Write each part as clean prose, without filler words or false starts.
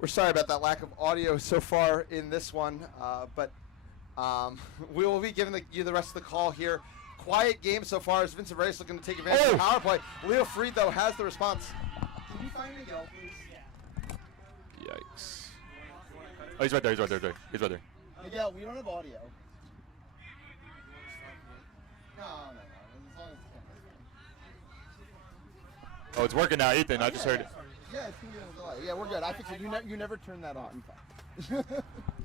We're sorry about that lack of audio so far in this one, but we will be giving you the rest of the call here. Quiet game so far as Vincent Reyes looking to take advantage of the power play. Leo Fried, though, has the response. Can you find Miguel, please? Yikes. Oh, he's right there. He's right there. Miguel, we don't have audio. No. As long as Oh, it's working now, Ethan. I just heard it. Yeah, it's going to be a delay. Yeah, we're good. I fixed it. You never turn that on.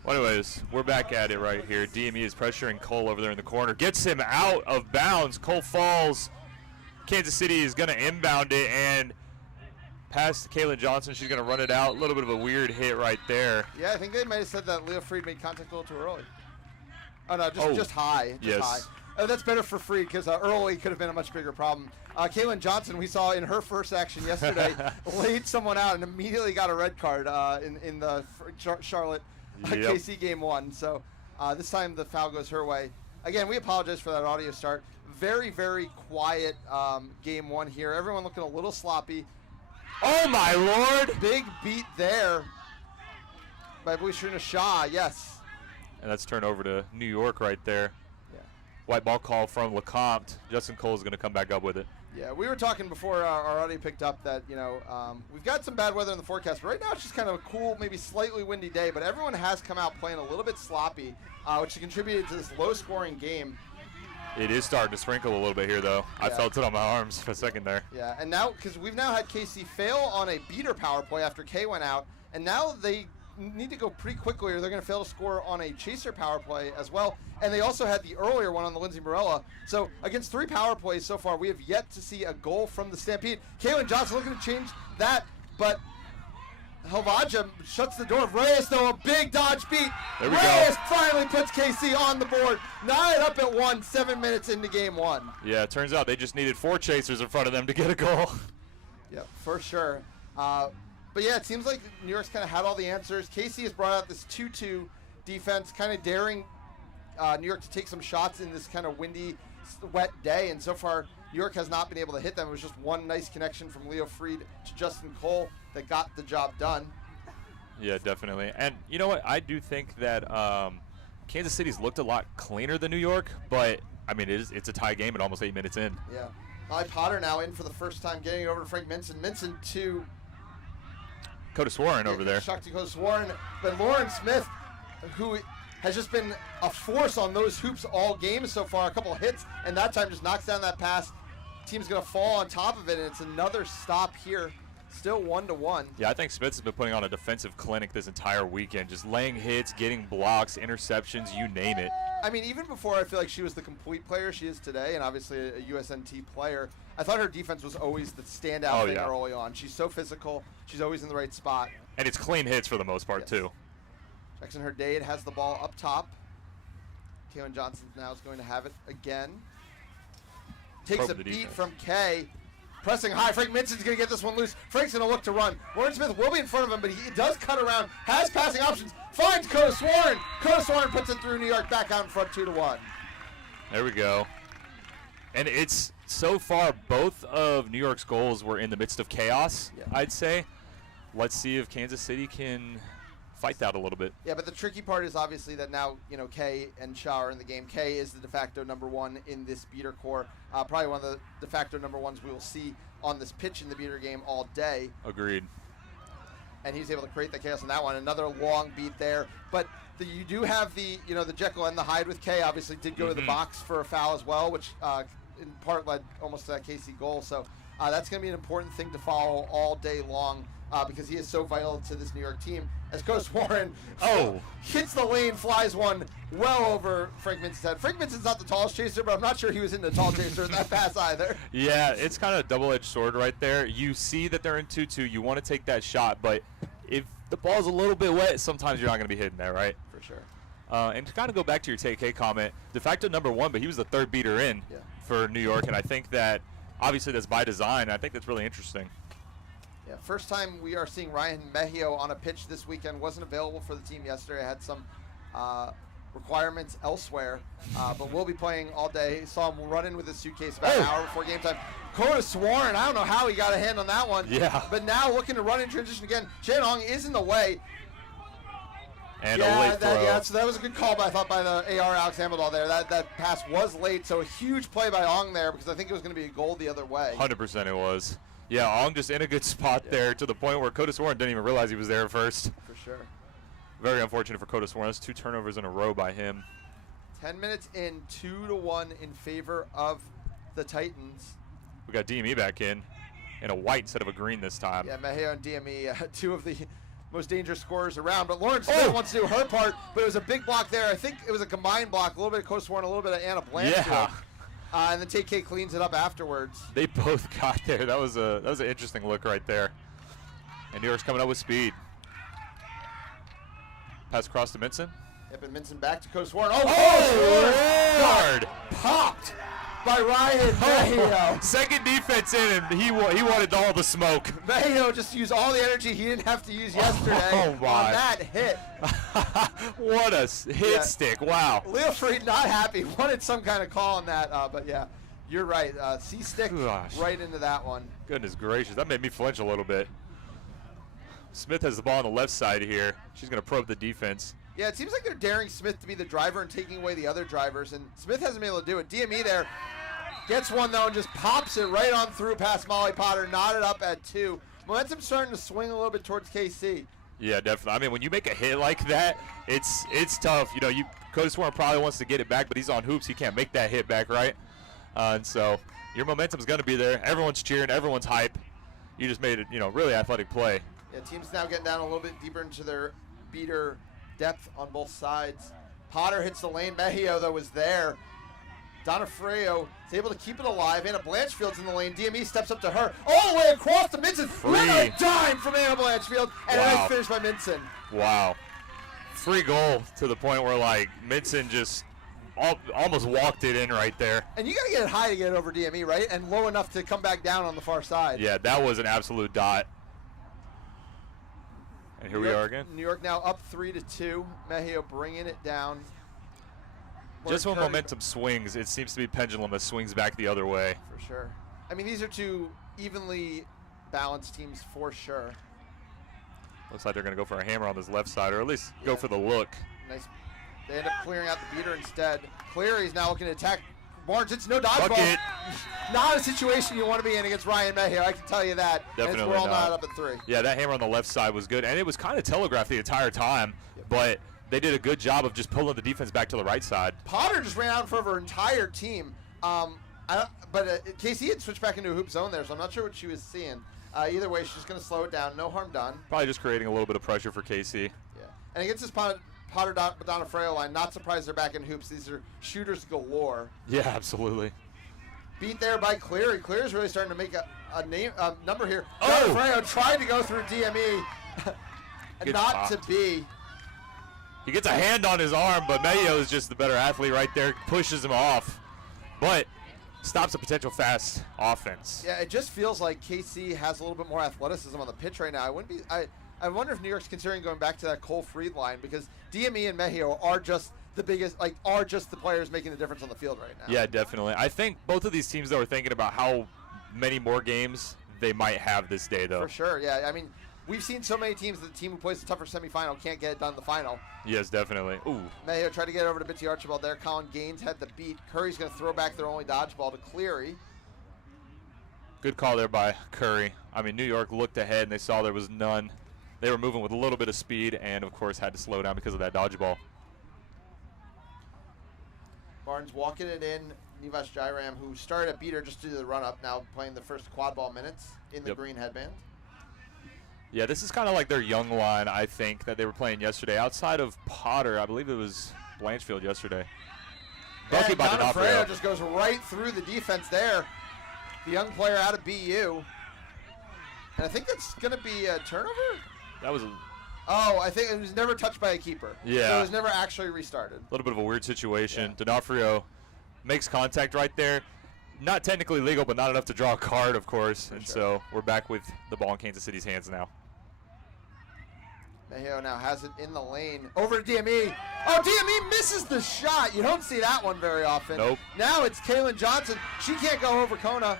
Well, anyways, we're back at it right here. DME is pressuring Cole over there in the corner. Gets him out of bounds. Cole falls. Kansas City is going to inbound it and pass to Kaylin Johnson. She's going to run it out. A little bit of a weird hit right there. Yeah, I think they might have said that Leo Fried made contact a little too early. Oh, no, just high. Just high. Oh, that's better for Fried because early could have been a much bigger problem. Kaylin Johnson, we saw in her first action yesterday, laid someone out and immediately got a red card in the Charlotte KC game 1. So this time the foul goes her way. Again, we apologize for that audio start. Very, very quiet game 1 here. Everyone looking a little sloppy. Oh, my Lord. Big beat there by Shrina Shah, yes. And that's turned over to New York right there. Yeah. White ball call from LeCompte. Justin Cole is going to come back up with it. Yeah, we were talking before our audio picked up that, we've got some bad weather in the forecast. But right now it's just kind of a cool, maybe slightly windy day. But everyone has come out playing a little bit sloppy, which contributed to this low-scoring game. It is starting to sprinkle a little bit here, though. Yeah. I felt it on my arms for a second there. Yeah, and now, because we've now had KC fail on a beater power play after K went out, and now they need to go pretty quickly or they're going to fail to score on a chaser power play as well. And they also had the earlier one on the Lindsay Morella. So against 3 power plays so far, we have yet to see a goal from the Stampede. Kaylin Johnson looking to change that, but Helvaja shuts the door. Reyes, though, a big dodge beat. There we Reyes go. finally puts KC on the board. 9 up at 1, 7 minutes into game 1. Yeah, it turns out they just needed 4 chasers in front of them to get a goal. Yeah, for sure. But yeah, it seems like New York's kind of had all the answers. KC has brought out this 2-2 defense, kind of daring New York to take some shots in this kind of windy, wet day. And so far, New York has not been able to hit them. It was just one nice connection from Leo Fried to Justin Cole that got the job done. Yeah, definitely. And you know what? I do think that Kansas City's looked a lot cleaner than New York, but I mean, it's a tie game at almost 8 minutes in. Yeah. Molly Potter now in for the first time, getting it over to Frank Minson. Minson to Coda Swarren over there. Shakti Coda Swarren. But Lauren Smith, who has just been a force on those hoops all game so far, a couple of hits, and that time just knocks down that pass. Team's going to fall on top of it, and it's another stop here. Still 1-1. Yeah, I think Smith has been putting on a defensive clinic this entire weekend, just laying hits, getting blocks, interceptions, you name it. I mean, even before I feel like she was the complete player she is today, and obviously a USNT player, I thought her defense was always the standout thing early on. She's so physical. She's always in the right spot. And it's clean hits for the most part, too. Jackson Herdade has the ball up top. Kaylin Johnson now is going to have it again. Takes a beat from Kay. Pressing high. Frank Minson's going to get this one loose. Frank's going to look to run. Lauren Smith will be in front of him, but he does cut around. Has passing options. Finds Coda Swarren. Coda Swarren puts it through New York back out in front 2-1. There we go. And it's so far both of New York's goals were in the midst of chaos, I'd say. Let's see if Kansas City can fight that a little bit. Yeah, but the tricky part is obviously that now, Kay and Shah are in the game. Kay is the de facto #1 in this beater core. Probably one of the de facto #1s we will see on this pitch in the beater game all day. Agreed. And he's able to create the chaos in that one. Another long beat there. But you do have the Jekyll and the Hyde with Kay. Obviously did go to the box for a foul as well, which in part led almost to that KC goal. So that's going to be an important thing to follow all day long. Because he is so vital to this New York team. As Coda Swarren hits the lane, flies one well over Frank Minson's head. Frank Minson's not the tallest chaser, but I'm not sure he was in the tall chaser in that pass either. Yeah, it's kind of a double-edged sword right there. You see that they're in 2-2. You want to take that shot, but if the ball's a little bit wet, sometimes you're not going to be hitting there, right? For sure. And to kind of go back to your TK comment, de facto #1, but he was the 3rd beater in for New York, and I think that obviously that's by design. I think that's really interesting. Yeah, first time we are seeing Ryan Mejio on a pitch this weekend. Wasn't available for the team yesterday. Had some requirements elsewhere, but we'll be playing all day. Saw him run in with his suitcase about an hour before game time. Coda Warren, I don't know how he got a hand on that one. Yeah. But now looking to run in transition again. Shan Hong is in the way. And a late throw. So that was a good call, I thought, by the AR Alex Amadal there. That pass was late, so a huge play by Ong there because I think it was going to be a goal the other way. 100% it was. Yeah, Ong just in a good spot there to the point where Coda Warren didn't even realize he was there at first. For sure. Very unfortunate for Coda Warren. That's 2 turnovers in a row by him. 10 minutes in, 2-1 in favor of the Titans. We got DME back in a white instead of a green this time. Yeah, Mejio and DME, 2 of the most dangerous scorers around. But Lauren Smith wants to do her part, but it was a big block there. I think it was a combined block, a little bit of Coda Warren, a little bit of Anna Blanchfield. Yeah. And then TK cleans it up afterwards. They both got there. That was an interesting look right there. And New York's coming up with speed. Pass across to Minson. Yep, and Minson back to Coda Warren. Hard. Popped by Ryan Mejio. Second defense in, and he wanted all the smoke. Mejio just used all the energy he didn't have to use yesterday on that hit. What a hit stick. Wow. Leo Freed not happy. Wanted some kind of call on that, but yeah, you're right. C-stick right into that one. Goodness gracious. That made me flinch a little bit. Smith has the ball on the left side here. She's going to probe the defense. Yeah, it seems like they're daring Smith to be the driver and taking away the other drivers, and Smith hasn't been able to do it. DME there gets one, though, and just pops it right on through past Molly Potter, knotted up at 2. Momentum's starting to swing a little bit towards KC. Yeah, definitely. I mean, when you make a hit like that, it's tough. You know, Coda Warren probably wants to get it back, but he's on hoops. He can't make that hit back, right? And so your momentum's going to be there. Everyone's cheering. Everyone's hype. You just made it, really athletic play. Yeah, teams now getting down a little bit deeper into their beater depth on both sides. Potter hits the lane. Mejio, though, was there. Donna Freo is able to keep it alive. Anna Blanchfield's in the lane. DME steps up to her. All the way across to Minson. What a dime from Anna Blanchfield. And a nice finish by Minson. Wow. Free goal to the point where, Minson just almost walked it in right there. And you got to get it high to get it over DME, right? And low enough to come back down on the far side. Yeah, that was an absolute dot. And here we are again. New York now up 3-2. Mejio bringing it down. Just when momentum swings, it seems to be pendulum that swings back the other way. For sure. I mean, these are 2 evenly balanced teams for sure. Looks like they're going to go for a hammer on this left side, or at least go for the look. Nice. They end up clearing out the beater instead. Cleary's now looking to attack Barnes. It's no dodgeball. Not a situation you want to be in against Ryan Mejio, I can tell you that. Definitely we're all not. up at 3. Yeah, that hammer on the left side was good, and it was kind of telegraphed the entire time, but they did a good job of just pulling the defense back to the right side. Potter just ran out in front of her entire team. KC had switched back into a hoop zone there, so I'm not sure what she was seeing. Either way, she's going to slow it down. No harm done. Probably just creating a little bit of pressure for KC. Yeah. And against this Potter Donna Freo line, not surprised they're back in hoops. These are shooters galore. Yeah, absolutely. Beat there by Cleary. Cleary's really starting to make a number here. Donna Freo tried to go through DME. And not popped. To be. He gets a hand on his arm, but Mejio is just the better athlete right there. Pushes him off. But stops a potential fast offense. Yeah, it just feels like KC has a little bit more athleticism on the pitch right now. I wonder if New York's considering going back to that Cole Freed line because DME and Mejio are just the biggest, are just the players making the difference on the field right now. Yeah, definitely. I think both of these teams, though, are thinking about how many more games they might have this day, though. For sure, yeah. I mean, we've seen so many teams that the team who plays the tougher semifinal can't get it done in the final. Yes, definitely. Ooh. Mejio tried to get over to Bitsy Archibald there. Colin Gaines had the beat. Curry's going to throw back their only dodgeball to Cleary. Good call there by Curry. I mean, New York looked ahead and they saw there was none. They were moving with a little bit of speed and, of course, had to slow down because of that dodgeball. Barnes walking it in. Nivas Jairam, who started a beater just to do the run-up, now playing the first quad ball minutes in the green headband. Yeah, this is kind of like their young line, I think, that they were playing yesterday. Outside of Potter, I believe it was Blanchfield yesterday. And Donna Freo just goes right through the defense there. The young player out of BU. And I think that's going to be a turnover? That was a... Oh, I think it was never touched by a keeper. Yeah. So it was never actually restarted. A little bit of a weird situation. Yeah. D'Onofrio makes contact right there. Not technically legal, but not enough to draw a card, of course. And so we're back with the ball in Kansas City's hands now. Mejio now has it in the lane. Over to DME. Oh, DME misses the shot. You don't see that one very often. Nope. Now it's Kaylin Johnson. She can't go over Kona.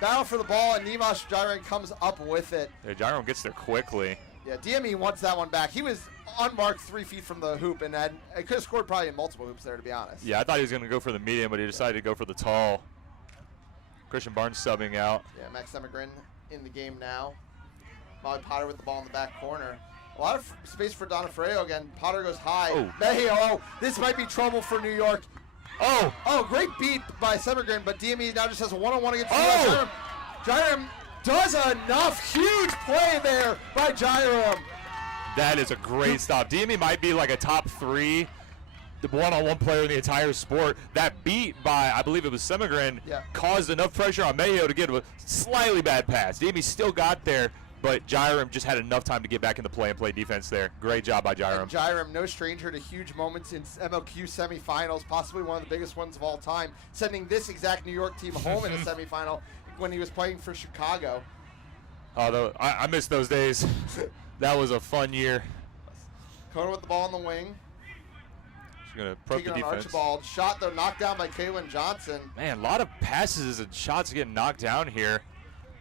battle for the ball, and Nivash Jairam comes up with it. Yeah, Jairam gets there quickly. Yeah, DME wants that one back. He was unmarked 3 feet from the hoop, and I could have scored probably in multiple hoops there, to be honest. Yeah, I thought he was going to go for the medium, but he decided to go for the tall. Christian Barnes subbing out. Yeah, Max Semigrin in the game now. Molly Potter with the ball in the back corner. A lot of space for Donofrio again. Potter goes high. Oh. Mejio, this might be trouble for New York. Oh, Great beat by Semigrin, but DME now just has a one-on-one against Oh. Jairam does enough. Huge play there by Jairam. that is a great stop. DME might be like a top 3 the one-on-one player in the entire sport. That beat by, I believe it was Semigrin, caused enough pressure on Mejio to get a slightly bad pass. DME still got there, but Jairam just had enough time to get back in the play and play defense there. Great job by Jairam. And Jairam, no stranger to huge moments in MLQ semifinals, possibly one of the biggest ones of all time, sending this exact New York team home in a semifinal when he was playing for Chicago. Although I miss those days. That was a fun year. Kona with the ball on the wing. She's going to probe the Taking on defense. Archibald. Shot, though, knocked down by Kaylin Johnson. Man, a lot of passes and shots getting knocked down here.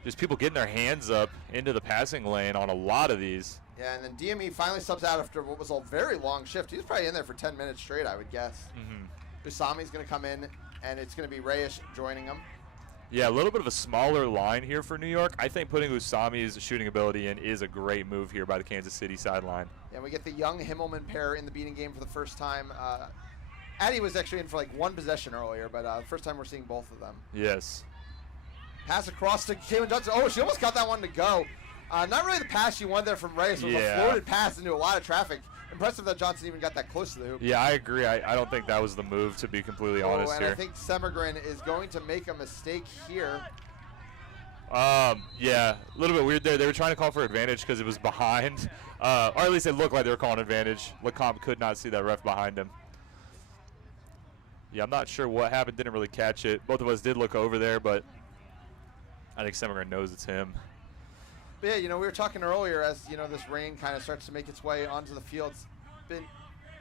Just people getting their hands up into the passing lane on a lot of these. Yeah, and then DME finally subs out after what was a very long shift. He was probably in there for 10 minutes straight, I would guess. Usami's going to come in, and it's going to be Reyes joining him. Yeah, a little bit of a smaller line here for New York. I think putting Usami's shooting ability in is a great move here by the Kansas City sideline. Yeah, we get the Young Himmelman pair in the beating game for the first time. Addie was actually in for like one possession earlier, but first time we're seeing both of them. Yes. Pass across to Kaylin Johnson. Oh, she almost got that one to go. Not really the pass she wanted there from Reyes. It was a floated pass into a lot of traffic. Impressive that Johnson even got that close to the hoop. Yeah, I agree. I don't think that was the move, to be completely honest and here. I think Semigrin is going to make a mistake here. Yeah, a little bit weird there. They were trying to call for advantage because it was behind. Or at least it looked like they were calling advantage. Lecomte could not see that ref behind him. Yeah, I'm not sure what happened. Didn't really catch it. Both of us did look over there, but I think Semigrin knows it's him. But yeah, we were talking earlier as, this rain kind of starts to make its way onto the field. It's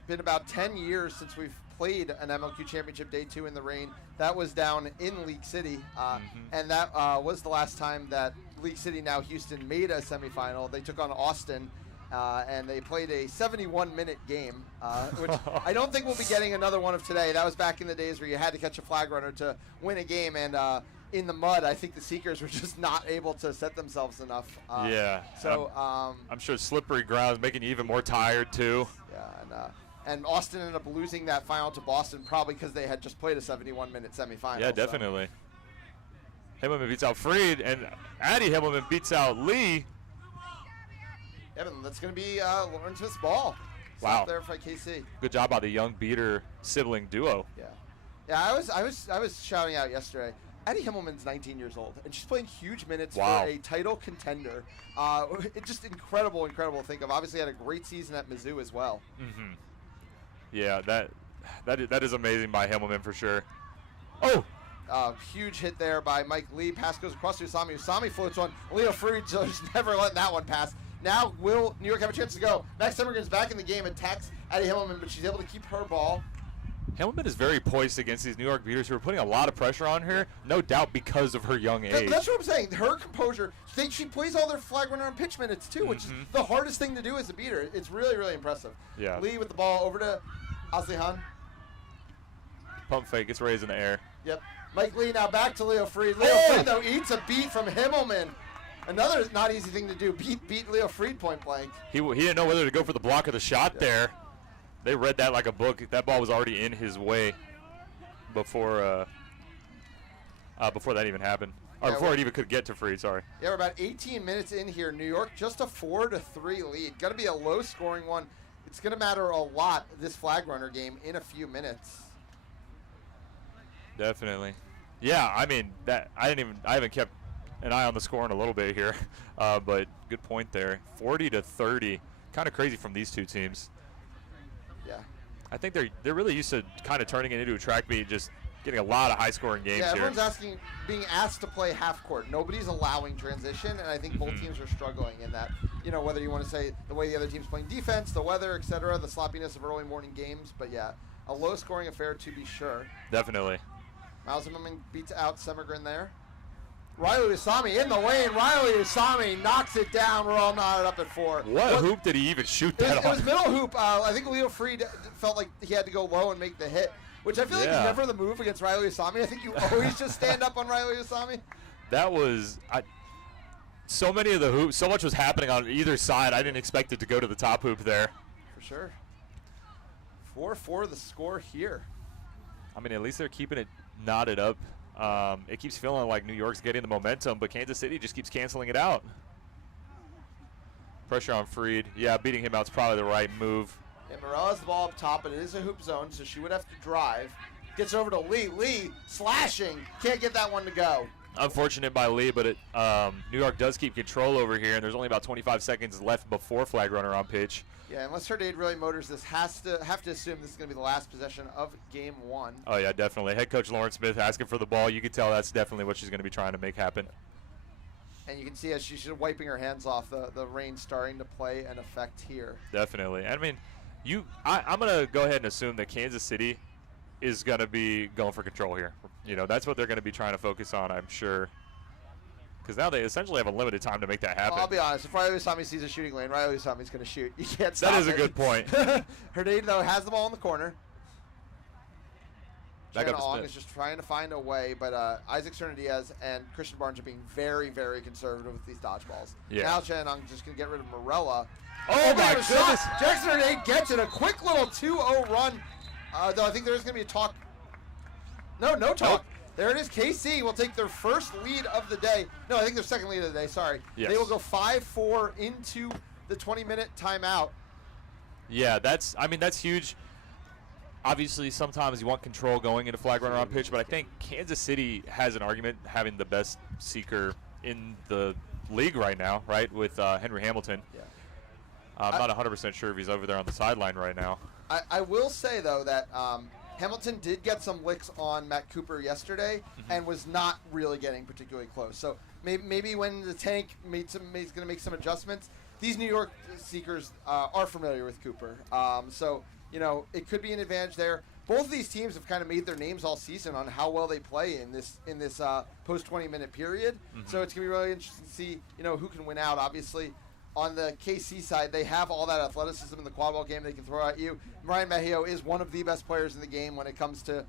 been about 10 years since we've played an MLQ Championship Day 2 in the rain. That was down in League City, and that was the last time that League City, now Houston, made a semifinal. They took on Austin, and they played a 71-minute game, which I don't think we'll be getting another one of today. That was back in the days where you had to catch a flag runner to win a game, and in the mud, I think the Seekers were just not able to set themselves enough. Yeah. So I'm sure slippery ground is making you even more tired too. Yeah, and Austin ended up losing that final to Boston probably because they had just played a 71-minute semifinal. Yeah, definitely. Himmelman beats out Freed, and Addie Himmelman beats out Lee. Evan, that's going to be Lauren Smith's ball. Wow. Stop there for KC. Good job by the young beater sibling duo. Yeah, I was shouting out yesterday. Addie Himmelman's 19 years old, and she's playing huge minutes for a title contender. It's just incredible to think of. Obviously had a great season at Mizzou as well. Yeah, that is amazing by Himmelman for sure. Huge hit there by Mike Lee. Pass goes across to Usami. Usami floats on. Leo Freed just never letting that one pass. Now will New York have a chance to go? Max Semigrin's back in the game, attacks Addie Himmelman, but she's able to keep her ball. Himmelman is very poised against these New York beaters who are putting a lot of pressure on her, no doubt because of her young age. That's what I'm saying. Her composure, she plays all their flag runner and pitch minutes too, which is the hardest thing to do as a beater. It's really, really impressive. Yeah. Lee with the ball over to Aslihan. Pump fake, gets raised in the air. Yep. Mike Lee now back to Leo Freed. Leo Freed, though, eats a beat from Himmelman. Another not easy thing to do, beat Leo Freed point blank. He didn't know whether to go for the block or the shot there. They read that like a book. That ball was already in his way before that even happened. Or before it even could get to Freed, sorry. Yeah, we're about 18 minutes in here. New York just a 4-3 lead. Going to be a low-scoring one. It's going to matter a lot, this flag runner game, in a few minutes. Definitely. Yeah, I mean, I haven't kept an eye on the score in a little bit here, but good point there. 40-30, kind of crazy from these two teams. Yeah. I think they're really used to kind of turning it into a track meet, just getting a lot of high-scoring games here. Everyone's being asked to play half court. Nobody's allowing transition, and I think both teams are struggling in that. Whether you want to say the way the other team's playing defense, the weather, etc., the sloppiness of early morning games, but yeah, a low-scoring affair to be sure. Definitely. Miles Zimmerman beats out Semigrin there. Riley Usami in the lane. Riley Usami knocks it down. We're all knotted up at 4. What hoop did he even shoot that on? It was middle hoop. I think Leo Freed felt like he had to go low and make the hit, which I feel like is never the move against Riley Usami. I think you always just stand up on Riley Usami. That was so many of the hoops. So much was happening on either side. I didn't expect it to go to the top hoop there. For sure. 4-4 the score here. I mean, at least they're keeping it knotted up. It keeps feeling like New York's getting the momentum, but Kansas City just keeps canceling it out. Pressure on Freed. Yeah, beating him out is probably the right move. And Morella has the ball up top, but it is a hoop zone, so she would have to drive. Gets over to Lee. Lee slashing. Can't get that one to go. Unfortunate by Lee, but New York does keep control over here, and there's only about 25 seconds left before flag runner on pitch. Yeah, unless Herdade really motors this, have to assume this is going to be the last possession of game 1. Oh, yeah, definitely. Head coach Lauren Smith asking for the ball. You can tell that's definitely what she's going to be trying to make happen. And you can see as she's wiping her hands off, the rain starting to play an effect here. Definitely. I mean, I'm going to go ahead and assume that Kansas City is going to be going for control here. You know, that's what they're going to be trying to focus on, I'm sure. Because now they essentially have a limited time to make that happen. Well, I'll be honest. If Riley Usami sees a shooting lane, Riley Usami's going to shoot. You can't stop it. That is a good point. Herdade, though, has the ball in the corner. Back Jenna up Ong to is just trying to find a way, but Isaac Cerna-Diaz and Christian Barnes are being very, very conservative with these dodgeballs. Yeah. Now Jenna Ong just going to get rid of Morella. Oh my goodness. Jackson Herdade gets it. A quick little 2-0 run. Though I think there's going to be a talk. No talk. Nope. There it is. KC will take their first lead of the day. No, I think their second lead of the day. Sorry. Yes. They will go 5-4 into the 20-minute timeout. Yeah, that's huge. Obviously, sometimes you want control going into flag runner on pitch, but I think Kansas City has an argument having the best seeker in the league right now, right, with Henry Hamilton. Yeah. I'm not 100% sure if he's over there on the sideline right now. I will say, though, that Hamilton did get some licks on Matt Cooper yesterday and was not really getting particularly close. So maybe when the tank is going to make some adjustments, these New York Seekers are familiar with Cooper. So, you know, it could be an advantage there. Both of these teams have kind of made their names all season on how well they play in this post 20-minute period. So it's going to be really interesting to see, you know, who can win out. Obviously, on the KC side, they have all that athleticism in the quad ball game they can throw at you. Ryan Mejio is one of the best players in the game when it comes to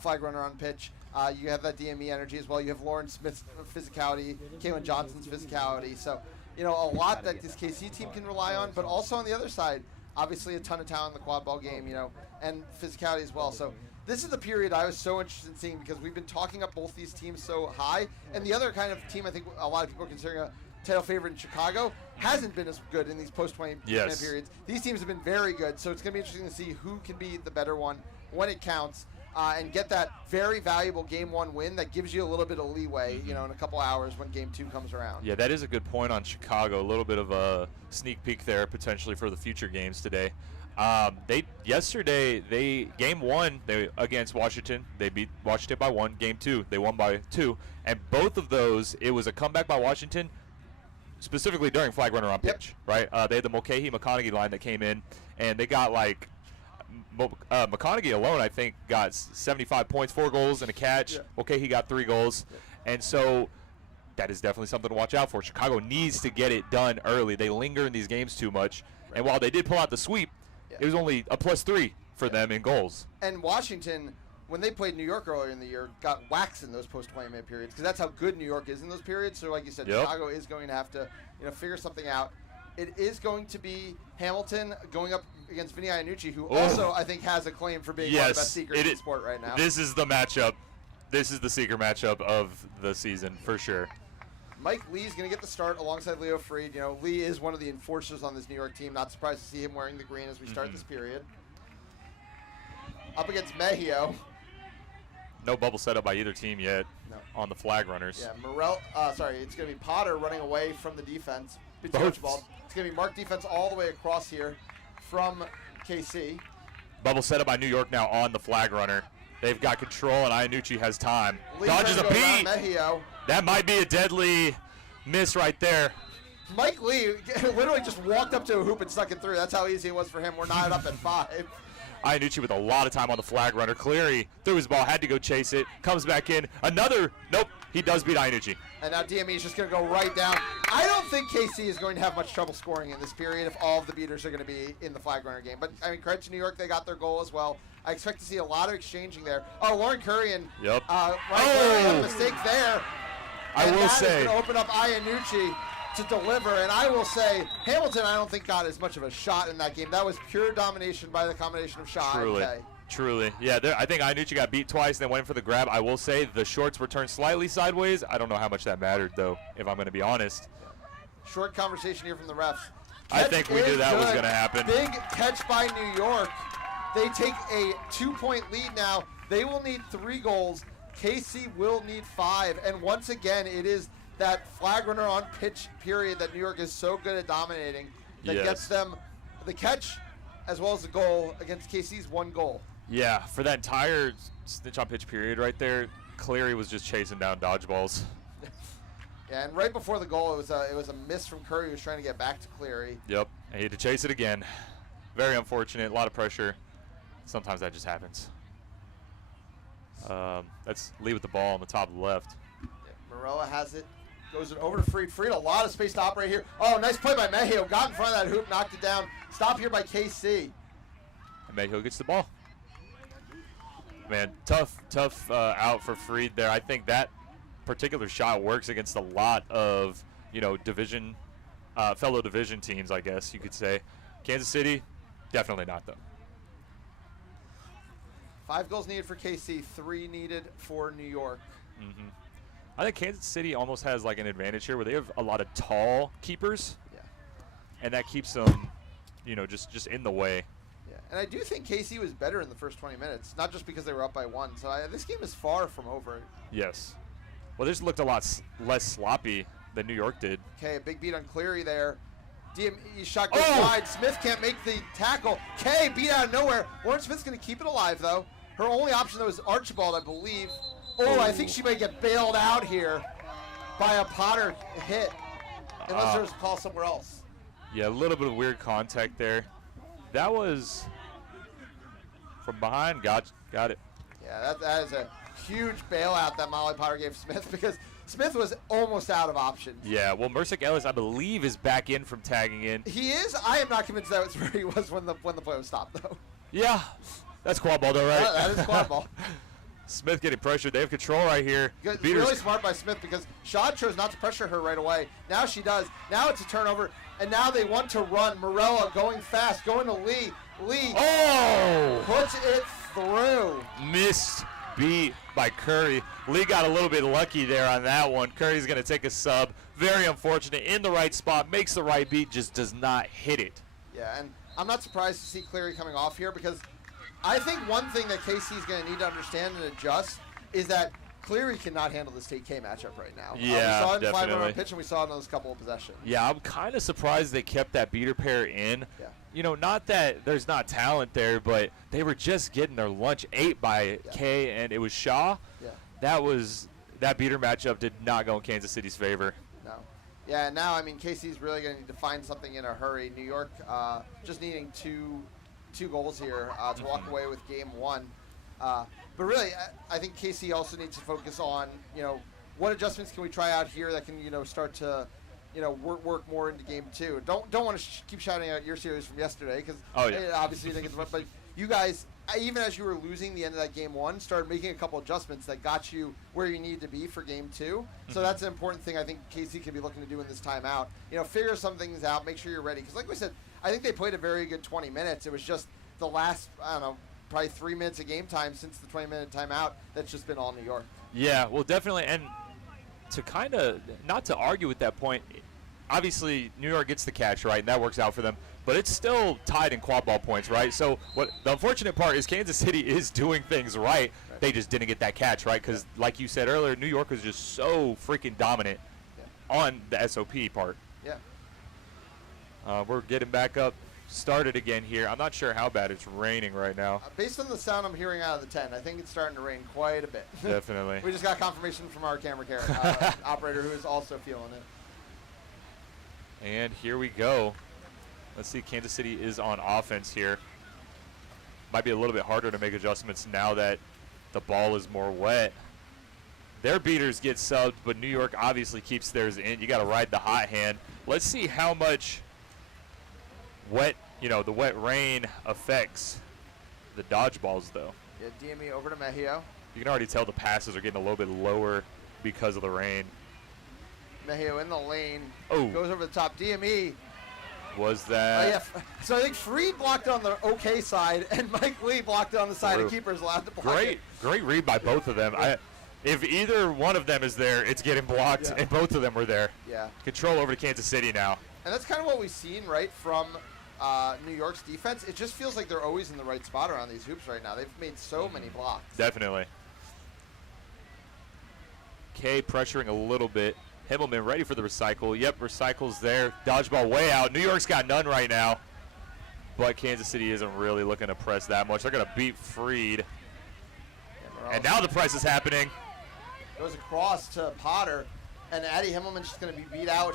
flag runner on pitch. You have that DME energy as well. You have Lauren Smith's physicality, Kaylin Johnson's physicality. So, you know, a lot that this KC team can rely on, but also on the other side, obviously a ton of talent in the quad ball game, you know, and physicality as well. So this is the period I was so interested in seeing because we've been talking up both these teams so high. And the other kind of team I think a lot of people are considering a title favorite in Chicago hasn't been as good in these post-20 minute periods. These teams have been very good, so it's going to be interesting to see who can be the better one when it counts and get that very valuable Game 1 win that gives you a little bit of leeway, you know, in a couple hours when Game 2 comes around. Yeah, that is a good point on Chicago. A little bit of a sneak peek there potentially for the future games today. Game 1 against Washington, they beat Washington by 1. Game 2, they won by 2. And both of those, it was a comeback by Washington, specifically during flag runner on pitch, right? They had the Mulcahy-McConaughey line that came in, and they got like McConaughey alone, I think, got 75 points, 4 goals and a catch. Mulcahy got 3 goals. And so that is definitely something to watch out for. Chicago needs to get it done early. They linger in these games too much. And while they did pull out the sweep, it was only a +3 for them in goals. And Washington, when they played New York earlier in the year, got waxed in those post-20-minute periods because that's how good New York is in those periods. So, like you said, Chicago is going to have to, you know, figure something out. It is going to be Hamilton going up against Vinny Iannucci, who also, I think, has a claim for being one of the best seekers in the sport right now. This is the matchup. This is the seeker matchup of the season for sure. Mike Lee's going to get the start alongside Leo Freed. You know, Lee is one of the enforcers on this New York team. Not surprised to see him wearing the green as we start this period. Up against Mejio. No bubble set up by either team yet on the flag runners. Yeah, it's going to be Potter running away from the defense. It's going to be Mark defense all the way across here from KC. Bubble set up by New York now on the flag runner. They've got control, and Iannucci has time. Lee dodges a beat. Mejio. That might be a deadly miss right there. Mike Lee literally just walked up to a hoop and stuck it through. That's how easy it was for him. We're knotted up at 5. Iannucci with a lot of time on the flag runner. Cleary threw his ball, had to go chase it, comes back in. Another, nope, He does beat Iannucci. And now DME is just going to go right down. I don't think KC is going to have much trouble scoring in this period if all of the beaters are going to be in the flag runner game. But, I mean, credit to New York. They got their goal as well. I expect to see a lot of exchanging there. Oh, Lauren Curry and a mistake there. I will say. That is going to open up Iannucci to deliver. And I will say, Hamilton, I don't think got as much of a shot in that game. That was pure domination by the combination of Shaw and Kay. Truly. Yeah, I think Iannucci got beat twice and then went for the grab. I will say the shorts were turned slightly sideways. I don't know how much that mattered, though, if I'm going to be honest. Short conversation here from the refs. I think we knew that was going to happen. Big catch by New York. They take a 2-point lead now. They will need 3 goals. KC will need 5. And once again, it is that flag runner on pitch period that New York is so good at dominating that gets them the catch as well as the goal against KC's 1 goal. Yeah, for that entire snitch on pitch period right there, Cleary was just chasing down dodgeballs. Yeah, and right before the goal, it was a miss from Curry, who was trying to get back to Cleary. Yep, and he had to chase it again. Very unfortunate, a lot of pressure. Sometimes that just happens. Let's lead with the ball on the top left. Yeah, Morella has it, goes it over to Freed. Freed, a lot of space to operate here. Oh, nice play by Mejio. Got in front of that hoop, knocked it down. Stop here by KC. And Mejio gets the ball. Man, tough out for Freed there. I think that particular shot works against a lot of, division, fellow division teams, I guess you could say. Kansas City, definitely not, though. 5 goals needed for KC, 3 needed for New York. Mm-hmm. I think Kansas City almost has like an advantage here where they have a lot of tall keepers. Yeah. And that keeps them, just in the way. Yeah, and I do think KC was better in the first 20 minutes, not just because they were up by 1. So this game is far from over. Yes. Well, this looked a lot less sloppy than New York did. Okay, a big beat on Cleary there. DME shot goes wide. Smith can't make the tackle. Kay beat out of nowhere. Lauren Smith's going to keep it alive, though. Her only option, though, is Archibald, I believe. Oh, I think she may get bailed out here by a Potter hit, unless there's a call somewhere else. Yeah, a little bit of weird contact there. That was from behind. Got it. Yeah, that is a huge bailout that Molly Potter gave Smith because Smith was almost out of options. Yeah, well, Mercick Ellis, I believe, is back in from tagging in. He is. I am not convinced that was where he was when the play was stopped, though. Yeah, that's quadball, though, right? That is quadball. Smith getting pressured. They have control right here. Good, really smart by Smith because Shaw chose not to pressure her right away. Now she does. Now it's a turnover, and now they want to run. Morella going fast, going to Lee. Lee puts it through. Missed beat by Curry. Lee got a little bit lucky there on that one. Curry's going to take a sub. Very unfortunate. In the right spot, makes the right beat, just does not hit it. Yeah, and I'm not surprised to see Cleary coming off here because I think one thing that KC is going to need to understand and adjust is that Cleary cannot handle this State K matchup right now. Yeah, we saw it in definitely. 5-1 pitch, and we saw it in those couple of possessions. Yeah, I'm kind of surprised they kept that beater pair in. Yeah. Not that there's not talent there, but they were just getting their lunch ate by Kay, and it was Shaw. Yeah. That beater matchup did not go in Kansas City's favor. No. Yeah, now, KC's really going to need to find something in a hurry. New York just needing two goals here to walk away with game 1. But really, I think KC also needs to focus on, what adjustments can we try out here that can, start to, work more into game 2. Don't want to keep shouting out your series from yesterday because obviously you think it's but you guys, even as you were losing the end of that game 1, started making a couple adjustments that got you where you need to be for game 2. So that's an important thing I think KC can be looking to do in this timeout. Figure some things out, make sure you're ready. Because like we said, I think they played a very good 20 minutes. It was just the last, probably 3 minutes of game time since the 20-minute timeout that's just been all New York. Yeah, well, definitely. And to kind of, not to argue with that point, obviously New York gets the catch, right, and that works out for them. But it's still tied in quad ball points, right? So the unfortunate part is Kansas City is doing things right. They just didn't get that catch, right? Because like you said earlier, New York was just so freaking dominant on the SOP part. Yeah. We're getting back up, started again here. I'm not sure how bad it's raining right now. Based on the sound I'm hearing out of the tent, I think it's starting to rain quite a bit. Definitely. We just got confirmation from our camera operator who is also feeling it. And here we go. Let's see, Kansas City is on offense here. Might be a little bit harder to make adjustments now that the ball is more wet. Their beaters get subbed, but New York obviously keeps theirs in. You got to ride the hot hand. Let's see how much the wet rain affects the dodgeballs, though. Yeah, DME over to Mejio. You can already tell the passes are getting a little bit lower because of the rain. Mejio in the lane. Oh. Goes over the top. DME. Was that? Yeah. So I think Freed blocked on the okay side, and Mike Lee blocked on the side, and keepers allowed to block it. Great read by both of them. If either one of them is there, it's getting blocked, and both of them were there. Yeah. Control over to Kansas City now. And that's kind of what we've seen, right, from New York's defense. It just feels like they're always in the right spot around these hoops right now. They've made so many blocks. Definitely. K pressuring a little bit. Himmelman ready for the recycle. Yep, recycle's there. Dodgeball way out. New York's got none right now. But Kansas City isn't really looking to press that much. They're going to beat Freed. And now the press is happening. Goes across to Potter. And Addie Himmelman's just going to be beat out.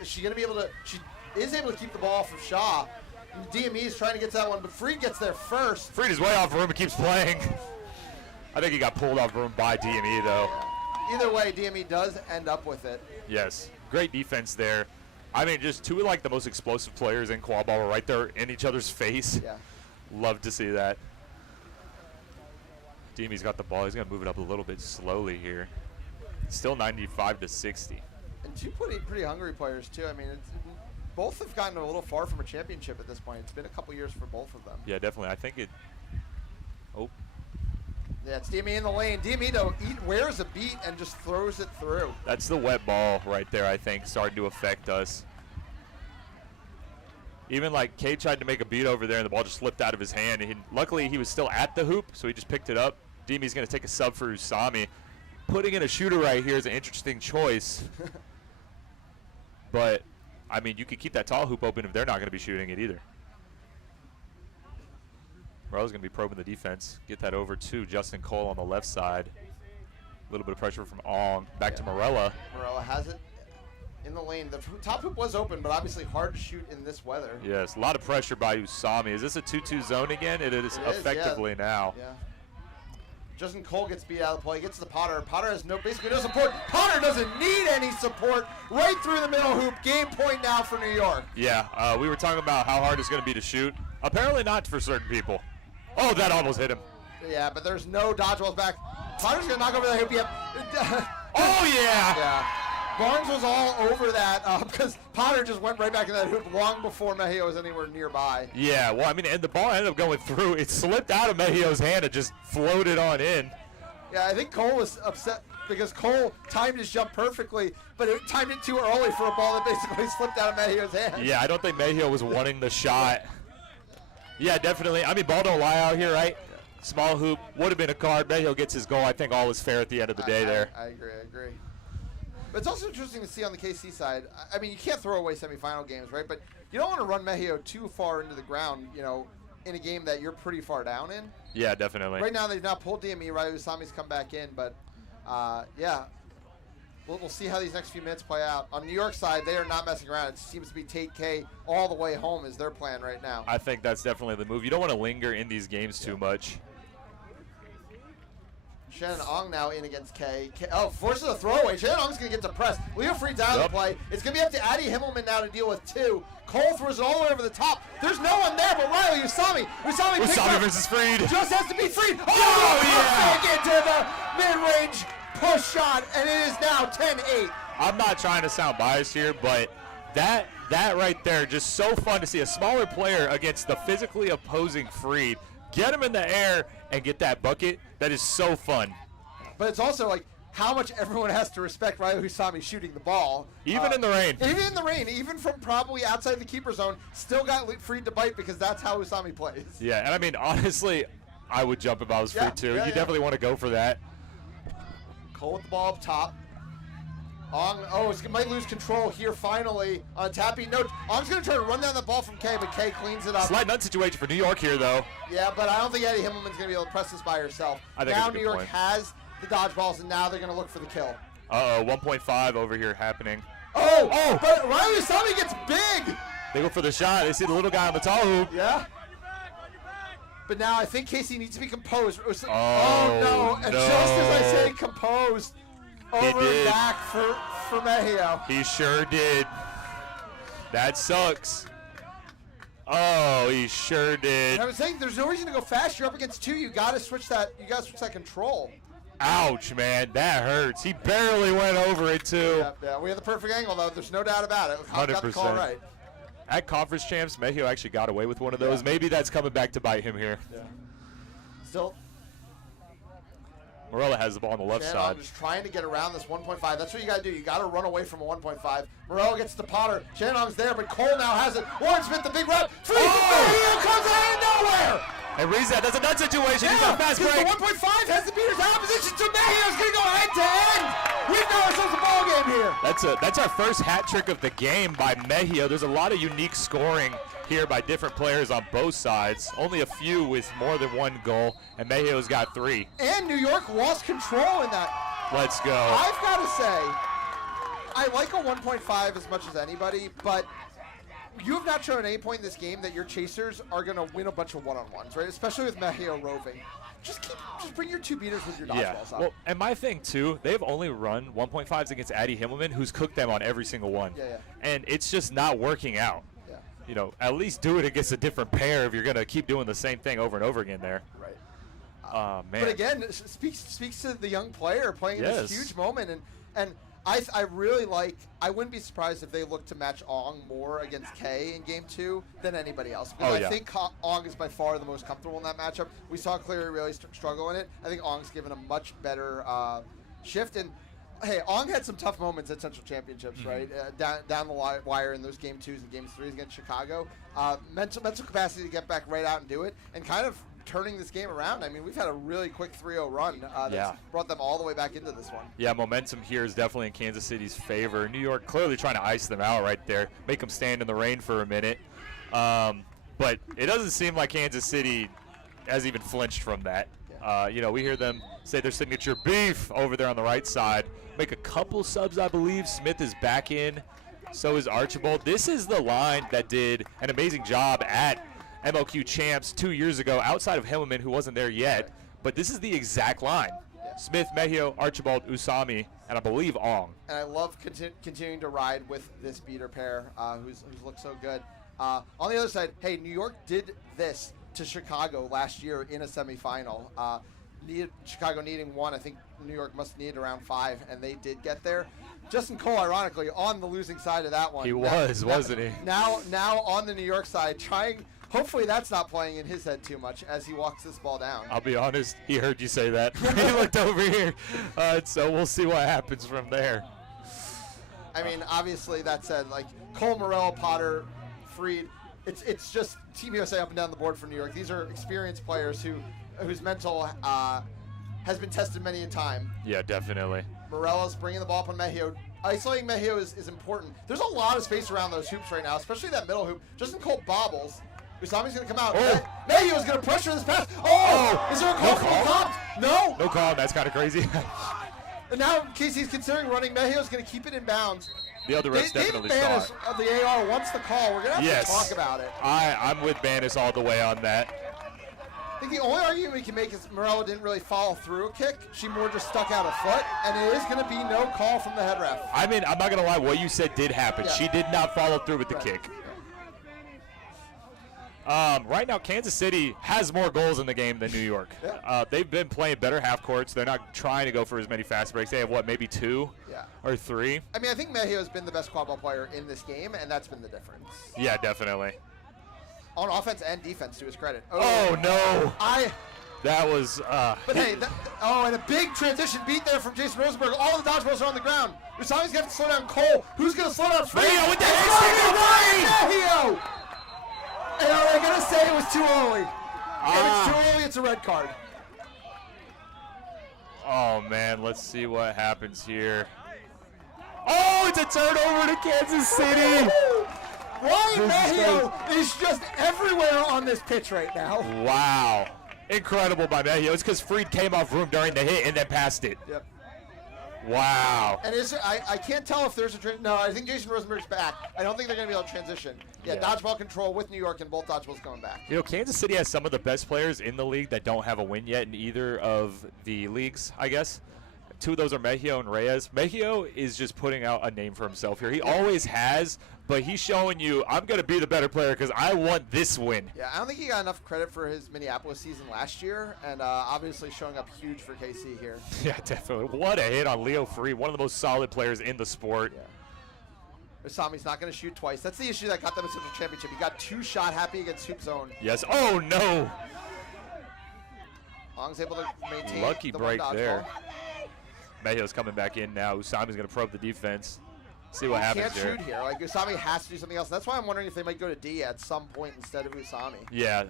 Is she going to be able to? She is able to keep the ball from Shaw. And DME is trying to get to that one, but Freed gets there first. Freed is way off room and keeps playing. I think he got pulled off room by DME, though. Either way, DME does end up with it. Yes, great defense there. I mean, just two of like the most explosive players in quad ball were right there in each other's face. Yeah. Love to see that. DME's got the ball. He's going to move it up a little bit slowly here. Still 95-60. And two pretty hungry players, too. I mean, both have gotten a little far from a championship at this point. It's been a couple years for both of them. Yeah, definitely. I think it. Oh. Yeah, it's DME in the lane. DME, though, wears a beat and just throws it through. That's the wet ball right there, I think, starting to affect us. Even like K tried to make a beat over there, and the ball just slipped out of his hand. Luckily, he was still at the hoop, so he just picked it up. DME's going to take a sub for Usami. Putting in a shooter right here is an interesting choice. But, I mean, you could keep that tall hoop open if they're not going to be shooting it either. Morello's going to be probing the defense. Get that over to Justin Cole on the left side. A little bit of pressure from Ong. Back to Morella. Morella has it in the lane. The top hoop was open, but obviously hard to shoot in this weather. Yes, a lot of pressure by Usami. Is this a 2-2 zone again? It is effectively now. Yeah. Justin Cole gets beat out of the play. Gets to Potter. Potter has basically no support. Potter doesn't need any support. Right through the middle hoop. Game point now for New York. Yeah, we were talking about how hard it's going to be to shoot. Apparently not for certain people. Oh, that almost hit him. Yeah, but there's no dodgeballs back. Potter's going to knock over the hoop. Yep. Oh, yeah. Yeah. Barnes was all over that because Potter just went right back in that hoop long before Mejio was anywhere nearby. Yeah, well, I mean, and the ball ended up going through. It slipped out of Mejio's hand and just floated on in. Yeah, I think Cole was upset because Cole timed his jump perfectly, but it timed it too early for a ball that basically slipped out of Mejio's hand. Yeah, I don't think Mejio was wanting the shot. Yeah, definitely. I mean, ball don't lie out here, right? Small hoop, would have been a card. Mejio gets his goal. I think all was fair at the end of the day there. I agree. But it's also interesting to see on the KC side. I mean, you can't throw away semifinal games, right? But you don't want to run Mejio too far into the ground, in a game that you're pretty far down in. Yeah, definitely. Right now, they've not pulled DME. Riley Usami's come back in. But, yeah, we'll see how these next few minutes play out. On New York side, they are not messing around. It seems to be Tate K all the way home is their plan right now. I think that's definitely the move. You don't want to linger in these games too much. Shannon Ong now in against K. Forces a throwaway. Shannon Ong's going to get depressed. Leo Freed's out of the play. It's going to be up to Addie Himmelman now to deal with two. Cole throws it all the way over the top. There's no one there but Riley Usami. Usami versus Freed. Just has to be Freed. Oh, yeah. Into the mid-range push shot, and it is now 10-8. I'm not trying to sound biased here, but that right there, just so fun to see a smaller player against the physically opposing Freed. Get him in the air and get that bucket. That is so fun. But it's also like how much everyone has to respect Riley Usami shooting the ball. Even in the rain. Even in the rain. Even from probably outside the keeper zone. Still got Freed to bite because that's how Usami plays. Yeah, and I mean, honestly, I would jump if I was Freed too. You definitely want to go for that. Cole with the ball up top. Ong, might lose control here finally on tapping. No, Ong's going to try to run down the ball from K, but K cleans it up. Slight nut situation for New York here, though. Yeah, but I don't think Addie Himmelman's going to be able to press this by herself. Now New York has the dodgeballs, and now they're going to look for the kill. 1.5 over here happening. But Riley Usami gets big. They go for the shot. They see the little guy on the tall hoop. Yeah. But now I think Casey needs to be composed. No. And just as I say composed, Over and back for Mejio. He sure did. That sucks. Oh, he sure did. And I was saying, there's no reason to go fast. You're up against 2. You got to switch that. You got to switch that control. Ouch, man, that hurts. He barely went over it too. Yeah, we had the perfect angle though. There's no doubt about it. 100%. Got the call right. At conference champs, Mejio actually got away with one of those. Maybe that's coming back to bite him here. Yeah. Still. Morella has the ball on the left side. Just trying to get around this 1.5. That's what you got to do. You got to run away from a 1.5. Morella gets to Potter. Shannon's there, but Cole now has it. Warren Smith, the big rep. Free. Mejio comes out of nowhere. And reads that. That's a nut situation. He's got a fast break. The 1.5 has the beaters out of position to Mejio's going to go head to end. We've got ourselves a ball game here. That's our first hat trick of the game by Mejio. There's a lot of unique scoring here by different players on both sides. Only a few with more than one goal, and Mejio's got 3. And New York lost control in that. Let's go. I've got to say, I like a 1.5 as much as anybody, but you have not shown at any point in this game that your chasers are going to win a bunch of one-on-ones, right? Especially with Mejio roving. Just bring your 2 beaters with your dodgeballs up. Well, and my thing too, they've only run 1.5s against Addy Himmelman, who's cooked them on every single one. And it's just not working out. You know, at least do it against a different pair if you're going to keep doing the same thing over and over again there. Right. Man. But again, it speaks to the young player playing in this huge moment. And I really like, I wouldn't be surprised if they look to match Ong more against K in game 2 than anybody else. Because I think Ong is by far the most comfortable in that matchup. We saw Cleary really struggle in it. I think Ong's given a much better shift. And hey, Ong had some tough moments at Central Championships, right? Down the wire in those game 2s and game 3s against Chicago. Mental capacity to get back right out and do it, and kind of turning this game around. I mean, we've had a really quick 3-0 run that's brought them all the way back into this one. Yeah, momentum here is definitely in Kansas City's favor. New York clearly trying to ice them out right there, make them stand in the rain for a minute. But it doesn't seem like Kansas City has even flinched from that. You know, we hear them say their signature beef over there on the right side. Make a couple subs, I believe. Smith is back in. So is Archibald. This is the line that did an amazing job at MLQ Champs 2 years ago, outside of Himmelman, who wasn't there yet. But this is the exact line. Smith, Mejio, Archibald, Usami, and I believe Ong. And I love continuing to ride with this beater pair who's looked so good. On the other side, hey, New York did this to Chicago last year in a semifinal. Chicago needing 1. I think New York must need around 5, and they did get there. Justin Cole, ironically, on the losing side of that one. He wasn't he? Now on the New York side, trying. Hopefully that's not playing in his head too much as he walks this ball down. I'll be honest, he heard you say that. He looked over here. So we'll see what happens from there. I mean, obviously that said, like Cole, Morel, Potter, Freed, it's just Team USA up and down the board for New York. These are experienced players whose mental has been tested many a time. Yeah, definitely. Morella's bringing the ball up on Mejio. Isolating Mejio is important. There's a lot of space around those hoops right now, especially that middle hoop. Justin Cole bobbles. Usami's going to come out. Mejio's going to pressure this pass. Is there a call for the comp? No. No call. That's kind of crazy. And now Casey's considering running. Mejio's going to keep it in bounds. The other refs definitely saw it. The AR wants the call. We're going to have to talk about it. I'm with Banis all the way on that. I think the only argument we can make is Morella didn't really follow through a kick. She more just stuck out a foot, and it is going to be no call from the head ref. I mean, I'm not going to lie. What you said did happen. Yeah. She did not follow through with the kick. Right now, Kansas City has more goals in the game than New York. They've been playing better half courts. They're not trying to go for as many fast breaks. They have, maybe 2 or 3? I mean, I think Mejio has been the best quad ball player in this game, and that's been the difference. Yeah, definitely. On offense and defense, to his credit. Oh no! That was. But hey, and a big transition beat there from Jason Rosenberg. All the dodgeballs are on the ground. Usami's got to slow down Cole. Who's going to slow down Freed? Mejio with that Mejio! And are they going to say it was too early? If it's too early, it's a red card. Oh man, let's see what happens here. Oh, it's a turnover to Kansas City. Ryan Mejio is just everywhere on this pitch right now. Wow. Incredible by Mejio. It's because Freed came off room during the hit and then passed it. Yep. Wow. And I can't tell if there's a no, I think Jason Rosenberg's back. I don't think they're going to be able to transition. Yeah, dodgeball control with New York, and both dodgeballs coming back. You know, Kansas City has some of the best players in the league that don't have a win yet in either of the leagues, I guess. Two of those are Mejio and Reyes. Mejio is just putting out a name for himself here. He always has, but he's showing you, I'm going to be the better player because I want this win. Yeah, I don't think he got enough credit for his Minneapolis season last year, and obviously showing up huge for KC here. Yeah, definitely. What a hit on Leo Free, one of the most solid players in the sport. Yeah. Usami's not going to shoot twice. That's the issue that got them in Central Championship. He got 2 shot happy against Hoop Zone. Yes. Oh, no. Long's able to maintain Lucky the break one there. dodgeball. Mejio's coming back in now. Usami's going to probe the defense. See what happens Can't there. shoot here. Like, Usami has to do something else. That's why I'm wondering if they might go to D at some point instead of Usami. Yeah.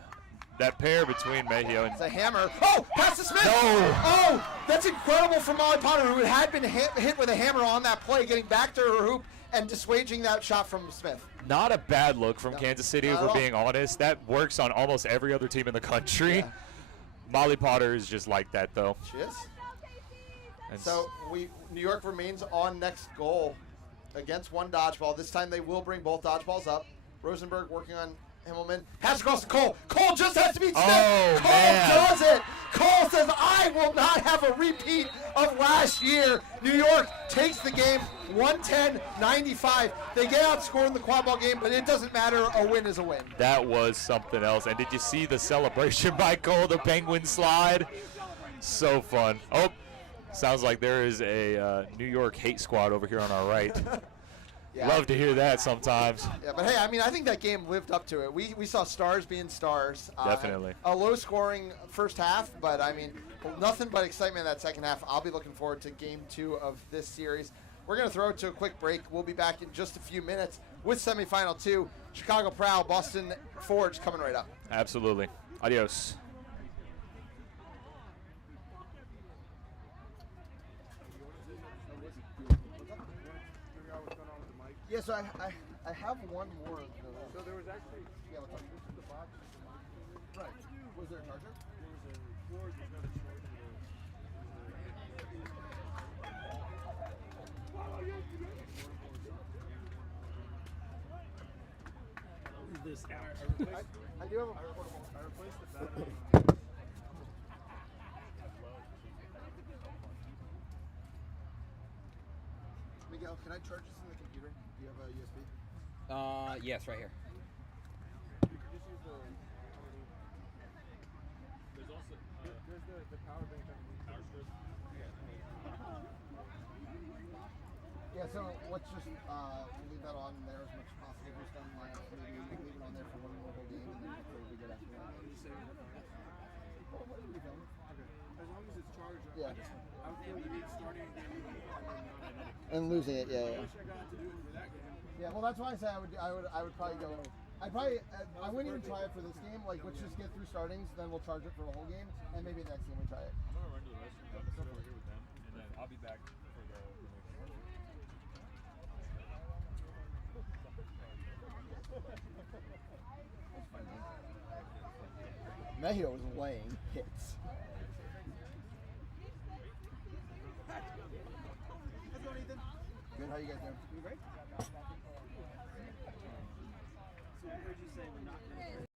That pair between Mejio and... It's a hammer. Oh, pass to Smith. No. Oh, that's incredible from Molly Potter, who had been hit with a hammer on that play, getting back to her hoop and dissuading that shot from Smith. Not a bad look from Kansas City, if we're being honest. That works on almost every other team in the country. Yeah. Molly Potter is just like that, though. She is. And So New York remains on next goal against one dodgeball. This time they will bring both dodgeballs up. Rosenberg working on Himmelman. Has across to Cole. Cole just has to beat Smith. Oh, Cole man. does it. Cole says, I will not have a repeat of last year. New York takes the game 110-95. They get outscored in the quad ball game, but it doesn't matter. A win is a win. that was something else. And did you see the celebration by Cole, the penguin slide? So fun. Oh, sounds like there is a New York hate squad over here on our right. Yeah. Love to hear that sometimes. Yeah, but hey, I mean, I think that game lived up to it. We saw stars being stars. Definitely. A low-scoring first half, but I mean, nothing but excitement in that second half. I'll be looking forward to Game 2 of this series. We're going to throw it to a quick break. We'll be back in just a few minutes with semifinal 2. Chicago Prowl, Boston Forge coming right up. Absolutely. Adios. Yeah, so I have one more. So there was actually what's up? The box. Right. Was there a charger? There was a cord. There's not a charger. This I do have a portable. I replaced the battery. Miguel, can I charge this in the computer? Do you have a USB? Yes, right here. There's also there's the power bank underneath. Power strip. Yeah, so let's just leave that on there as much as possible. Just on my maybe leave it on there for one more whole game and then we get after that. Well, what are we doing? Okay. As long as it's charged. Yeah. I would feel you need starting a game And losing it, yeah. I wish I got to do it for that game. Yeah, well, that's why I say I would probably go. I wouldn't even try it for this game. Like, let's just get through startings, then we'll charge it for the whole game, and maybe the next game we try it. I'm going to run to the restroom. I'll sit over here with them, and then I'll be back for the Mejio was laying hits. Good, how you guys doing? Great. So what did you say? We're not going to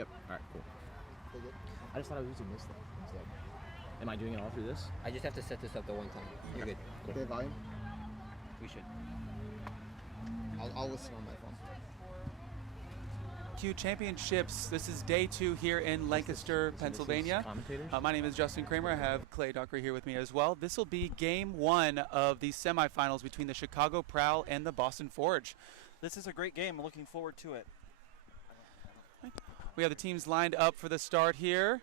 Yep. All right, cool. They good? I just thought I was using this thing instead. Am I doing it all through this? I just have to set this up the one time. You're good. Cool. Okay, volume? We should. I'll listen on my phone. MLQ Championships. This is day 2 here in Lancaster, Pennsylvania. My name is Justin Kramer. I have Clay Docker here with me as well. This will be game 1 of the semifinals between the Chicago Prowl and the Boston Forge. This is a great game. I'm looking forward to it. We have the teams lined up for the start here.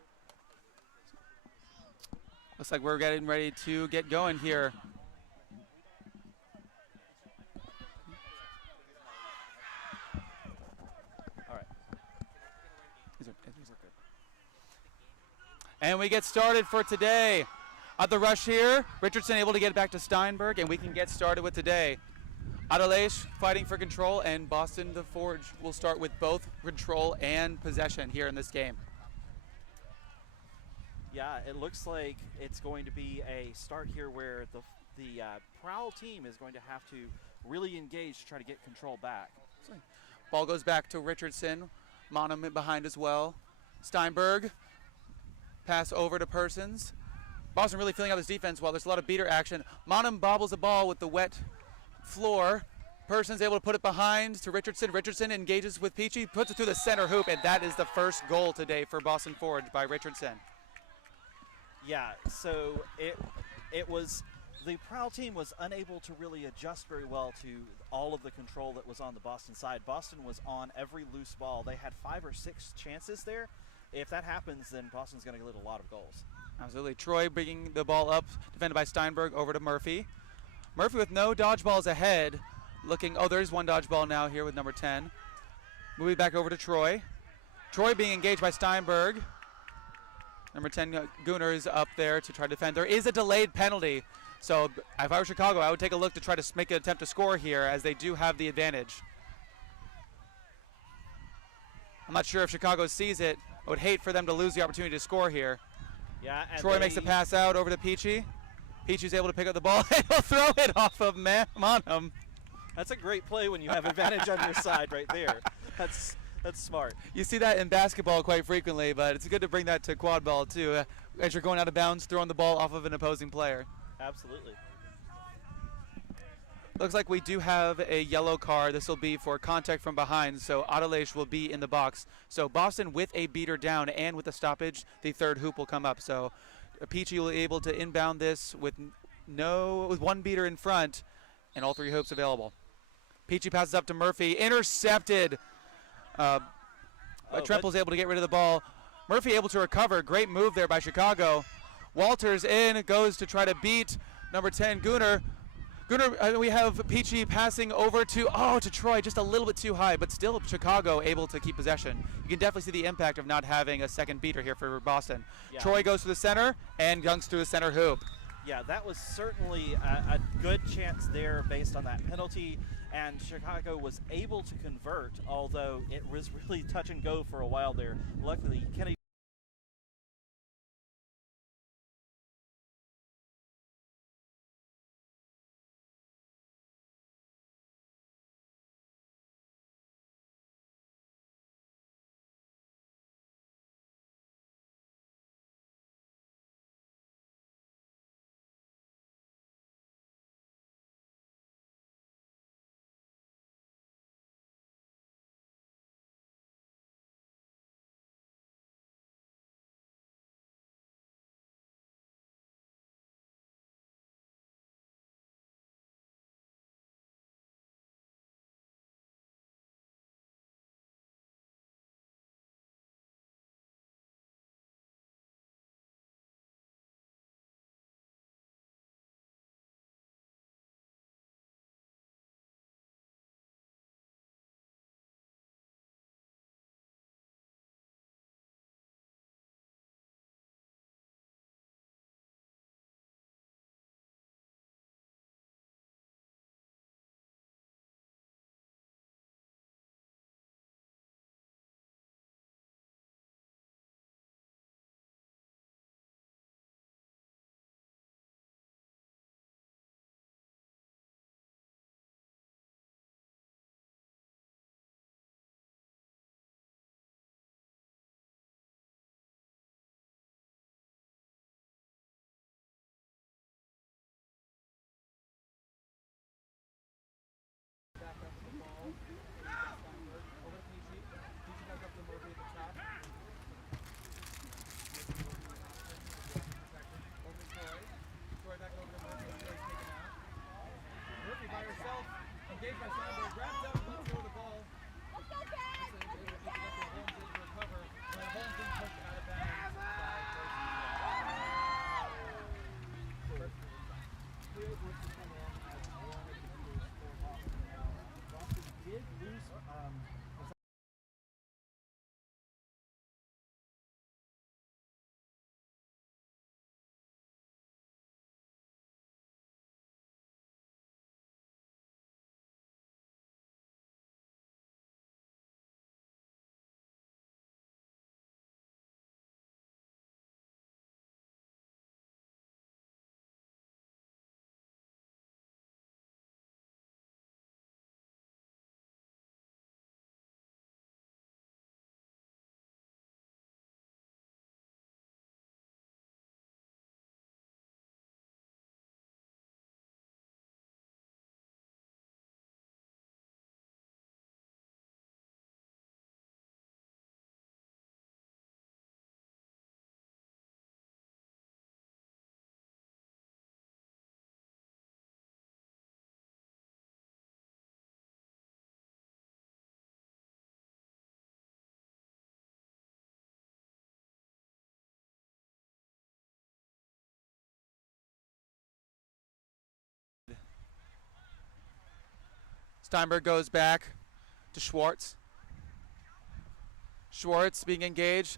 Looks like we're getting ready to get going here. And we get started for today. At the rush here, Richardson able to get back to Steinberg, and we can get started with today. Adelaide fighting for control, and Boston the Forge will start with both control and possession here in this game. Yeah, it looks like it's going to be a start here where the Prowl team is going to have to really engage to try to get control back. Ball goes back to Richardson. Monum in behind as well. Steinberg. Pass over to Persons. Boston really filling out this defense while there's a lot of beater action. Monum bobbles the ball with the wet floor. Persons able to put it behind to Richardson. Richardson engages with Peachy, puts it through the center hoop, and that is the first goal today for Boston Forge by Richardson. Yeah, so it was the Prowl team was unable to really adjust very well to all of the control that was on the Boston side. Boston was on every loose ball. They had 5 or 6 chances there. If that happens, then Boston's going to get a lot of goals. Absolutely. Troy bringing the ball up, defended by Steinberg, over to Murphy. Murphy with no dodgeballs ahead. Looking, oh, there's one dodgeball now here with number 10. Moving back over to Troy. Troy being engaged by Steinberg. Number 10, Gunnar, is up there to try to defend. There is a delayed penalty. So if I were Chicago, I would take a look to try to make an attempt to score here, as they do have the advantage. I'm not sure if Chicago sees it. I would hate for them to lose the opportunity to score here. Yeah, and Troy makes a pass out over to Peachy. Peachy's able to pick up the ball and he'll throw it off of Monum. That's a great play when you have advantage on your side right there. That's smart. You see that in basketball quite frequently, but it's good to bring that to quad ball too. As you're going out of bounds, throwing the ball off of an opposing player. Absolutely. Looks like we do have a yellow card. This will be for contact from behind, so Adelaide will be in the box. So Boston with a beater down and with a stoppage, the third hoop will come up. So Peachy will be able to inbound this with one beater in front and all 3 hoops available. Peachy passes up to Murphy, intercepted. Tremple's able to get rid of the ball. Murphy able to recover. Great move there by Chicago. Walters in, goes to try to beat number 10, Gunnar. We have Peachy passing over to Troy, just a little bit too high, but still Chicago able to keep possession. You can definitely see the impact of not having a second beater here for Boston. Yeah. Troy goes to the center and dunks through the center hoop. Yeah, that was certainly a good chance there based on that penalty, and Chicago was able to convert, although it was really touch and go for a while there. Luckily, Kennedy Steinberg goes back to Schwartz. Schwartz being engaged,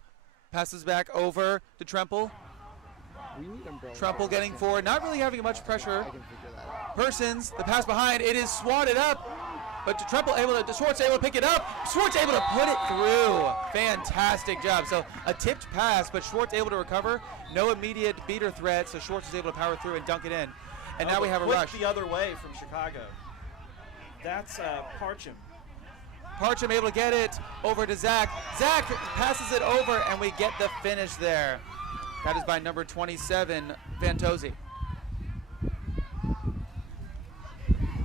passes back over to Tremple. We need umbrella. Tremple getting forward, not really having much pressure. I can figure that out. Persons, the pass behind, it is swatted up, but Tremple Schwartz able to pick it up. Schwartz able to put it through. Fantastic job. So a tipped pass, but Schwartz able to recover. No immediate beater threat, so Schwartz is able to power through and dunk it in. And now we have a quick rush. the other way from Chicago. That's Parcham. Parcham able to get it over to Zach. Zach passes it over, and we get the finish there. That is by number 27, Fantozzi.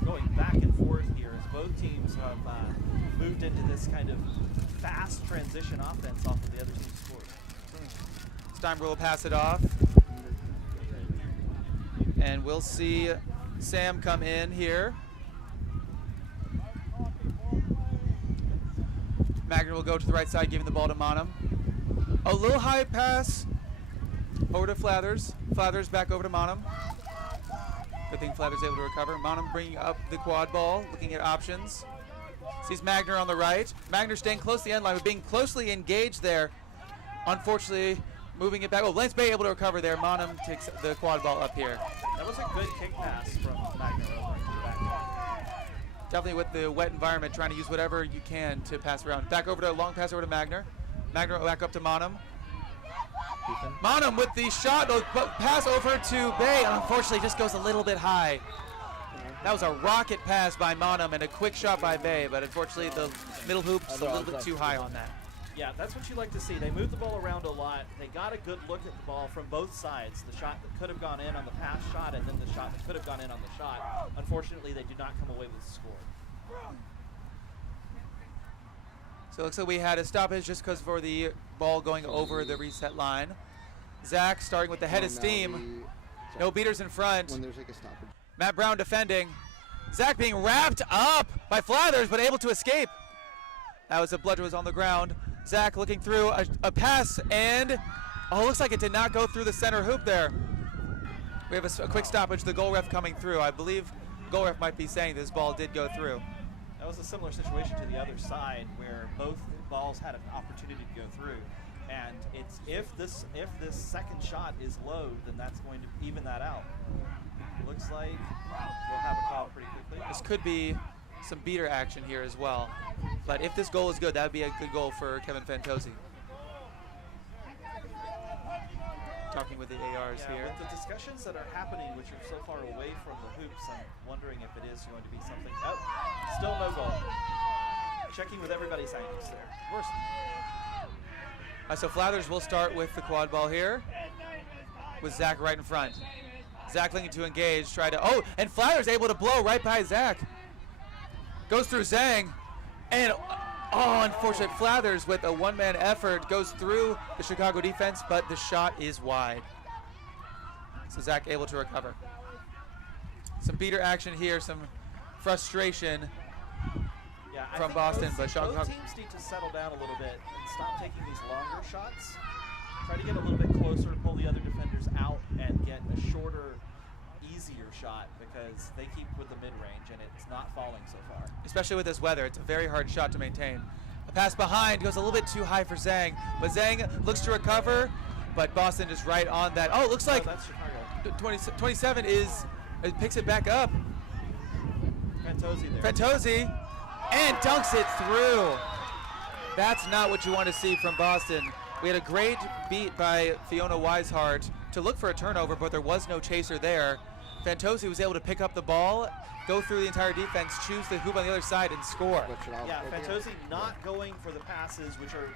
Going back and forth here as both teams have moved into this kind of fast transition offense off of the other team's scores. Steinberg will pass it off. And we'll see Sam come in here. Magner will go to the right side, giving the ball to Monum. A little high pass over to Flathers. Flathers back over to Monum. Good thing Flathers able to recover. Monum bringing up the quad ball, looking at options. Sees Magner on the right. Magner staying close to the end line, but being closely engaged there. Unfortunately, moving it back. Oh, Lance Bay able to recover there. Monum takes the quad ball up here. That was a good kick pass from Magner over to the back. Definitely with the wet environment, trying to use whatever you can to pass around. Back over to long pass over to Magner. Magner back up to Monum. Monum with the shot, pass over to Bay. Unfortunately, just goes a little bit high. That was a rocket pass by Monum and a quick shot by Bay, but unfortunately the middle hoop's a little bit too high on that. Yeah, that's what you like to see. They moved the ball around a lot. They got a good look at the ball from both sides. The shot that could have gone in on the pass shot and then the shot that could have gone in on the shot. Unfortunately, they do not come away with the score. So it looks like we had a stoppage just because for the ball going over the reset line. Zach starting with the head of steam. No beaters in front. When there's like a stoppage. Matt Brown defending. Zach being wrapped up by Flathers, but able to escape. That was a bludger was on the ground. Zach looking through a pass, and oh, looks like it did not go through the center hoop there. We have a quick stoppage. The goal ref coming through. I believe goal ref might be saying this ball did go through. That was a similar situation to the other side where both balls had an opportunity to go through. And it's if this second shot is low, then that's going to even that out. Looks like we'll have a call pretty quickly. This could be some beater action here as well. But if this goal is good, that would be a good goal for Kevin Fantozzi. Talking with the ARs here. With the discussions that are happening, which are so far away from the hoops, I'm wondering if it is going to be something. Oh, still no goal. Checking with everybody's angles there. Worse. So Flathers will start with the quad ball here with Zach right in front. Zach looking to engage, try to, oh, and Flathers able to blow right by Zach. Goes through Zhang, and oh, unfortunate Flathers with a one-man effort goes through the Chicago defense, but the shot is wide. So Zach able to recover. Some beater action here, some frustration from Boston, but both teams need to settle down a little bit and stop taking these longer shots. Try to get a little bit closer, pull the other defenders out, and get a shorter, easier shot because they keep with the mid-range and it's not falling so far. Especially with this weather, it's a very hard shot to maintain. A pass behind goes a little bit too high for Zhang, but Zhang looks to recover, but Boston is right on that. Oh, it looks like that's Chicago. 27 picks it back up. Fantozzi there. Fantozzi, and dunks it through. That's not what you want to see from Boston. We had a great beat by Fiona Weishart to look for a turnover, but there was no chaser there. Fantozzi was able to pick up the ball, go through the entire defense, choose the hoop on the other side, and score. Yeah, Fantozzi not going for the passes, which are,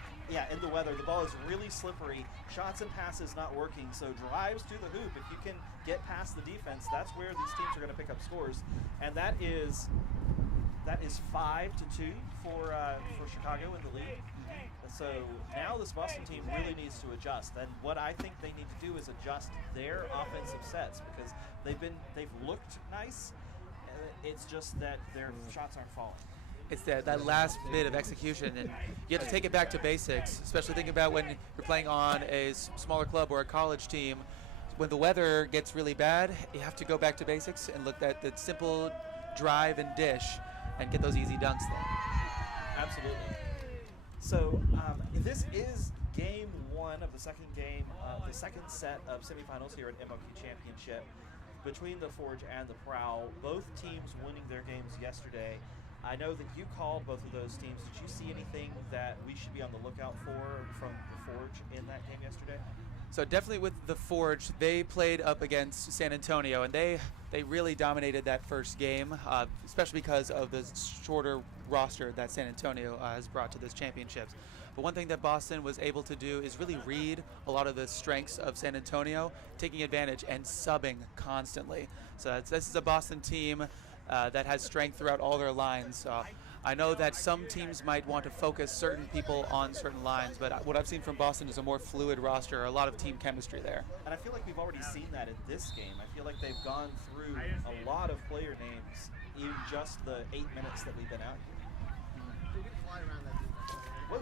in the weather. The ball is really slippery. Shots and passes not working, so drives to the hoop. If you can get past the defense, that's where these teams are going to pick up scores. And that is 5-2 for Chicago in the league. So now this Boston team really needs to adjust. And what I think they need to do is adjust their offensive sets because they've looked nice. It's just that their shots aren't falling. It's that last bit of execution, and you have to take it back to basics, especially thinking about when you're playing on a smaller club or a college team. When the weather gets really bad, you have to go back to basics and look at the simple drive and dish. and get those easy dunks there. Absolutely. So this is game one of the second game, the second set of semifinals here at MLQ Championship between the Forge and the Prowl. Both teams winning their games yesterday. I know that you called both of those teams. Did you see anything that we should be on the lookout for from the Forge in that game yesterday? So definitely with the Forge, they played up against San Antonio, and they really dominated that first game, especially because of the shorter roster that San Antonio has brought to this championships. But one thing that Boston was able to do is really read a lot of the strengths of San Antonio, taking advantage and subbing constantly. So this is a Boston team that has strength throughout all their lines. I know that some teams might want to focus certain people on certain lines, but what I've seen from Boston is a more fluid roster, a lot of team chemistry there. And I feel like we've already seen that in this game. I feel like they've gone through a lot of player names in just the 8 minutes that we've been out here. Whoa.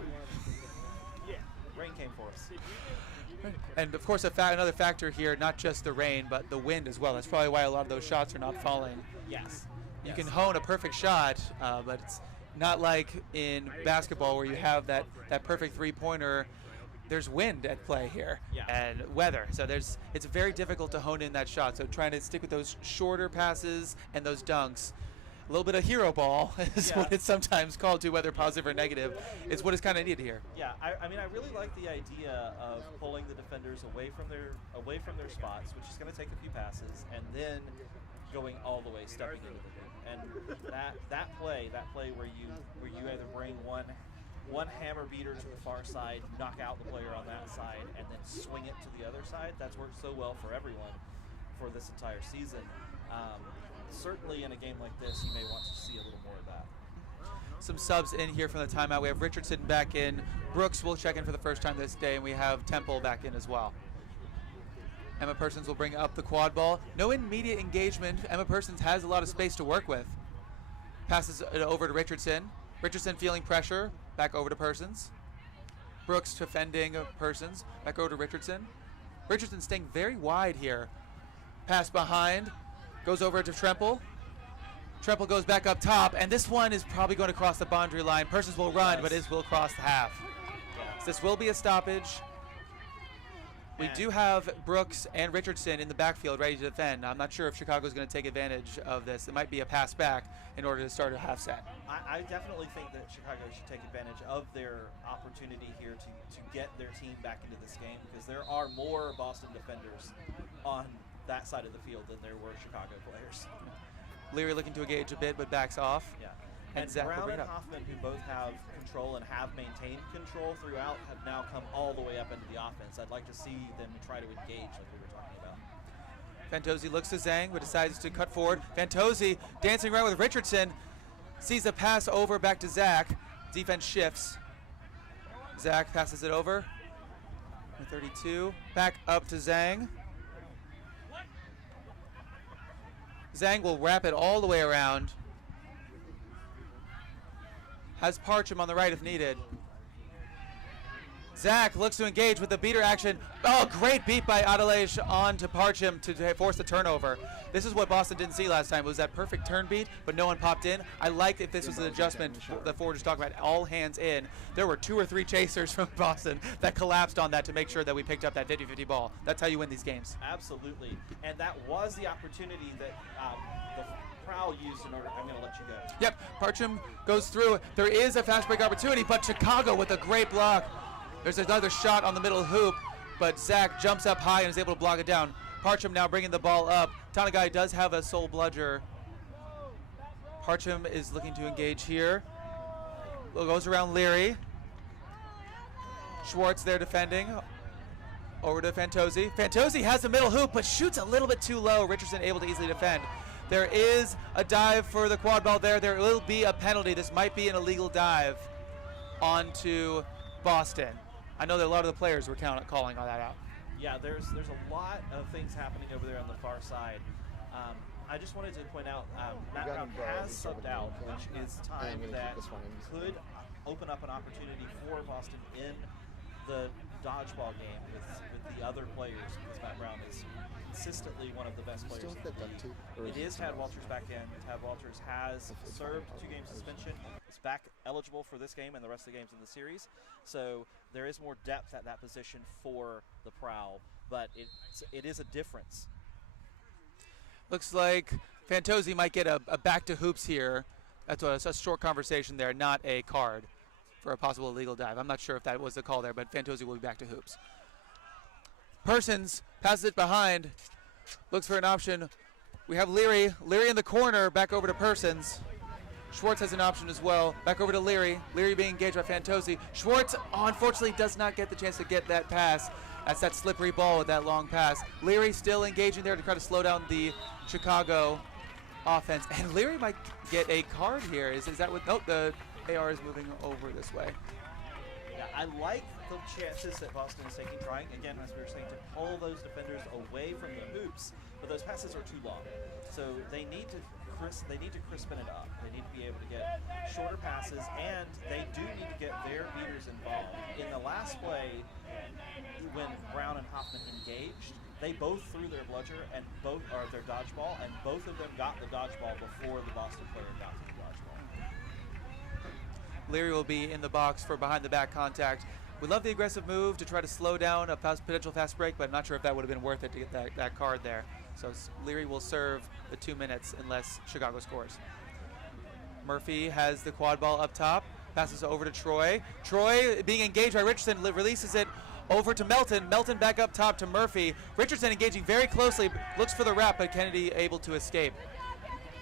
Yeah, rain came for us. And of course, another factor here, not just the rain, but the wind as well. That's probably why a lot of those shots are not falling. Yes. You can hone a perfect shot, but it's not like in basketball where you have that perfect three-pointer. There's wind at play here and weather, so it's very difficult to hone in that shot. So trying to stick with those shorter passes and those dunks, a little bit of hero ball is what it's sometimes called to, whether positive or negative, is what is kind of needed here. Yeah, I mean, I really like the idea of pulling the defenders away from their spots, which is going to take a few passes, and then going all the way, stepping into the hoop. And that play where you either bring one hammer beater to the far side, knock out the player on that side, and then swing it to the other side, that's worked so well for everyone for this entire season. Certainly in a game like this, you may want to see a little more of that. Some subs in here from the timeout. We have Richardson back in. Brooks will check in for the first time this day, and we have Temple back in as well. Emma Persons will bring up the quad ball. No immediate engagement. Emma Persons has a lot of space to work with. Passes it over to Richardson. Richardson feeling pressure. Back over to Persons. Brooks defending Persons. Back over to Richardson. Richardson staying very wide here. Pass behind. Goes over to Tremple. Tremple goes back up top, and this one is probably going to cross the boundary line. Persons will run, but it will cross the half. So this will be a stoppage. We do have Brooks and Richardson in the backfield ready to defend. I'm not sure if Chicago's going to take advantage of this. It might be a pass back in order to start a half set. I definitely think that Chicago should take advantage of their opportunity here to get their team back into this game, because there are more Boston defenders on that side of the field than there were Chicago players. Leary looking to engage a bit, but backs off. Yeah. And Zach Brown will bring and it up. Hoffman, who both have control and have maintained control throughout, have now come all the way up into the offense. I'd like to see them try to engage like we were talking about. Fantozzi looks to Zhang, but decides to cut forward. Fantozzi dancing around with Richardson. Sees a pass over back to Zach. Defense shifts. Zach passes it over. 32. Back up to Zhang. Zhang will wrap it all the way around. Has Parcham on the right if needed. Zach looks to engage with the beater action. Oh, great beat by Adelaide on to Parcham to force the turnover. This is what Boston didn't see last time. It was that perfect turn beat, but no one popped in. I liked if this was an adjustment the Forge was talking about, all hands in. There were 2 or 3 chasers from Boston that collapsed on that to make sure that we picked up that 50-50 ball. That's how you win these games. Absolutely. And that was the opportunity that the Prowl used in order. I'm going to let you go. Yep, Parcham goes through. There is a fast break opportunity, but Chicago with a great block. There's another shot on the middle hoop, but Zach jumps up high and is able to block it down. Parcham now bringing the ball up. Tanagai does have a soul bludger. Parcham is looking to engage here. Goes around Leary. Schwartz there defending. Over to Fantozzi. Fantozzi has the middle hoop, but shoots a little bit too low. Richardson able to easily defend. There is a dive for the quad ball there. There will be a penalty. This might be an illegal dive onto Boston. I know that a lot of the players were calling all that out. Yeah, there's a lot of things happening over there on the far side. I just wanted to point out Matt Brown has subbed out, which is time that could open up an opportunity for Boston in the dodgeball game with the other players, because Matt Brown is consistently one of the best players in the league. It is Tad Walters back in. Tad Walters has served 2-game suspension. He's back eligible for this game and the rest of the games in the series. So there is more depth at that position for the Prowl, but it is a difference. Looks like Fantozzi might get a back to hoops here. That's a short conversation there, not a card for a possible illegal dive. I'm not sure if that was the call there, but Fantozzi will be back to hoops. Persons passes it behind, looks for an option. We have Leary in the corner, back over to Persons. Schwartz has an option as well, back over to Leary. Leary being engaged by Fantozzi. Schwartz, unfortunately, does not get the chance to get that pass. That's that slippery ball with that long pass. Leary still engaging there to try to slow down the Chicago offense. And Leary might get a card here. Is that what? Nope, the AR is moving over this way. Yeah, I like the chances that Boston is taking, trying, again, as we were saying, to pull those defenders away from the hoops, but those passes are too long. So they need to crispen it up. They need to be able to get shorter passes, and they do need to get their beaters involved. In the last play, when Brown and Hoffman engaged, they both threw their bludger and their dodgeball, and both of them got the dodgeball before the Boston player got to the dodgeball. Leary will be in the box for behind the back contact. We love the aggressive move to try to slow down a potential fast break, but not sure if that would have been worth it to get that card there. So Leary will serve the 2 minutes unless Chicago scores. Murphy has the quad ball up top, passes over to Troy. Troy being engaged by Richardson, releases it over to Melton. Melton back up top to Murphy. Richardson engaging very closely, looks for the wrap, but Kennedy able to escape.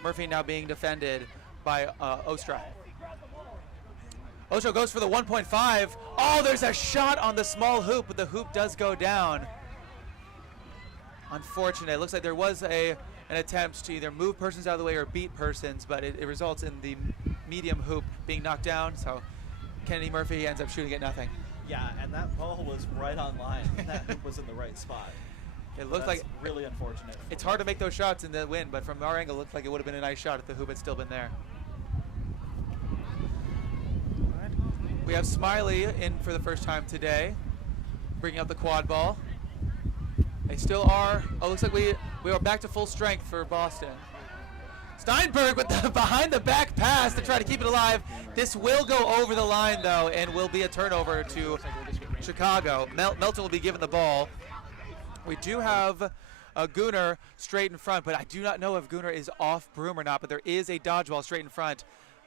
Murphy now being defended by Ostra. Osho goes for the 1.5. Oh, there's a shot on the small hoop, but the hoop does go down. Unfortunate. It looks like there was an attempt to either move Persons out of the way or beat Persons, but it results in the medium hoop being knocked down, so Kennedy Murphy ends up shooting at nothing. Yeah, and that ball was right on line. That hoop was in the right spot. It looked like really unfortunate. It's hard to make those shots in the wind, but from our angle, it looked like it would have been a nice shot if the hoop had still been there. We have Smiley in for the first time today, bringing up the quad ball. They still are. Oh, looks like we are back to full strength for Boston. Steinberg with the behind the back pass to try to keep it alive. This will go over the line though, and will be a turnover to Chicago. Melton will be given the ball. We do have Gunnar straight in front, but I do not know if Gunnar is off broom or not, but there is a dodgeball straight in front.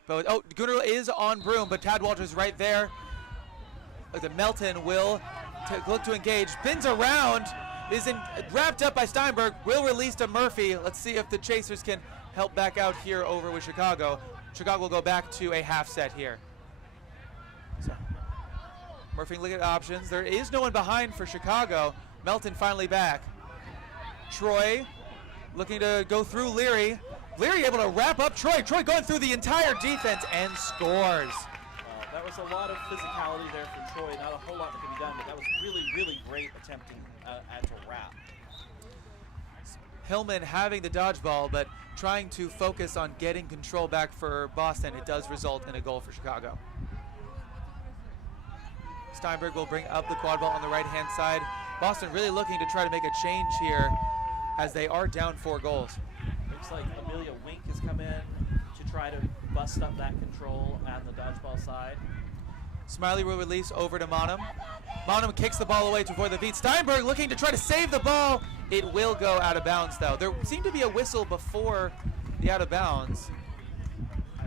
But Gunnar is on broom, but Tad Walters right there. Melton will look to engage, spins around, is wrapped up by Steinberg, will release to Murphy. Let's see if the Chasers can help back out here over with Chicago. Chicago will go back to a half set here. So Murphy look at options. There is no one behind for Chicago. Melton finally back. Troy looking to go through Leary. Leary able to wrap up Troy. Troy going through the entire defense and scores. That was a lot of physicality there from Troy. Not a whole lot that can be done, but that was really, really great attempting at a wrap. Hillman having the dodgeball, but trying to focus on getting control back for Boston. It does result in a goal for Chicago. Steinberg will bring up the quad ball on the right-hand side. Boston really looking to try to make a change here as they are down 4 goals. Looks like Amelia Wink has come in to try to bust up that control at the dodgeball side. Smiley will release over to Monum. Monum kicks the ball away to avoid the beat. Steinberg looking to try to save the ball. It will go out of bounds though. There seemed to be a whistle before the out of bounds.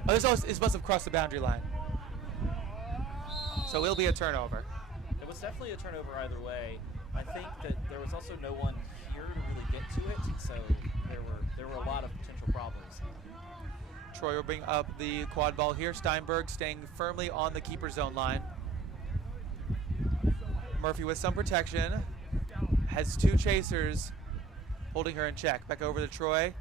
Oh, this must have crossed the boundary line. So it will be a turnover. It was definitely a turnover either way. I think that there was also no one here to really get to it, so there were a lot of potential problems. Troy will bring up the quad ball here. Steinberg staying firmly on the keeper zone line. Murphy with some protection. Has 2 chasers holding her in check. Back over to Troy.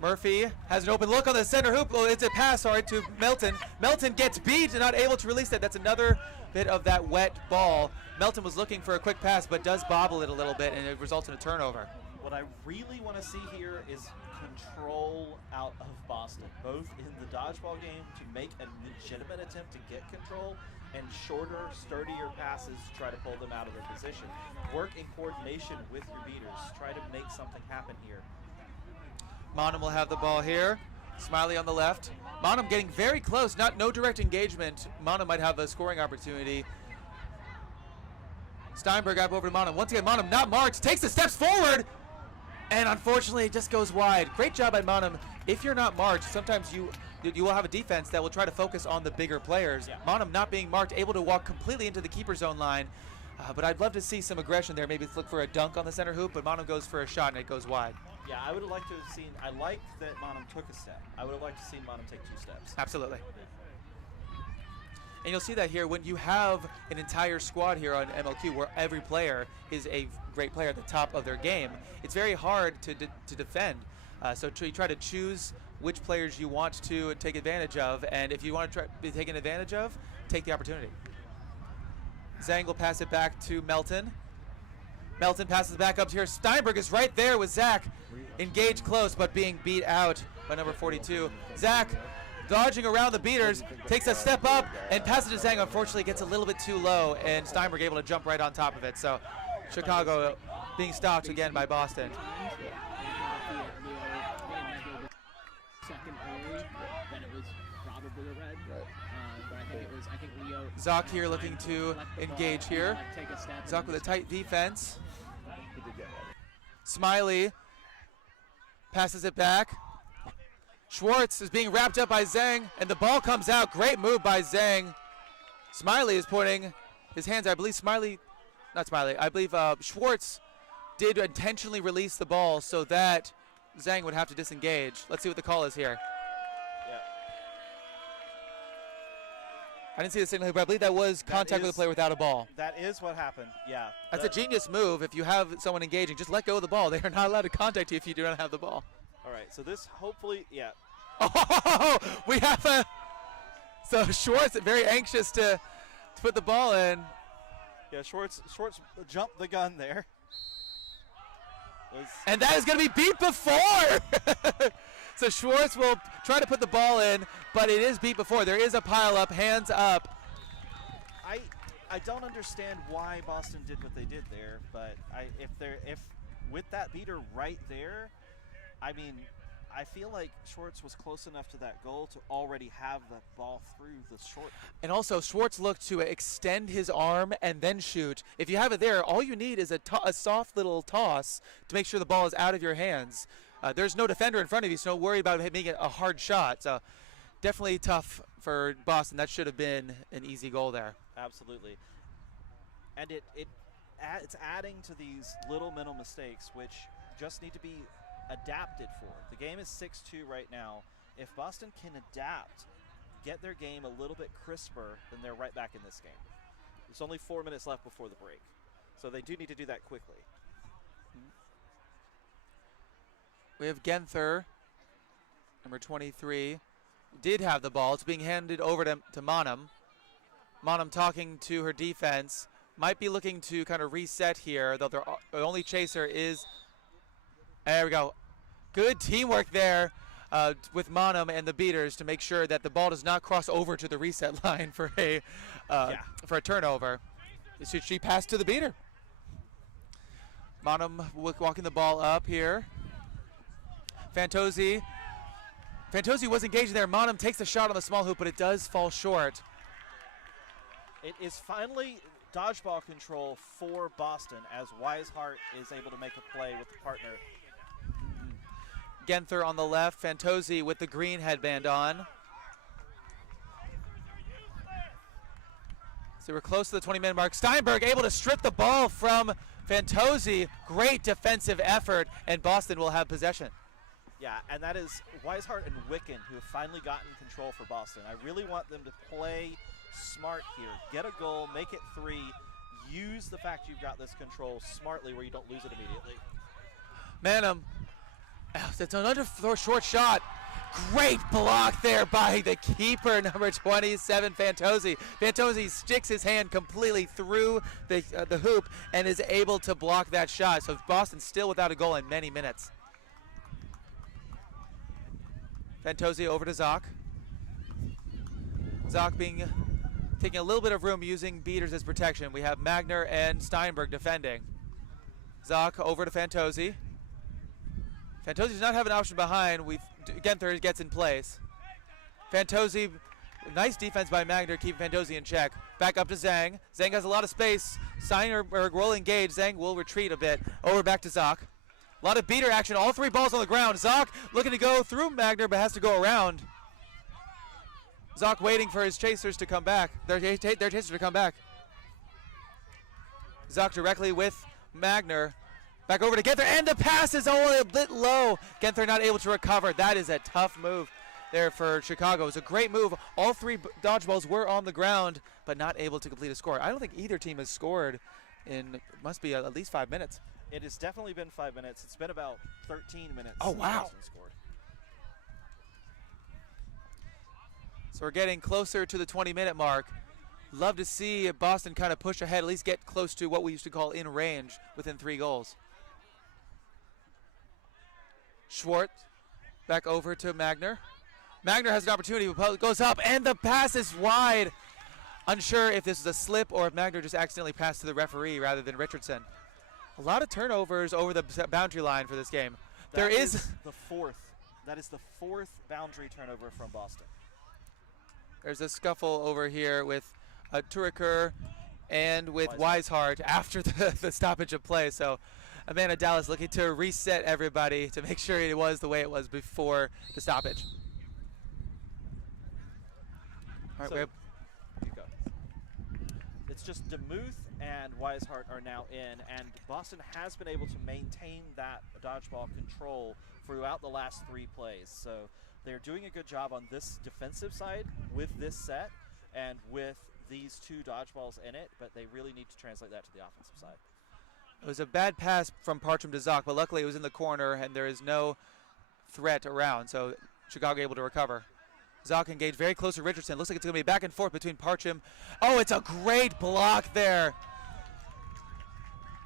Murphy has an open look on the center hoop. Oh, it's a pass, sorry, to Melton. Melton gets beat and not able to release that. That's another bit of that wet ball. Melton was looking for a quick pass, but does bobble it a little bit, and it results in a turnover. What I really want to see here is control out of Boston, both in the dodgeball game to make a legitimate attempt to get control, and shorter, sturdier passes to try to pull them out of their position. Work in coordination with your beaters. Try to make something happen here. Monum will have the ball here. Smiley on the left. Monum getting very close. No direct engagement. Monum might have a scoring opportunity. Steinberg up over to Monum. Once again, Monum not marked. Takes the steps forward. And unfortunately, it just goes wide. Great job by Monum. If you're not marked, sometimes you will have a defense that will try to focus on the bigger players. Yeah. Monum not being marked, able to walk completely into the keeper zone line. But I'd love to see some aggression there. Maybe look for a dunk on the center hoop, but Monum goes for a shot and it goes wide. Yeah, I would have liked to have seen, I like that Monum took a step. I would have liked to see Monum take 2 steps. Absolutely. And you'll see that here when you have an entire squad here on MLQ where every player is a great player at the top of their game. It's very hard to defend. So you try to choose which players you want to take advantage of, and if you want to be taken advantage of, take the opportunity. Zhang will pass it back to Melton. Melton passes it back up here. Steinberg is right there with Zach. Engaged close, but being beat out by number 42. Zach dodging around the beaters, takes a step up, and passes to Zhang. Unfortunately, gets a little bit too low, and Steinberg able to jump right on top of it. So Chicago being stopped again by Boston. Second early, then it was probably a red. But I think Leo. Zoc here looking to engage here. Zoc with a tight defense. Smiley passes it back. Schwartz is being wrapped up by Zhang, and the ball comes out. Great move by Zhang. Smiley is pointing his hands. I believe Schwartz did intentionally release the ball so that Zhang would have to disengage. Let's see what the call is here. Yeah. I didn't see the signal here, but I believe that was contact with a player without a ball. That is what happened, yeah. That's a genius move. If you have someone engaging, just let go of the ball. They are not allowed to contact you if you do not have the ball. All right, so this hopefully, yeah. Oh, we have a. So Schwartz very anxious to put the ball in. Yeah, Schwartz jumped the gun there. And that is going to be beat before. So Schwartz will try to put the ball in, but it is beat before. There is a pile up, hands up. I don't understand why Boston did what they did there, but if with that beater right there, I mean, I feel like Schwartz was close enough to that goal to already have the ball through the short. And also, Schwartz looked to extend his arm and then shoot. If you have it there, all you need is a soft little toss to make sure the ball is out of your hands. There's no defender in front of you, so don't worry about making it a hard shot. So definitely tough for Boston. That should have been an easy goal there. Absolutely. And it's adding to these little mental mistakes, which just need to be adapted for. The game is 6-2 right now. If Boston can adapt, get their game a little bit crisper, then they're right back in this game. There's only 4 minutes left before the break, so they do need to do that quickly. We have Genther, number 23, did have the ball. It's being handed over to Monum. Monum talking to her defense. Might be looking to kind of reset here, though their only chaser is. There we go. Good teamwork there with Monum and the beaters to make sure that the ball does not cross over to the reset line for a turnover. She passed to the beater. Monum walking the ball up here. Fantozzi was engaged there. Monum takes the shot on the small hoop, but it does fall short. It is finally dodgeball control for Boston as Weishart is able to make a play with the partner. Genther on the left, Fantozzi with the green headband on. So we're close to the 20-minute mark. Steinberg able to strip the ball from Fantozzi. Great defensive effort, and Boston will have possession. Yeah, and that is Weishart and Wicken who have finally gotten control for Boston. I really want them to play smart here. Get a goal, make it 3. Use the fact you've got this control smartly where you don't lose it immediately. Manum, that's another short shot. Great block there by the keeper, number 27, Fantozzi. Fantozzi sticks his hand completely through the hoop and is able to block that shot. So Boston still without a goal in many minutes. Fantozzi over to Zoc. Zoc being taking a little bit of room using beaters as protection. We have Magner and Steinberg defending. Zoc over to Fantozzi. Fantozzi does not have an option behind. Genther gets in place. Fantozzi, nice defense by Magner, keeping Fantozzi in check. Back up to Zhang. Zhang has a lot of space. Steinberg will engage. Zhang will retreat a bit. Over back to Zoc. A lot of beater action. All 3 balls on the ground. Zoc looking to go through Magner, but has to go around. Zoc waiting for his chasers to come back. Their chasers to come back. Zoc directly with Magner. Back over to Genther, and the pass is only a bit low. Genther not able to recover. That is a tough move there for Chicago. It was a great move. All 3 dodgeballs were on the ground, but not able to complete a score. I don't think either team has scored in, must be at least 5 minutes. It has definitely been 5 minutes. It's been about 13 minutes. Oh, wow. Boston scored. So we're getting closer to the 20-minute mark. Love to see Boston kind of push ahead, at least get close to what we used to call in range within 3 goals. Schwartz back over to Magner. Magner has an opportunity, goes up, and the pass is wide. Unsure if this is a slip or if Magner just accidentally passed to the referee rather than Richardson. A lot of turnovers over the boundary line for this game. That is the 4th. That is the 4th boundary turnover from Boston. There's a scuffle over here with Turiker and with Weishart after the stoppage of play. So Amanda Dallas looking to reset everybody to make sure it was the way it was before the stoppage. All right, so, it's just DeMuth and Weishart are now in, and Boston has been able to maintain that dodgeball control throughout the last 3 plays. So they're doing a good job on this defensive side with this set and with these 2 dodgeballs in it, but they really need to translate that to the offensive side. It was a bad pass from Partram to Zoc, but luckily it was in the corner and there is no threat around, so Chicago able to recover. Zoc engaged very close to Richardson. Looks like it's going to be back and forth between Partram. Oh, it's a great block there.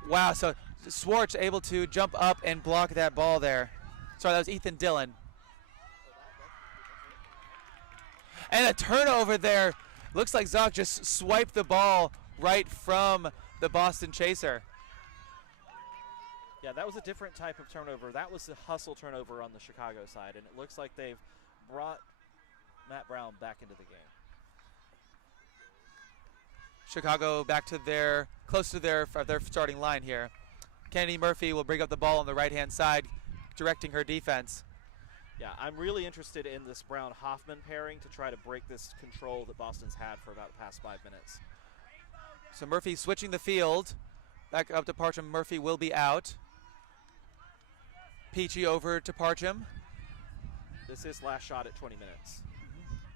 Wow, so Schwartz able to jump up and block that ball there. Sorry, that was Ethan Dillon. And a turnover there. Looks like Zoc just swiped the ball right from the Boston chaser. Yeah, that was a different type of turnover. That was the hustle turnover on the Chicago side, and it looks like they've brought Matt Brown back into the game. Chicago back to close to their starting line here. Kennedy Murphy will bring up the ball on the right-hand side, directing her defense. Yeah, I'm really interested in this Brown-Hoffman pairing to try to break this control that Boston's had for about the past 5 minutes. So Murphy switching the field. Back up to Partram. Murphy will be out. Peachy over to Partram. This is last shot at 20 minutes.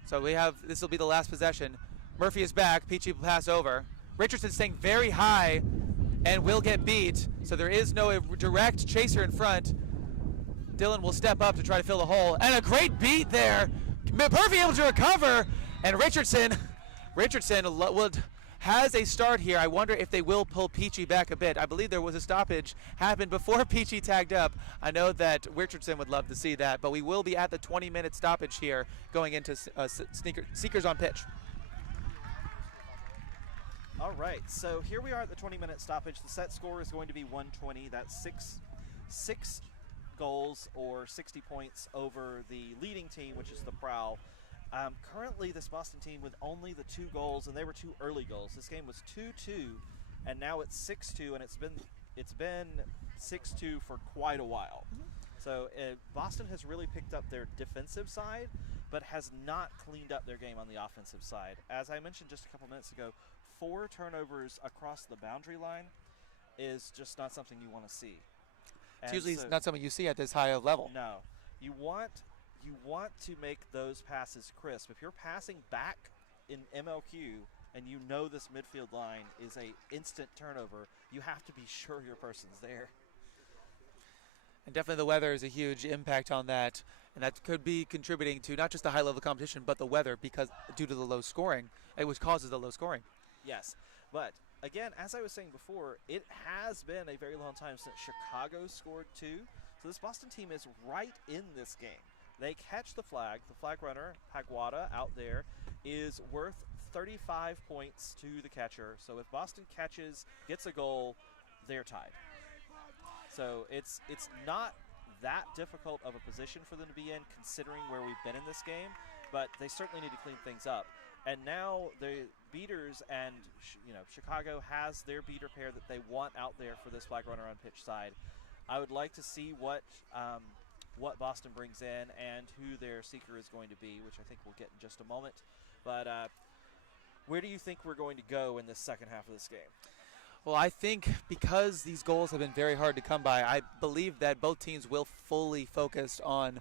So this will be the last possession. Murphy is back. Peachy will pass over. Richardson staying very high and will get beat. So there is no direct chaser in front. Dillon will step up to try to fill the hole. And a great beat there. Murphy able to recover. And Richardson has a start here. I wonder if they will pull Peachy back a bit. I believe there was a stoppage happened before Peachy tagged up. I know that Richardson would love to see that, but we will be at the 20-minute stoppage here going into Sneakers on pitch. All right, so here we are at the 20-minute stoppage. The set score is going to be 120. That's six goals or 60 points over the leading team, which is the Prowl. Currently, this Boston team with only the 2 goals, and they were 2 early goals. This game was 2-2, and now it's 6-2, and it's been 6-2 for quite a while. So Boston has really picked up their defensive side, but has not cleaned up their game on the offensive side. As I mentioned just a couple minutes ago, 4 turnovers across the boundary line is just not something you want to see. It's usually not something you see at this high of level. No, you want to make those passes crisp. If you're passing back in MLQ and you know this midfield line is a instant turnover, you have to be sure your person's there. And definitely the weather is a huge impact on that, and that could be contributing to not just the high level competition, but the weather, because due to the low scoring, which causes the low scoring. Yes, but again, as I was saying before, it has been a very long time since Chicago scored 2. So this Boston team is right in this game. They catch the flag runner, Paguada, out there, is worth 35 points to the catcher. So if Boston gets a goal, they're tied. So it's not that difficult of a position for them to be in, considering where we've been in this game, but they certainly need to clean things up. And now the beaters and Chicago has their beater pair that they want out there for this flag runner on pitch side. I would like to see what Boston brings in and who their seeker is going to be, which I think we'll get in just a moment. But where do you think we're going to go in this second half of this game? Well, I think because these goals have been very hard to come by, I believe that both teams will fully focus on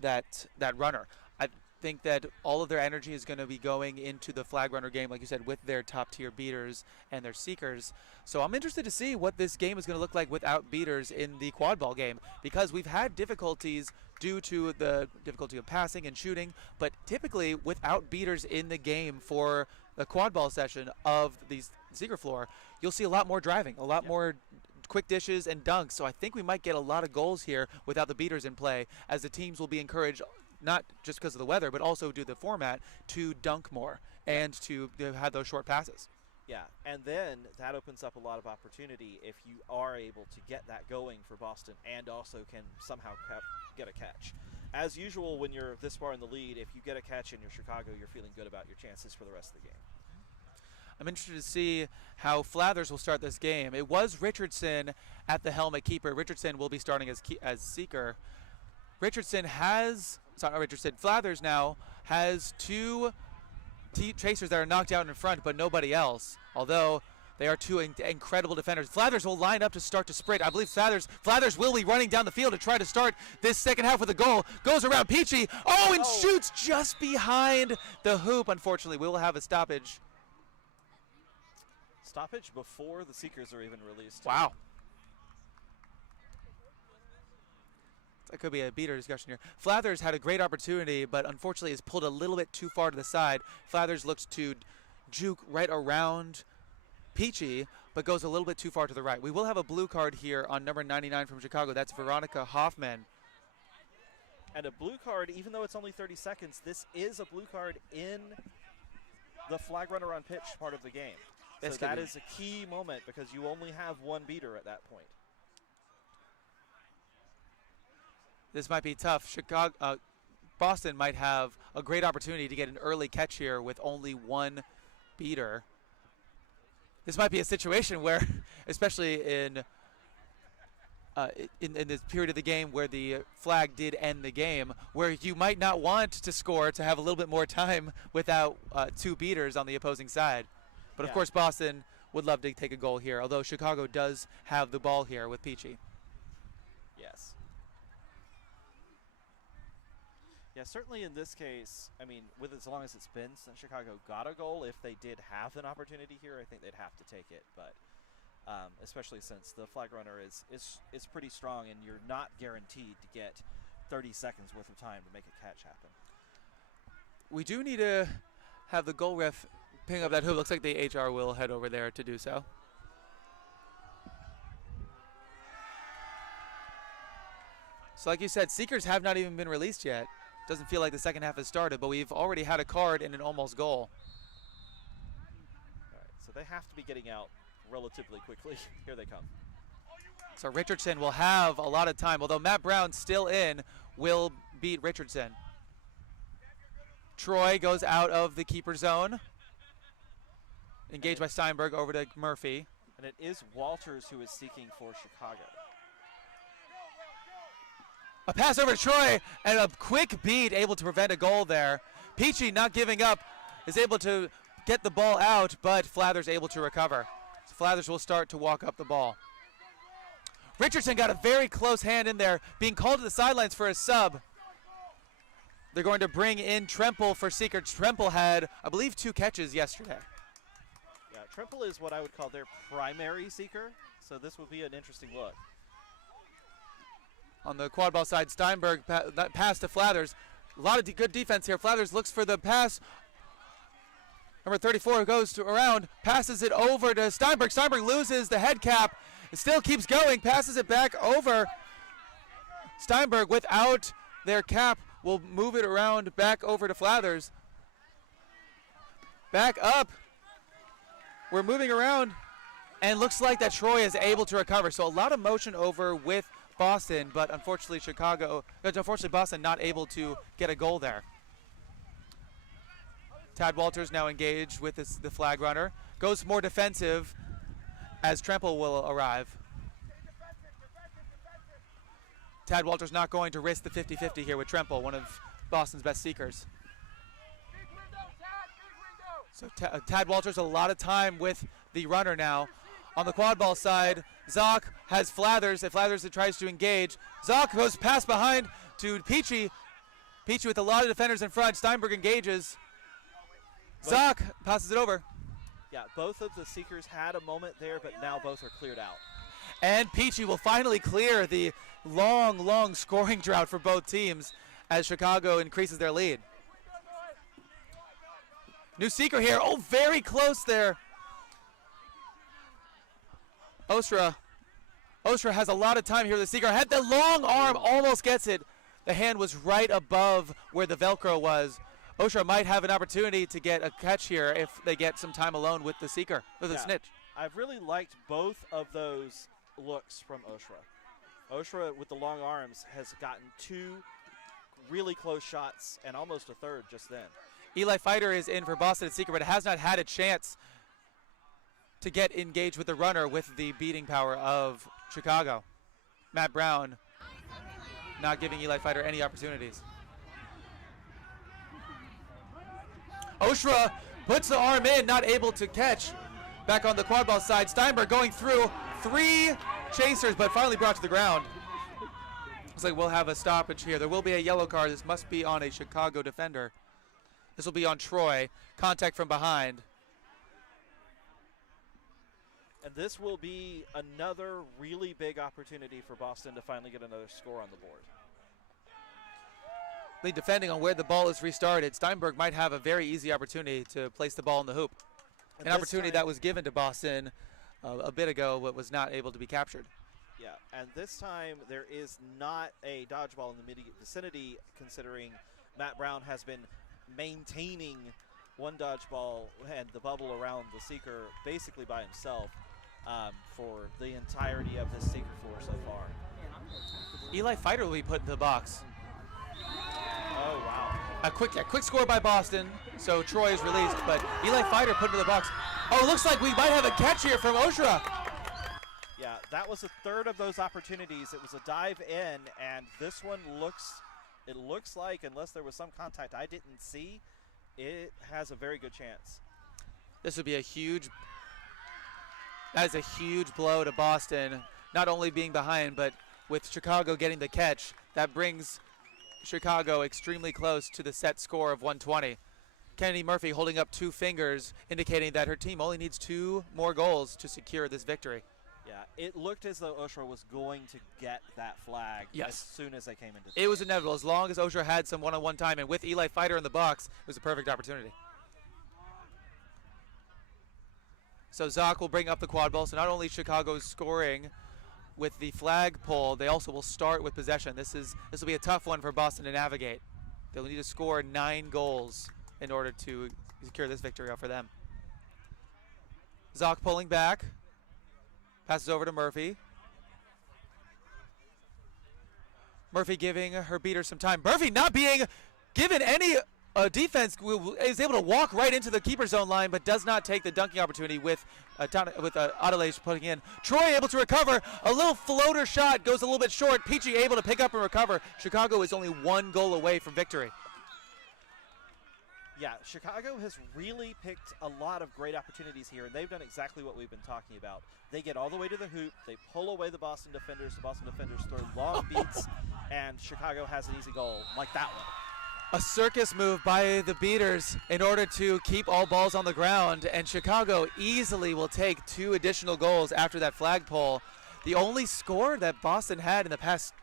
that runner. I think that all of their energy is going to be going into the flag runner game, like you said, with their top-tier beaters and their seekers. So I'm interested to see what this game is going to look like without beaters in the quad ball game, because we've had difficulties due to the difficulty of passing and shooting, but typically without beaters in the game for the quad ball session of the seeker floor, you'll see a lot more driving, a lot more quick dishes and dunks. So I think we might get a lot of goals here without the beaters in play, as the teams will be encouraged, not just because of the weather, but also due to the format, to dunk more and to have those short passes. Yeah, and then that opens up a lot of opportunity if you are able to get that going for Boston and also can somehow get a catch. As usual, when you're this far in the lead, if you get a catch and you're Chicago, you're feeling good about your chances for the rest of the game. I'm interested to see how Flathers will start this game. It was Richardson at the helm at keeper. Richardson will be starting as seeker. Flathers now has two chasers that are knocked out in front, but nobody else, although they are two incredible defenders. Flathers will line up to start to sprint. I believe Flathers will be running down the field to try to start this second half with a goal. Goes around Peachy. And shoots just behind the hoop. Unfortunately, we will have a stoppage. Stoppage before the seekers are even released. Wow. That could be a beater discussion here. Flathers had a great opportunity, but unfortunately is pulled a little bit too far to the side. Flathers looks to juke right around Peachy, but goes a little bit too far to the right. We will have a blue card here on number 99 from Chicago. That's Veronica Hoffman. And a blue card, even though it's only 30 seconds, this is a blue card in the flag runner on pitch part of the game. So that is a key moment because you only have one beater at that point. This might be tough. Boston might have a great opportunity to get an early catch here with only one beater. This might be a situation where, especially in this period of the game where the flag did end the game, where you might not want to score to have a little bit more time without two beaters on the opposing side. But of course, Boston would love to take a goal here, although Chicago does have the ball here with Peachy. Yes. Yeah, certainly in this case, I mean, with as long as it's been since Chicago got a goal, if they did have an opportunity here, I think they'd have to take it. But especially since the flag runner is pretty strong and you're not guaranteed to get 30 seconds worth of time to make a catch happen. We do need to have the goal ref ping up that hoop. Looks like the HR will head over there to do so. So like you said, seekers have not even been released yet. Doesn't feel like the second half has started, but we've already had a card and an almost goal. All right, so they have to be getting out relatively quickly. Here they come. So Richardson will have a lot of time, although Matt Brown still in, will beat Richardson. Troy goes out of the keeper zone. Engaged by Steinberg over to Murphy. And it is Walters who is seeking for Chicago. A pass over to Troy and a quick beat, able to prevent a goal there. Peachy not giving up, is able to get the ball out, but Flathers able to recover. So Flathers will start to walk up the ball. Richardson got a very close hand in there, being called to the sidelines for a sub. They're going to bring in Tremple for seeker. Tremple had, I believe, 2 catches yesterday. Yeah, Tremple is what I would call their primary seeker, so this will be an interesting look. On the quad ball side, Steinberg pass to Flathers. A lot of good defense here. Flathers looks for the pass. Number 34 goes around, passes it over to Steinberg. Steinberg loses the head cap. It still keeps going, passes it back over. Steinberg, without their cap, will move it around back over to Flathers. Back up. We're moving around, and looks like that Troy is able to recover. So a lot of motion over with Boston, but unfortunately Boston not able to get a goal there. Tad Walters now engaged with the flag runner. Goes more defensive as Tremple will arrive. Tad Walters not going to risk the 50-50 here with Tremple, one of Boston's best seekers. So Tad Walters a lot of time with the runner now. On the quad ball side, Zoc has Flathers. If Flathers tries to engage, Zoc goes past behind to Peachy. Peachy with a lot of defenders in front. Steinberg engages. Zoc passes it over. Yeah, both of the seekers had a moment there, but now both are cleared out. And Peachy will finally clear the long scoring drought for both teams as Chicago increases their lead. New seeker here. Oh, very close there. Ostra has a lot of time here. The seeker had the long arm, almost gets it. The hand was right above where the Velcro was. Ostra might have an opportunity to get a catch here if they get some time alone with the seeker, with the snitch. I've really liked both of those looks from Ostra. Ostra with the long arms has gotten 2 really close shots and almost a third just then. Eli Fighter is in for Boston at seeker, but has not had a chance to get engaged with the runner with the beating power of Chicago. Matt Brown not giving Eli Fighter any opportunities. Ostra puts the arm in, not able to catch. Back on the quad ball side, Steinberg going through 3 chasers, but finally brought to the ground. Looks like we'll have a stoppage here. There will be a yellow card. This must be on a Chicago defender. This will be on Troy. Contact from behind. And this will be another really big opportunity for Boston to finally get another score on the board. Depending on where the ball is restarted, Steinberg might have a very easy opportunity to place the ball in the hoop. And an opportunity that was given to Boston a bit ago, but was not able to be captured. Yeah, and this time there is not a dodgeball in the immediate vicinity, considering Matt Brown has been maintaining one dodgeball and the bubble around the seeker basically by himself for the entirety of this seeker floor so far. Eli Fighter will be put into the box. Oh, wow. A quick score by Boston, so Troy is released, but Eli Fighter put into the box. Oh, it looks like we might have a catch here from Ostra. Yeah, that was a third of those opportunities. It was a dive in, and this one looks like, unless there was some contact I didn't see, it has a very good chance. That is a huge blow to Boston, not only being behind, but with Chicago getting the catch. That brings Chicago extremely close to the set score of 120. Kennedy Murphy holding up 2 fingers, indicating that her team only needs 2 more goals to secure this victory. Yeah, it looked as though Ostra was going to get that flag as soon as they came into the It was inevitable. As long as Ostra had some one-on-one time, and with Eli Fighter in the box, it was a perfect opportunity. So Zoc will bring up the quad ball. So not only Chicago's scoring with the flagpole, they also will start with possession. This will be a tough one for Boston to navigate. They'll need to score 9 goals in order to secure this victory for them. Zoc pulling back. Passes over to Murphy. Murphy giving her beater some time. Murphy not being given any defense, is able to walk right into the keeper zone line, but does not take the dunking opportunity with Adelais putting in. Troy able to recover. A little floater shot goes a little bit short. Peachy able to pick up and recover. Chicago is only 1 goal away from victory. Yeah, Chicago has really picked a lot of great opportunities here, and they've done exactly what we've been talking about. They get all the way to the hoop, they pull away the Boston defenders throw long beats, and Chicago has an easy goal like that one. A circus move by the beaters in order to keep all balls on the ground, and Chicago easily will take 2 additional goals after that flagpole. The only score that Boston had in the past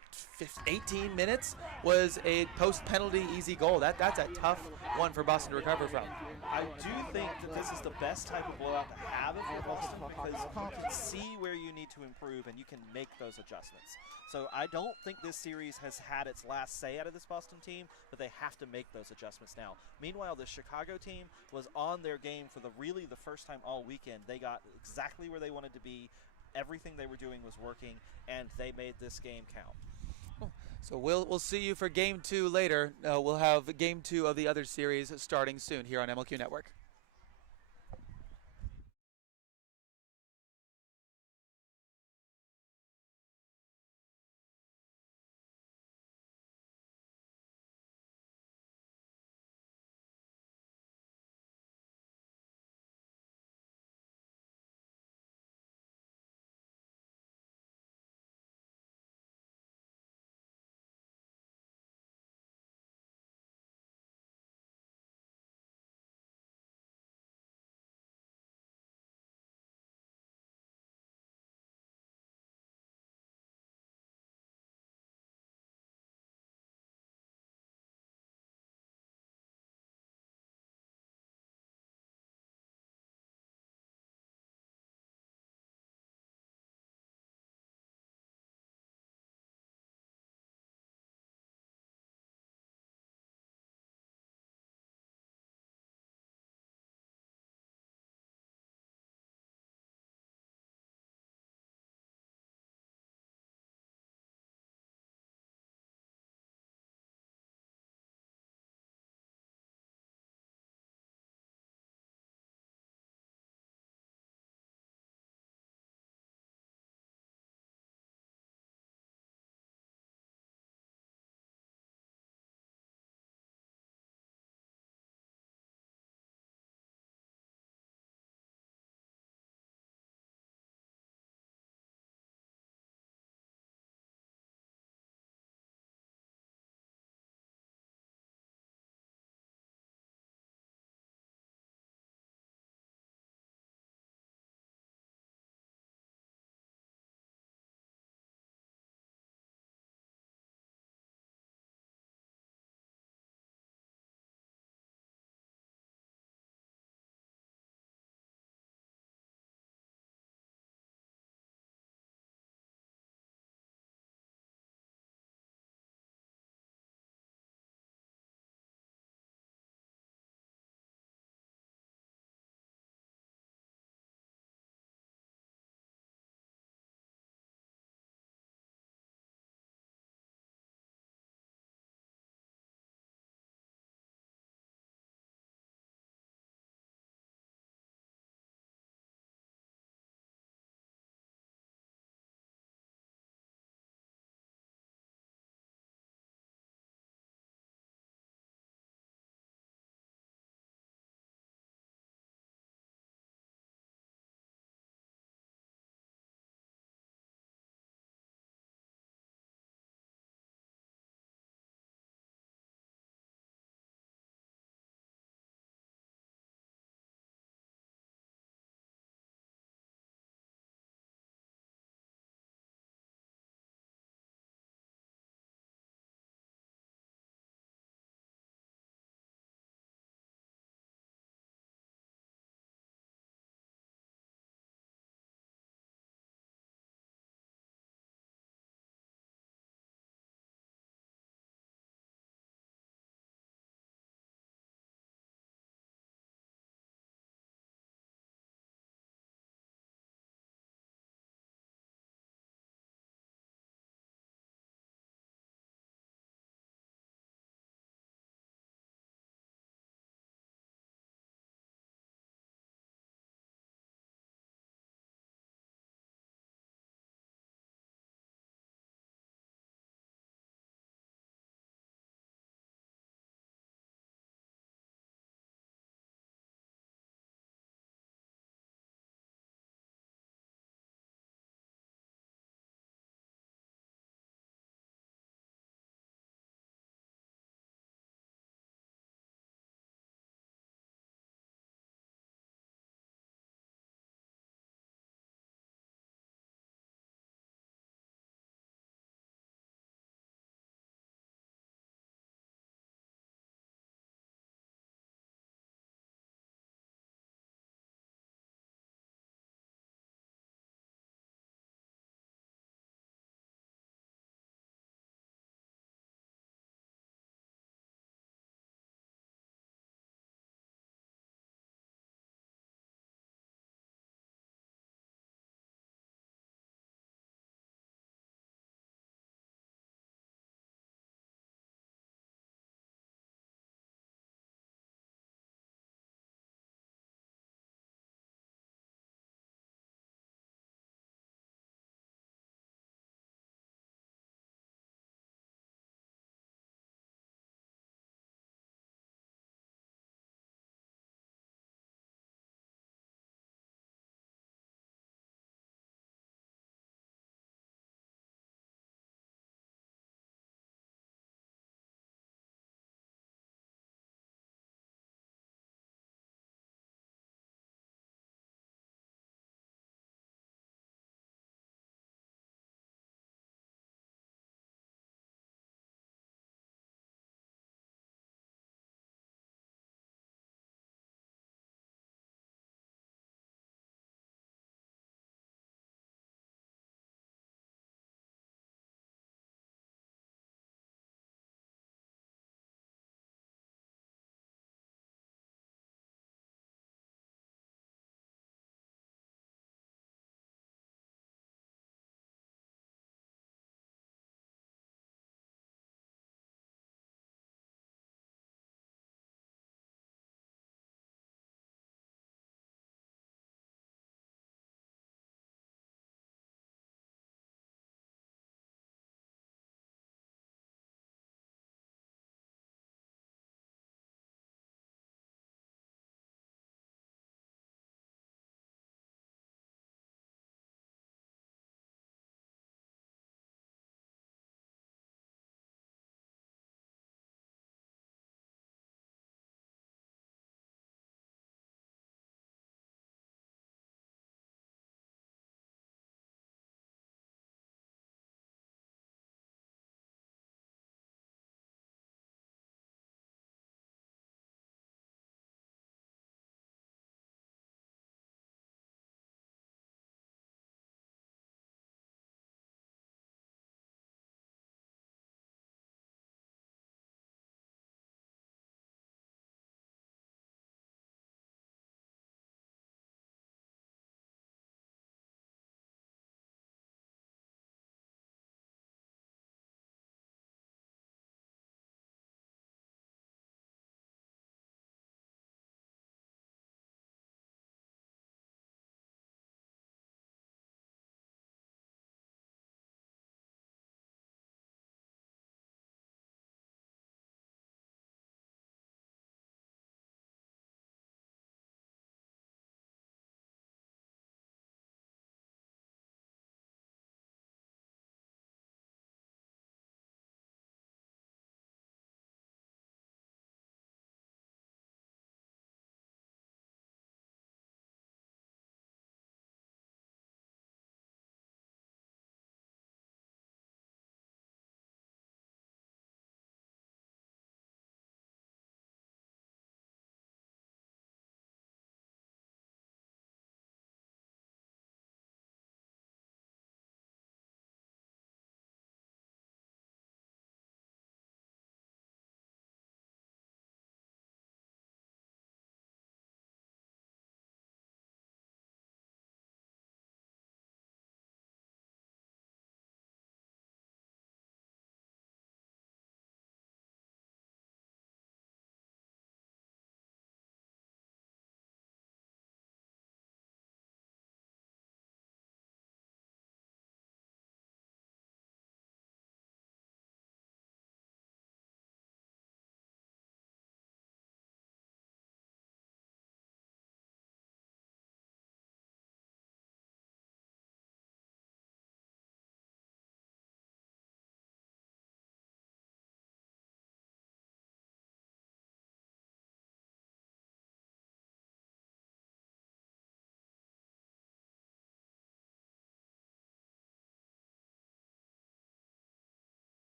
18 minutes was a post-penalty easy goal. That's a tough one for Boston to recover from. I do think that this is the best type of blowout to have if you're Boston because you can see where you need to improve and you can make those adjustments. So I don't think this series has had its last say out of this Boston team, but they have to make those adjustments now. Meanwhile, the Chicago team was on their game for really the first time all weekend. They got exactly where they wanted to be. Everything they were doing was working, and they made this game count. So we'll see you for Game 2 later. We'll have Game 2 of the other series starting soon here on MLQ Network.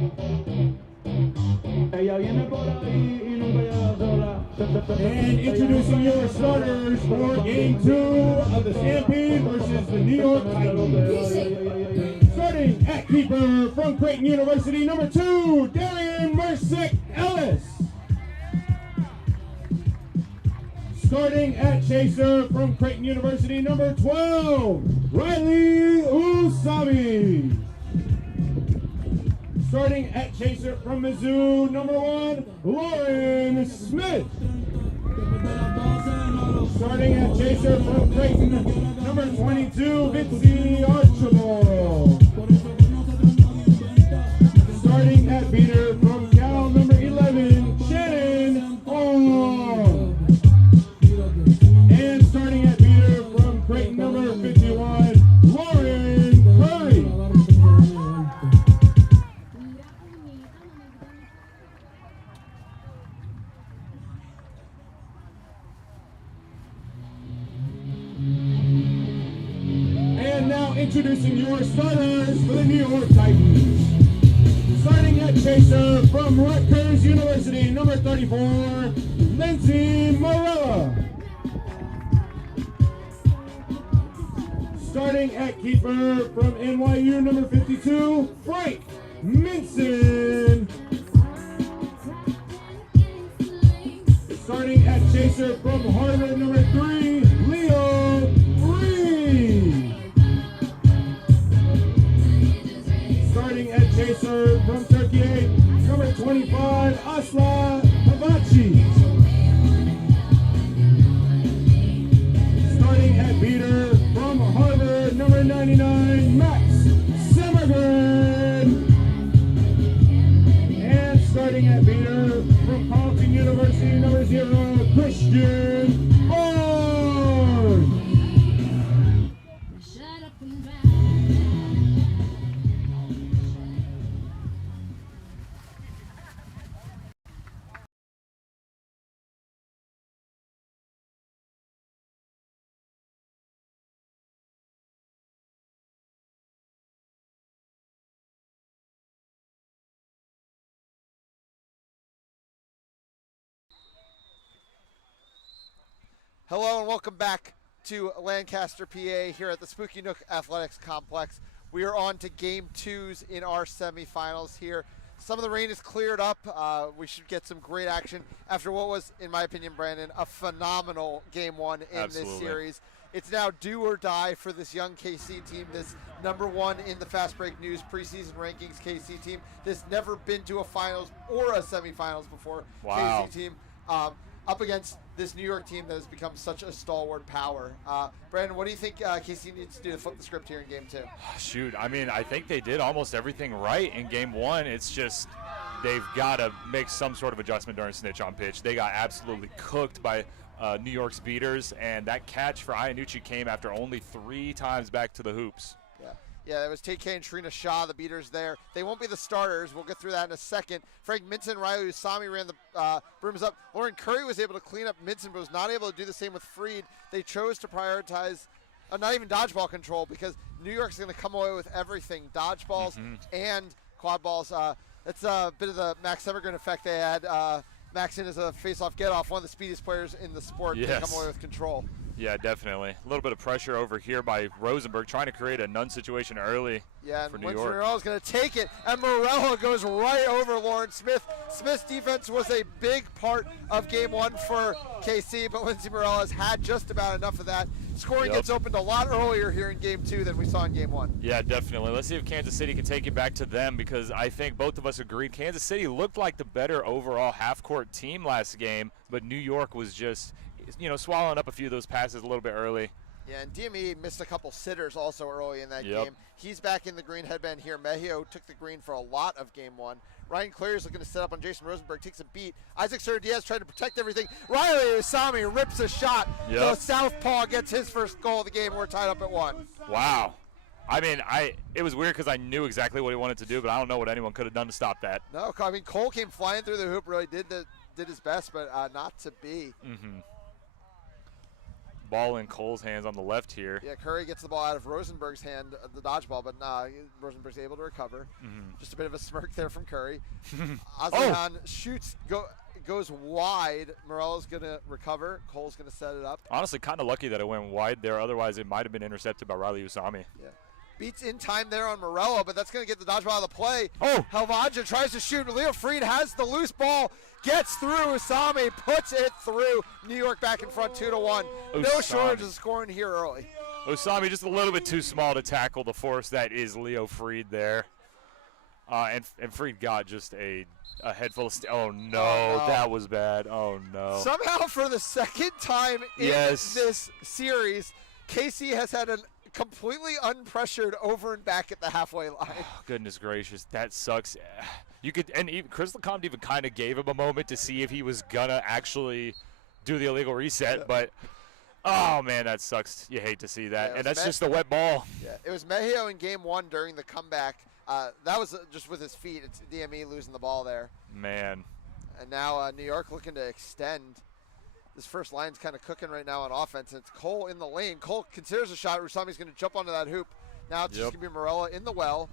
And introducing your starters for Game 2 of the Stampede versus the New York Titans. Starting at keeper from Creighton University, number 2, Darian Mersick Ellis. Starting at chaser from Creighton University, number 12, Riley Usami. Starting at chaser from Mizzou, number 1, Lauren Smith. Starting at chaser from Creighton, number 22, Vinci Archibald. Starting at beater from Cal, number 11, Shannon Hall. And starting at beater from Creighton, number 51, Lauren Curry. And now introducing your starters for the New York Titans. Starting at chaser from Rutgers University, number 34, Lindsay Morella. Starting at keeper from NYU, number 52, Frank Minson. Starting at chaser from Harvard, number 3, Leo Reed. Starting at chaser from Turkey, number 25, Asla Havachi. Starting at beater from Harvard, number 99, Max Simmergren. And starting at beater from Carleton University, number 0, Christian Ford. Hello and welcome back to Lancaster, PA, here at the Spooky Nook Athletics Complex. We are on to Game 2s in our semifinals here. Some of the rain is cleared up. We should get some great action after what was, in my opinion, Brandon, a phenomenal Game 1 in this series. It's now do or die for this young KC team, this number 1 in the Fast Break News preseason rankings KC team. This never been to a finals or a semifinals before. Wow. KC team. Up against this New York team that has become such a stalwart power. Brandon, what do you think KC needs to do to flip the script here in Game 2? Shoot, I mean, I think they did almost everything right in Game 1. It's just they've got to make some sort of adjustment during snitch on pitch. They got absolutely cooked by New York's beaters, and that catch for Iannucci came after only 3 times back to the hoops. Yeah, it was TK and Trina Shaw, the beaters there. They won't be the starters. We'll get through that in a second. Frank Minson, Riley Usami ran the brooms up. Lauren Curry was able to clean up Minson, but was not able to do the same with Freed. They chose to prioritize not even dodgeball control because New York's going to come away with everything, dodgeballs and quad balls. That's a bit of the Max Semmergren effect they had. Max in as a face-off get-off, one of the speediest players in the sport. Yes. To come away with control. Yeah, definitely. A little bit of pressure over here by Rosenberg, trying to create a none situation early. Yeah, for and New York. Morella's going to take it, and Morella goes right over Lauren Smith. Smith's defense was a big part of Game 1 for KC, but Lindsay Morella's had just about enough of that. Scoring gets opened a lot earlier here in Game 2 than we saw in Game 1. Yeah, definitely. Let's see if Kansas City can take it back to them, because I think both of us agreed Kansas City looked like the better overall half-court team last game, but New York was just, swallowing up a few of those passes a little bit early. Yeah, and DME missed a couple sitters also early in that game. He's back in the green headband here. Mejio took the green for a lot of Game 1. Ryan Cleary's looking to set up on Jason Rosenberg, takes a beat. Isaac Diaz tried to protect everything. Riley Usami rips a shot. So Southpaw gets his first goal of the game. We're tied up at 1. Wow. I mean, it was weird because I knew exactly what he wanted to do, but I don't know what anyone could have done to stop that. No, I mean, Cole came flying through the hoop, really did his best, but not to be. Ball in Cole's hands on the left here. Yeah, Curry gets the ball out of Rosenberg's hand, the dodgeball, but Rosenberg's able to recover. Just a bit of a smirk there from Curry. Azlihan shoots, goes wide. Morella's going to recover. Cole's going to set it up. Honestly, kind of lucky that it went wide there. Otherwise, it might have been intercepted by Riley Usami. Yeah. Beats in time there on Morello, but that's going to get the dodgeball out of the play. Oh! Helvaja tries to shoot. Leo Freed has the loose ball, gets through. Usami puts it through. New York back in front 2-1. No shortage of scoring here early. Usami just a little bit too small to tackle the force that is Leo Freed there. And Freed got just a head full of oh no, that was bad. Oh no. Somehow for the second time in this series, Casey has had a completely unpressured over and back at the halfway line. Oh, goodness gracious, that sucks. You could, and even Chris LeCompte even kind of gave him a moment to see if he was gonna actually do the illegal reset, but oh man, that sucks. You hate to see that, and that's just a wet ball. Yeah, it was Mejio in game 1 during the comeback. That was just with his feet. It's DME losing the ball there. Man. And now New York looking to extend. This first line's kind of cooking right now on offense. And it's Cole in the lane. Cole considers a shot. Rusami's going to jump onto that hoop. Now it's just going to be Morella in the well.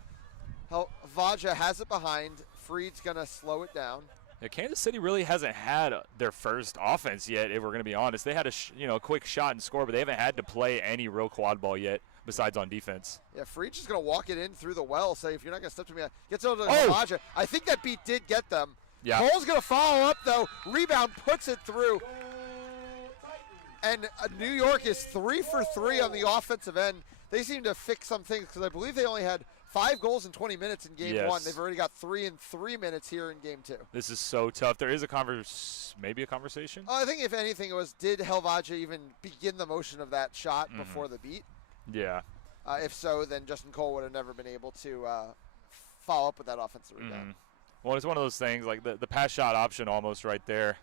Vaja has it behind. Freed's going to slow it down. Yeah, Kansas City really hasn't had their first offense yet, if we're going to be honest. They had a quick shot and score, but they haven't had to play any real quad ball yet, besides on defense. Yeah, Freed's just going to walk it in through the well, say, if you're not going to step to me, gets over to Vaja. I think that beat did get them. Yeah. Cole's going to follow up, though. Rebound puts it through. And New York is 3 for 3 on the offensive end. They seem to fix some things because I believe they only had 5 goals in 20 minutes in game 1. They've already got 3 in 3 minutes here in game 2. This is so tough. There is maybe a conversation? I think if anything, it was, did Helvaja even begin the motion of that shot before the beat? Yeah. If so, then Justin Cole would have never been able to follow up with that offensive rebound. Well, it's one of those things, like the pass shot option almost right there.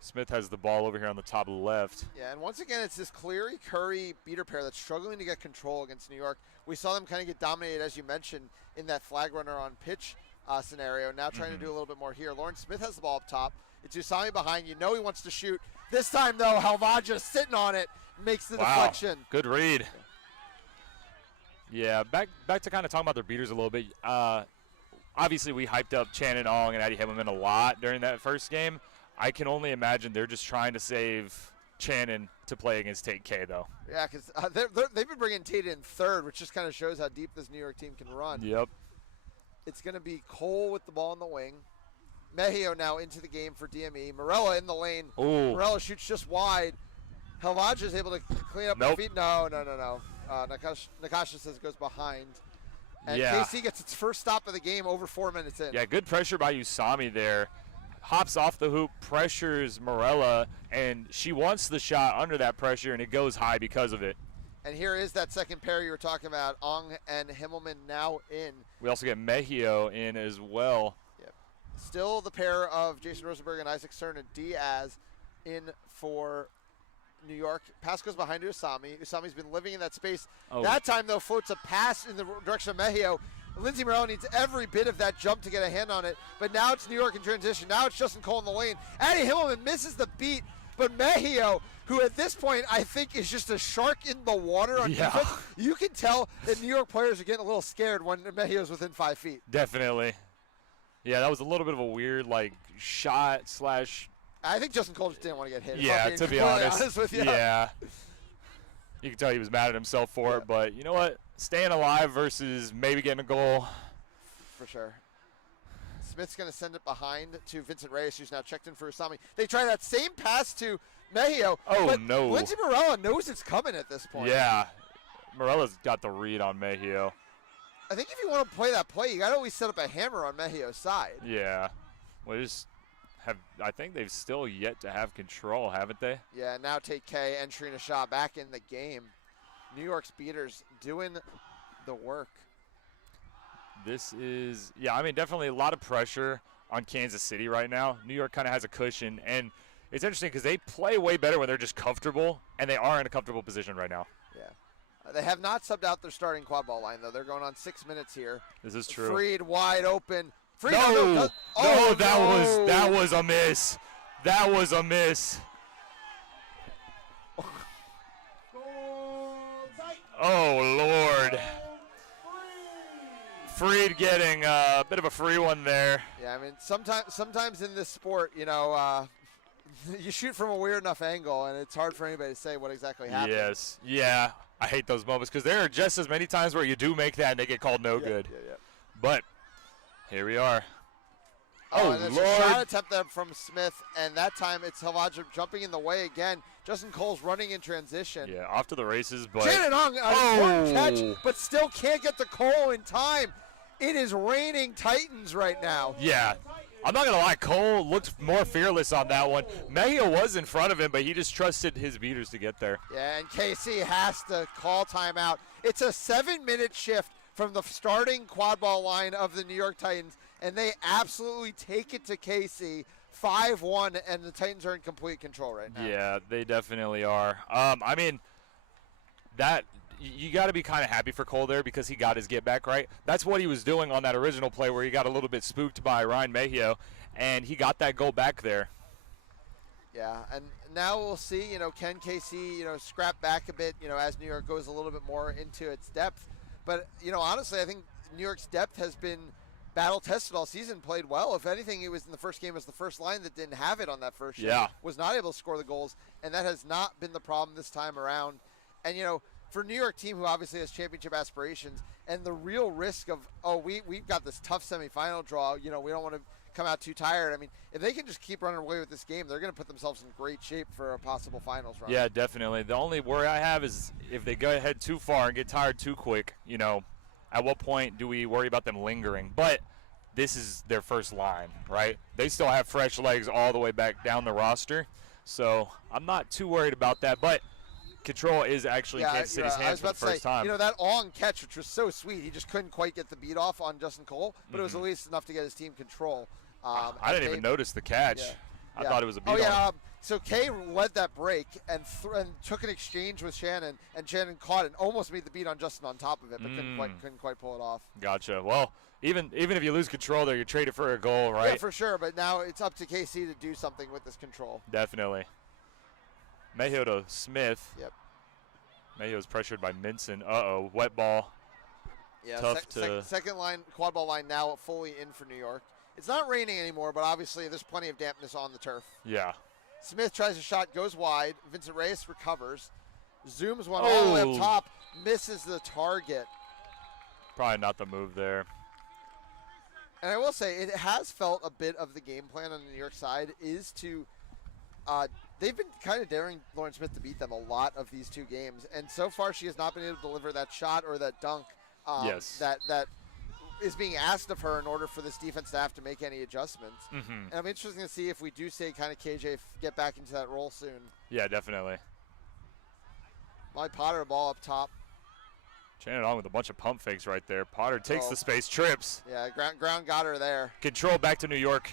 Smith has the ball over here on the top of the left. Yeah, and once again, it's this Cleary-Curry beater pair that's struggling to get control against New York. We saw them kind of get dominated, as you mentioned, in that flag runner on pitch scenario. Now trying to do a little bit more here. Lawrence Smith has the ball up top. It's Usami behind. You know he wants to shoot. This time, though, Helvaja sitting on it, makes the deflection. Good read. Yeah, back to kind of talking about their beaters a little bit. Obviously, we hyped up Channon Ong and Addie Himmelman a lot during that first game. I can only imagine they're just trying to save Channon to play against Tate K, though. Yeah, because they've been bringing Tate in third, which just kind of shows how deep this New York team can run. Yep. It's going to be Cole with the ball in the wing. Mejio now into the game for DME. Morella in the lane. Ooh. Morella shoots just wide. Helvaja is able to clean up the feet. No. Nakasha says it goes behind. And KC gets its first stop of the game over 4 minutes in. Yeah, good pressure by Usami there. Hops off the hoop, pressures Morella, and she wants the shot under that pressure, and it goes high because of it. And here is that second pair you were talking about, Ong and Himmelman now in. We also get Mejio in as well. Yep. Still the pair of Jason Rosenberg and Isaac Cerna Diaz in for New York. Pass goes behind to Usami. Usami's been living in that space. That time, though, floats a pass in the direction of Mejio. Lindsey Morello needs every bit of that jump to get a hand on it, but now it's New York in transition. Now it's Justin Cole in the lane. Addie Himmelman misses the beat, but Mejio, who at this point I think is just a shark in the water on defense, you can tell that New York players are getting a little scared when Mejio's within 5 feet. Definitely. Yeah, that was a little bit of a weird, shot / I think Justin Cole just didn't want to get hit. Yeah, to be honest with you. Yeah. You can tell he was mad at himself for it, but you know what? Staying alive versus maybe getting a goal. For sure. Smith's going to send it behind to Vincent Reyes, who's now checked in for Usami. They try that same pass to Mejio. Oh, no. Lindsey Morella knows it's coming at this point. Yeah. Morella's got the read on Mejio. I think if you want to play that play, you got to always set up a hammer on Mejio's side. Yeah. I think they've still yet to have control, haven't they? Yeah, now Tate K and Trina Shaw back in the game. New York's beaters doing the work. This is, definitely a lot of pressure on Kansas City right now. New York kind of has a cushion, and it's interesting because they play way better when they're just comfortable, and they are in a comfortable position right now. Yeah. They have not subbed out their starting quad ball line, though. They're going on 6 minutes here. This is true. Freed wide open. Freed that was a miss. That was a miss. Tate getting a bit of a free one there. Yeah, I mean, sometimes in this sport, you you shoot from a weird enough angle, and it's hard for anybody to say what exactly happened. Yes. Yeah, I hate those moments because there are just as many times where you do make that and they get called no good. Yeah. But here we are. Oh, Oh, and there's Lord. a shot attempt there from Smith, and that time it's Helvaja jumping in the way again. Justin Cole's running in transition. Yeah, off to the races, but Shannon Hung, one catch, but still can't get to Cole in time. It is raining Titans right now. yeah. I'm not going to lie, Cole looked more fearless on that one. Mejia was in front of him, but he just trusted his beaters to get there. Yeah, and KC has to call timeout. It's a 7-minute shift from the starting quad ball line of the New York Titans, and they absolutely take it to KC 5-1, and the Titans are in complete control right now. Yeah, they definitely are. I mean, that you got to be kind of happy for Cole there because he got his get back right. That's what he was doing on that original play where he got a little bit spooked by Ryan Mejia, and he got that goal back there. Yeah, and now we'll see, can KC, scrap back a bit, as New York goes a little bit more into its depth. But, honestly, I think New York's depth has been battle-tested all season, played well. If anything, it was in the first game as the first line that didn't have it on that first shift. Yeah. Was not able to score the goals, and that has not been the problem this time around. And, for a New York team who obviously has championship aspirations, and the real risk of, we've got this tough semifinal draw, we don't want to come out too tired. I mean, if they can just keep running away with this game, they're going to put themselves in great shape for a possible finals run. Yeah, definitely. The only worry I have is if they go ahead too far and get tired too quick, at what point do we worry about them lingering? But this is their first line, right? They still have fresh legs all the way back down the roster. So I'm not too worried about that. But control is actually in Kansas City's hands for the first time. That long catch, which was so sweet, he just couldn't quite get the beat off on Justin Cole, but it was at least enough to get his team control. I didn't even notice the catch. Yeah. I thought it was a beat on him. So Kay led that break and took an exchange with Shannon, and Shannon caught it and almost made the beat on Justin on top of it, but couldn't quite pull it off. Gotcha. Well, even if you lose control there, you're traded for a goal, right? Yeah, for sure, but now it's up to KC to do something with this control. Definitely. Mejia to Smith. Yep. Mejio's pressured by Minson. Uh-oh, wet ball. Yeah, tough to... second line, quad ball line now fully in for New York. It's not raining anymore, but obviously there's plenty of dampness on the turf. Yeah. Smith tries a shot, goes wide. Vincent Reyes recovers. Zooms one all the way up top. Misses the target. Probably not the move there. And I will say, it has felt a bit of the game plan on the New York side is to they've been kind of daring Lauren Smith to beat them a lot of these two games. And so far, she has not been able to deliver that shot or that dunk that is being asked of her in order for this defense to have to make any adjustments. And I'm interested to see if we do see kind of KJ get back into that role soon. Yeah, definitely. Molly Potter, ball up top. Shannon on with a bunch of pump fakes right there. Potter takes the space, trips. Yeah, ground got her there. Control back to New York.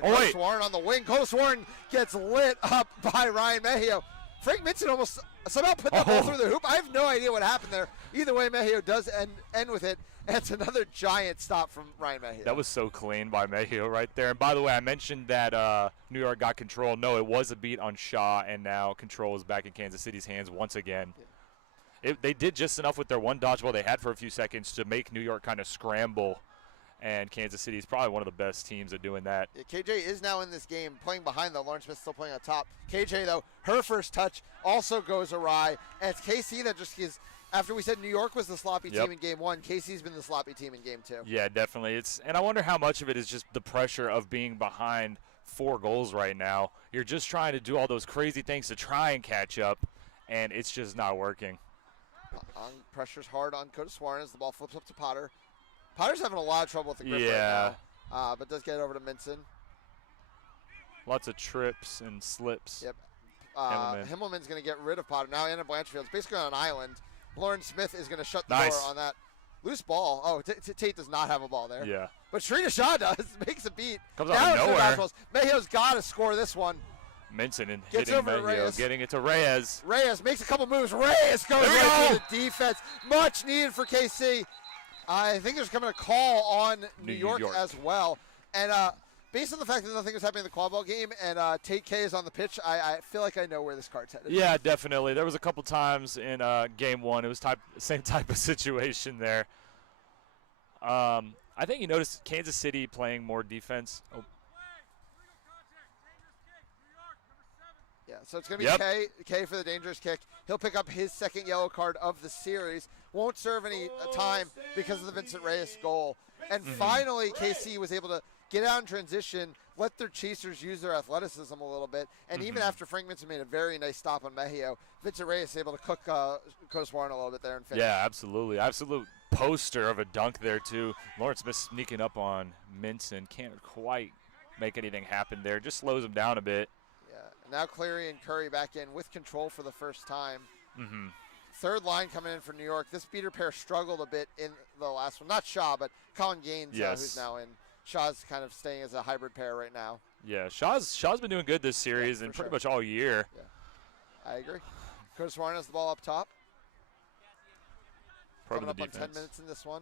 Cole Warren on the wing. Cole Warren gets lit up by Ryan Mejia. Frank Minson almost somehow put the ball through the hoop. I have no idea what happened there. Either way, Mejia does end with it. And it's another giant stop from Ryan Mejia. That was so clean by Mejia right there. And by the way, I mentioned that New York got control. No, it was a beat on Shaw, and now control is back in Kansas City's hands once again. Yeah. They did just enough with their one dodgeball they had for a few seconds to make New York kind of scramble. And Kansas City is probably one of the best teams at doing that. Yeah, KJ is now in this game playing behind, though. Lauren Smith still playing on top. KJ, though, her first touch also goes awry. And it's KC that just is, after we said New York was the sloppy team in game one, KC's been the sloppy team in game two. Yeah, definitely. And I wonder how much of it is just the pressure of being behind 4 goals right now. You're just trying to do all those crazy things to try and catch up, and it's just not working. Pressure's hard on Coda Swarn as the ball flips up to Potter. Potter's having a lot of trouble with the grip right now, but does get it over to Minson. Lots of trips and slips. Yep. Himmelman's going to get rid of Potter. Now Anna Blanchfield's basically on an island. Lauren Smith is going to shut the door on that. Loose ball. Oh, Tate does not have a ball there. Yeah. But Shrina Shaw does. Makes a beat. Comes out of nowhere. Mejia's got to score this one. Minson and hitting Mejia, getting it to Reyes. Reyes makes a couple moves. Reyes goes right to the defense. Much needed for KC. I think there's coming a call on New York as well. And based on the fact that nothing was happening in the quad ball game and Tate K is on the pitch, I feel like I know where this card's headed. Yeah, definitely. There was a couple times in game one. It was same type of situation there. I think you noticed Kansas City playing more defense. Oh. Yeah, so it's going to be K for the dangerous kick. He'll pick up his second yellow card of the series. Won't serve any time because of the Vincent Reyes goal. And finally, KC was able to get out in transition, let their chasers use their athleticism a little bit. And even after Frank Minson made a very nice stop on Mejio, Vincent Reyes able to cook Curtis Warren a little bit there and finish. Yeah, absolutely. Absolute poster of a dunk there, too. Lawrence Smith sneaking up on Minson. Can't quite make anything happen there. Just slows him down a bit. Now Cleary and Curry back in with control for the first time. Third line coming in for New York. This beater pair struggled a bit in the last one. Not Shaw, but Colin Gaines, who's now in. Shaw's kind of staying as a hybrid pair right now. Yeah, Shaw's been doing good this series and pretty much all year. Yeah, I agree. Curtis Warren has the ball up top. Coming up on 10 minutes in this one.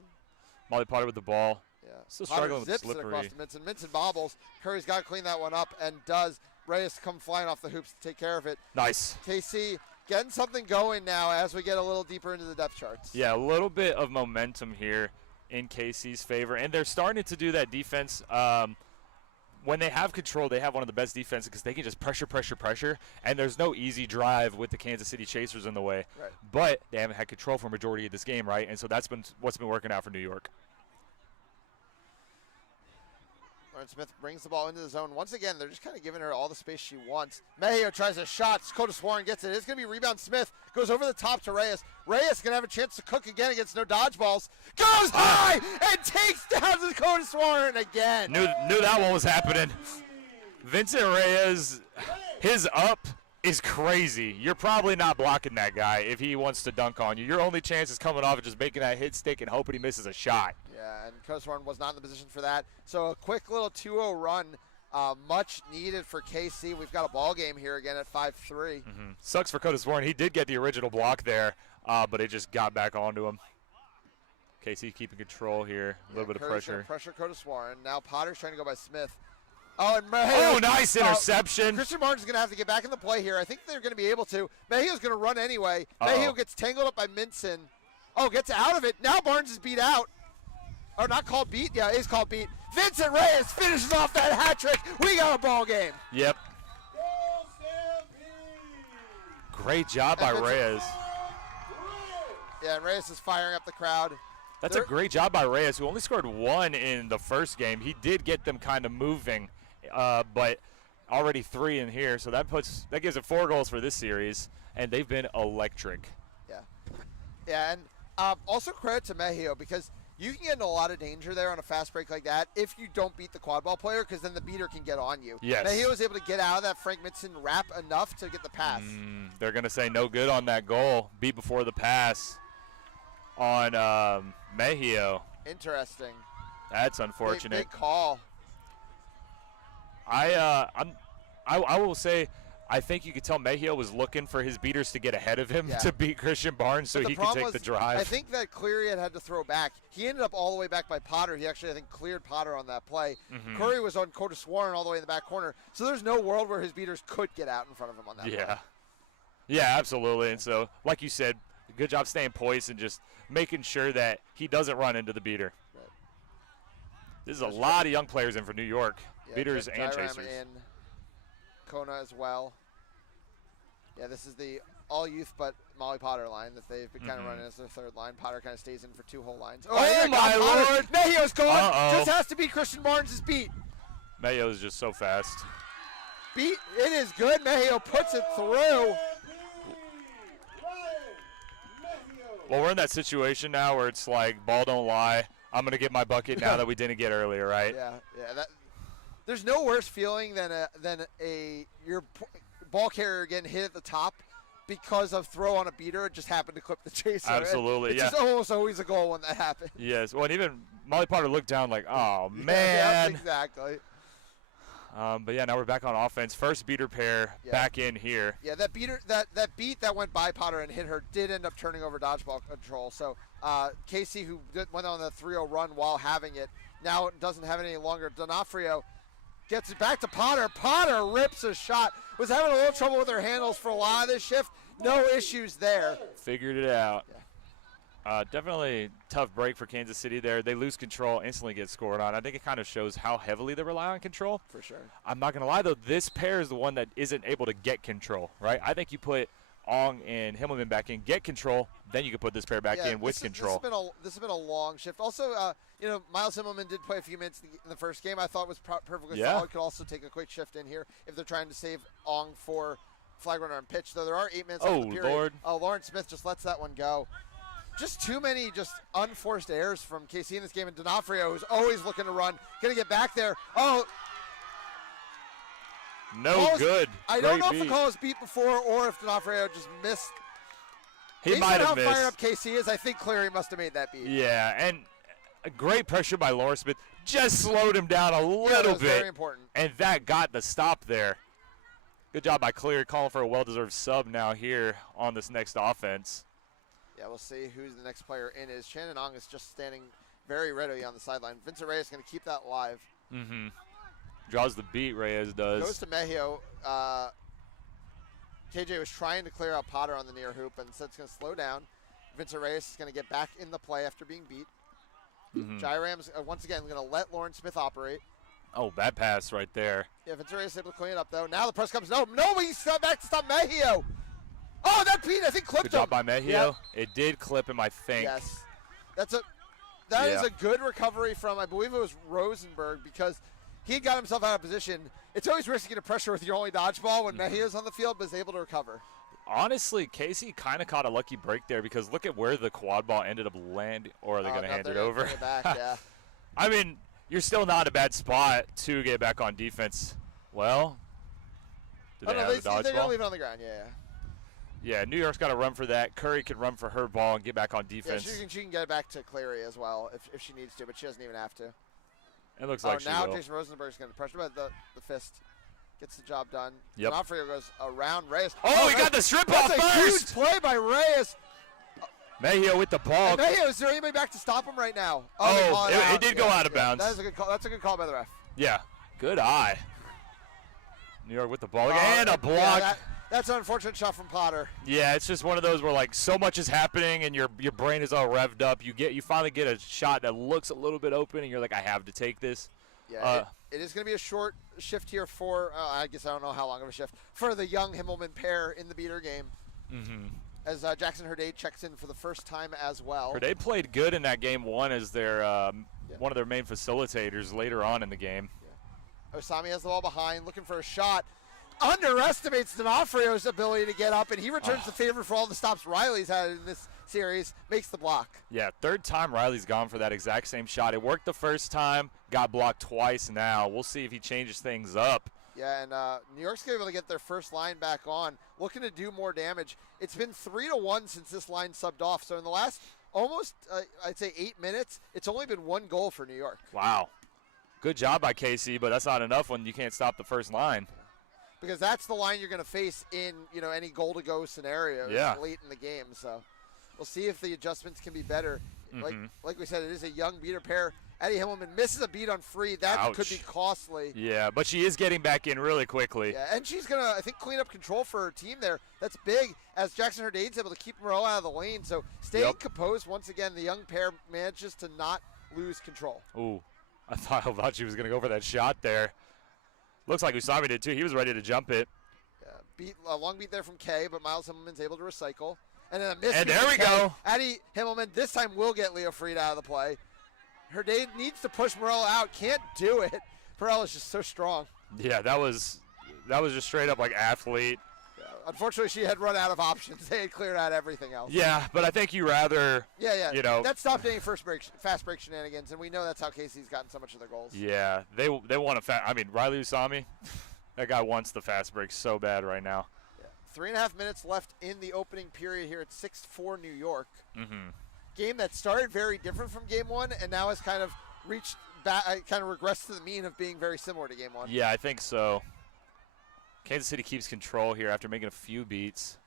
Molly Potter with the ball. Yeah. Still Potter struggling with zips slippery. It across to Minson. Minson bobbles. Curry's got to clean that one up and does. Reyes come flying off the hoops to take care of it. Nice. KC getting something going now as we get a little deeper into the depth charts. Yeah, a little bit of momentum here in KC's favor. And they're starting to do that defense. When they have control, they have one of the best defenses because they can just pressure. And there's no easy drive with the Kansas City Chasers in the way. Right. But they haven't had control for a majority of this game, right? And so that's been what's been working out for New York. Lauren Smith brings the ball into the zone. Once again, they're just kind of giving her all the space she wants. Mejio tries a shot. Curtis Warren gets it. It's going to be rebound Smith. Goes over the top to Reyes. Reyes going to have a chance to cook again against no dodgeballs. Goes high and takes down to Curtis Warren again. Knew that one was happening. Vincent Reyes, his up is crazy. You're probably not blocking that guy if he wants to dunk on you. Your only chance is coming off and just making that hit stick and hoping he misses a shot. Yeah, and Curtis Warren was not in the position for that. So a quick little 2-0 run, much needed for KC. We've got a ball game here again at 5-3. Sucks for Curtis Warren. He did get the original block there, but it just got back onto him. KC keeping control here. A little bit of pressure. Pressure Curtis Warren. Now Potter's trying to go by Smith. Oh, and Mejio. Oh, nice interception. Christian Martin's going to have to get back in the play here. I think they're going to be able to. Mejio's going to run anyway. Mejio gets tangled up by Minson. Oh, gets out of it. Now Barnes is beat out. Or not called beat. Yeah, it is called beat. Vincent Reyes finishes off that hat trick. We got a ball game. Yep. Great job by Reyes. Yeah, and Reyes is firing up the crowd. That's a great job by Reyes, who only scored one in the first game. He did get them kind of moving, but already 3 in here, so that gives it 4 goals for this series, and they've been electric. Yeah, and also credit to Mejio because you can get in a lot of danger there on a fast break like that if you don't beat the quad ball player because then the beater can get on you. Yes. Mejio was able to get out of that Frank Minson wrap enough to get the pass. They're going to say no good on that goal. Beat before the pass on Mejio. Interesting. That's unfortunate. Big call. I will say I think you could tell Mejio was looking for his beaters to get ahead of him to beat Christian Barnes so he could take the drive. I think that Cleary had to throw back. He ended up all the way back by Potter. He actually, I think, cleared Potter on that play. Curry was on Curtis Warren all the way in the back corner. So there's no world where his beaters could get out in front of him on that play. Yeah, absolutely. And so, like you said, good job staying poised and just making sure that he doesn't run into the beater. Right. This is a lot of young players in for New York, beaters and Jairam chasers. In. Kona as well. Yeah, this is the all-youth but Molly Potter line that they've been kind of running as their third line. Potter kind of stays in for 2 whole lines. Oh my Lord! Mejio's gone. Just has to be Christian Barnes' beat. Mejio is just so fast. Beat. It is good. Mejio puts it through. Well, we're in that situation now where it's like, ball don't lie. I'm going to get my bucket now that we didn't get earlier, right? Yeah. There's no worse feeling than your ball carrier getting hit at the top because of throw on a beater. It just happened to clip the chaser. Absolutely, it's just almost always a goal when that happens. Yes. Well, and even Molly Potter looked down like, oh, man. Yeah, exactly. But, yeah, now we're back on offense. First beater pair back in here. Yeah, that beater, that beat that went by Potter and hit her did end up turning over dodgeball control. So Casey, who went on the 3-0 run while having it, now doesn't have it any longer. D'Onofrio gets it back to Potter. Potter rips a shot. Was having a little trouble with her handles for a lot of this shift. No issues there. Figured it out. Definitely tough break for Kansas City there. They lose control, instantly get scored on. I think it kind of shows how heavily they rely on control. For sure. I'm not going to lie, though. This pair is the one that isn't able to get control, right? I think you put Ong and Himmelman back in, get control, then you can put this pair back in with control. This has been a long shift. Also, Miles Himmelman did play a few minutes in the first game. I thought was perfectly solid. Could also take a quick shift in here if they're trying to save Ong for flag runner and pitch. Though there are 8 minutes left in the period. Lord. Lauren Smith just lets that one go. Just too many unforced errors from KC in this game. And D'Onofrio, who's always looking to run, going to get back there. Good. I don't know if the call was beat before or if D'Onofrio just missed. He might have missed. How fired up KC is, I think Cleary must have made that beat. Yeah, and a great pressure by Lauren Smith. Just slowed him down a little bit. Very important. And that got the stop there. Good job by Cleary, calling for a well-deserved sub now here on this next offense. Yeah, we'll see who the next player in is. Shannon Ong is just standing very ready on the sideline. Vincent Reyes is going to keep that live. Mm-hmm. Draws the beat, Reyes does. Goes to Mejio. KJ was trying to clear out Potter on the near hoop, and instead it's going to slow down. Vincent Reyes is going to get back in the play after being beat. Mm-hmm. Jairam's, once again, going to let Lauren Smith operate. Oh, bad pass right there. Yeah, Vincent Reyes is able to clean it up, though. Now the press comes. No, he's back to stop Mejio. Oh, that beat, I think, clipped him. Good job by Mejio. Yep. It did clip him, I think. Yes. That is a good recovery from, I believe it was Rosenberg, because he got himself out of position. It's always risky to pressure with your only dodgeball when Mejio's on the field, but is able to recover. Honestly, Casey kind of caught a lucky break there because look at where the quad ball ended up landing. Or are they going to hand it over? Bring it back, yeah. I mean, you're still not in a bad spot to get back on defense. Well, do they have the dodgeball? They're going to leave it on the ground, yeah. Yeah, New York's got to run for that. Curry can run for her ball and get back on defense. Yeah, she can get it back to Cleary as well if she needs to, but she doesn't even have to. It looks like she now will. Jason Rosenberg's going to pressure, but the fist gets the job done. Yep. D'Onofrio goes around Reyes. Oh, he got the strip off first. That's a huge play by Reyes. Mejio with the ball. Mejio, is there anybody back to stop him right now? It did go out of bounds. That is a good call. That's a good call by the ref. Yeah, good eye. New York with the ball again, and a block. Yeah, that's an unfortunate shot from Potter. Yeah, it's just one of those where like so much is happening and your brain is all revved up. You finally get a shot that looks a little bit open and you're like, I have to take this. Yeah, it is going to be a short shift here for, I guess I don't know how long of a shift, for the Young Himmelman pair in the beater game. Mm-hmm. As Jackson Herdade checks in for the first time as well. Herdade played good in that game one as their one of their main facilitators later on in the game. Yeah. Osami has the ball behind, looking for a shot. Underestimates D'Onofrio's ability to get up, and he returns the favor for all the stops Riley's had in this series, makes the block. Yeah, third time Riley's gone for that exact same shot. It worked the first time, got blocked twice now. We'll see if he changes things up. Yeah, and New York's able to get their first line back on, looking to do more damage. It's been 3-1 since this line subbed off, so in the last almost, I'd say 8 minutes, it's only been 1 goal for New York. Wow. Good job by KC, but that's not enough when you can't stop the first line. Because that's the line you're going to face in any goal-to-go scenario late in the game. So we'll see if the adjustments can be better. Mm-hmm. Like we said, it is a young beater pair. Addie Himmelman misses a beat on free. That could be costly. Yeah, but she is getting back in really quickly. Yeah, and she's going to, I think, clean up control for her team there. That's big as Jackson Herdade's able to keep Moreau out of the lane. So staying composed, once again, the young pair manages to not lose control. Ooh, I thought she was going to go for that shot there. Looks like Usami did too. He was ready to jump it. Yeah, a long beat there from Kay, but Miles Himmelman's able to recycle. And then a miss. And there we go. Addie Himmelman this time will get Leo Fried out of the play. Herdade needs to push Morello out. Can't do it. Morello is just so strong. Yeah, that was just straight up like athlete. Yeah, unfortunately, she had run out of options. They had cleared out everything else. Yeah, but I think you rather. Yeah. That stopped any fast break shenanigans, and we know that's how Casey's gotten so much of their goals. Yeah, they want to. Riley Usami, that guy wants the fast break so bad right now. Yeah. 3.5 minutes left in the opening period here at 6-4 New York. Mm-hmm. Game that started very different from game one, and now has kind of reached back, kind of regressed to the mean of being very similar to game one. Yeah, I think so. Kansas City keeps control here after making a few beats.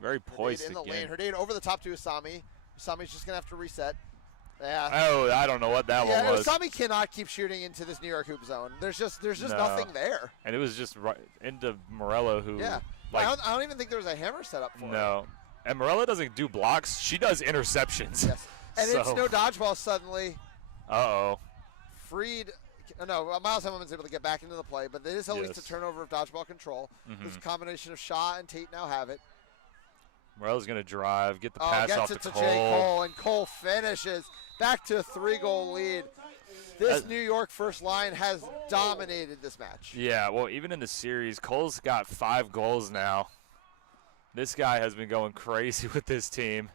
Very poised in the again. lane. Herdade over the top to Usami. Usami's just gonna have to reset. Yeah. Oh, I don't know what that one was. Usami cannot keep shooting into this New York hoop zone. There's just nothing there. And it was just right into Morello, who. Yeah. Like, I don't even think there was a hammer set up for it. No. And Morella doesn't do blocks. She does interceptions. Yes. And So- it's no dodgeball suddenly. Uh-oh. Freed. No, Miles Hemmelman's able to get back into the play, but it is at least Yes. a turnover of dodgeball control. This combination of Shaw and Tate now have it. Morella's going to drive, get the Oh, pass gets off it to to Cole. Jay Cole, and Cole finishes. Back to a 3-goal lead. This New York first line has dominated this match. Yeah, well, even in the series, Cole's got 5 goals now. This guy has been going crazy with this team.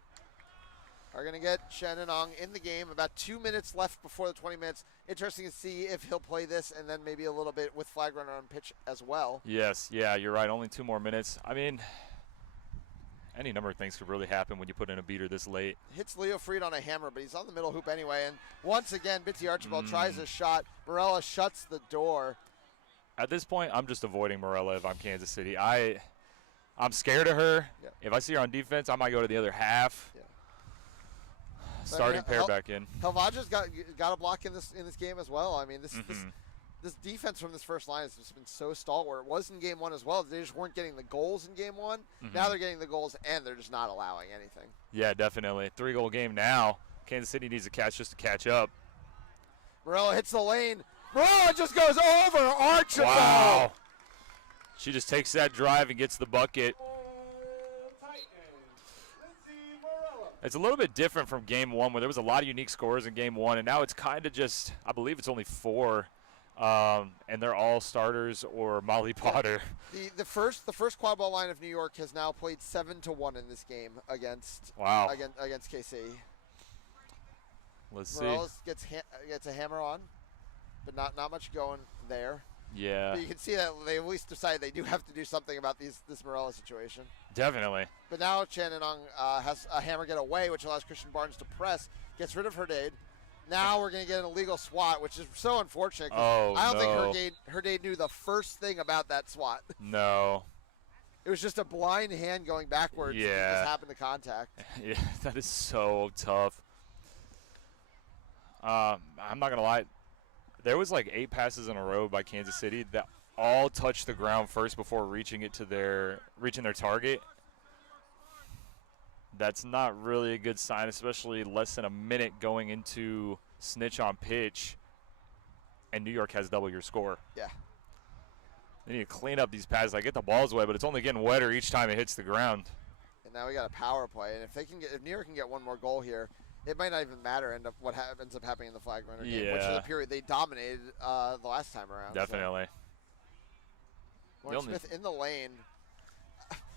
Are going to get Shannon Ong in the game. About 2 minutes left before the 20 minutes. Interesting to see if he'll play this and then maybe a little bit with flag runner on pitch as well. Yes, yeah, you're right. Only 2 more minutes. I mean, any number of things could really happen when you put in a beater this late. Hits Leo Freed on a hammer, but he's on the middle hoop anyway. And once again, Bitsy Archibald tries a shot. Morella shuts the door. At this point, I'm just avoiding Morella if I'm Kansas City. I'm scared of her. Yep. If I see her on defense, I might go to the other half. Yeah. Starting pair back in. Helvaja's got a block in this game as well. I mean, this defense from this first line has just been so stalwart. It was in game 1 as well. They just weren't getting the goals in game 1. Now they're getting the goals, and they're just not allowing anything. Yeah, definitely. 3-goal game now. Kansas City needs to catch just to catch up. Morella hits the lane. Morella just goes over Archibald. Wow. She just takes that drive and gets the bucket. It's a little bit different from game 1 where there was a lot of unique scores in game 1, and now it's kind of just, I believe it's only 4, and they're all starters or Molly Potter. The first quadball line of New York has now played 7-1 in this game against against KC. Let's see. Morales gets a hammer on, but not much going there. Yeah. But you can see that they at least decided they do have to do something about this Morales situation. Definitely. But now Shannon Ong has a hammer get away, which allows Christian Barnes to press, gets rid of Herdade. Now we're going to get an illegal swat, which is so unfortunate. I don't think Herdade knew the first thing about that swat. No. It was just a blind hand going backwards. Yeah. And just happened to contact. Yeah, that is so tough. I'm not going to lie. There was like 8 passes in a row by Kansas City that all touched the ground first before reaching their target. That's not really a good sign, especially less than a minute going into snitch on pitch, and New If has double your score. Yeah. They need to clean up these passes. Like, get the balls wet, but it's only getting wetter each time it hits the ground. And now we got a power play, and if New York can get one more goal here, it might not even matter what ends up happening in the flag runner game, which is a period they dominated the last time around. Definitely. So. Lauren Smith in the lane.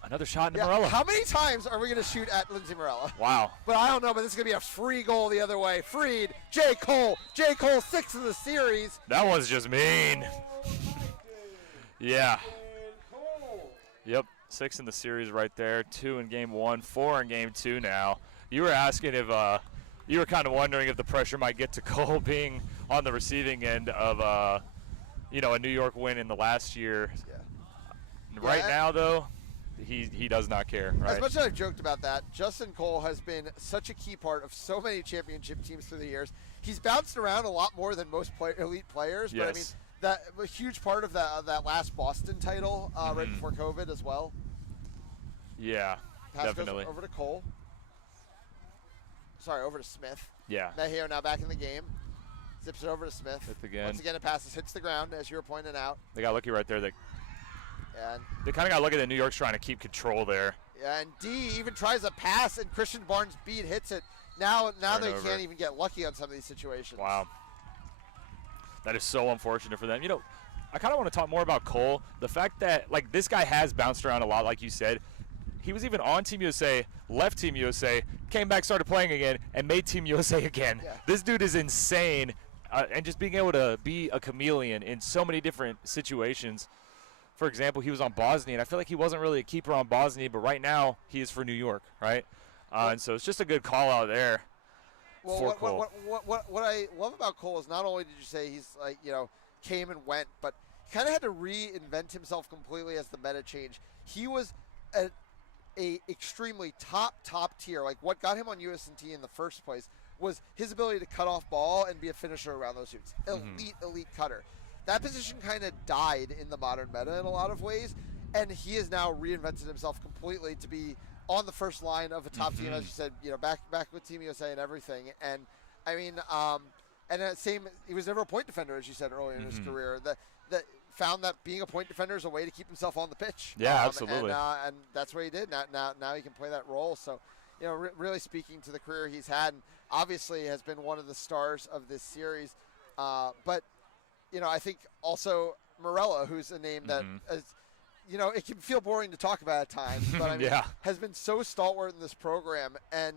Another shot into Morella. How many times are we going to shoot at Lindsay Morella? Wow. But I don't know, but this is going to be a free goal the other way. Freed, J. Cole. J. Cole, 6 in the series. That one's just mean. Yeah. Yep, 6 in the series right there. 2 in game 1, 4 in game 2 now. You were asking if you were kind of wondering if the pressure might get to Cole being on the receiving end of a New York win in the last year. Yeah. Right now, though, he does not care. Right? As much as I've joked about that, Justin Cole has been such a key part of so many championship teams through the years. He's bounced around a lot more than most elite players, but I mean, that a huge part of that last Boston title right before COVID as well. Yeah, Pass definitely. Goes over to Cole. Sorry, over to Smith. Yeah. Mejio now back in the game. Zips it over to Smith. Smith again. Once again, it passes, hits the ground, as you were pointing out. They got lucky right there. And they kind of got lucky that New York's trying to keep control there. Yeah, and D even tries a pass, and Christian Barnes hits it. Now they can't even get lucky on some of these situations. Wow. That is so unfortunate for them. I kind of want to talk more about Cole. The fact that, like, this guy has bounced around a lot, like you said. He was even on Team USA, left Team USA, came back, started playing again, and made Team USA again. Yeah. This dude is insane, and just being able to be a chameleon in so many different situations. For example, he was on Bosnia, and I feel like he wasn't really a keeper on Bosnia, but right now he is for New York, right? And so it's just a good call out there. Well, what I love about Cole is not only did you say he's came and went, but he kind of had to reinvent himself completely as the meta changed. He was a extremely top tier. Like, what got him on USNT in the first place was his ability to cut off ball and be a finisher around those hoops. Elite cutter. That position kind of died in the modern meta in a lot of ways, and he has now reinvented himself completely to be on the first line of a top team, as you said, back with Team USA and everything. And I mean, he was never a point defender, as you said earlier in his career. That found that being a point defender is a way to keep himself on the pitch. Yeah, absolutely. And that's what he did. Now he can play that role. So, really speaking to the career he's had, and obviously has been one of the stars of this series. But, I think also Morella, who's a name that is, it can feel boring to talk about at times, but I mean, has been so stalwart in this program. And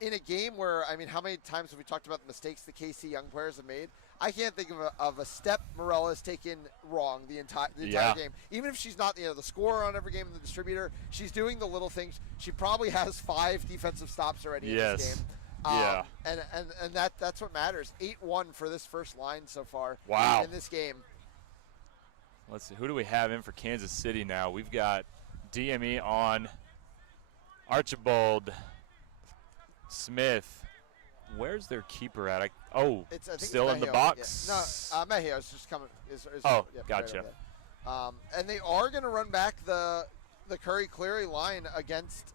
in a game where, I mean, how many times have we talked about the mistakes the KC young players have made? I can't think of a step Morella has taken wrong the entire game. Even if she's not the scorer on every game and the distributor, she's doing the little things. She probably has 5 defensive stops already in this game. And that's what matters. 8-1 for this first line so far in this game. Let's see, who do we have in for Kansas City now? We've got DME on, Archibald, Smith. Where's their keeper at? I think still in the box? Yeah. No, Mejia's just coming. Gotcha. Right and they are going to run back the Curry-Cleary line against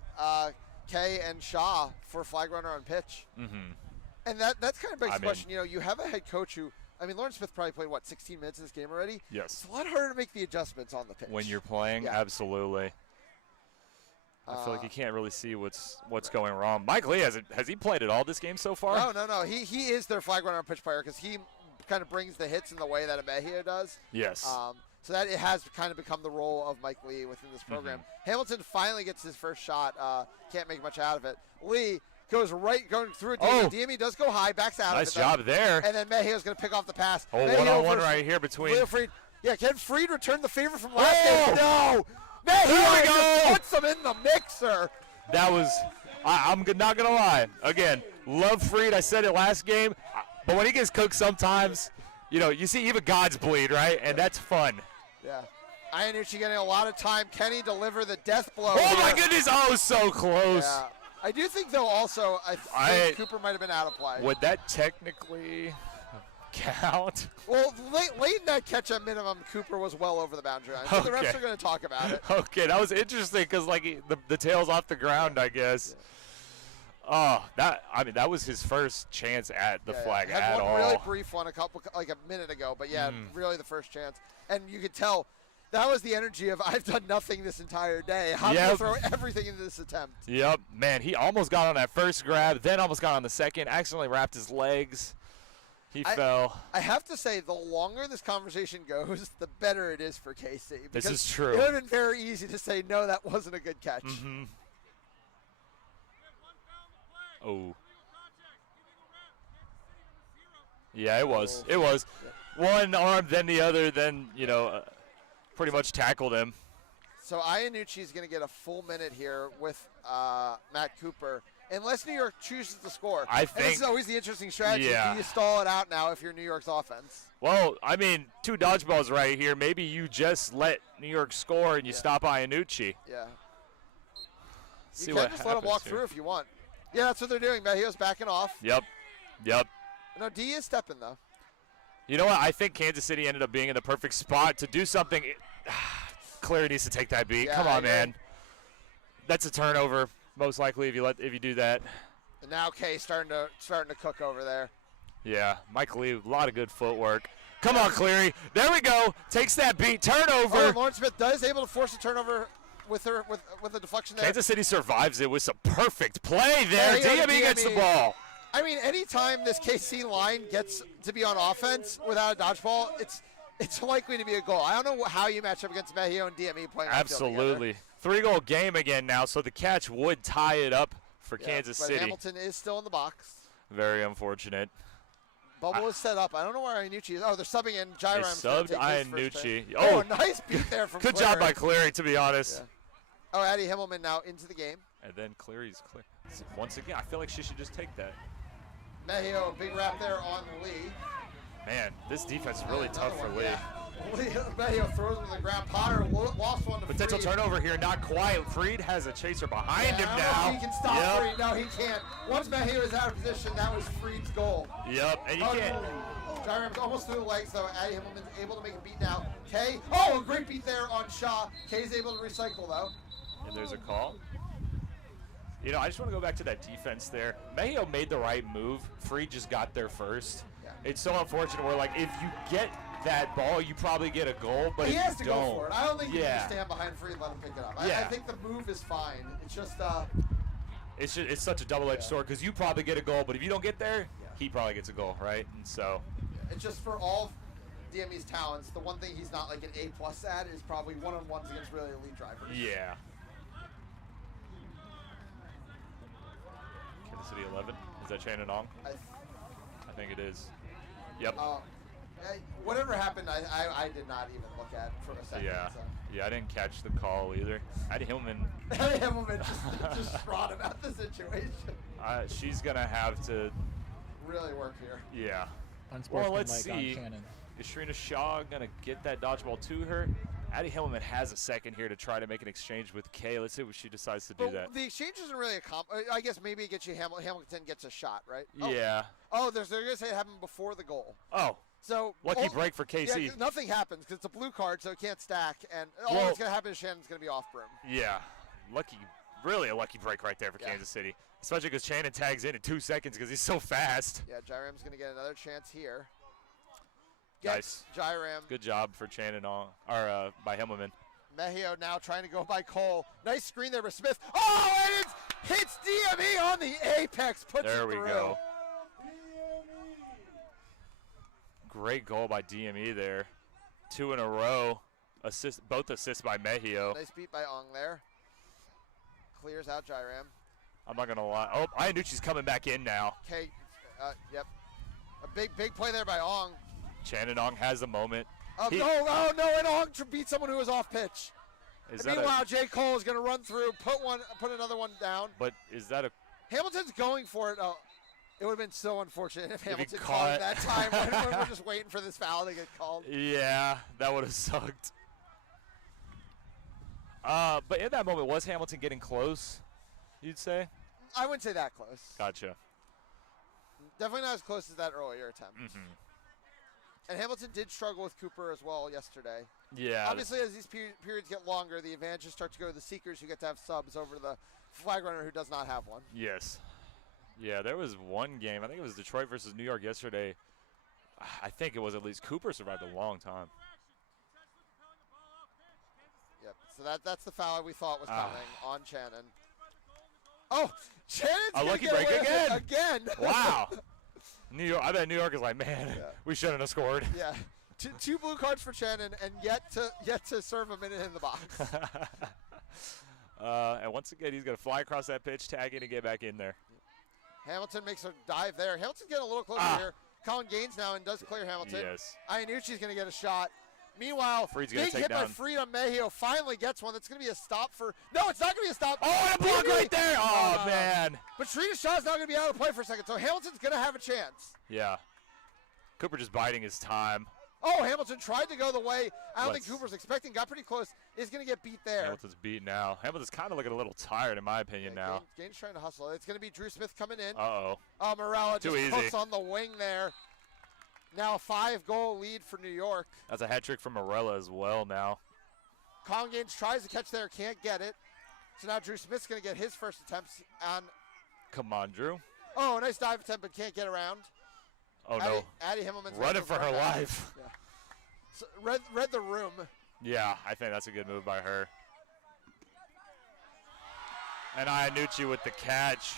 Kay and Shaw for flag runner on pitch. And that's kind of begs the question. You have a head coach who, Lauren Smith probably played, 16 minutes in this game already? Yes. It's a lot harder to make the adjustments on the pitch. When you're playing, absolutely. I feel like you can't really see what's going wrong. Mike Lee, has he played at all this game so far? No. He is their flag runner on pitch player because he kind of brings the hits in the way that a Mejia does. Yes. So that it has kind of become the role of Mike Lee within this program. Hamilton finally gets his first shot. Can't make much out of it. Lee goes going through it. DME does go high, backs out of it. Nice job there. And then Mejia's going to pick off the pass. One-on-one right here between. Leo Freed. Yeah, can Freed return the favor from last game? No. Mejia just puts him in the mixer. That was, I'm not going to lie. Again, love Freed. I said it last game. But when he gets cooked sometimes, you see even gods bleed, right? And that's fun. Yeah. Iannucci getting a lot of time. Kenny deliver the death blow. Oh, my goodness. Oh, so close. Yeah. I do think, though, also, I think Cooper might have been out of play. Would that technically count? Well, late in that catch at minimum, Cooper was well over the boundary line. So the refs are going to talk about it. Okay, that was interesting because, the tail's off the ground, I guess. Yeah. Oh, that was his first chance at the flag at all. Had one really brief one a minute ago, but really the first chance. And you could tell that was the energy of, I've done nothing this entire day. I'm going to throw everything into this attempt. Yep. Man, he almost got on that first grab, then almost got on the second, accidentally wrapped his legs. He fell. I have to say, the longer this conversation goes, the better it is for KC. This is true. It would have been very easy to say, no, that wasn't a good catch. Oh. Yeah, it was. It was. One arm, then the other, then, pretty much tackled him. So Iannucci is going to get a full minute here with Matt Cooper, unless New York chooses to score. I think. And this is always the interesting strategy. Do you stall it out now if you're New York's offense? Well, 2 dodgeballs right here. Maybe you just let New York score and you stop Iannucci. Yeah. See you what can just let him walk through if you want. Yeah, that's what they're doing. Mejia's backing off. Yep. No, D is stepping, though. You know what? I think Kansas City ended up being in the perfect spot to do something. Cleary needs to take that beat. Yeah, come on, man. That's a turnover, most likely, if you do that. And now Kay starting to cook over there. Yeah, Mike Lee, a lot of good footwork. Come on, Cleary. There we go. Takes that beat. Turnover. Oh, Lauren Smith is able to force a turnover with the deflection there. Kansas City survives it with some perfect play there. DME gets the ball. Anytime this KC line gets to be on offense without a dodgeball, it's likely to be a goal. I don't know how you match up against Mejia and DME playing. Absolutely. 3-goal game again now, so the catch would tie it up for Kansas City. Hamilton is still in the box. Very unfortunate. Bubble is set up. I don't know where Iannucci is. Oh, they're subbing in. They subbed Iannucci. Oh, nice beat there from Good Cleary. job by Cleary, to be honest. Yeah. Oh, Addie Himmelman now into the game. And then Cleary's clear. Once again, I feel like she should just take that. Mejia, big wrap there on Lee. Man, this defense is really tough for Lee. Mejia throws him to the ground. Potter lost one to Potential Freed. Turnover here, not quite. Freed has a chaser behind him now. He can stop Freed. No, he can't. Once Mejia was out of position, that was Freed's goal. Yep, and you can't. Gyram's almost through the legs, though. Addie Himmelman's able to make a beat now. Kay, a great beat there on Shaw. Kay's able to recycle, though. And there's a call. You know, I just want to go back to that defense there. Mejio made the right move. Freed just got there first. Yeah. It's so unfortunate where, like, if you get that ball, you probably get a goal, but he if has you to don't, go for it. I don't think you yeah. can stand behind Freed and let him pick it up. Yeah. I think the move is fine. It's just it's such a double-edged sword because you probably get a goal, but if you don't get there, he probably gets a goal, right? And so it's just for all of DME's talents, the one thing he's not like an A+ at is probably one-on-ones against really elite drivers. yeah. Kansas City 11. Is that Shannon Ong? I think it is. Yep. Whatever happened, I did not even look at for a second. Yeah. So. Yeah, I didn't catch the call either. Addie Hillman. Addie Hillman just distraught about the situation. She's going to have to really work here. Yeah. Well, let's see. Shannon. Is Sharina Shaw going to get that dodgeball to her? Addie Hillman has a second here to try to make an exchange with Kay. Let's see what she decides to do that. The exchange isn't really I guess maybe it gets you Hamilton gets a shot, right? Yeah. Oh, they're going to say it happened before the goal. Oh. So lucky break for KC. Yeah, nothing happens because it's a blue card, so it can't stack. And all that's going to happen is Shannon's going to be off brim. Yeah. Really a lucky break right there for Kansas City. Especially because Shannon tags in 2 seconds because he's so fast. Yeah, Jairam's going to get another chance here. Nice. Jairam. Good job for Shannon by Himmelman. Mejio now trying to go by Cole. Nice screen there for Smith. Oh, and it hits DME on the apex. Puts it through. There we go. Great goal by DME there. 2 in a row. Both assists by Mejio. Nice beat by Ong there. Clears out Jairam. I'm not going to lie. Oh, Ianucci's coming back in now. Okay, yep. A big play there by Ong. Shannon Ong has a moment. No, and Ong beat someone who was off pitch. Meanwhile, J. Cole is going to run through, put another one down. But is that a... Hamilton's going for it. Oh, it would have been so unfortunate if Hamilton caught it that time when we're just waiting for this foul to get called. Yeah, that would have sucked. But in that moment, was Hamilton getting close, you'd say? I wouldn't say that close. Gotcha. Definitely not as close as that earlier attempt. Mm-hmm. And Hamilton did struggle with Cooper as well yesterday. Yeah. Obviously, as these periods get longer, the advantages start to go to the seekers who get to have subs over the flag runner who does not have one. Yes. Yeah, there was one game. I think it was Detroit versus New York yesterday. I think it was at least Cooper survived a long time. Yep. So that's the foul we thought was coming on Shannon. Oh, Shannon's a lucky break again. Wow. New York. I bet New York is like, man, we shouldn't have scored. Yeah. Two blue cards for Shannon, and yet to serve a minute in the box. And once again, he's going to fly across that pitch, tag in, and get back in there. Hamilton makes a dive there. Hamilton's getting a little closer here. Colin Gaines now and does clear Hamilton. Yes. Ianucci's going to get a shot. Meanwhile, Freed's big hit by Freed on Mejio finally gets one. That's going to be a stop for. No, it's not going to be a stop. Oh, and a block right there. Oh, man. But Sharina Shaw's now going to be out of play for a second, so Hamilton's going to have a chance. Yeah. Cooper just biding his time. Oh, Hamilton tried to go the way I don't think Cooper's expecting. Got pretty close. Is going to get beat there. Hamilton's beat now. Hamilton's kind of looking a little tired, in my opinion, now. Gaines trying to hustle. It's going to be Drew Smith coming in. Uh-oh. Oh, Morella Too just easy. hooks on the wing there. Now a 5-goal lead for New York. That's a hat trick from Morella as well now. Colin Gaines tries to catch there, can't get it. So now Drew Smith's going to get his first attempts on. Come on, Drew. Oh, nice dive attempt, but can't get around. Oh, no. Addie Himmelman's running for her life. Yeah. So read the room. Yeah, I think that's a good move by her. And Ianucci with the catch.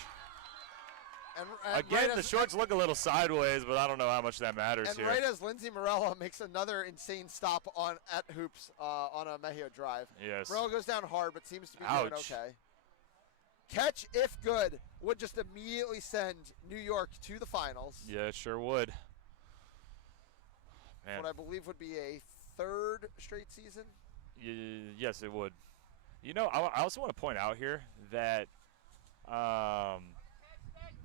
And again, the shorts look a little sideways, but I don't know how much that matters here. And right as Lindsay Morella makes another insane stop at hoops on a Mejio drive. Yes. Morella goes down hard, but seems to be doing okay. Catch, if good, would just immediately send New York to the finals. Yeah, it sure would. Man. What I believe would be a 3rd straight season. Yes, it would. You know, I also want to point out here that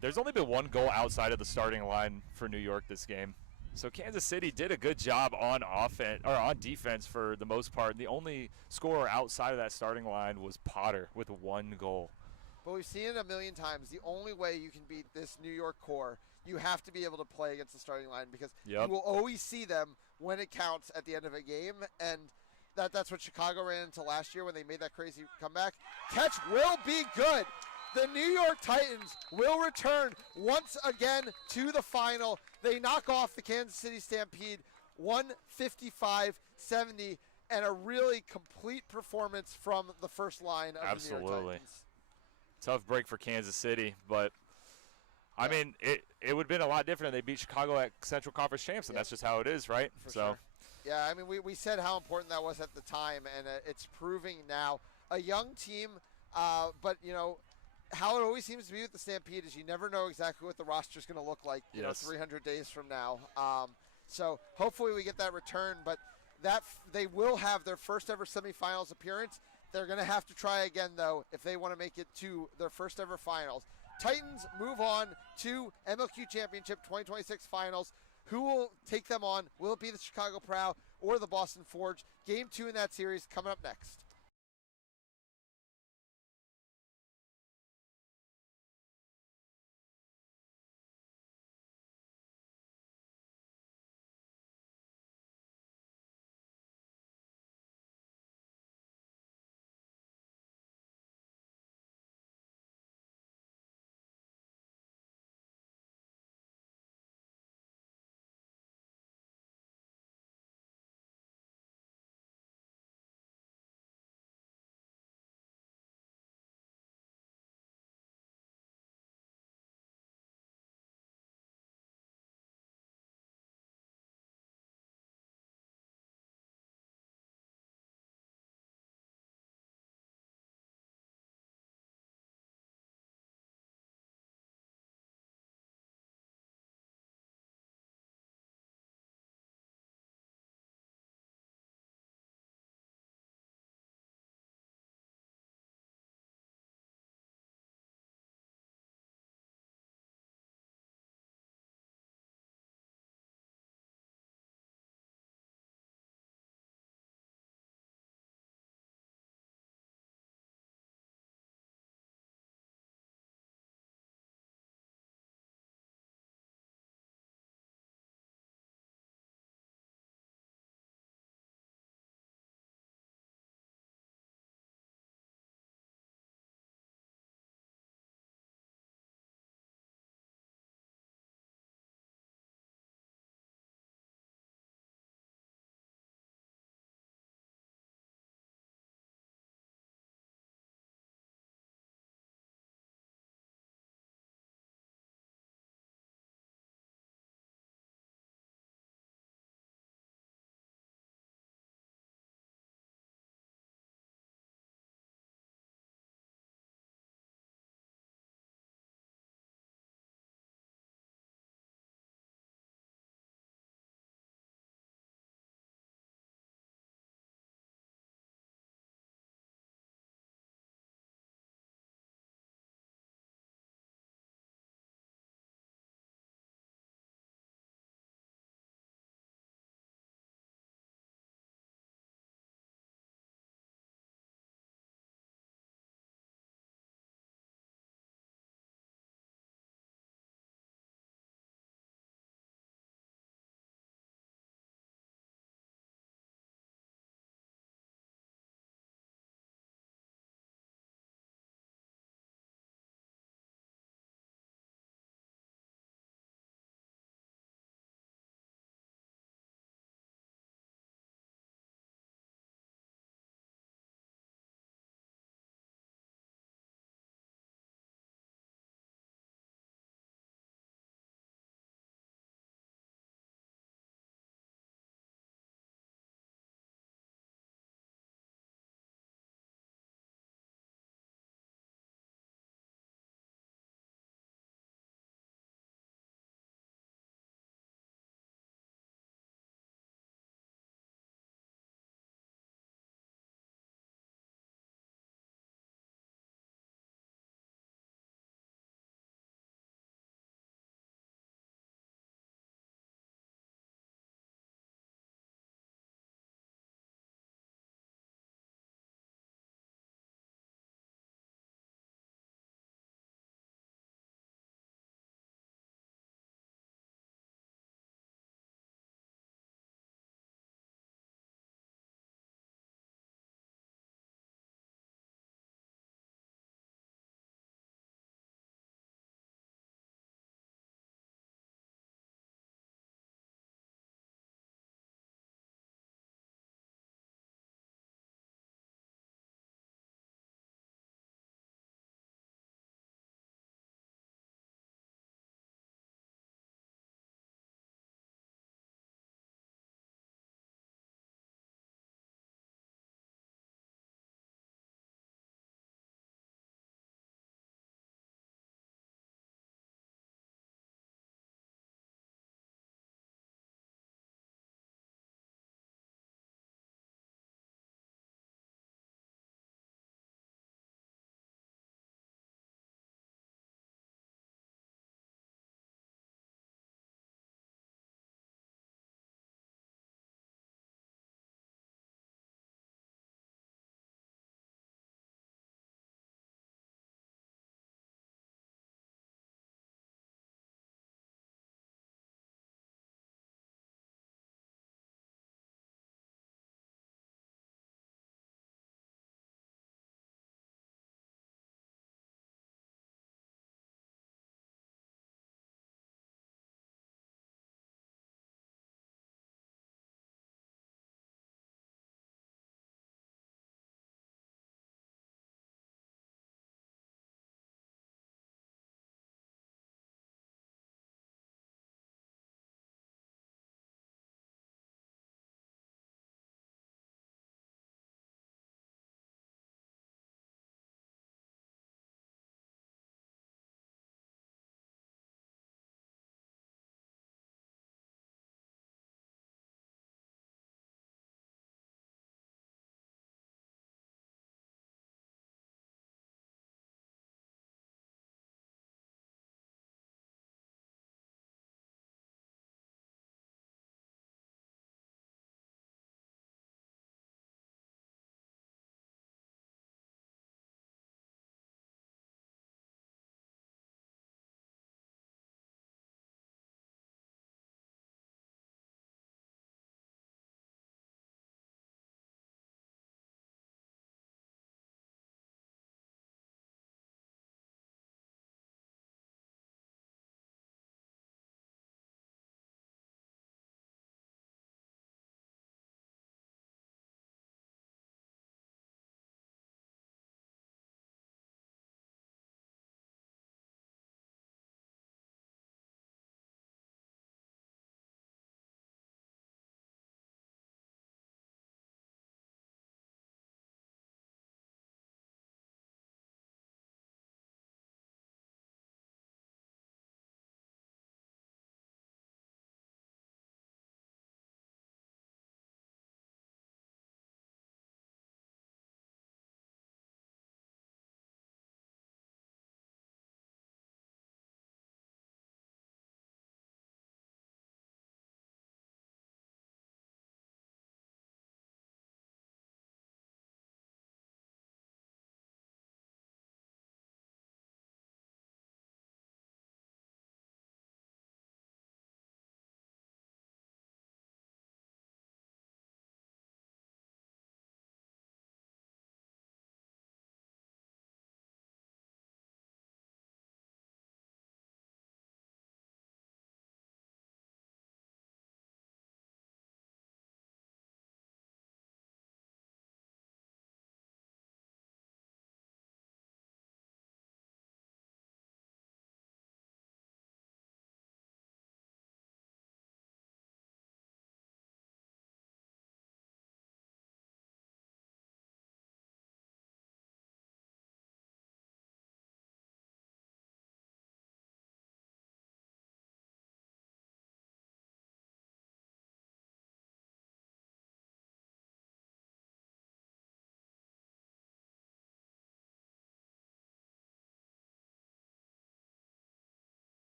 there's only been one goal outside of the starting line for New York this game. So Kansas City did a good job on offense or on defense for the most part. The only scorer outside of that starting line was Potter with 1 goal. But we've seen it a million times. The only way you can beat this New York core, you have to be able to play against the starting line because you will always see them when it counts at the end of a game. And that's what Chicago ran into last year when they made that crazy comeback. Catch will be good. the New York Titans will return once again to the final. They knock off the Kansas City Stampede 155-70, and a really complete performance from the first line of the New York Absolutely. Titans. Tough break for Kansas City, but I mean, it would have been a lot different if they beat Chicago at Central Conference Champs, and that's just how it is, right? For sure. Yeah, I mean, we said how important that was at the time, and it's proving now. A young team, but, you know, how it always seems to be with the Stampede is you never know exactly what the roster is going to look like, you know, 300 days from now. So hopefully we get that return, but they will have their first ever semifinals appearance. They're going to have to try again, though, if they want to make it to their first ever finals. Titans move on to MLQ Championship 2026 finals. Who will take them on? Will it be the Chicago Prow or the Boston Forge? Game 2 in that series coming up next.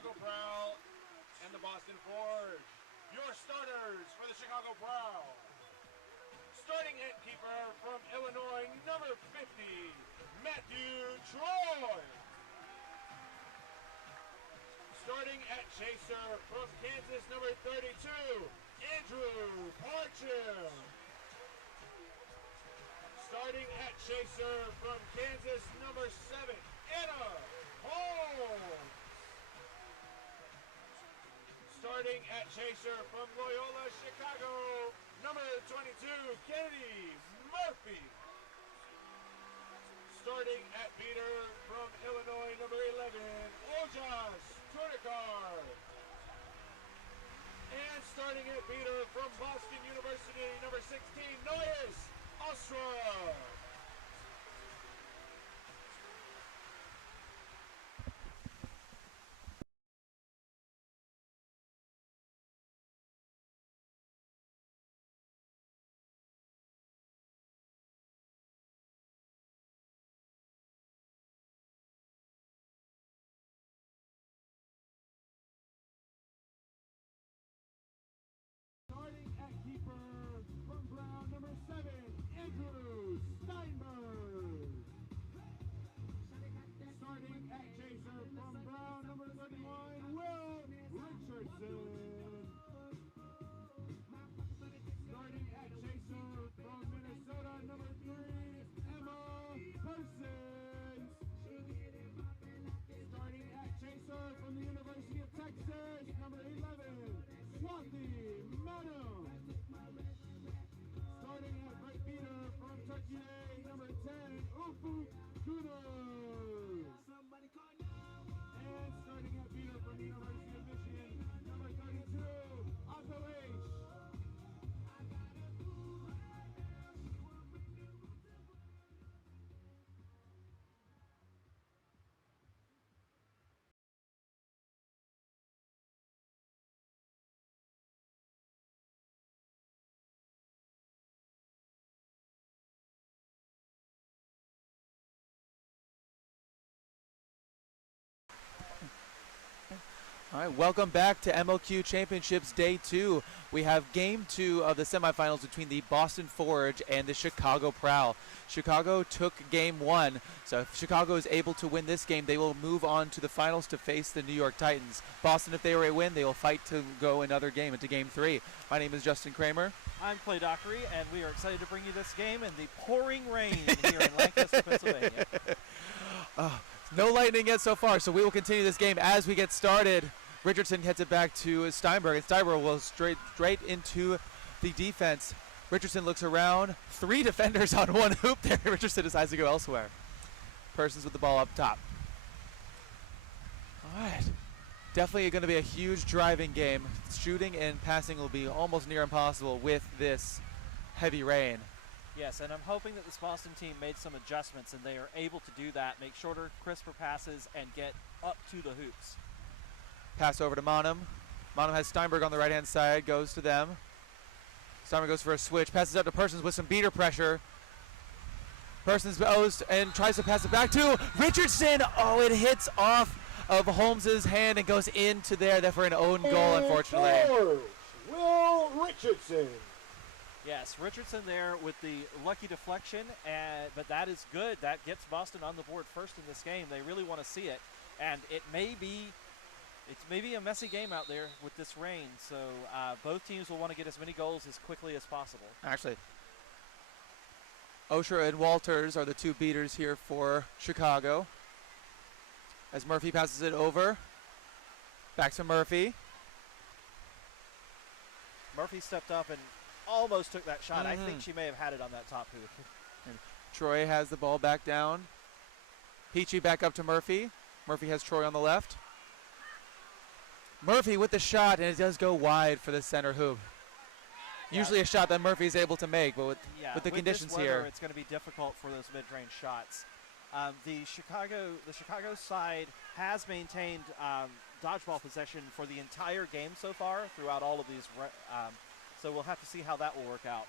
Chicago Prowl and the Boston Forge. Your starters for the Chicago Prowl. Starting hit keeper from Illinois, number 50, Matthew Troy. Starting at chaser from Kansas, number 32, Andrew Parchim. Starting at chaser from Kansas, number 7, Anna Holmes. Starting at chaser from Loyola, Chicago, number 22, Kennedy Murphy. Starting at beater from Illinois, number 11, Ojas Turnikar. And starting at beater from Boston University, number 16, Noyes Ostra. Starting at keeper from Brown, number 7, Andrew Steinberg. Starting at chaser from Brown, number 31, Will Richardson. Starting at chaser from Minnesota, number 3, Emma Parsons. Starting at chaser from the University of Texas, number 11, Swati Madam. Starting at right beater from Turkey, number 10, Ufu Kudos. And starting at beater from the University of Michigan, number 32, Otto H. All right, welcome back to MLQ Championships Day 2. We have Game 2 of the semifinals between the Boston Forge and the Chicago Prowl. Chicago took Game 1, so if Chicago is able to win this game, they will move on to the finals to face the New York Titans. Boston, if they were a win, they will fight to go another game into Game 3. My name is Justin Kramer. I'm Clay Dockery, and we are excited to bring you this game in the pouring rain here in Lancaster, Pennsylvania. No lightning yet so far, so we will continue this game as we get started. Richardson heads it back to Steinberg, and Steinberg will straight into the defense. Richardson looks around. 3 defenders on 1 hoop there. Richardson decides to go elsewhere. Persons with the ball up top. All right. Definitely going to be a huge driving game. Shooting and passing will be almost near impossible with this heavy rain. Yes, and I'm hoping that this Boston team made some adjustments and they are able to do that, make shorter, crisper passes, and get up to the hoops. Pass over to Monum. Monum has Steinberg on the right-hand side, goes to them. Steinberg goes for a switch, passes out to Persons with some beater pressure. Persons goes and tries to pass it back to Richardson. Oh, it hits off of Holmes's hand and goes into there for an own goal, unfortunately. Will Richardson. Yes, Richardson there with the lucky deflection, but that is good. That gets Boston on the board first in this game. They really want to see it, and it's maybe a messy game out there with this rain, so both teams will want to get as many goals as quickly as possible. Actually, Osher and Walters are the 2 beaters here for Chicago. As Murphy passes it over, back to Murphy. Murphy stepped up and almost took that shot. I think she may have had it on that top hoop. And Troy has the ball back down. Peachy back up to Murphy. Murphy has Troy on the left. Murphy with the shot, and it does go wide for the center hoop. Yeah. Usually a shot that Murphy is able to make, but with the conditions this weather, here, it's going to be difficult for those mid-range shots. The Chicago side has maintained dodgeball possession for the entire game so far throughout all of these. So we'll have to see how that will work out.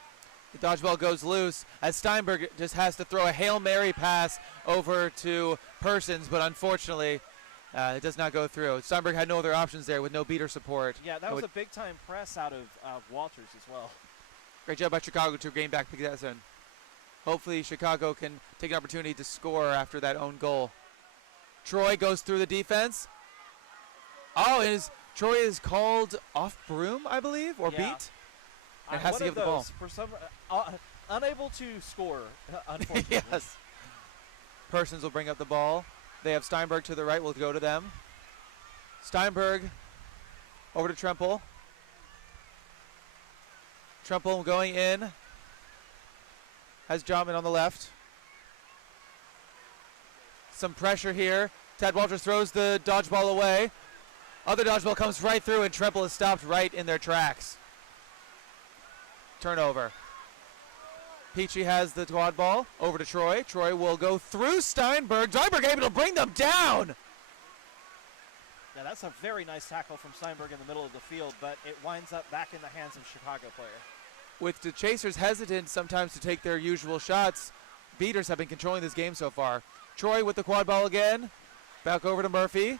The dodgeball goes loose as Steinberg just has to throw a Hail Mary pass over to Persons, but unfortunately It does not go through. Steinberg had no other options there with no beater support. Yeah, that was a big-time press out of Walters as well. Great job by Chicago to gain back possession. Hopefully Chicago can take an opportunity to score after that own goal. Troy goes through the defense. Oh, Troy is called off broom, I believe, or beat. And has to give the ball. For some, unable to score, unfortunately. Yes. Persons will bring up the ball. They have Steinberg to the right. We'll go to them. Steinberg over to Tremple. Tremple going in. Has Jotman on the left. Some pressure here. Tad Walters throws the dodgeball away. Other dodgeball comes right through, and Tremple is stopped right in their tracks. Turnover. Peachy has the quad ball over to Troy. Troy will go through Steinberg. Steinberg able to bring them down. Yeah, that's a very nice tackle from Steinberg in the middle of the field, but it winds up back in the hands of Chicago player. With the chasers hesitant sometimes to take their usual shots, beaters have been controlling this game so far. Troy with the quad ball again. Back over to Murphy.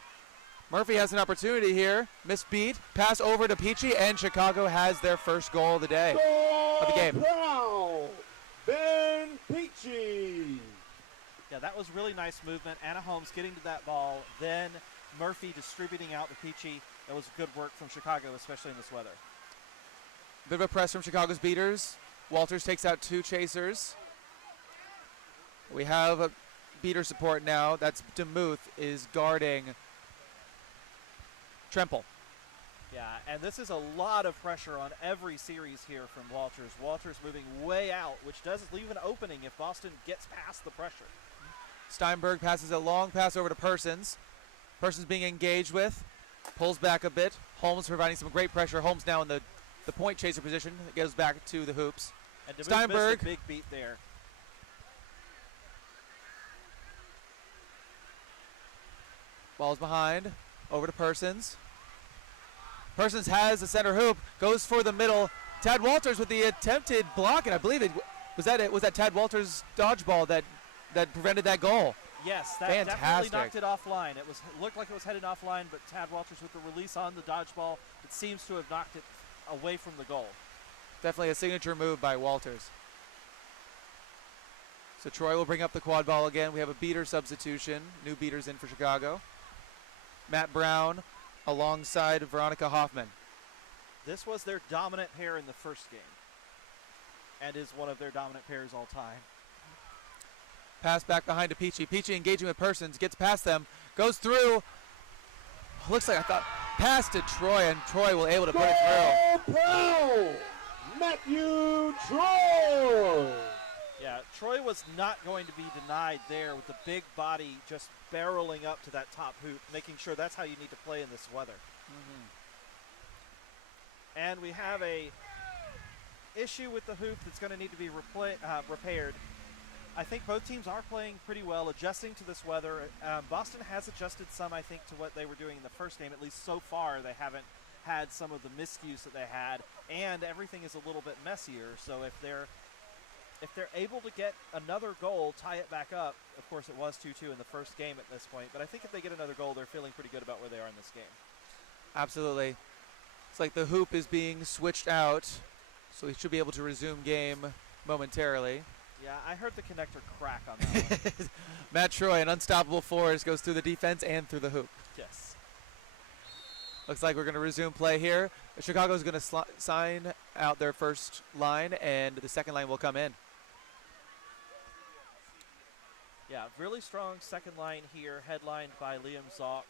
Murphy has an opportunity here. Missed beat. Pass over to Peachy, and Chicago has their first goal of the day. Of the game. Ben Peachy. Yeah, that was really nice movement. Anna Holmes getting to that ball, then Murphy distributing out to Peachy. That was good work from Chicago, especially in this weather. Bit of a press from Chicago's beaters. Walters takes out two chasers. We have a beater support now. That's DeMuth is guarding Tremple. Yeah, and this is a lot of pressure on every series here from Walters. Walters moving way out, which does leave an opening if Boston gets past the pressure. Steinberg passes a long pass over to Persons. Persons being engaged with. Pulls back a bit. Holmes providing some great pressure. Holmes now in the point chaser position. It goes back to the hoops. And DeMuth Steinberg. missed a big beat there. Ball's behind. Over to Persons. Persons has the center hoop. Goes for the middle. Tad Walters with the attempted block, and I believe it was that Tad Walters dodgeball that prevented that goal. Yes, that Fantastic. definitely knocked it offline. It looked like it was headed offline, but Tad Walters with the release on the dodgeball, it seems to have knocked it away from the goal. Definitely a signature move by Walters. So Troy will bring up the quad ball again. We have a beater substitution. New beaters in for Chicago. Matt Brown alongside Veronica Hoffman. This was their dominant pair in the first game and is one of their dominant pairs all time. Pass back behind to Peachy. Peachy engaging with Persons, gets past them, goes through. Looks like pass to Troy, and Troy will able to put it through. Pro Matthew Troy. Yeah, Troy was not going to be denied there with the big body just barreling up to that top hoop, making sure that's how you need to play in this weather. And we have a issue with the hoop that's going to need to be repaired. I think both teams are playing pretty well, adjusting to this weather. Boston has adjusted some, I think, to what they were doing in the first game. At least so far, they haven't had some of the miscues that they had, and everything is a little bit messier. So if they're able to get another goal, tie it back up, of course it was 2-2 in the first game at this point, but I think if they get another goal, they're feeling pretty good about where they are in this game. Absolutely. It's like the hoop is being switched out, so we should be able to resume game momentarily. Yeah, I heard the connector crack on that one. Matt Troy, an unstoppable force, goes through the defense and through the hoop. Yes. Looks like we're going to resume play here. Chicago's going to sign out their first line, and the second line will come in. Yeah, really strong second line here, headlined by Liam Zock.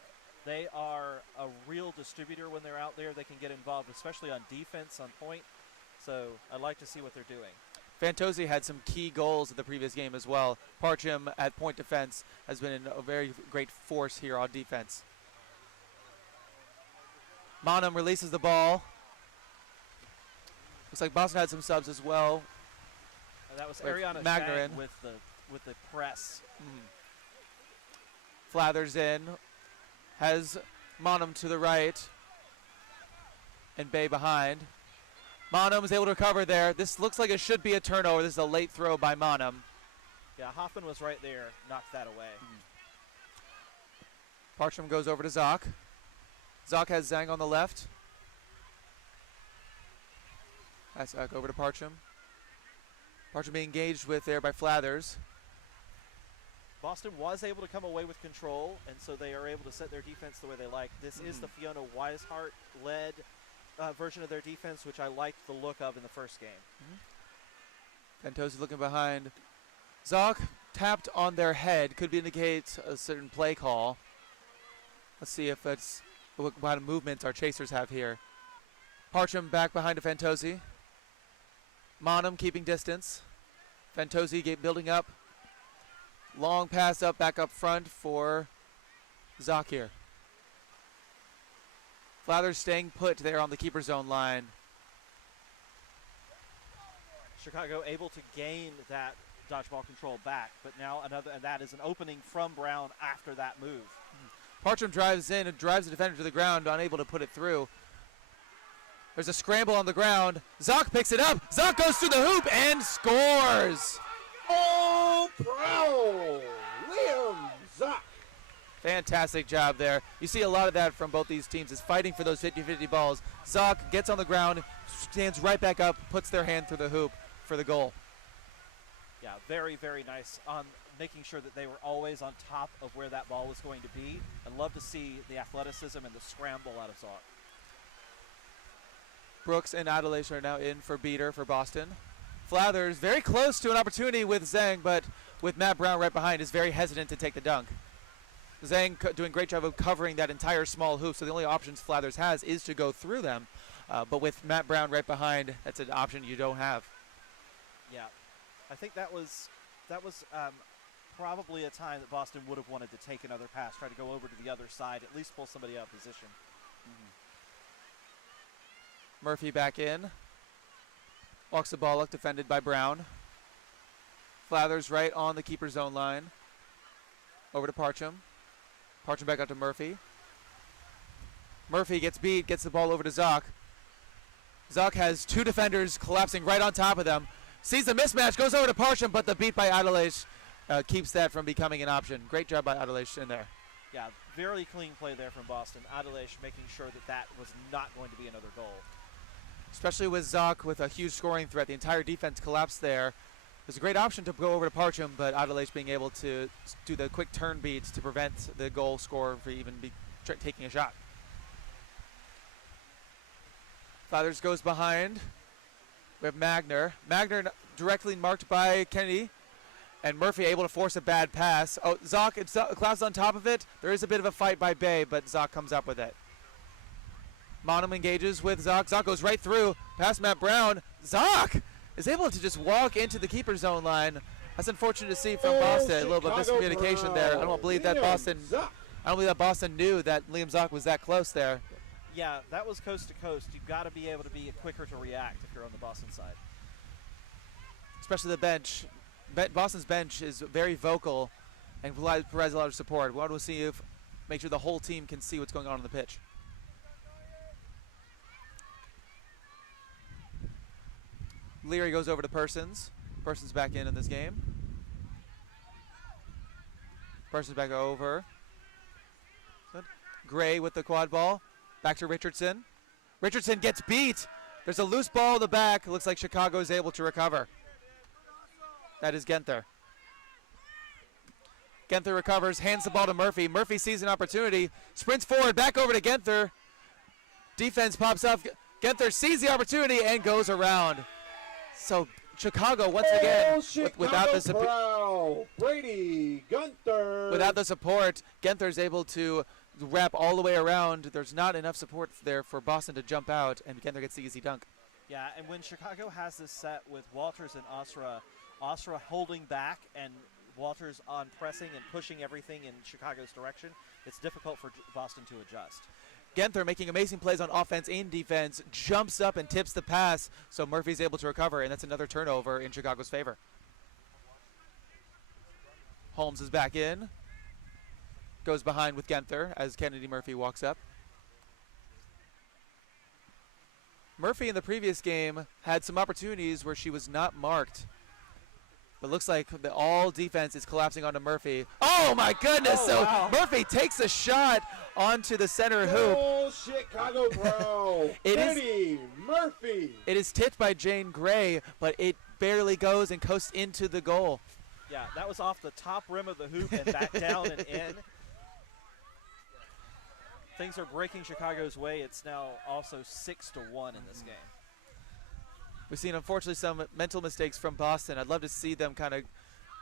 They are a real distributor when they're out there. They can get involved, especially on defense, on point. So I like to see what they're doing. Fantozzi had some key goals in the previous game as well. Parcham at point defense has been a very great force here on defense. Monum releases the ball. Looks like Boston had some subs as well. That was Ariana Magnarin Shang with the press. Flathers in. Has Monum to the right. And Bay behind. Monum is able to recover there. This looks like it should be a turnover. This is a late throw by Monum. Yeah, Hoffman was right there, knocked that away. Parcham goes over to Zoc. Zoc has Zhang on the left. That's Zoc over to Parcham. Parcham being engaged with there by Flathers. Boston was able to come away with control, and so they are able to set their defense the way they like. This is the Fiona Weishart-led version of their defense, which I liked the look of in the first game. Fantosi looking behind. Zoc tapped on their head. Could indicate a certain play call. Let's see if it's what kind of movements our chasers have here. Parcham back behind to Fantosi. Monum keeping distance. Fantosi building up. Long pass up, back up front for Zoc here. Flathers staying put there on the keeper zone line. Chicago able to gain that dodgeball control back, but now and that is an opening from Brown after that move. Parcham drives in and drives the defender to the ground, unable to put it through. There's a scramble on the ground. Zoc picks it up. Zoc goes through the hoop and scores. Oh, pro! Liam Zoc. Fantastic job there. You see a lot of that from both these teams, is fighting for those 50-50 balls. Zoc gets on the ground, stands right back up, puts their hand through the hoop for the goal. Yeah, very, very nice on making sure that they were always on top of where that ball was going to be. I'd love to see the athleticism and the scramble out of Zoc. Brooks and Adelaide are now in for beater for Boston. Flathers very close to an opportunity with Zhang, but with Matt Brown right behind is very hesitant to take the dunk. Zhang doing a great job of covering that entire small hoop, so the only options Flathers has is to go through them. But with Matt Brown right behind, that's an option you don't have. Yeah, I think that was probably a time that Boston would have wanted to take another pass, try to go over to the other side, at least pull somebody out of position. Murphy back in. Walks the ball up, defended by Brown. Flathers right on the keeper zone line. Over to Parcham. Parcham back out to Murphy. Murphy gets beat, gets the ball over to Zoc. Zoc has two defenders collapsing right on top of them. Sees the mismatch, goes over to Parcham, but the beat by Adelaide keeps that from becoming an option. Great job by Adelaide in there. Yeah, very clean play there from Boston. Adelaide making sure that that was not going to be another goal. Especially with Zoc with a huge scoring threat. The entire defense collapsed there. It was a great option to go over to Parcham, but Adelaide being able to do the quick turn beats to prevent the goal scorer from even taking a shot. Flathers goes behind. We have Magner. Magner directly marked by Kennedy. And Murphy able to force a bad pass. Oh, Zoc collapses on top of it. There is a bit of a fight by Bay, but Zoc comes up with it. Monum engages with Zoc. Zoc goes right through, past Matt Brown. Zoc is able to just walk into the keeper zone line. That's unfortunate to see from Boston. A little bit of miscommunication there. I don't believe that Boston knew that Liam Zoc was that close there. Yeah, that was coast to coast. You've got to be able to be quicker to react if you're on the Boston side. Especially the bench. Boston's bench is very vocal and provides a lot of support. We want to see if make sure the whole team can see what's going on the pitch. Leary goes over to Persons. Persons back in this game. Persons back over. Good. Gray with the quad ball. Back to Richardson. Richardson gets beat. There's a loose ball in the back. Looks like Chicago is able to recover. That is Genther. Genther recovers, hands the ball to Murphy. Murphy sees an opportunity, sprints forward, back over to Genther. Defense pops up. Genther sees the opportunity and goes around. So Chicago once again, without the support, Brady Gunther. Without the support, Genther is able to wrap all the way around. There's not enough support there for Boston to jump out, and Genther gets the easy dunk. Yeah, and when Chicago has this set with Walters and Osra holding back and Walters on pressing and pushing everything in Chicago's direction, it's difficult for Boston to adjust. Genther making amazing plays on offense and defense, jumps up and tips the pass, so Murphy's able to recover, and that's another turnover in Chicago's favor. Holmes is back in. Goes behind with Genther as Kennedy Murphy walks up. Murphy in the previous game had some opportunities where she was not marked. But looks like all defense is collapsing onto Murphy. Oh my goodness! Oh, so wow. Murphy takes a shot onto the center hoop. Goal, Chicago Pro. It is- Eddie Murphy. It is tipped by Jane Gray, but it barely goes and coasts into the goal. Yeah, that was off the top rim of the hoop and back down and in. Things are breaking Chicago's way. It's now also 6-1 in this game. We've seen, unfortunately, some mental mistakes from Boston. I'd love to see them kind of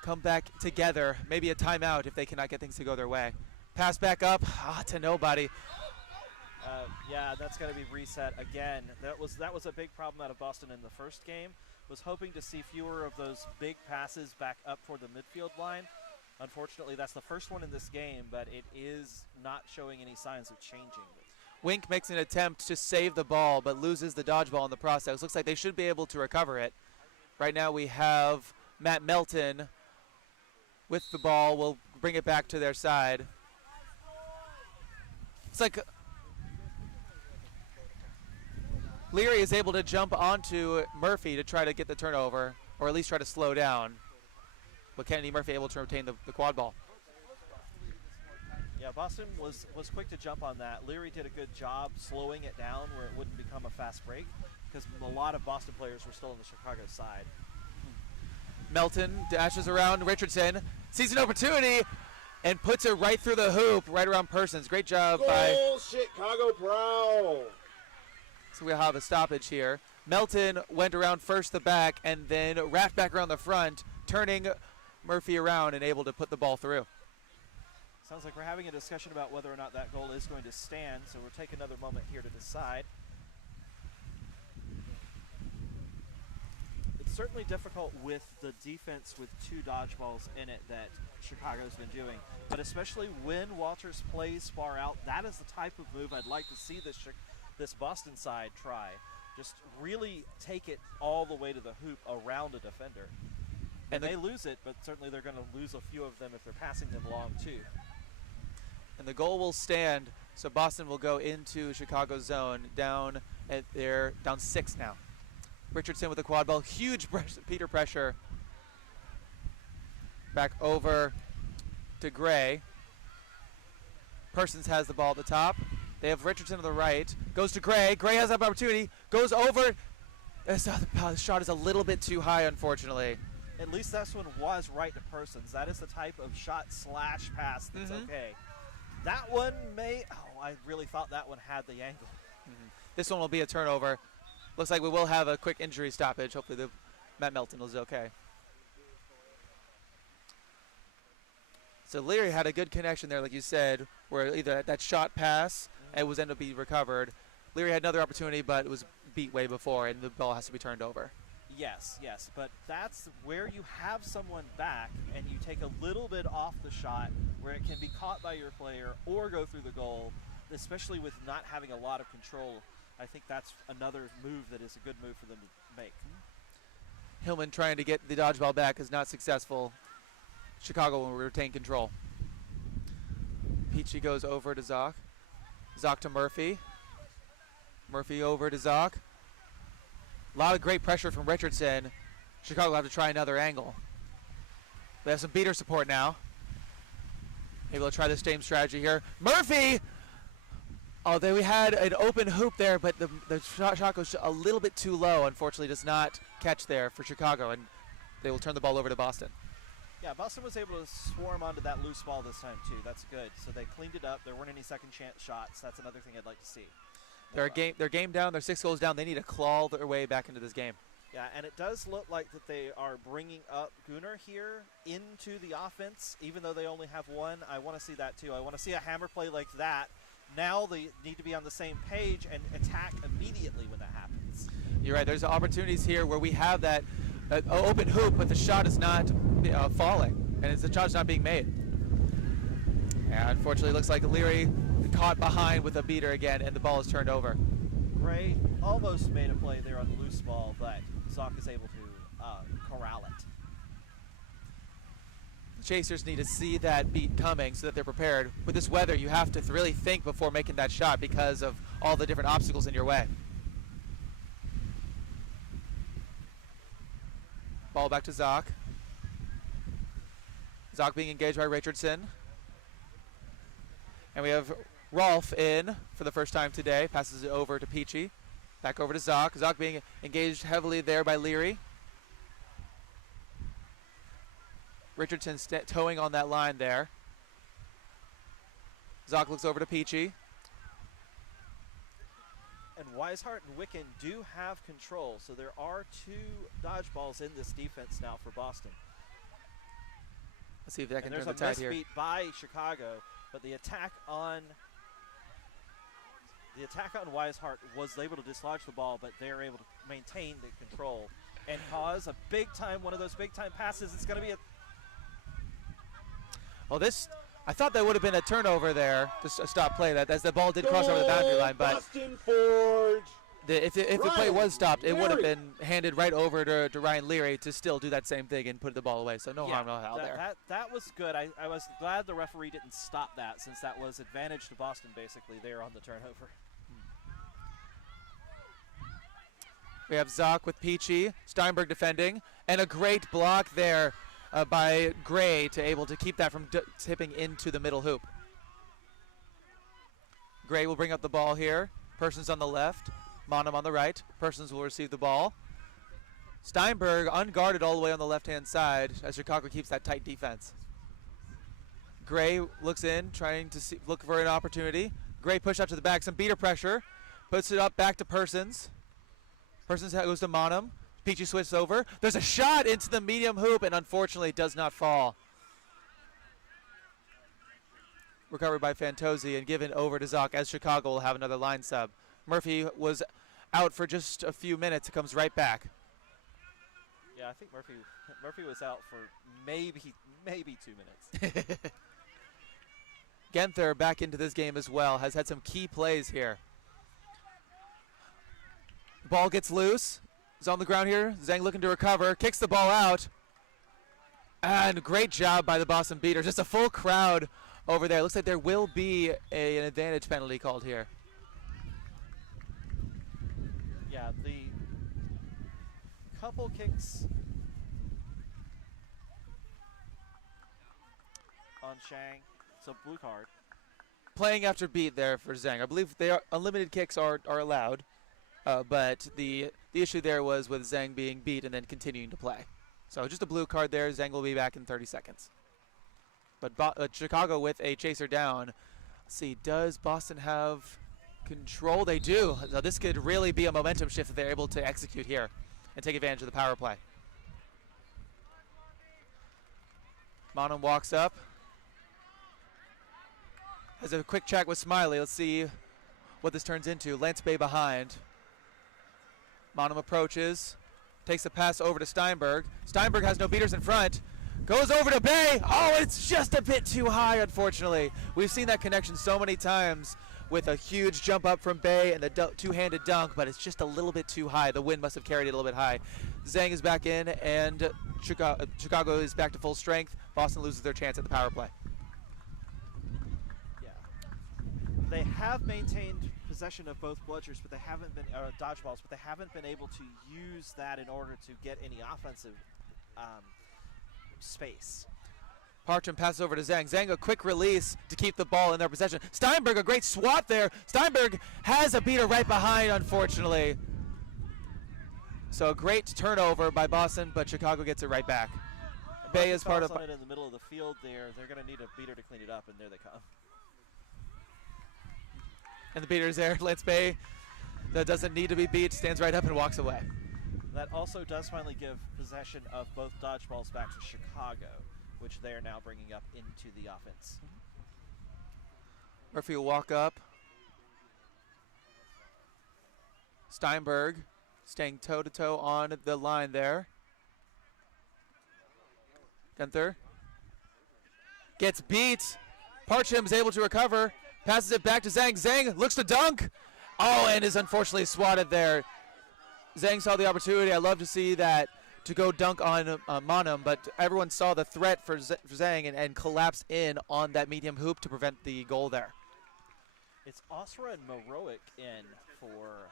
come back together. Maybe a timeout if they cannot get things to go their way. Pass back up to nobody. Yeah, that's going to be reset again. That was a big problem out of Boston in the first game. Was hoping to see fewer of those big passes back up toward the midfield line. Unfortunately, that's the first one in this game, but it is not showing any signs of changing. Wink makes an attempt to save the ball, but loses the dodgeball in the process. Looks like they should be able to recover it. Right now we have Matt Melton with the ball. We'll bring it back to their side. It's like Leary is able to jump onto Murphy to try to get the turnover, or at least try to slow down. But Kennedy Murphy able to retain the quad ball. Yeah, Boston was quick to jump on that. Leary did a good job slowing it down where it wouldn't become a fast break because a lot of Boston players were still on the Chicago side. Melton dashes around Richardson, sees an opportunity, and puts it right through the hoop, right around Persons. Great job by... Goal, Chicago Pro. So we'll have a stoppage here. Melton went around first the back and then wrapped back around the front, turning Murphy around and able to put the ball through. Sounds like we're having a discussion about whether or not that goal is going to stand, so we'll take another moment here to decide. It's certainly difficult with the defense with two dodgeballs in it that Chicago's been doing, but especially when Walters plays far out, that is the type of move I'd like to see this Boston side try. Just really take it all the way to the hoop around a defender. And they lose it, but certainly they're going to lose a few of them if they're passing them long too. And the goal will stand, so Boston will go into Chicago's zone down 6 now. Richardson with the quad ball, huge Peter pressure. Back over to Gray. Persons has the ball at the top. They have Richardson to the right. Goes to Gray. Gray has that opportunity. Goes over. The shot is a little bit too high, unfortunately. At least this one was right to Persons. That is the type of shot/pass that's okay. That one I really thought that one had the angle. This one will be a turnover. Looks like we will have a quick injury stoppage. Hopefully Matt Melton is okay. So Leary had a good connection there, like you said, where either that shot pass and was ended up being recovered. Leary had another opportunity, but it was beat way before, and the ball has to be turned over. Yes, but that's where you have someone back and you take a little bit off the shot where it can be caught by your player or go through the goal, especially with not having a lot of control. I think that's another move that is a good move for them to make. Hillman trying to get the dodgeball back is not successful. Chicago will retain control. Peachy goes over to Zoc. Zoc to Murphy. Murphy over to Zoc. A lot of great pressure from Richardson. Chicago will have to try another angle. They have some beater support now. Maybe they'll try the same strategy here. Murphy! Oh, we had an open hoop there, but the shot goes a little bit too low. Unfortunately, does not catch there for Chicago, and they will turn the ball over to Boston. Yeah, Boston was able to swarm onto that loose ball this time too. That's good. So they cleaned it up. There weren't any second chance shots. That's another thing I'd like to see. They're game down. They're 6 goals down. They need to claw their way back into this game. Yeah, and it does look like that they are bringing up Gunnar here into the offense, even though they only have one. I want to see that too. I want to see a hammer play like that. Now they need to be on the same page and attack immediately when that happens. You're right. There's opportunities here where we have that open hoop, but the shot is not falling, and the shot's not being made. And unfortunately, it looks like Leary caught behind with a beater again, and the ball is turned over. Gray almost made a play there on the loose ball, but Zoc is able to corral it. The Chasers need to see that beat coming so that they're prepared. With this weather, you have to really think before making that shot because of all the different obstacles in your way. Ball back to Zoc. Zock being engaged by Richardson. And we have Rolf in for the first time today. Passes it over to Peachy. Back over to Zock. Zock being engaged heavily there by Leary. Richardson towing on that line there. Zock looks over to Peachy. And Weishart and Wicken do have control, so there are 2 dodgeballs in this defense now for Boston. Let's see if that can turn there's the a tide here. misbeat by Chicago, but the attack on Weishart was able to dislodge the ball, but they're able to maintain the control and cause a one of those big time passes. It's going to be a I thought that would have been a turnover there, just a stop play, that as the ball did cross over the boundary line, but Boston Forge. if the play was stopped, it would have been handed right over to Ryan Leary to still do that same thing and put the ball away. So no harm, no foul there. That was good. I was glad the referee didn't stop that, since that was advantage to Boston basically there on the turnover. We have Zock with Peachy, Steinberg defending, and a great block there by Gray to able to keep that from tipping into the middle hoop. Gray will bring up the ball here. Persons on the left, Monum on the right. Persons will receive the ball. Steinberg unguarded all the way on the left-hand side as Chicago keeps that tight defense. Gray looks in, trying to look for an opportunity. Gray push out to the back, some beater pressure. Puts it up back to Persons. Persons goes to Monum. Peachy switches over. There's a shot into the medium hoop, and unfortunately does not fall. Recovered by Fantozzi and given over to Zock as Chicago will have another line sub. Murphy was out for just a few minutes. It comes right back. Yeah, I think Murphy was out for maybe 2 minutes. Genther back into this game as well. Has had some key plays here. Ball gets loose. Is on the ground here. Zhang looking to recover. Kicks the ball out. And great job by the Boston Beaters. Just a full crowd over there. Looks like there will be an advantage penalty called here. Yeah, the couple kicks on Shang. So blue card. Playing after beat there for Zhang. I believe unlimited kicks are allowed. But the issue there was with Zhang being beat and then continuing to play. So just a blue card there. Zhang will be back in 30 seconds. But Chicago with a chaser down. Let's see, does Boston have control? They do. So this could really be a momentum shift if they're able to execute here and take advantage of the power play. Monum walks up. Has a quick chat with Smiley. Let's see what this turns into. Lance Bay behind. Monum approaches, takes the pass over to Steinberg. Steinberg has no beaters in front. Goes over to Bay. Oh, it's just a bit too high, unfortunately. We've seen that connection so many times with a huge jump up from Bay and the two-handed dunk, but it's just a little bit too high. The wind must have carried it a little bit high. Zhang is back in, and Chicago is back to full strength. Boston loses their chance at the power play. Yeah. They have maintained possession of both bludgers, but they haven't been dodgeballs, but they haven't been able to use that in order to get any offensive space. Partridge passes over to Zhang. Zhang a quick release to keep the ball in their possession. Steinberg a great swat there. Steinberg has a beater right behind, unfortunately. So a great turnover by Boston, but Chicago gets it right back. Bay is part of it in the middle of the field there. They're going to need a beater to clean it up, and there they come. And the beater's there. Lance Bay, that doesn't need to be beat, stands right up and walks away. That also does finally give possession of both dodgeballs back to Chicago, which they are now bringing up into the offense. Murphy will walk up. Steinberg staying toe-to-toe on the line there. Gunther gets beat. Parcham is able to recover. Passes it back to Zhang. Zhang looks to dunk. Oh, and is unfortunately swatted there. Zhang saw the opportunity. I love to see that to go dunk on Monum, but everyone saw the threat for Zhang and collapsed in on that medium hoop to prevent the goal there. It's Osra and Moroic in for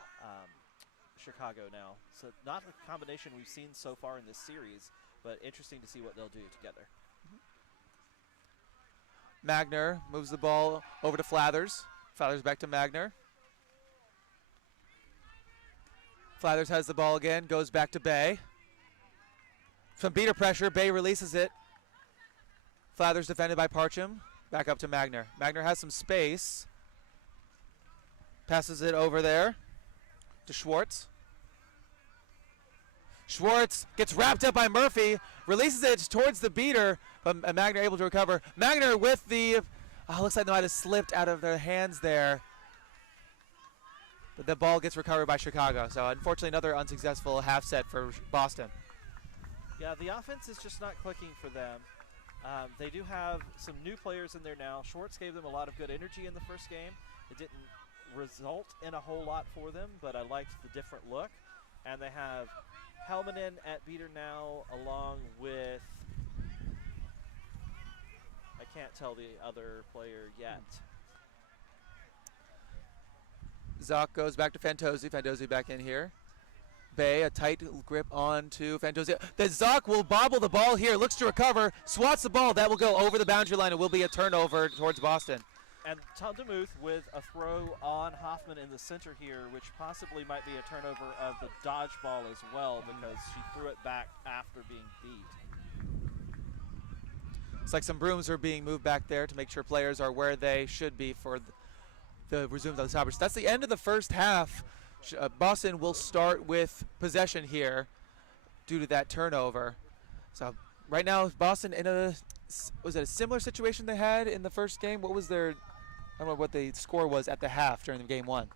Chicago now. So not a combination we've seen so far in this series, but interesting to see what they'll do together. Magner moves the ball over to Flathers. Flathers back to Magner. Flathers has the ball again, goes back to Bay. Some beater pressure, Bay releases it. Flathers defended by Parcham. Back up to Magner. Magner has some space. Passes it over there to Schwartz. Schwartz gets wrapped up by Murphy, releases it towards the beater, but Magner able to recover. Magner with the, looks like they might have slipped out of their hands there. But the ball gets recovered by Chicago. So unfortunately another unsuccessful half set for Boston. Yeah, the offense is just not clicking for them. They do have some new players in there now. Schwartz gave them a lot of good energy in the first game. It didn't result in a whole lot for them, but I liked the different look. And they have Helmanen at beater now, along with, I can't tell the other player yet. Zoc goes back to Fantozzi. Fantozzi back in here. Bay, a tight grip on to Fantozzi. The Zoc will bobble the ball here, looks to recover, swats the ball. That will go over the boundary line and will be a turnover towards Boston. And Tom DeMuth with a throw on Hoffman in the center here, which possibly might be a turnover of the dodgeball as well, because she threw it back after being beat. It's like some brooms are being moved back there to make sure players are where they should be for the resumes on the stoppage. That's the end of the first half. Boston will start with possession here due to that turnover. So right now, Boston in a, was it a similar situation they had in the first game? What was their, I don't know what the score was at the half during the game one.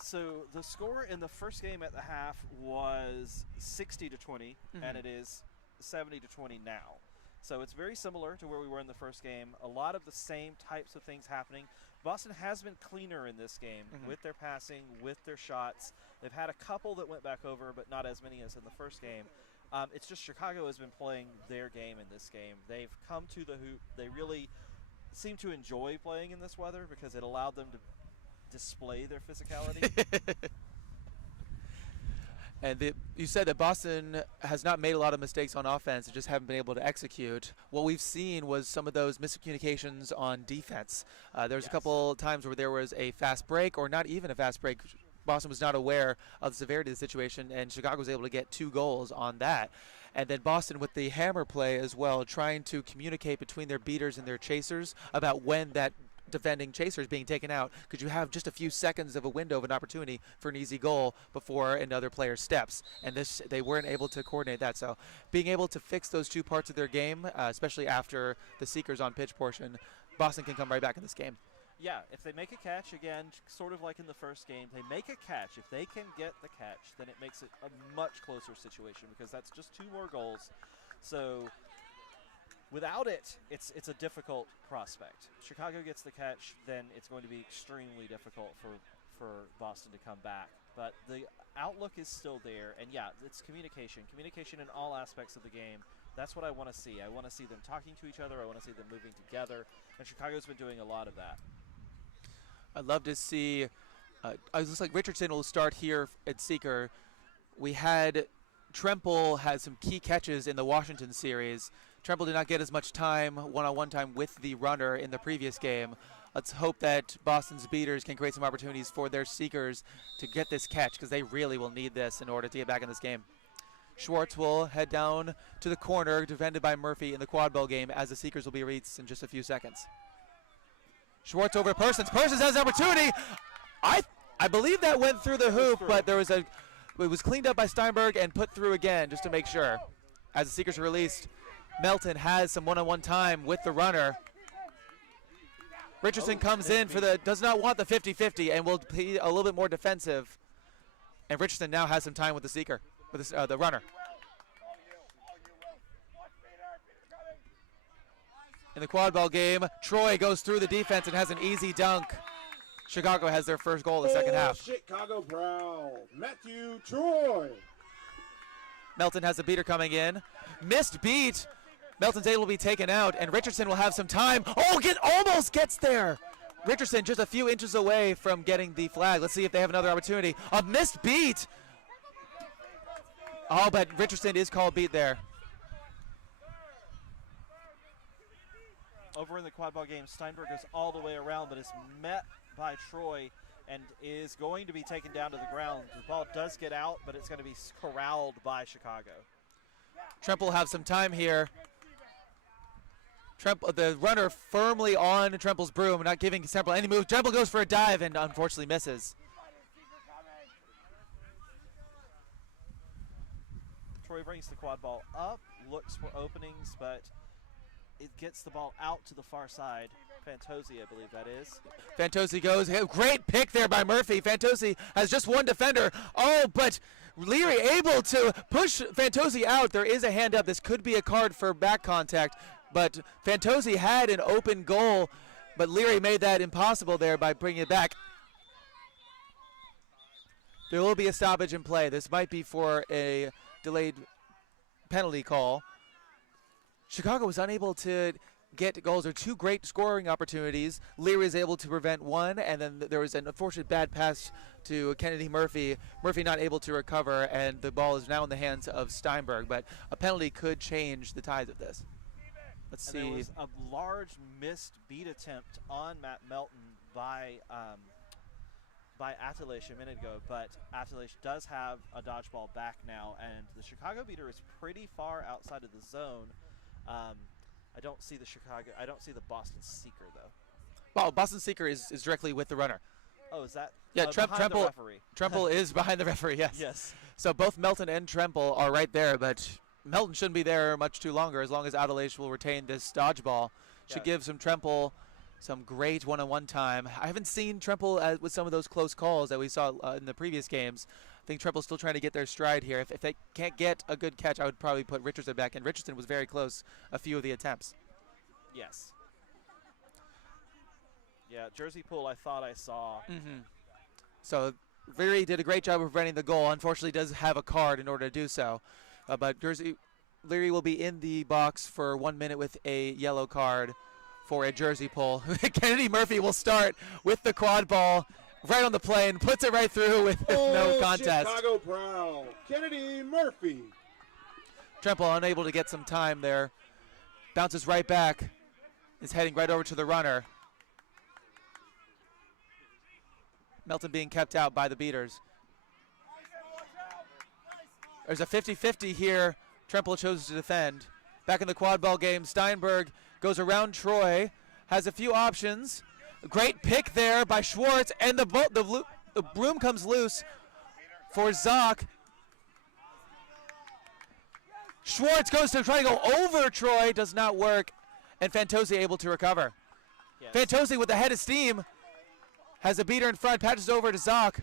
So the score in the first game at the half was 60-20, and it is 70-20 now. So it's very similar to where we were in the first game. A lot of the same types of things happening. Boston has been cleaner in this game with their passing, with their shots. They've had a couple that went back over, but not as many as in the first game. It's just Chicago has been playing their game in this game. They've come to the hoop. They really seem to enjoy playing in this weather because it allowed them to display their physicality. And you said that Boston has not made a lot of mistakes on offense, they just haven't been able to execute. What we've seen was some of those miscommunications on defense. There was a couple times where there was a fast break, or not even a fast break. Boston was not aware of the severity of the situation, and Chicago was able to get 2 goals on that. And then Boston with the hammer play as well, trying to communicate between their beaters and their chasers about when that defending chaser is being taken out, because you have just a few seconds of a window of an opportunity for an easy goal before another player steps, and this they weren't able to coordinate that. So being able to fix those 2 parts of their game, especially after the seekers on pitch portion, Boston can come right back in this game. Yeah, if they make a catch, again, sort of like in the first game, they make a catch. If they can get the catch, then it makes it a much closer situation, because that's just 2 more goals. So without it, it's a difficult prospect. Chicago gets the catch, then it's going to be extremely difficult for Boston to come back. But the outlook is still there, and yeah, it's communication. Communication in all aspects of the game. That's what I want to see. I want to see them talking to each other. I want to see them moving together, and Chicago's been doing a lot of that. I'd love to see, it looks like Richardson will start here at Seeker. We had, Tremple had some key catches in the Washington series. Tremple did not get as much time, one-on-one time with the runner in the previous game. Let's hope that Boston's beaters can create some opportunities for their Seekers to get this catch, because they really will need this in order to get back in this game. Schwartz will head down to the corner, defended by Murphy in the Quadball game, as the Seekers will be released in just a few seconds. Schwartz over to Persons. Persons has an opportunity. I believe that went through the hoop, but there was it was cleaned up by Steinberg and put through again just to make sure. As the Seekers are released, Melton has some one-on-one time with the runner. Richardson comes in for does not want the 50-50 and will be a little bit more defensive. And Richardson now has some time with the Seeker, with the runner. In the Quadball game, Troy goes through the defense and has an easy dunk. Chicago has their first goal in the second half. Chicago proud, Matthew Troy. Melton has a beater coming in. Missed beat. Melton's able to be taken out, and Richardson will have some time. Oh, almost gets there. Richardson just a few inches away from getting the flag. Let's see if they have another opportunity. A missed beat. Oh, but Richardson is called beat there. over in the quad ball game, Steinberg goes all the way around, but is met by Troy and is going to be taken down to the ground. The ball does get out, but it's going to be corralled by Chicago. Tremple will have some time here. The runner firmly on Tremple's broom, not giving Tremple any move. Tremple goes for a dive and unfortunately misses. Troy brings the quad ball up, looks for openings, but it gets the ball out to the far side. Fantosi, I believe that is. Fantosi goes. Great pick there by Murphy. Fantosi has just one defender. Oh, but Leary able to push Fantosi out. There is a hand up. This could be a card for back contact, but Fantosi had an open goal, but Leary made that impossible there by bringing it back. There will be a stoppage in play. This might be for a delayed penalty call. Chicago was unable to get goals. There are two great scoring opportunities. Leary is able to prevent one, and then there was an unfortunate bad pass to Kennedy Murphy. Murphy not able to recover, and the ball is now in the hands of Steinberg, but a penalty could change the tides of this. Let's see. There was a large missed beat attempt on Matt Melton by Atelish a minute ago, but Atelish does have a dodgeball back now, and the Chicago beater is pretty far outside of the zone. I don't see the Boston Seeker though. Well, Boston Seeker is directly with the runner. Oh, is that? Yeah, behind the referee. Tremple is behind the referee, yes. Yes. So both Melton and Tremple are right there, but Melton shouldn't be there much too longer as long as Adelaide will retain this dodgeball. Should give some Tremple some great one-on-one time. I haven't seen Tremple with some of those close calls that we saw in the previous games. I think Tremple's still trying to get their stride here. If they can't get a good catch, I would probably put Richardson back, and Richardson was very close a few of the attempts. Yes. Yeah, Jersey Pool I thought I saw. So Leary did a great job of preventing the goal. Unfortunately does have a card in order to do so. But Leary will be in the box for 1 minute with a yellow card for a Jersey Pool. Kennedy Murphy will start with the quad ball right on the plane, puts it right through with no contest. Chicago proud. Kennedy Murphy. Tremple unable to get some time there. Bounces right back. Is heading right over to the runner. Melton being kept out by the beaters. There's a 50-50 here. Tremple chose to defend. Back in the quad ball game, Steinberg goes around Troy, has a few options. Great pick there by Schwartz, and the broom comes loose for Zock. Schwartz goes to try to go over Troy, does not work, and Fantosi able to recover. Yes. Fantosi with the head of steam has a beater in front, patches over to Zock.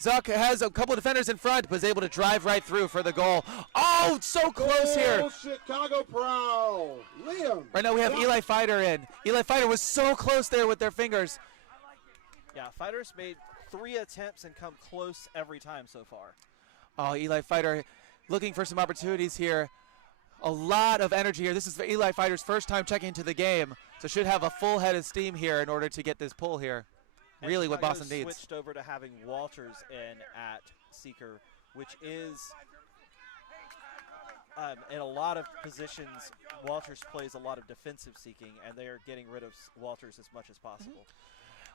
Zock has a couple of defenders in front, but is able to drive right through for the goal. Oh, so close here. Chicago proud. Liam. Right now we have Eli Fighter in. Eli Fighter was so close there with their fingers. Yeah, Fighters made 3 attempts and come close every time so far. Oh, Eli Fighter looking for some opportunities here. A lot of energy here. This is Eli Fighter's first time checking into the game, so should have a full head of steam here in order to get this pull here. And Really what Chicago Boston needs. Switched over to having Walters in at Seeker, which is in a lot of positions, Walters plays a lot of defensive seeking, and they are getting rid of Walters as much as possible.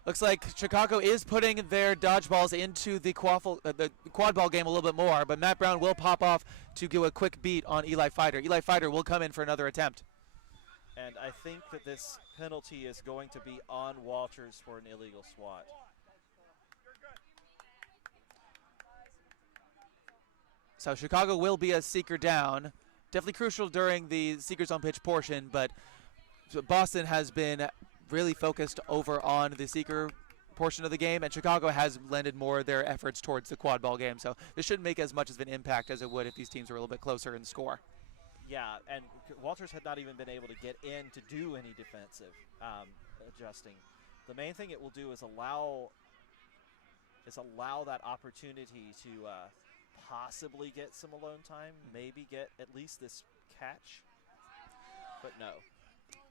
Looks like Chicago is putting their dodgeballs into the quad ball game a little bit more, but Matt Brown will pop off to do a quick beat on Eli Fighter. Eli Fighter will come in for another attempt. And I think that this penalty is going to be on Walters for an illegal swat. So Chicago will be a seeker down. Definitely crucial during the seekers on pitch portion, but Boston has been really focused over on the seeker portion of the game, and Chicago has lended more of their efforts towards the quad ball game. So this shouldn't make as much of an impact as it would if these teams were a little bit closer in score. Yeah, and Walters had not even been able to get in to do any defensive adjusting. The main thing it will do is allow that opportunity to possibly get some alone time, maybe get at least this catch, but no.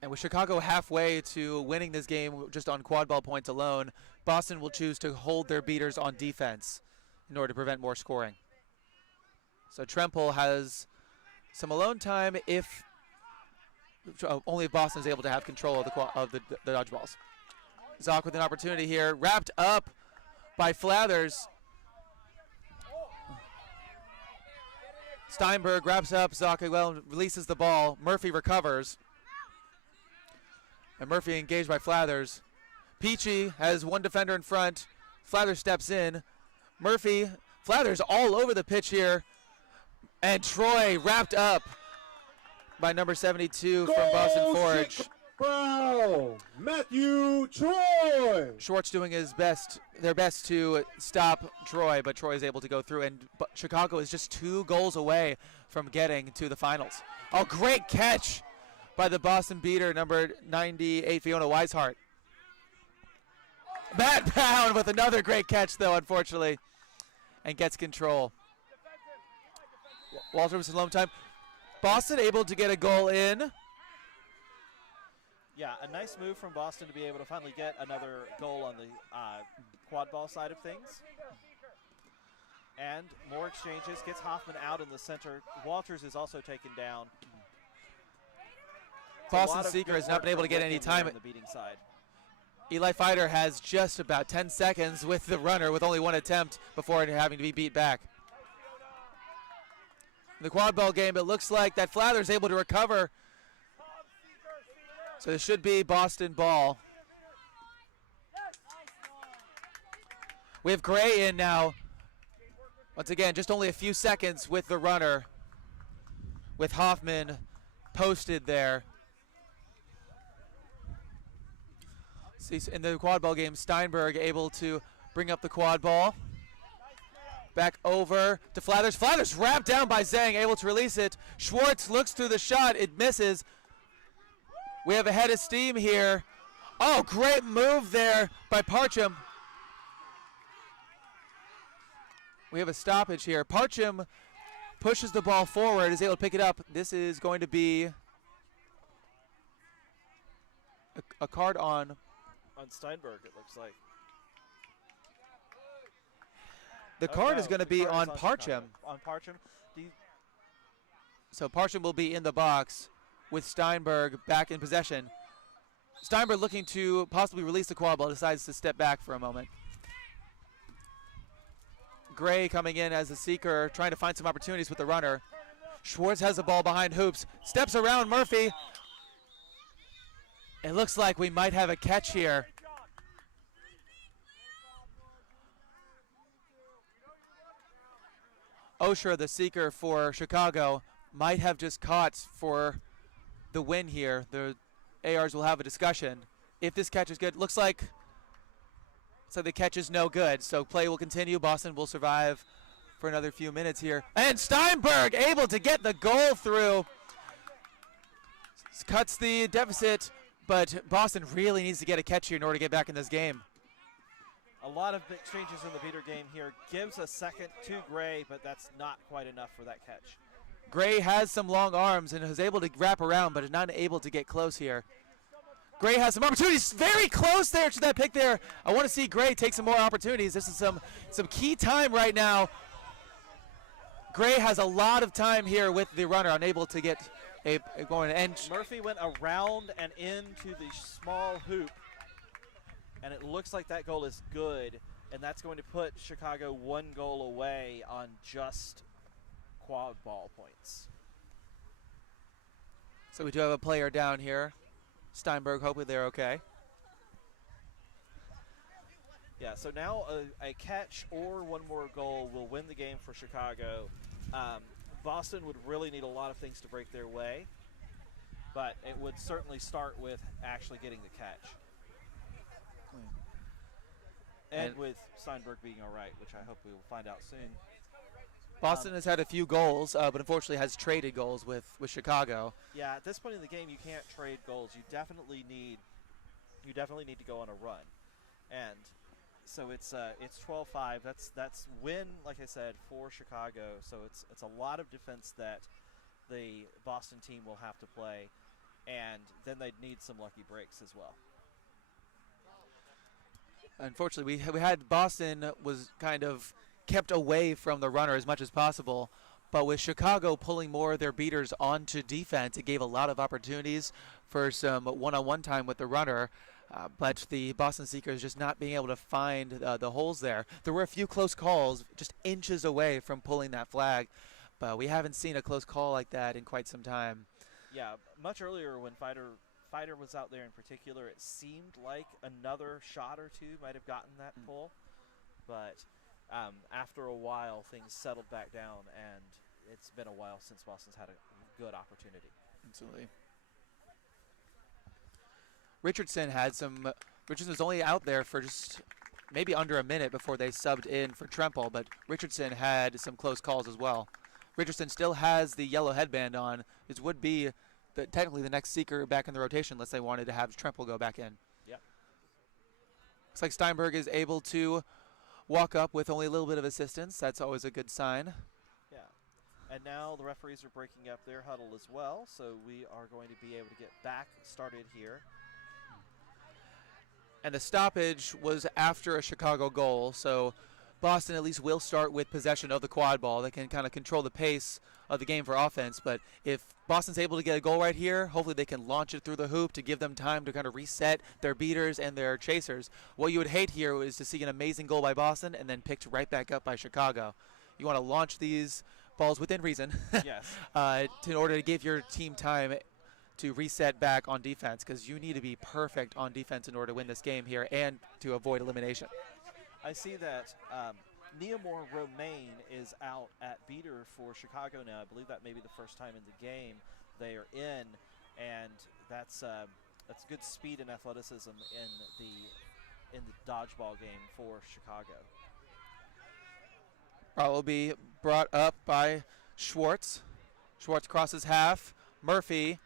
And with Chicago halfway to winning this game just on quad ball points alone, Boston will choose to hold their beaters on defense in order to prevent more scoring. So Tremple has some alone time if only if Boston is able to have control of the dodgeballs. Zoc with an opportunity here, wrapped up by Flathers. Steinberg wraps up, Zoc well releases the ball. Murphy recovers. And Murphy engaged by Flathers. Peachy has one defender in front. Flathers steps in. Murphy, Flathers all over the pitch here. And Troy wrapped up by number 72 from Boston Forge. Foul, Matthew Troy. Schwartz doing their best to stop Troy, but Troy is able to go through, and Chicago is just 2 goals away from getting to the finals. Oh, great catch by the Boston beater, number 98, Fiona Weishart. Matt Pound with another great catch, though, unfortunately, and gets control. Walter with some alone time. Boston able to get a goal in. Yeah, a nice move from Boston to be able to finally get another goal on the quad ball side of things. And more exchanges, gets Hoffman out in the center. Walters is also taken down. Boston Seeker has not been able to get any time. On the beating side. Eli Fighter has just about 10 seconds with the runner with only one attempt before having to be beat back. In the quad ball game, it looks like that Flather's able to recover. So this should be Boston ball. We have Gray in now. Once again, just only a few seconds with the runner, with Hoffman posted there. See, in the quad ball game, Steinberg able to bring up the quad ball. Back over to Flathers. Flathers wrapped down by Zhang, able to release it. Schwartz looks through the shot. It misses. We have a head of steam here. Oh, great move there by Parcham. We have a stoppage here. Parcham pushes the ball forward, is able to pick it up. This is going to be a card on Steinberg, it looks like. The card is going to be on Parcham. On Parcham. So Parcham will be in the box with Steinberg back in possession. Steinberg looking to possibly release the quad ball, decides to step back for a moment. Gray coming in as a seeker, trying to find some opportunities with the runner. Schwartz has the ball behind hoops, steps around Murphy. It looks like we might have a catch here. Osher, the seeker for Chicago, might have just caught for the win here. The ARs will have a discussion. If this catch is good, looks like the catch is no good. So play will continue. Boston will survive for another few minutes here. And Steinberg able to get the goal through. Cuts the deficit, but Boston really needs to get a catch here in order to get back in this game. A lot of exchanges in the beater game here. Gives a second to Gray, but that's not quite enough for that catch. Gray has some long arms and is able to wrap around, but is not able to get close here. Gray has some opportunities. Very close there to that pick there. I want to see Gray take some more opportunities. This is some key time right now. Gray has a lot of time here with the runner, unable to get a going. And Murphy went around and into the small hoop, and it looks like that goal is good, and that's going to put Chicago 1 goal away on just quad ball points. So we do have a player down here. Steinberg, hopefully they're okay. Yeah, so now a catch or 1 more goal will win the game for Chicago. Boston would really need a lot of things to break their way, but it would certainly start with actually getting the catch. And with Steinberg being all right, which I hope we will find out soon. Boston has had a few goals, but unfortunately has traded goals with Chicago. Yeah, at this point in the game, you can't trade goals. You definitely need to go on a run, and so it's 12-5. That's win, like I said, for Chicago. So it's a lot of defense that the Boston team will have to play, and then they'd need some lucky breaks as well. Unfortunately, we had Boston was kind of kept away from the runner as much as possible. But with Chicago pulling more of their beaters onto defense, it gave a lot of opportunities for some one-on-one time with the runner. But the Boston Seekers just not being able to find the holes there. There were a few close calls just inches away from pulling that flag, but we haven't seen a close call like that in quite some time. Yeah, much earlier when Fighter was out there in particular, it seemed like another shot or two might have gotten that pull. But after a while, things settled back down, and it's been a while since Boston's had a good opportunity. Absolutely. Richardson was only out there for just maybe under a minute before they subbed in for Tremple, but Richardson had some close calls as well. Richardson still has the yellow headband on. It would be technically the next Seeker back in the rotation unless they wanted to have Tremple go back in. Yep. Looks like Steinberg is able to walk up with only a little bit of assistance. That's always a good sign. Yeah. And now the referees are breaking up their huddle as well, so we are going to be able to get back started here. And the stoppage was after a Chicago goal, so Boston at least will start with possession of the quad ball. They can kind of control the pace of the game for offense, but if Boston's able to get a goal right here, hopefully they can launch it through the hoop to give them time to kind of reset their beaters and their chasers. What you would hate here is to see an amazing goal by Boston and then picked right back up by Chicago. You want to launch these balls within reason Yes. in order to give your team time to reset back on defense, because you need to be perfect on defense in order to win this game here and to avoid elimination. I see that Neomore Romaine is out at beater for Chicago now. I believe that may be the first time in the game they are in, and that's good speed and athleticism in the dodgeball game for Chicago. Will be brought up by Schwartz. Schwartz crosses half. Murphy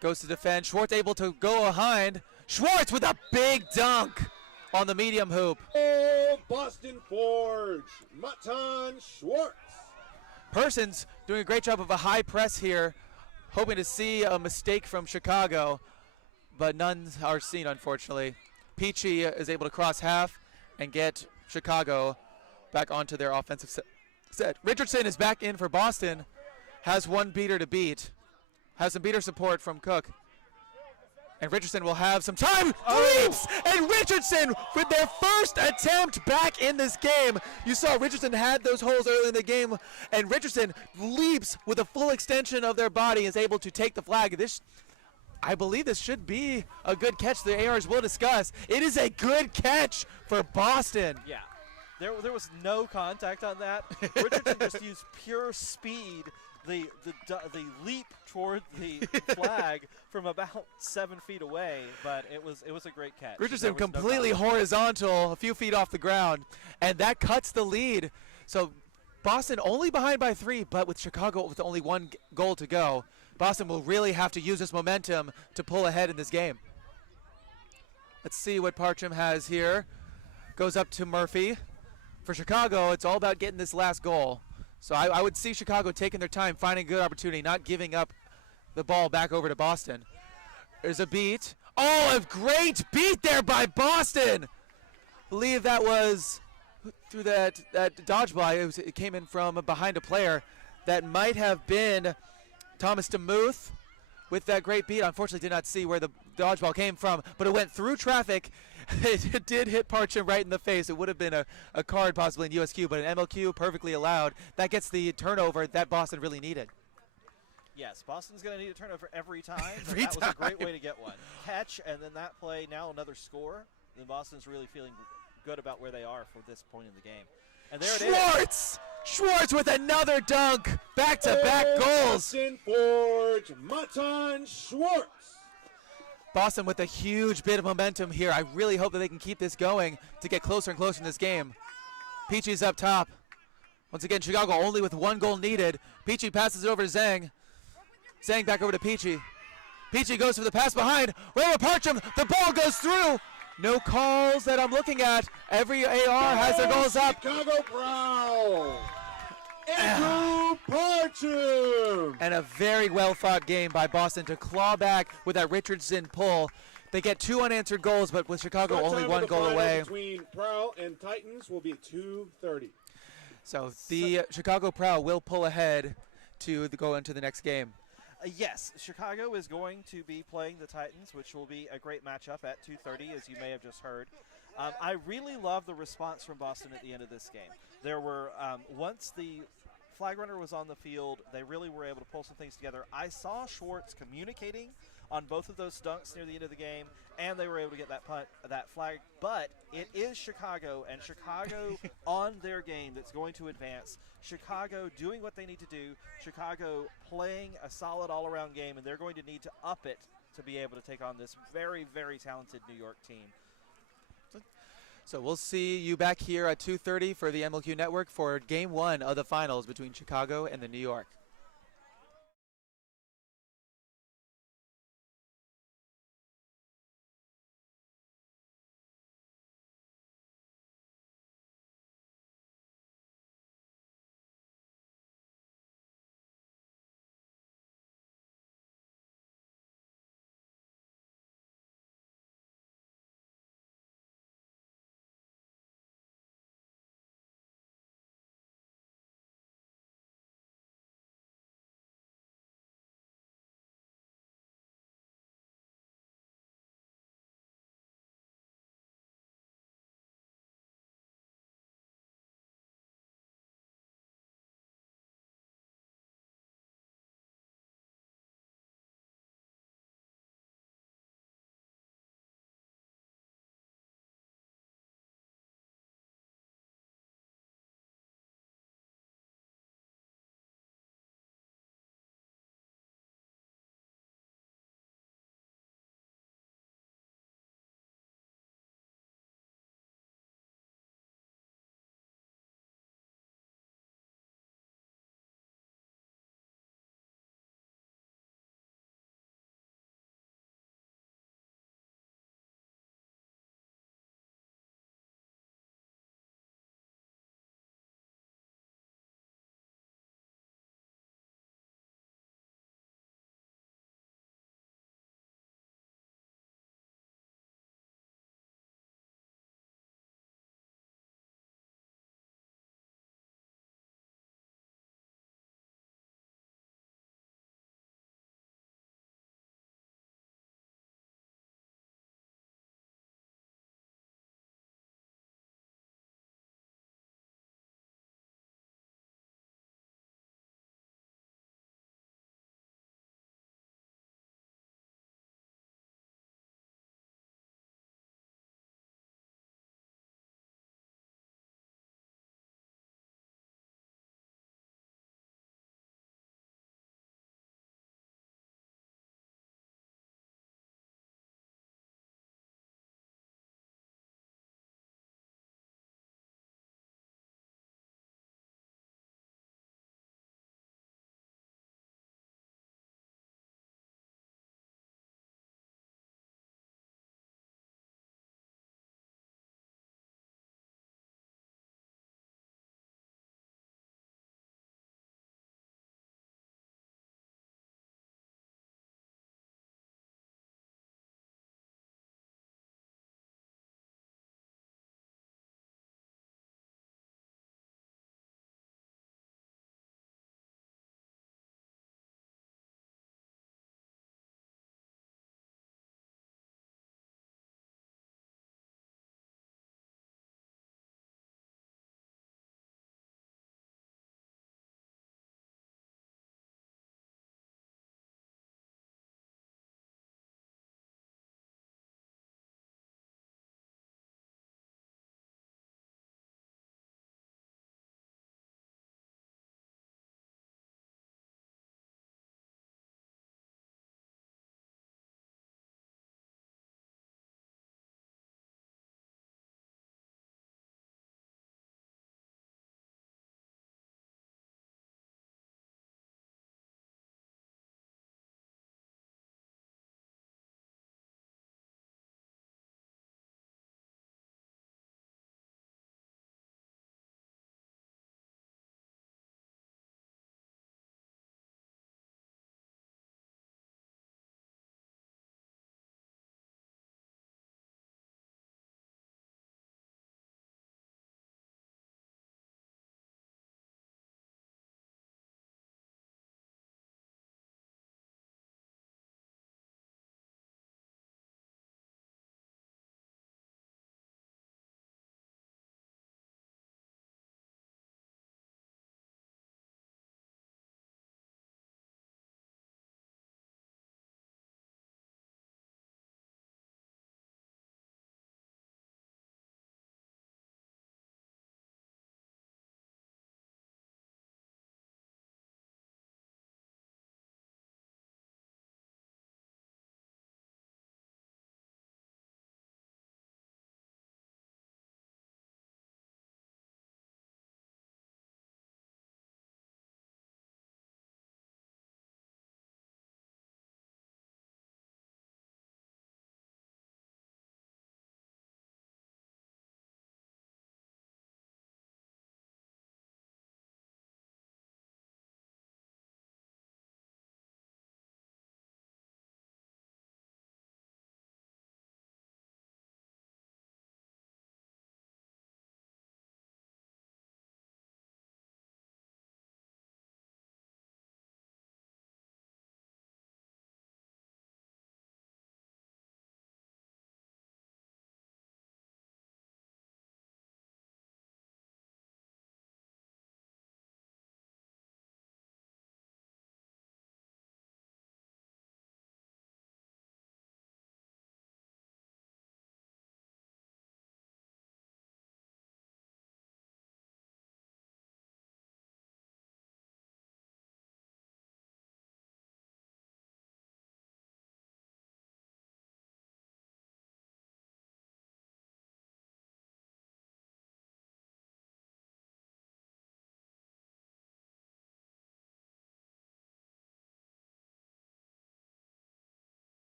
goes to defend. Schwartz able to go behind. Schwartz with a big dunk on the medium hoop. Oh, Boston Forge, Matan Schwartz. Persons doing a great job of a high press here, hoping to see a mistake from Chicago, but none are seen, unfortunately. Peachy is able to cross half and get Chicago back onto their offensive set. Richardson is back in for Boston, has one beater to beat, has some beater support from Cook. And Richardson will have some time. Leaps! And Richardson with their first attempt back in this game. You saw Richardson had those holes early in the game, and Richardson leaps with a full extension of their body, is able to take the flag. I believe this should be a good catch. The ARs will discuss. It is a good catch for Boston. Yeah. There was no contact on that. Richardson just used pure speed, the leap toward the flag from about 7 feet away, but it was a great catch. Richardson completely horizontal, a few feet off the ground, and that cuts the lead. So Boston only behind by 3, but with Chicago with only 1 goal to go, Boston will really have to use this momentum to pull ahead in this game. Let's see what Parcham has here. Goes up to Murphy. For Chicago, it's all about getting this last goal. So I would see Chicago taking their time, finding a good opportunity, not giving up the ball back over to Boston. There's a beat. Oh, a great beat there by Boston. I believe that was through that dodgeball. It came in from behind a player. That might have been Thomas DeMuth with that great beat. Unfortunately, did not see where the dodgeball came from, but it went through traffic. It did hit Parcham right in the face. It would have been a card possibly in USQ, but an MLQ perfectly allowed. That gets the turnover that Boston really needed. Yes, Boston's going to need a turnover every time. Every that was time. a great way to get one. Catch, and then that play, now another score. Then Boston's really feeling good about where they are for this point in the game. And there it is. Schwartz with another dunk. Back-to-back goals. Boston Forge, Matan Schwartz. Boston with a huge bit of momentum here. I really hope that they can keep this going to get closer and closer in this game. Peachy's up top. Once again, Chicago only with 1 goal needed. Peachy passes it over to Zhang. Zhang back over to Peachy. Peachy goes for the pass behind. Right over Parcham. The ball goes through. No calls that I'm looking at. Every AR has their goals up. Chicago Brown. Andrew Parcham. And a very well-fought game by Boston to claw back with that Richardson pull. They get 2 unanswered goals, but with Chicago Start only time 1 of the goal final away. Between Prowl and Titans will be 2:30. So the Chicago Prow will pull ahead to go into the next game. Yes, Chicago is going to be playing the Titans, which will be a great matchup at 2:30, as you may have just heard. I really love the response from Boston at the end of this game. There were, once the flag runner was on the field, they really were able to pull some things together. I saw Schwartz communicating on both of those dunks near the end of the game, and they were able to get that flag. But it is Chicago, and Chicago on their game that's going to advance. Chicago doing what they need to do. Chicago playing a solid all-around game, and they're going to need to up it to be able to take on this very, very talented New York team. So we'll see you back here at 2:30 for the MLQ Network for Game 1 of the finals between Chicago and the New York.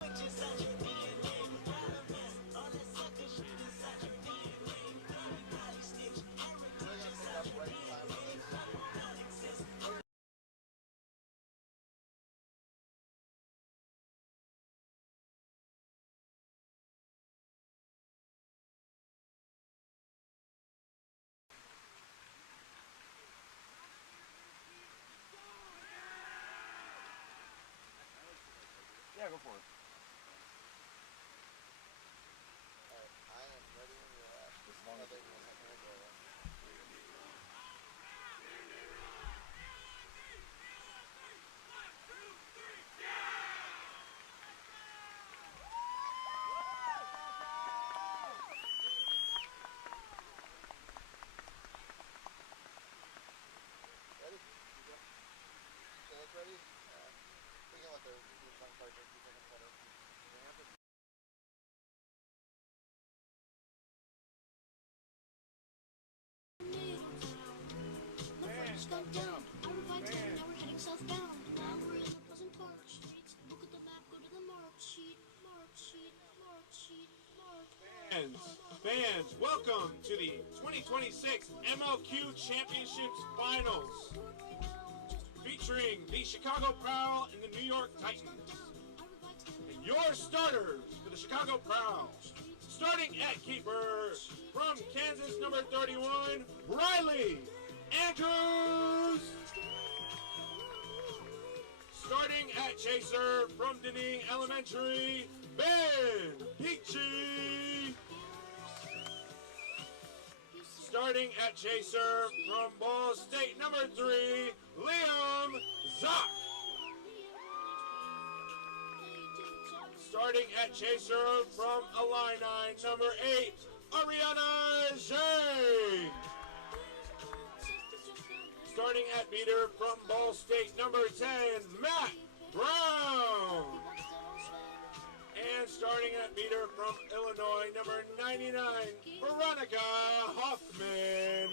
Yeah, go for it. I am ready when you're at. As long as they will have go. Ready? You look ready? We can let the young card take 2 seconds better. Fans, welcome to the 2026 MLQ Championships Finals, featuring the Chicago Prowl and the New York Titans. And your starters for the Chicago Prowl, starting at keeper from Kansas, number 31, Riley Andrews. Starting at chaser from Denning Elementary, Ben Peachy. Starting at chaser from Ball State, number 3, Liam Zock. Starting at chaser from Illini, number 8, Ariana Zhang. Starting at beater from Ball State, number 10, Matt Brown. And starting at beater from Illinois, number 99, Veronica Hoffman.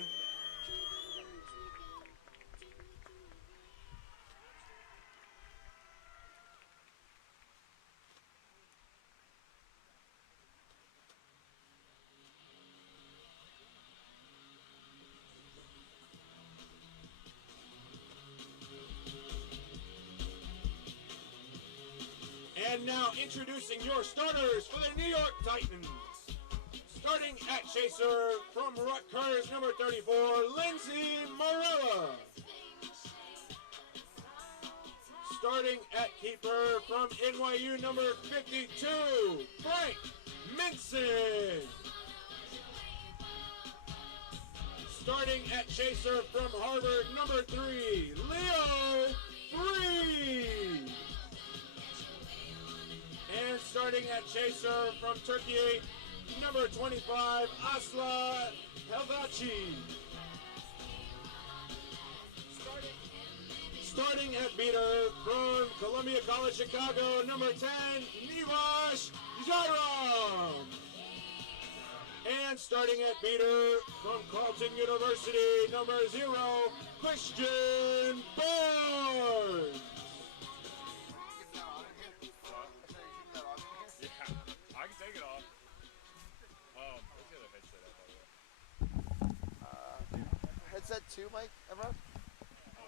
And now introducing your starters for the New York Titans. Starting at chaser from Rutgers, number 34, Lindsay Morella. Starting at keeper from NYU, number 52, Frank Minson. Starting at chaser from Harvard, number 3, Leo Free. And starting at chaser from Turkey, number 25, Asla Helvaci. Starting at beater from Columbia College Chicago, number 10, Nivash Jairam. And starting at beater from Carleton University, number 0, Christian Barnes. I can take it off. What's the other headset at, by the way? Headset 2, Mike? Emma? Oh, is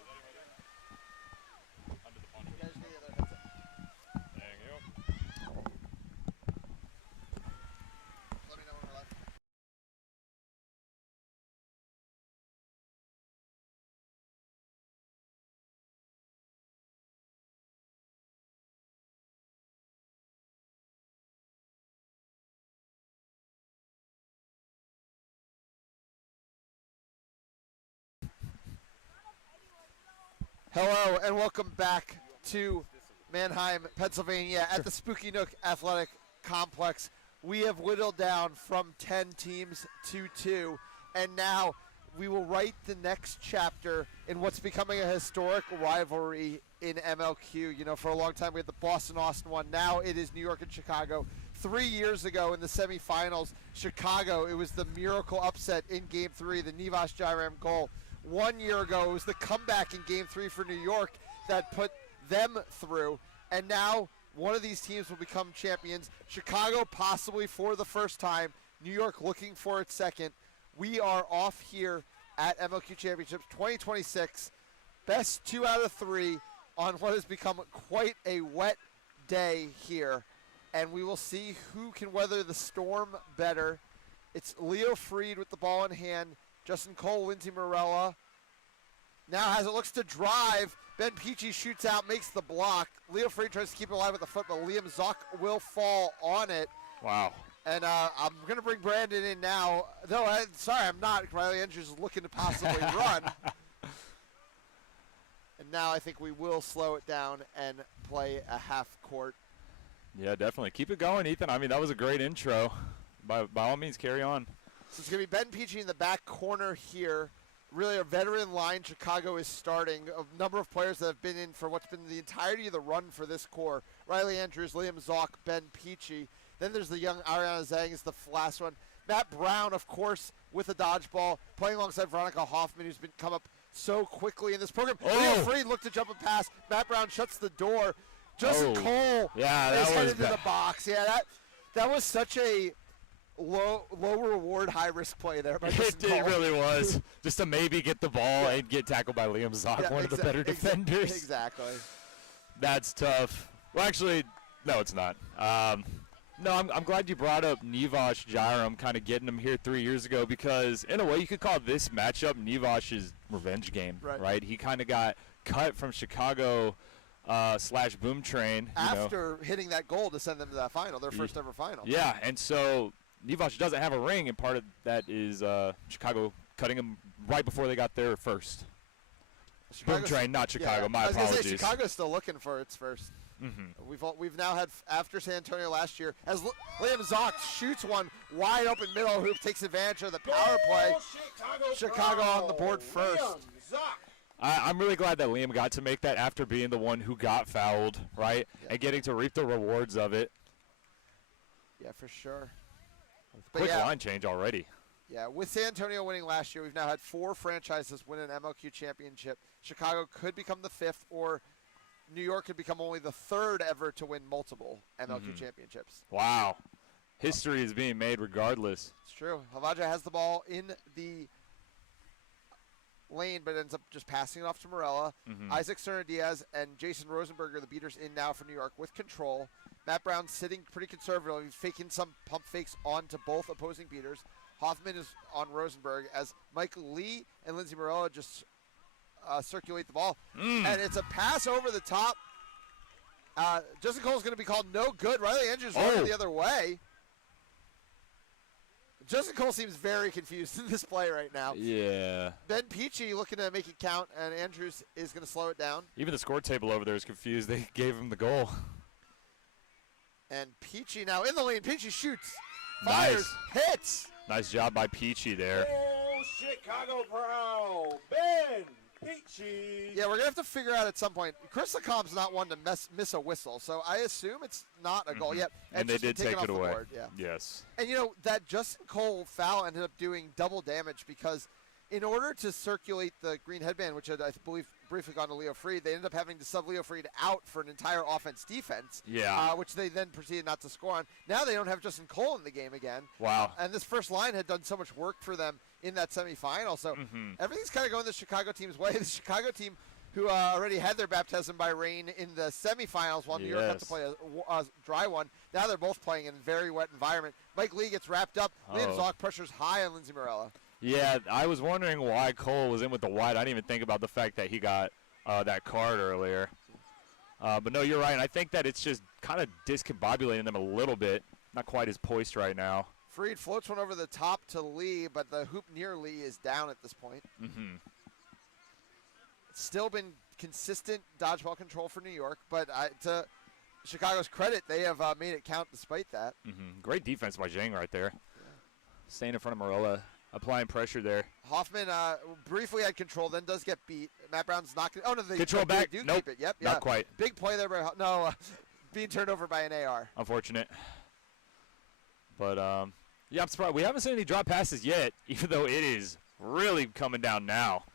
that it right there? Under the poncho. You guys get the other headset. Thank you. Let me know when we're live. Hello and welcome back to Manheim, Pennsylvania at the Spooky Nook Athletic Complex. We have whittled down from 10 teams to 2, and now we will write the next chapter in what's becoming a historic rivalry in MLQ. You know, for a long time we had the Boston-Austin one. Now it is New York and Chicago. 3 years ago in the semifinals, Chicago, it was the miracle upset in Game 3, the Nivash Jairam goal. 1 year ago, it was the comeback in Game 3 for New York that put them through. And now One of these teams will become champions. Chicago possibly for the first time. New York looking for its second. We are off here at MLQ Championships 2026. Best 2 out of 3 on what has become quite a wet day here. And we will see who can weather the storm better. It's Leo Freed with the ball in hand. Justin Cole, Lindsey Morella. Now as it looks to drive, Ben Peachy shoots out, makes the block. Leo Freed tries to keep it alive with the foot, but Liam Zock will fall on it. Wow. And I'm going to bring Brandon in now. No, sorry, I'm not. Riley Andrews is looking to possibly run. And now I think we will slow it down and play a half court. Yeah, definitely. Keep it going, Ethan. I mean, that was a great intro. By all means, carry on. So it's going to be Ben Peachy in the back corner here. Really a veteran line Chicago is starting. A number of players that have been in for what's been the entirety of the run for this core. Riley Andrews, Liam Zock, Ben Peachy. Then there's the young Ariana Zhang is the last one. Matt Brown, of course, with a dodgeball, playing alongside Veronica Hoffman, who's been come up so quickly in this program. Leo Freed looked to jump a pass. Matt Brown shuts the door. Justin Cole is headed to the box. Yeah, that was such a low reward, high risk play there. By It really was. Just to maybe get the ball and get tackled by Liam Zock, one of the better defenders. Exactly. That's tough. Well, actually, no, it's not. No, I'm glad you brought up Nivash Jairam, kind of getting him here 3 years ago, because in a way you could call this matchup Nivash's revenge game, right? He kind of got cut from Chicago / Boom Train. After hitting that goal to send them to that final, their first ever final. Yeah, and so Nivash doesn't have a ring, and part of that is Chicago cutting him right before they got there first. Boom Train, not Chicago. My apologies. I was going to say, Chicago's still looking for its first. We've now had, after San Antonio last year, as Liam Zock shoots one wide open middle hoop, takes advantage of the power play. Chicago on the board first. I'm really glad that Liam got to make that after being the one who got fouled, right? Yeah. And getting to reap the rewards of it. Yeah, for sure. Quick line change already. Yeah, with San Antonio winning last year, we've now had 4 franchises win an MLQ championship. Chicago could become the 5th, or New York could become only the 3rd ever to win multiple MLQ championships. Wow. History is being made regardless. It's true. Havaja has the ball in the lane, but ends up just passing it off to Morella. Isaac Cerna-Diaz and Jason Rosenberger, the beaters, in now for New York with control. Matt Brown sitting pretty conservative. He's faking some pump fakes onto both opposing beaters. Hoffman is on Rosenberg as Michael Lee and Lindsey Morella just circulate the ball. And it's a pass over the top. Justin Cole's going to be called no good. Riley Andrews running the other way. Justin Cole seems very confused in this play right now. Yeah. Ben Peachy looking to make it count, and Andrews is going to slow it down. Even the score table over there is confused. They gave him the goal. And Peachy now in the lane. Peachy shoots, fires, hits. Nice job by Peachy there. Oh, Chicago Brown, Ben Peachy. Yeah, we're going to have to figure out at some point. Chris Lecombe's not one to miss a whistle, so I assume it's not a goal yet. And they did take it away. Yeah. Yes. And, that Justin Cole foul ended up doing double damage because in order to circulate the green headband, which had, I believe, briefly gone to Leo Freed, they ended up having to sub Leo Freed out for an entire offense-defense, which they then proceeded not to score on. Now they don't have Justin Cole in the game again. Wow. And this first line had done so much work for them in that semifinal. So everything's kind of going the Chicago team's way. The Chicago team, who already had their baptism by rain in the semifinals while New York had to play a dry one. Now they're both playing in a very wet environment. Mike Lee gets wrapped up. Liam Zock pressures high on Lindsey Morella. Yeah, I was wondering why Cole was in with the white. I didn't even think about the fact that he got that card earlier. But no, you're right. And I think that it's just kind of discombobulating them a little bit. Not quite as poised right now. Freed floats one over the top to Lee, but the hoop near Lee is down at this point. It's still been consistent dodgeball control for New York, but to Chicago's credit, they have made it count despite that. Great defense by Zhang right there. Staying in front of Morella. Applying pressure there. Hoffman briefly had control, then does get beat. Matt Brown's not going to. Oh, no, they control back. do nope. keep it. Yep, not quite. Big play there by being turned over by an AR. Unfortunate. But, yeah, I'm surprised. We haven't seen any drop passes yet, even though it is really coming down now.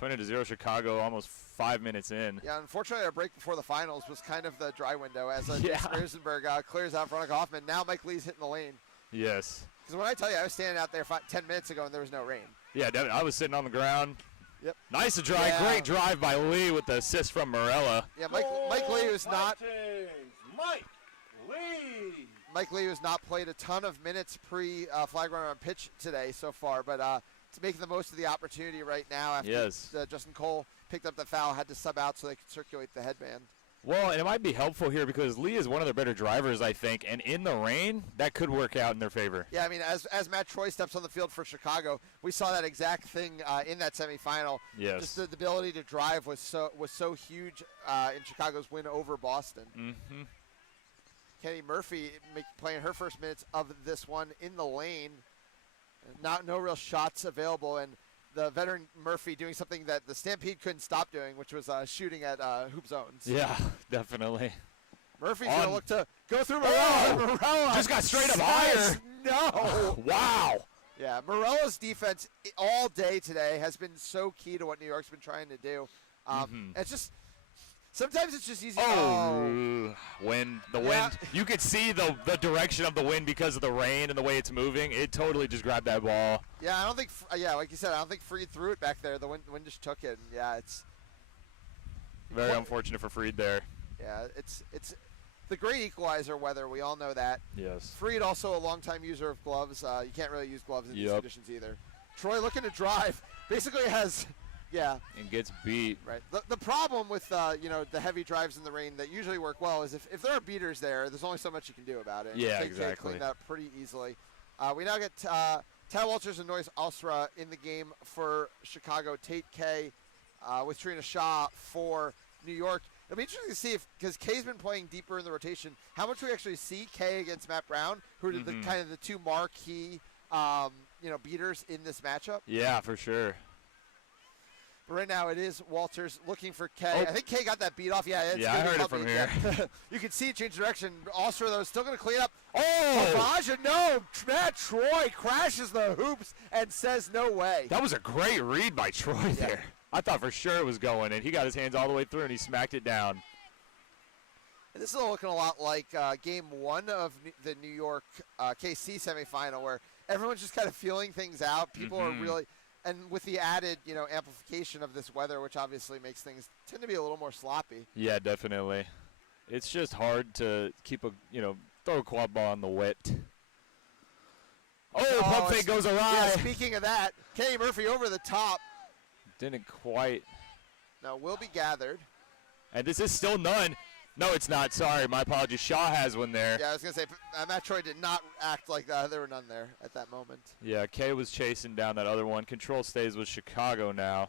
20-0 Chicago, almost 5 minutes in. Yeah, unfortunately, our break before the finals was kind of the dry window as Yeah. Rosenberg clears out Veronica Hoffman. Now Mike Lee's hitting the lane. Yes. Because when I tell you, I was standing out there 10 minutes ago and there was no rain. Yeah, I was sitting on the ground. Yep. Nice to drive. Yeah. Great drive by Lee with the assist from Morella. Yeah, Mike Lee was not. Mike Lee has not played a ton of minutes pre-flag runner on pitch today so far, but it's making the most of the opportunity right now after Justin Cole picked up the foul, had to sub out so they could circulate the headband. Well, and it might be helpful here because Lee is one of their better drivers, I think, and in the rain, that could work out in their favor. Yeah, I mean, as Matt Troy steps on the field for Chicago, we saw that exact thing in that semifinal. Yes. Just the ability to drive was so huge in Chicago's win over Boston. Mm-hmm. Kenny Murphy playing her first minutes of this one in the lane. No real shots available, and the veteran Murphy doing something that the Stampede couldn't stop doing, which was shooting at hoop zones. Yeah, definitely. Murphy's going to look to go through Morella. Oh! Morella Just got straight up higher. No. Wow. Yeah, Morella's defense all day today has been so key to what New York's been trying to do. It's just sometimes it's just easy. Wind, wind. You could see the direction of the wind because of the rain and the way it's moving. It totally just grabbed that ball. Yeah, I don't think. Like you said, I don't think Freed threw it back there. The wind just took it. And yeah, it's very unfortunate for Freed there. Yeah, it's the great equalizer weather. We all know that. Yes. Freed also a longtime user of gloves. You can't really use gloves in these conditions either. Troy looking to drive. Basically has. Yeah. And gets beat. Right. The problem with the heavy drives in the rain that usually work well is if there are beaters there's only so much you can do about it. Yeah, Tate exactly. cleaned that pretty easily. We now get Tad Walters and Noyce Alsra in the game for Chicago. Tate K with Trina Shaw for New York. It'll be interesting to see because K's been playing deeper in the rotation, how much we actually see K against Matt Brown, who are the kind of the two marquee beaters in this matchup. Yeah, for sure. Right now it is Walters looking for K. I think K got that beat off. Yeah, I heard it from here. You can see it change direction. Alsra, though, is still going to clean up. Oh! Baja, no. Matt Troy crashes the hoops and says no way. That was a great read by Troy there. I thought for sure it was going, and he got his hands all the way through, and he smacked it down. And this is looking a lot like Game 1 of the New York KC semifinal, where everyone's just kind of feeling things out. People are really – and with the added, amplification of this weather, which obviously makes things tend to be a little more sloppy. Yeah, definitely. It's just hard to keep throw a quad ball on the wet. Oh, pump fake goes awry. Yeah, speaking of that, Kenny Murphy over the top. Didn't quite. No, will be gathered. And this is still none. No, it's not. Sorry, my apologies. Shaw has one there. Yeah, I was going to say, Matt Troy did not act like there were none there at that moment. Yeah, Kay was chasing down that other one. Control stays with Chicago now.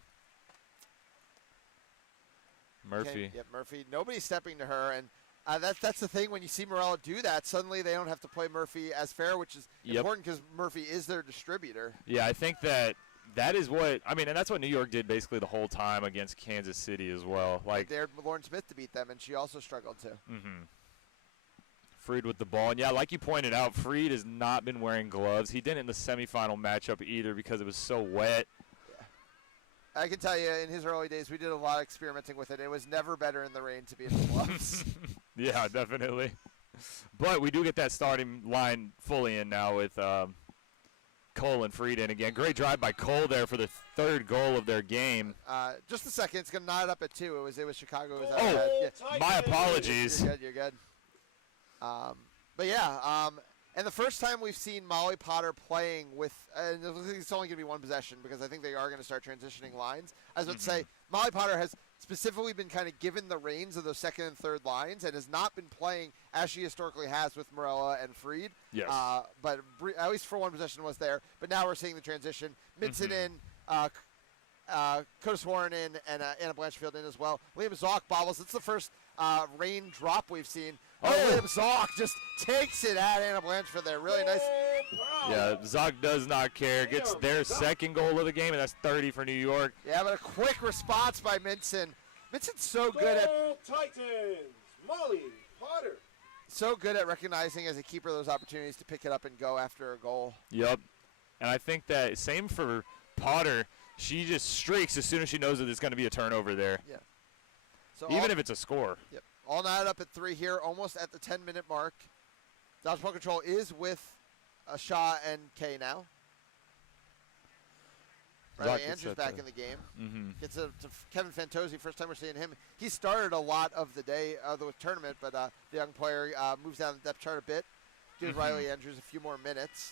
Murphy. Yep, Murphy. Nobody's stepping to her, and that's the thing. When you see Morella do that, suddenly they don't have to play Murphy as fair, which is important because Murphy is their distributor. Yeah, I think that is what and that's what New York did basically the whole time against Kansas City as well. Like they dared Lauren Smith to beat them, and she also struggled to. Freed with the ball, and yeah, like you pointed out, Freed has not been wearing gloves. He didn't in the semifinal matchup either because it was so wet. I can tell you, in his early days, we did a lot of experimenting with it. It was never better in the rain to be in the gloves. Yeah, definitely. But we do get that starting line fully in now with Cole and Freed in again. Great drive by Cole there for the third goal of their game. Just a second. It's going to knot up at 2. It was Chicago. My apologies. You're good. But yeah, and the first time we've seen Molly Potter playing with, and it's only going to be one possession because I think they are going to start transitioning lines. I was about to say, Molly Potter has specifically been kind of given the reins of those second and third lines and has not been playing as she historically has with Morella and Freed. Yes. But at least for one possession was there. But now we're seeing the transition. Minson in, Curtis Warren in, and Anna Blanchfield in as well. Liam Zock bobbles. It's the first rain drop we've seen. Liam Zock just takes it at Anna Blanchfield there. Really nice. Yeah, Zock does not care. Gets their second goal of the game, and that's 30 for New York. Yeah, but a quick response by Minson. Minson's so good at Titans, Molly Potter. So good at recognizing as a keeper those opportunities to pick it up and go after a goal. Yep. And I think that same for Potter. She just streaks as soon as she knows that there's going to be a turnover there. Yeah. So even if it's a score. Yep. All knotted up at 3 here, almost at the 10-minute mark. Dodgeball control is with Shaw and Kay now. Riley Andrews back in the game. Gets it to Kevin Fantozzi. First time we're seeing him. He started a lot of the day of the tournament, but the young player moves down the depth chart a bit. Gives Riley Andrews a few more minutes.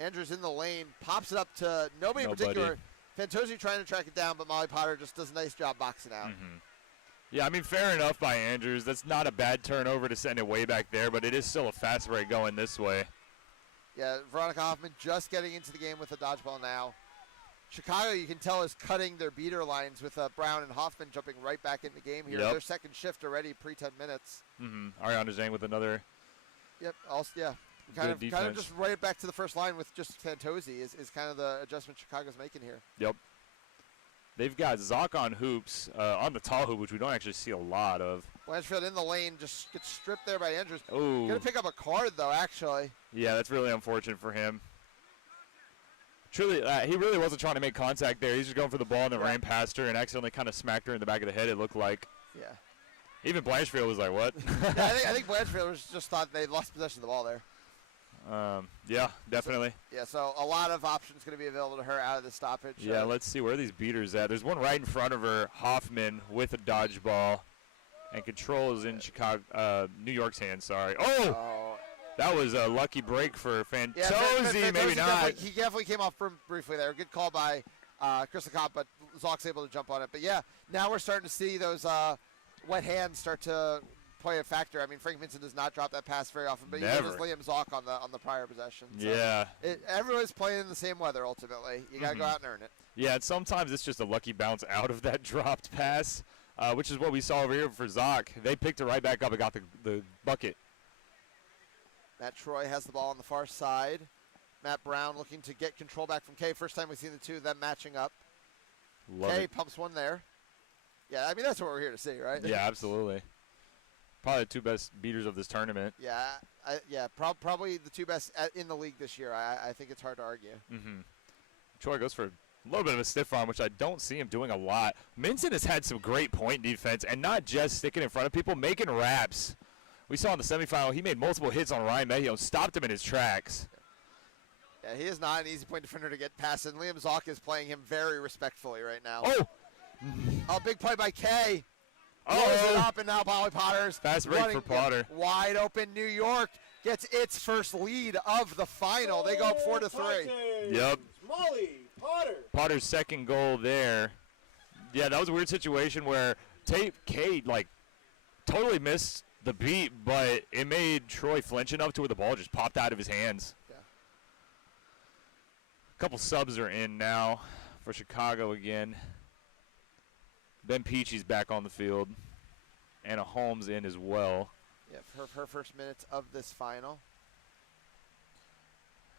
Andrews in the lane, pops it up to nobody in particular. Fantozzi trying to track it down, but Molly Potter just does a nice job boxing out. Yeah, I mean, fair enough by Andrews. That's not a bad turnover to send it way back there, but it is still a fast break going this way. Yeah, Veronica Hoffman just getting into the game with the dodgeball now. Chicago, you can tell, is cutting their beater lines with Brown and Hoffman jumping right back in the game here. Their second shift already, pre-10 minutes. Ariana Zhang with another. Yep, also, yeah. Kind of just right back to the first line with just Fantozzi is kind of the adjustment Chicago's making here. Yep. They've got Zoc on hoops, on the tall hoop, which we don't actually see a lot of. Blanchfield in the lane, just gets stripped there by Andrews. Oh. Gonna pick up a card, though, actually. Yeah, that's really unfortunate for him. Truly, he really wasn't trying to make contact there. He's just going for the ball and then ran past her and accidentally kind of smacked her in the back of the head, it looked like. Yeah. Even Blanchfield was like, what? Yeah, I think Blanchfield just thought they lost possession of the ball there. Yeah, definitely. So a lot of options going to be available to her out of the stoppage. Yeah, let's see where are these beaters at. There's one right in front of her, Hoffman with a dodgeball, and control is in Chicago, New York's hands. Sorry. Oh, that was a lucky break for Fantozzi. Maybe not. He definitely came off briefly there. Good call by Chris Lecomte, but Zock's able to jump on it. But yeah, now we're starting to see those wet hands start to play a factor. I mean, Frank Vincent does not drop that pass very often, but he does Liam Zock on the prior possession. So yeah. Everyone's playing in the same weather ultimately. You got to go out and earn it. Yeah, and sometimes it's just a lucky bounce out of that dropped pass, which is what we saw over here for Zock. They picked it right back up and got the bucket. Matt Troy has the ball on the far side. Matt Brown looking to get control back from Kay. First time we've seen the two of them matching up. Kay pumps one there. Yeah, I mean, that's what we're here to see, right? Yeah, absolutely. Probably the two best beaters of this tournament. Yeah, probably the two best in the league this year. I think it's hard to argue. Troy goes for a little bit of a stiff arm, which I don't see him doing a lot. Minson has had some great point defense, and not just sticking in front of people, making wraps. We saw in the semifinal, he made multiple hits on Ryan Mejio, stopped him in his tracks. Yeah, he is not an easy point defender to get past, and Liam Zock is playing him very respectfully right now. Oh, big play by Kay. Blows it up, and now Molly Potter's fast break for Potter. Wide open. New York gets its first lead of the final. They go up 4-3. Yep. Molly Potter. Potter's second goal there. Yeah, that was a weird situation where Kay totally missed the beat, but it made Troy flinch enough to where the ball just popped out of his hands. Yeah. A couple subs are in now for Chicago again. Ben Peachy's back on the field. Anna Holmes in as well. Yeah, her first minutes of this final.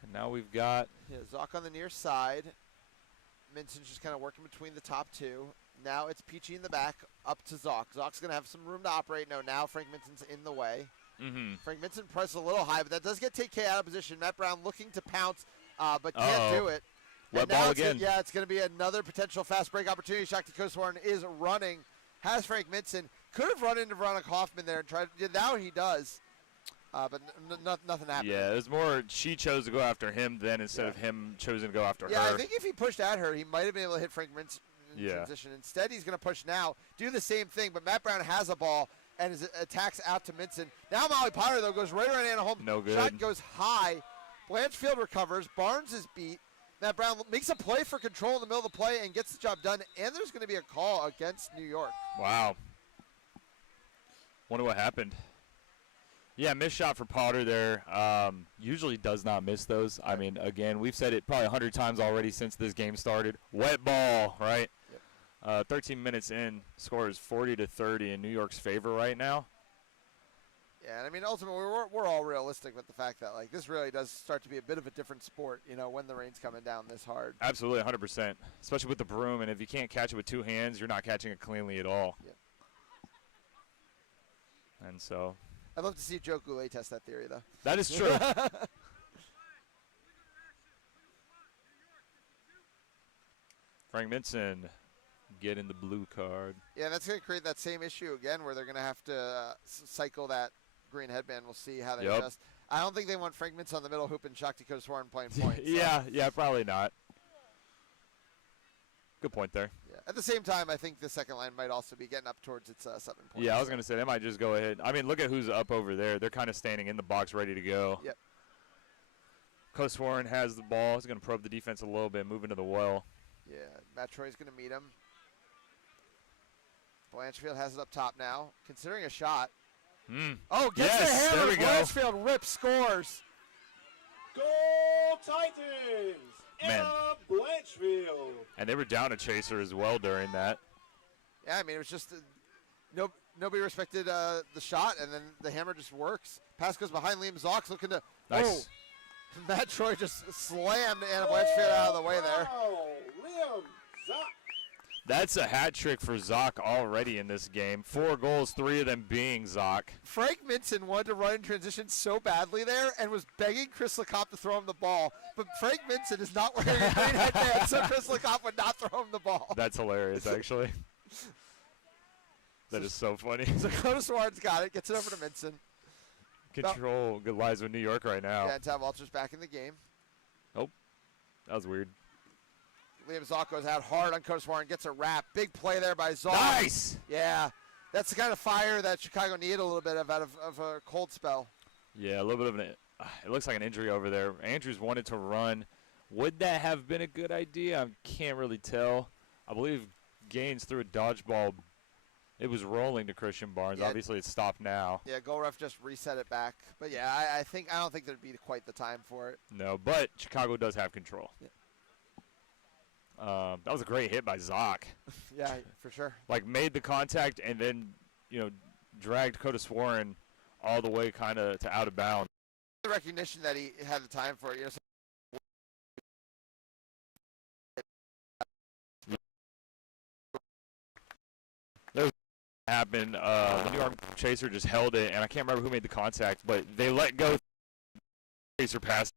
And now we've got Zock on the near side. Minson's just kind of working between the top two. Now it's Peachy in the back, up to Zock. Zock's going to have some room to operate. No, now Frank Minson's in the way. Frank Minson presses a little high, but that does get Take K out of position. Matt Brown looking to pounce, but can't do it. Wet ball again. It's going to be another potential fast break opportunity. Shakti Koswarn is running, has Frank Minson. Could have run into Veronica Hoffman there and tried. Now he does, but nothing happened. Yeah, there's more. She chose to go after him then instead of him choosing to go after her. Yeah, I think if he pushed at her, he might have been able to hit Frank Minson in transition. Instead, he's going to push now, do the same thing, but Matt Brown has a ball and his attacks out to Minson. Now Molly Potter, though, goes right around Anna Holmes. No good. Shot goes high. Blanchfield recovers. Barnes is beat. Matt Brown makes a play for control in the middle of the play and gets the job done, and there's going to be a call against New York. Wow. Wonder what happened. Yeah, missed shot for Potter there. Usually does not miss those. I mean, again, we've said it probably 100 times already since this game started. Wet ball, right? 13 minutes in, score is 40-30 in New York's favor right now. Yeah, and I mean, ultimately, we're all realistic with the fact that, this really does start to be a bit of a different sport, when the rain's coming down this hard. Absolutely, 100%, especially with the broom, and if you can't catch it with two hands, you're not catching it cleanly at all. Yep. And so. I'd love to see Joe Goulet test that theory, though. That is true. Frank Minson getting the blue card. Yeah, that's going to create that same issue again where they're going to have to cycle that green headband. We'll see how they adjust. I don't think they want Frank Mintz on the middle hoop and Chuck Dakota playing points. Yeah, probably not. Good point there. Yeah. At the same time, I think the second line might also be getting up towards its 7 points. Yeah, I was going to say they might just go ahead. I mean, look at who's up over there. They're kind of standing in the box ready to go. Yep. Coach Warren has the ball. He's going to probe the defense a little bit, move into the well. Yeah, Matt Troy's going to meet him. Blanchfield has it up top now, considering a shot. Oh, gets the hammer. There we go. Blanchfield rips, scores. Go Titans! Man. Emma Blanchfield. And they were down a chaser as well during that. Yeah, I mean, it was just nobody respected the shot, and then the hammer just works. Pass goes behind Liam Zox, looking to. Nice. Oh, Matt Troy just slammed Anna Blanchfield out of the way there. Wow, Liam Zox. That's a hat trick for Zoc already in this game. 4 goals, 3 of them being Zoc. Frank Minson wanted to run in transition so badly there and was begging Chris Lecopp to throw him the ball. But Frank Minson is not wearing a green headband, so Chris Lecopp would not throw him the ball. That's hilarious, actually. That is so funny. So Dakota Swartz got it, gets it over to Minson. Control good lies with New York right now. Yeah, and Tad Walter's back in the game. Oh, that was weird. Liam Zoc goes out hard on Coach Warren, gets a wrap. Big play there by Zoc. Nice! Yeah, that's the kind of fire that Chicago needed a little bit of out of a cold spell. Yeah, a little bit of it looks like an injury over there. Andrews wanted to run. Would that have been a good idea? I can't really tell. I believe Gaines threw a dodgeball. It was rolling to Christian Barnes. Yeah. Obviously, it's stopped now. Yeah, goal ref just reset it back. But yeah, I don't think there'd be quite the time for it. No, but Chicago does have control. Yeah. That was a great hit by Zoc. Yeah, for sure. Like, made the contact and then, dragged Dakota Warren all the way kind of to out of bounds. The recognition that he had the time for it. Happened. The New York Chaser just held it, and I can't remember who made the contact, but they let go. Chaser pass.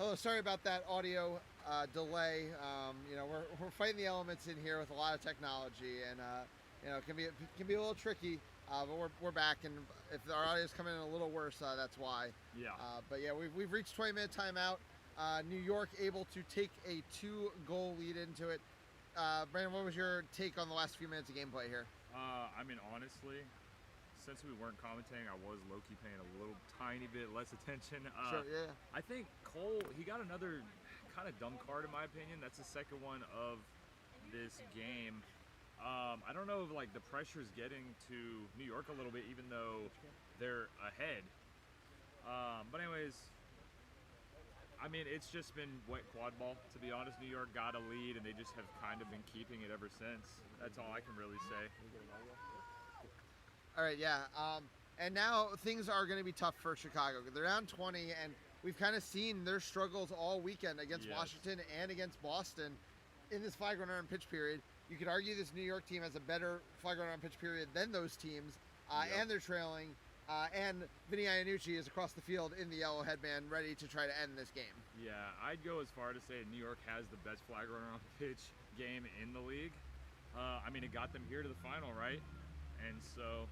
Hello, sorry about that audio delay. You know, we're fighting the elements in here with a lot of technology, and you know, it can be a little tricky. But we're back, and if our audio's coming in a little worse, that's why. Yeah. But yeah, we've reached 20-minute timeout. New York able to take a 2-goal lead into it. Brandon, what was your take on the last few minutes of gameplay here? I mean, honestly, since we weren't commentating, I was low-key paying a little tiny bit less attention. Sure, yeah. I think Cole, he got another kind of dumb card in my opinion. That's the second one of this game. I don't know if like the pressure's getting to New York a little bit, even though they're ahead. But anyways, I mean, it's just been wet quad ball, to be honest. New York got a lead, and they just have kind of been keeping it ever since. That's all I can really say. All right, yeah. And now things are going to be tough for Chicago. They're down 20, and we've kind of seen their struggles all weekend against Washington and against Boston in this flag runner and pitch period. You could argue this New York team has a better flag runner and pitch period than those teams, and they're trailing. And Vinny Iannucci is across the field in the yellow headband, ready to try to end this game. Yeah, I'd go as far to say New York has the best flag runner on pitch game in the league. I mean, it got them here to the final, right? And so...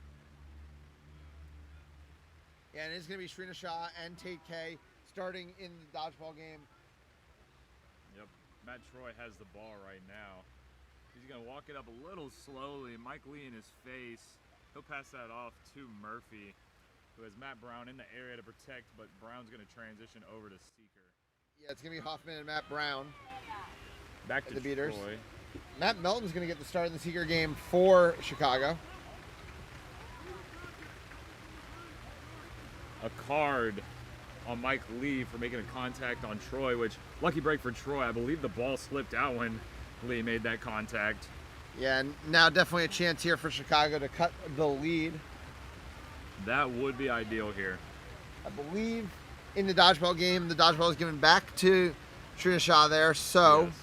Yeah, and it's going to be Shrina Shah and Tate K starting in the dodgeball game. Yep, Matt Troy has the ball right now. He's going to walk it up a little slowly. Mike Lee in his face. He'll pass that off to Murphy, who has Matt Brown in the area to protect, but Brown's going to transition over to Seeker. Yeah, it's going to be Hoffman and Matt Brown. Back to the beaters. Troy. Matt Melton's going to get the start in the Seeker game for Chicago. A card on Mike Lee for making a contact on Troy, which, lucky break for Troy. I believe the ball slipped out when Lee made that contact. Yeah, and now definitely a chance here for Chicago to cut the lead. That would be ideal here. I believe in the dodgeball game, the dodgeball is given back to Shrina Shah there. So, Yes.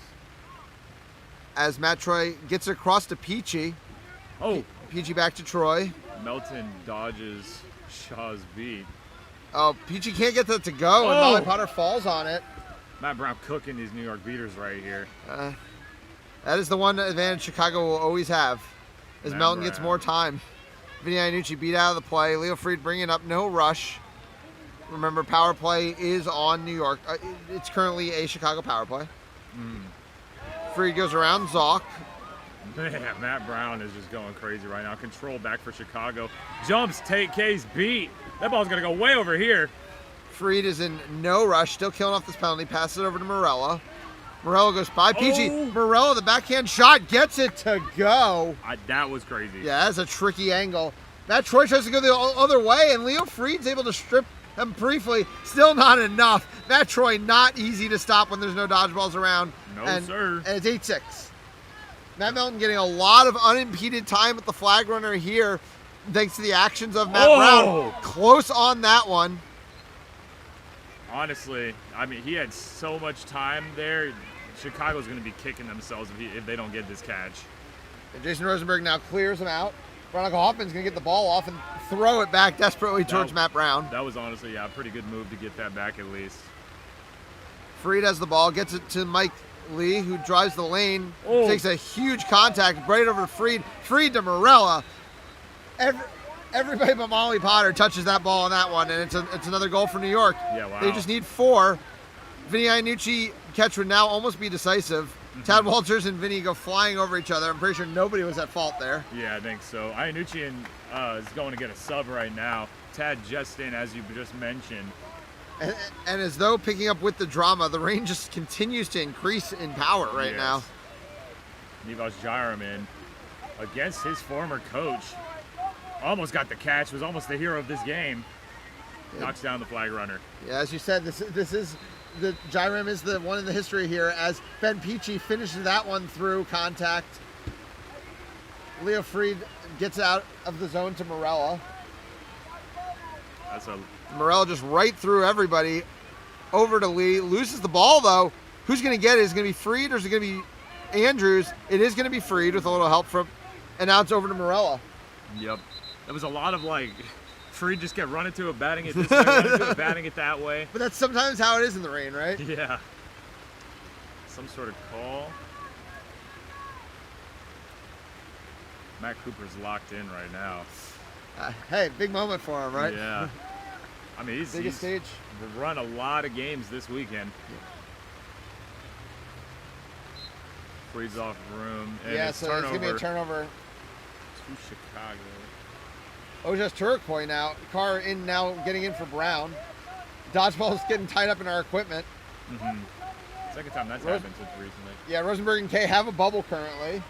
as Matt Troy gets across to Peachy. Oh, Peachy back to Troy. Melton dodges Shaw's beat. Oh, Peachy can't get that to go, and Oh! Molly Potter falls on it. Matt Brown cooking these New York beaters right here. That is the one advantage Chicago will always have, as Matt Melton gets Brown. more time. Vinny Iannucci beat out of the play. Leo Fried bringing up no rush. Remember, power play is on New York. It's currently a Chicago power play. Fried goes around Zock. Man, Matt Brown is just going crazy right now. Control back for Chicago. Jumps, Tate K's beat. That ball's going to go way over here. Fried is in no rush, still killing off this penalty. Passes it over to Morella. Morella goes by Peachy. Oh. Morella, the backhand shot, gets it to go. That was crazy. Yeah, that's a tricky angle. Matt Troy tries to go the other way, and Leo Fried's able to strip him briefly. Still not enough. Matt Troy, not easy to stop when there's no dodgeballs around. No, sir. And it's 8-6. Matt Melton getting a lot of unimpeded time with the flag runner here, thanks to the actions of Matt Brown. Close on that one. Honestly, I mean, he had so much time there. Chicago's going to be kicking themselves if they don't get this catch. And Jason Rosenberg now clears him out. Veronica Hoffman's going to get the ball off and throw it back desperately towards Matt Brown. That was honestly, yeah, a pretty good move to get that back at least. Fried has the ball, gets it to Mike Lee, who drives the lane, takes a huge contact right over to Fried. Fried to Morella. Everybody but Molly Potter touches that ball on that one, and it's another goal for New York. Yeah, wow. They just need 4. Vinny Iannucci catch would now almost be decisive. Tad Walters and Vinny go flying over each other. I'm pretty sure nobody was at fault there. Yeah, I think so. Iannucci is going to get a sub right now. Tad just in, as you just mentioned. And as though picking up with the drama, the rain just continues to increase in power right now. Nivas Jaramin against his former coach. Almost got the catch, was almost the hero of this game. Knocks down the flag runner. Yeah, as you said, this is the Jairam is the one in the history here, as Ben Peachy finishes that one through contact. Leo Fried gets out of the zone to Morella. Morella just right through everybody over to Lee. Loses the ball though. Who's going to get it? Is it going to be Fried or is it going to be Andrews? It is going to be Fried with a little help from, and now it's over to Morella. Yep. There was a lot of Freed just kept running to it, batting it this way, running to it, batting it that way. But that's sometimes how it is in the rain, right? Yeah. Some sort of call. Matt Cooper's locked in right now. Hey, big moment for him, right? Yeah. I mean, he's stage. run a lot of games this weekend. Frees off room. And Yeah, it's so it's going to be a turnover. To Chicago. Oh, just Turquoise now. Carr in now, getting in for Brown. Dodgeball's getting tied up in our equipment. Mm-hmm. Second time that's happened since recently. Yeah, Rosenberg and Kay have a bubble currently.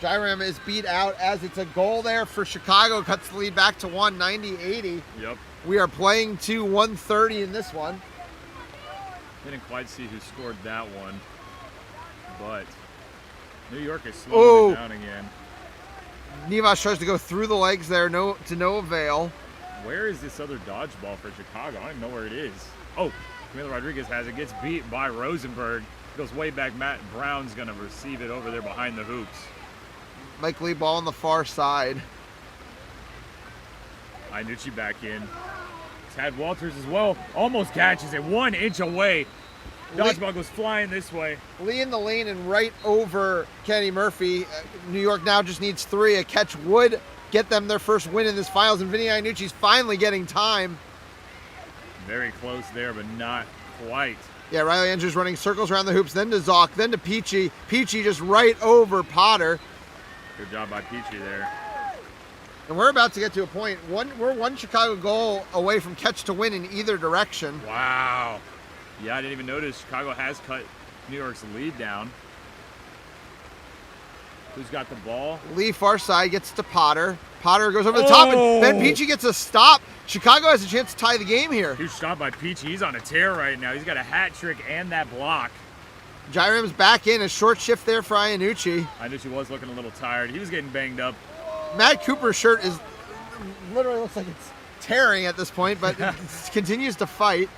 Jairam is beat out as it's a goal there for Chicago. Cuts the lead back to 190-80. Yep. We are playing to 130 in this one. Didn't quite see who scored that one, but New York is slowing it down again. Nivas tries to go through the legs there, to no avail. Where is this other dodgeball for Chicago? I don't even know where it is. Oh, Camilo Rodriguez has it. Gets beat by Rosenberg. Goes way back. Matt Brown's going to receive it over there behind the hoops. Mike Lee ball on the far side. Inucci back in. Tad Walters as well. Almost catches it. 1 inch away. Dodgeball goes flying this way. Lee in the lane and right over Kenny Murphy. New York now just needs 3. A catch would get them their first win in this finals, and Vinny Iannucci's finally getting time. Very close there, but not quite. Yeah, Riley Andrews running circles around the hoops, then to Zock, then to Peachy. Peachy just right over Potter. Good job by Peachy there. And we're about to get to a point. We're one Chicago goal away from catch to win in either direction. Wow. Yeah, I didn't even notice Chicago has cut New York's lead down. Who's got the ball? Lee far side gets to Potter. Potter goes over the top, and Ben Peachy gets a stop. Chicago has a chance to tie the game here. Huge stop by Peachy. He's on a tear right now. He's got a hat trick and that block. Jairam's back in. A short shift there for Iannucci. Iannucci was looking a little tired. He was getting banged up. Matt Cooper's shirt is literally looks like it's tearing at this point, but it continues to fight.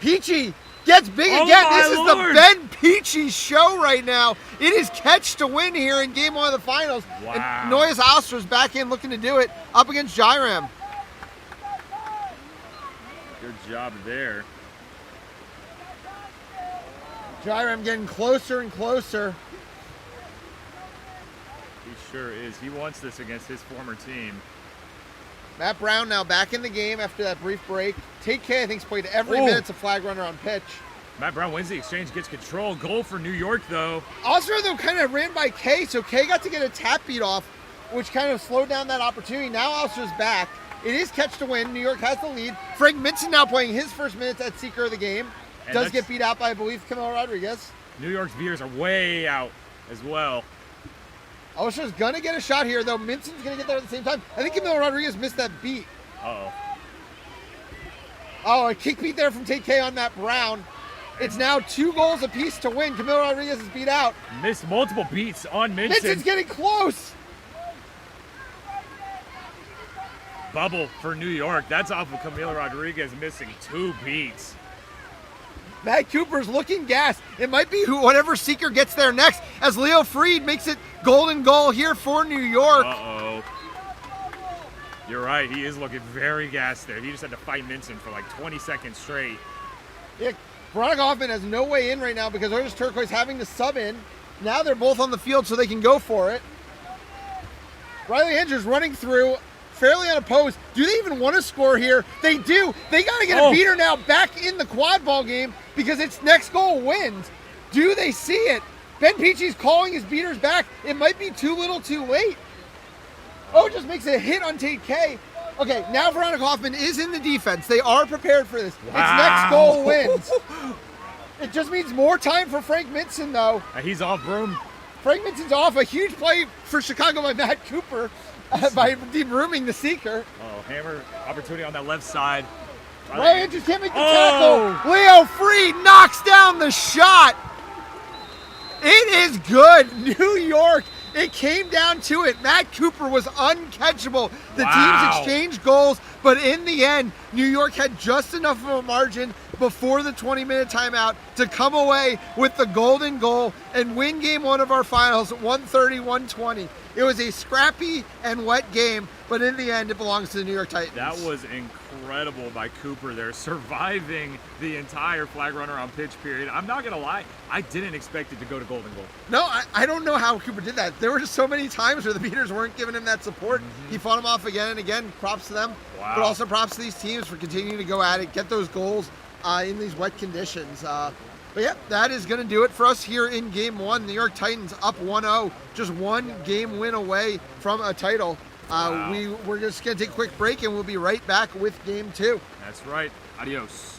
Peachy gets big again. This is the Ben Peachy show right now. It is catch to win here in game 1 of the finals. Wow. And Noyes Auster's back in looking to do it up against Jairam. Good job there. Jairam getting closer and closer. He sure is. He wants this against his former team. Matt Brown now back in the game after that brief break. Tate K, I think, has played every minute of flag runner on pitch. Matt Brown wins the exchange, gets control. Goal for New York, though. Oster, though, kind of ran by K, so K got to get a tap beat off, which kind of slowed down that opportunity. Now Oster's back. It is catch to win. New York has the lead. Frank Minson now playing his first minutes at seeker of the game. And Does get beat out by, I believe, Camilo Rodriguez. New York's beaters are way out as well. Oster's going to get a shot here, though. Minson's going to get there at the same time. I think Camilo Rodriguez missed that beat. Uh-oh. Oh, a kick beat there from Tate K on Matt Brown. It's now 2 goals apiece to win. Camilo Rodriguez is beat out. Missed multiple beats on Minson. Minson's getting close. Bubble for New York. That's off of Camilo Rodriguez missing 2 beats. Matt Cooper's looking gassed. It might be whatever seeker gets there next, as Leo Freed makes it golden goal here for New York. Uh-oh. You're right. He is looking very gassed there. He just had to fight Minson for like 20 seconds straight. Yeah, Veronica Hoffman has no way in right now because Otis Turquoise having to sub in. Now they're both on the field so they can go for it. Riley Andrews running through, fairly unopposed. Do they even want to score here? They do. They got to get a beater now back in the quad ball game because its next goal wins. Do they see it? Ben Peachy's calling his beaters back. It might be too little too late. Oh, just makes a hit on Tate K. Okay, now Veronica Hoffman is in the defense. They are prepared for this. Its next goal wins. It just means more time for Frank Minson, though. He's off broom. Frank Minson's off. A huge play for Chicago by Matt Cooper by de-rooming the seeker. Oh, hammer opportunity on that left side. Riley Andrews can't make the tackle. Leo Freed knocks down the shot. It is good. New York It came down to it. Matt Cooper was uncatchable. The Wow. teams exchanged goals, but in the end, New York had just enough of a margin before the 20-minute timeout to come away with the golden goal and win game one of our finals, 130-120. It was a scrappy and wet game, but in the end, it belongs to the New York Titans. That was incredible by Cooper there, surviving the entire flag runner on pitch period. I'm not going to lie, I didn't expect it to go to golden goal. No, I don't know how Cooper did that. There were just so many times where the beaters weren't giving him that support. He fought him off again and again. Props to them. Wow. But also props to these teams for continuing to go at it, get those goals in these wet conditions. But yeah, that is going to do it for us here in Game 1. New York Titans up 1-0, just one game win away from a title. Wow. We're just going to take a quick break, and we'll be right back with Game 2. That's right. Adios.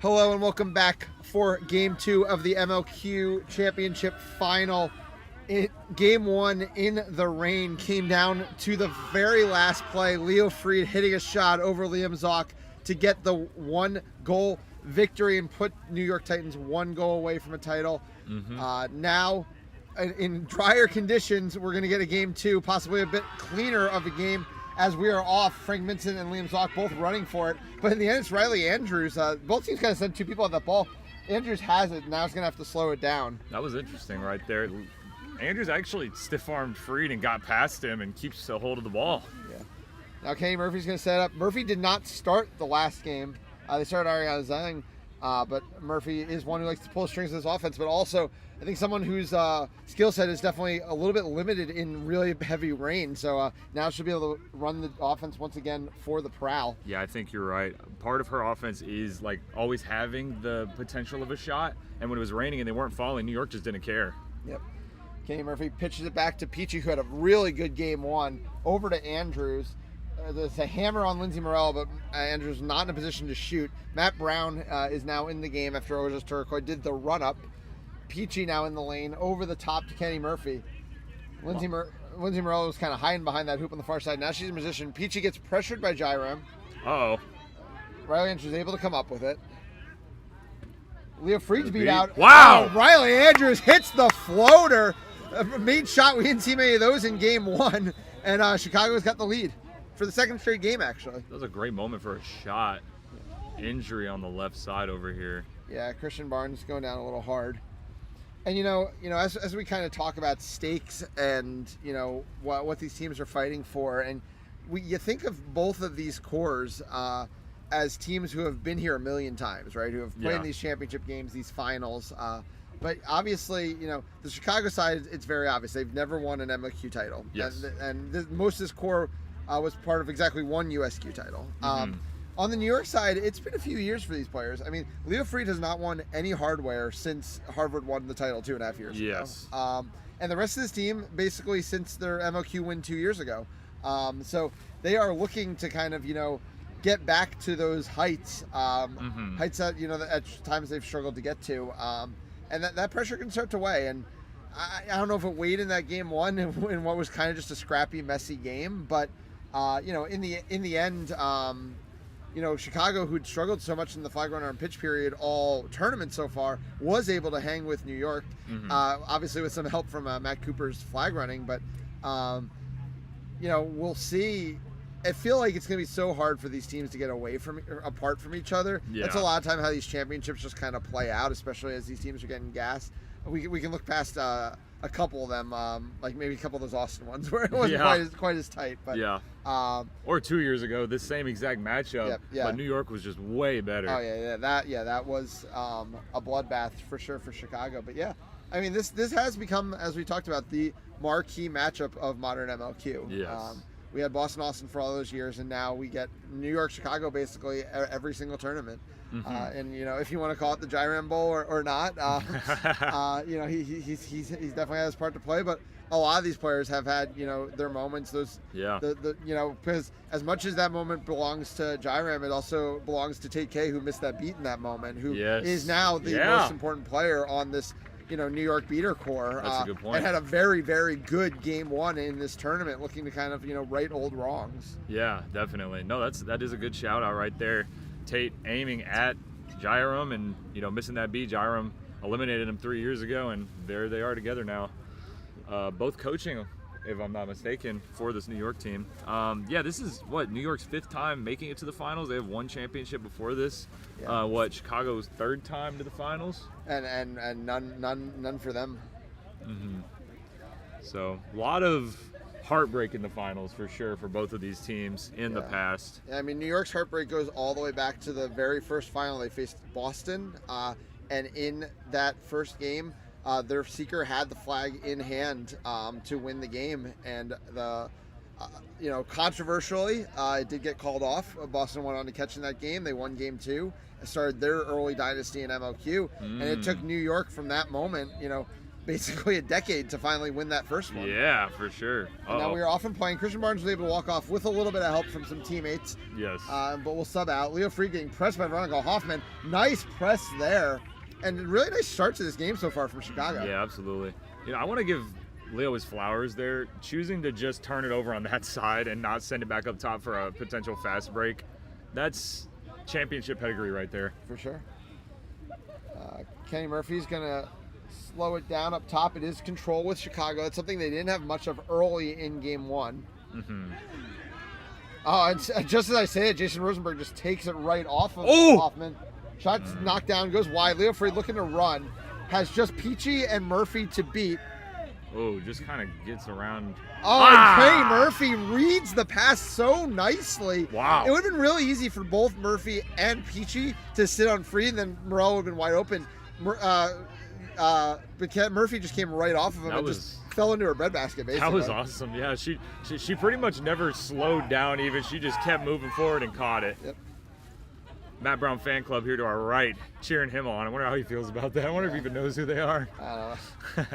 Hello and welcome back for Game 2 of the MLQ Championship Final. Game 1 in the rain came down to the very last play. Leo Fried hitting a shot over Liam Zock to get the 1-goal victory and put New York Titans 1 goal away from a title. Now, in drier conditions, we're going to get a Game 2, possibly a bit cleaner of a game, as we are off. Frank Vincent and Liam Zock both running for it. But in the end, it's Riley Andrews. Both teams kind of sent 2 people on that ball. Andrews has it. Now he's going to have to slow it down. That was interesting right there. Andrews actually stiff-armed Fried and got past him and keeps a hold of the ball. Yeah. Now Kenny Murphy's going to set up. Murphy did not start the last game. They started Ariana Zhang, but Murphy is one who likes to pull strings of his offense, but also I think someone whose skill set is definitely a little bit limited in really heavy rain. So now she'll be able to run the offense once again for the Prowl. Yeah, I think you're right. Part of her offense is like always having the potential of a shot, and when it was raining and they weren't falling, New York just didn't care. Yep. Kenny Murphy pitches it back to Peachy, who had a really good Game 1, over to Andrews. There's a hammer on Lindsey Morel, but Andrews not in a position to shoot. Matt Brown is now in the game after Ojas Turcoy did the run-up. Peachy now in the lane, over the top to Kenny Murphy. Lindsey Morel was kind of hiding behind that hoop on the far side. Now she's in position. Peachy gets pressured by Jairam. Uh-oh. Riley Andrews able to come up with it. Leo Fried's beat out. Wow! Oh, Riley Andrews hits the floater. A made shot. We didn't see many of those in Game 1. And Chicago's got the lead for the second straight game, actually. That was a great moment for a shot. Injury on the left side over here. Yeah, Christian Barnes going down a little hard. And as we kind of talk about stakes and what these teams are fighting for, and you think of both of these cores as teams who have been here a million times, right? Who have played in these championship games, these finals. But obviously, the Chicago side, it's very obvious they've never won an MLQ title. Yes. And most of this core was part of exactly one USQ title. On the New York side, it's been a few years for these players. I mean, Leo Fried has not won any hardware since Harvard won the title 2.5 years ago. And the rest of this team, basically since their MLQ win 2 years ago. So they are looking to kind of, get back to those heights, heights that, at times they've struggled to get to. And that pressure can start to weigh. And I don't know if it weighed in that Game 1 in what was kind of just a scrappy, messy game. But, in the end, Chicago, who'd struggled so much in the flag runner and pitch period all tournament so far, was able to hang with New York, obviously with some help from Matt Cooper's flag running. But, we'll see. I feel like it's going to be so hard for these teams to get apart from each other. Yeah. That's a lot of time how these championships just kind of play out, especially as these teams are getting gassed. We can look past a couple of them, like maybe a couple of those Austin ones where it wasn't quite as tight. But or 2 years ago, this same exact matchup, but New York was just way better. Oh that was a bloodbath for sure for Chicago. But I mean this has become, as we talked about, the marquee matchup of modern MLQ. Yes. We had Boston Austin for all those years, and now we get New York Chicago basically every single tournament. And if you want to call it the Jairam Bowl or not, he's definitely has his part to play. But a lot of these players have had their moments. Those because as much as that moment belongs to Jairam, it also belongs to Tate K, who missed that beat in that moment, who is now the most important player on this New York beater core. That's a good point. And had a very, very good Game 1 in this tournament, looking to kind of right old wrongs. Yeah, definitely. No, that is a good shout out right there. Tate aiming at Jairam and missing that beat. Jairam eliminated him 3 years ago, and there they are together now. Both coaching, if I'm not mistaken, for this New York team. This is New York's 5th time making it to the finals. They have one championship before this. Chicago's 3rd time to the finals, and none for them. So a lot of heartbreak in the finals for sure for both of these teams in the past. I mean, New York's heartbreak goes all the way back to the very first final. They faced Boston, and in that first game, their seeker had the flag in hand to win the game, and controversially, it did get called off. Boston went on to catch in that game. They won Game 2, started their early dynasty in MLQ, and it took New York from that moment, basically a decade to finally win that first one. Yeah, for sure. And now we are often playing. Christian Barnes was able to walk off with a little bit of help from some teammates. Yes. But we'll sub out. Leo Freed getting pressed by Veronica Hoffman. Nice press there. And really nice start to this game so far from Chicago. Yeah, absolutely. I want to give Leo his flowers there. Choosing to just turn it over on that side and not send it back up top for a potential fast break. That's championship pedigree right there. For sure. Kenny Murphy's going to slow it down up top. It is control with Chicago. It's something they didn't have much of early in game one. Mm-hmm. Oh, and just as I say it, Jason Rosenberg just takes it right off of Hoffman. Shot's knocked down, goes wide. Leo Freed looking to run. Has just Peachy and Murphy to beat. Oh, just kind of gets around. Oh, and Kenny Murphy reads the pass so nicely. Wow. It would have been really easy for both Murphy and Peachy to sit on Freed, and then Morello would have been wide open. But Murphy just came right off of him and just fell into her breadbasket, basically. That was awesome. Yeah, she pretty much never slowed down even. She just kept moving forward and caught it. Yep. Matt Brown fan club here to our right, cheering him on. I wonder how he feels about that. I wonder if he even knows who they are. I don't know.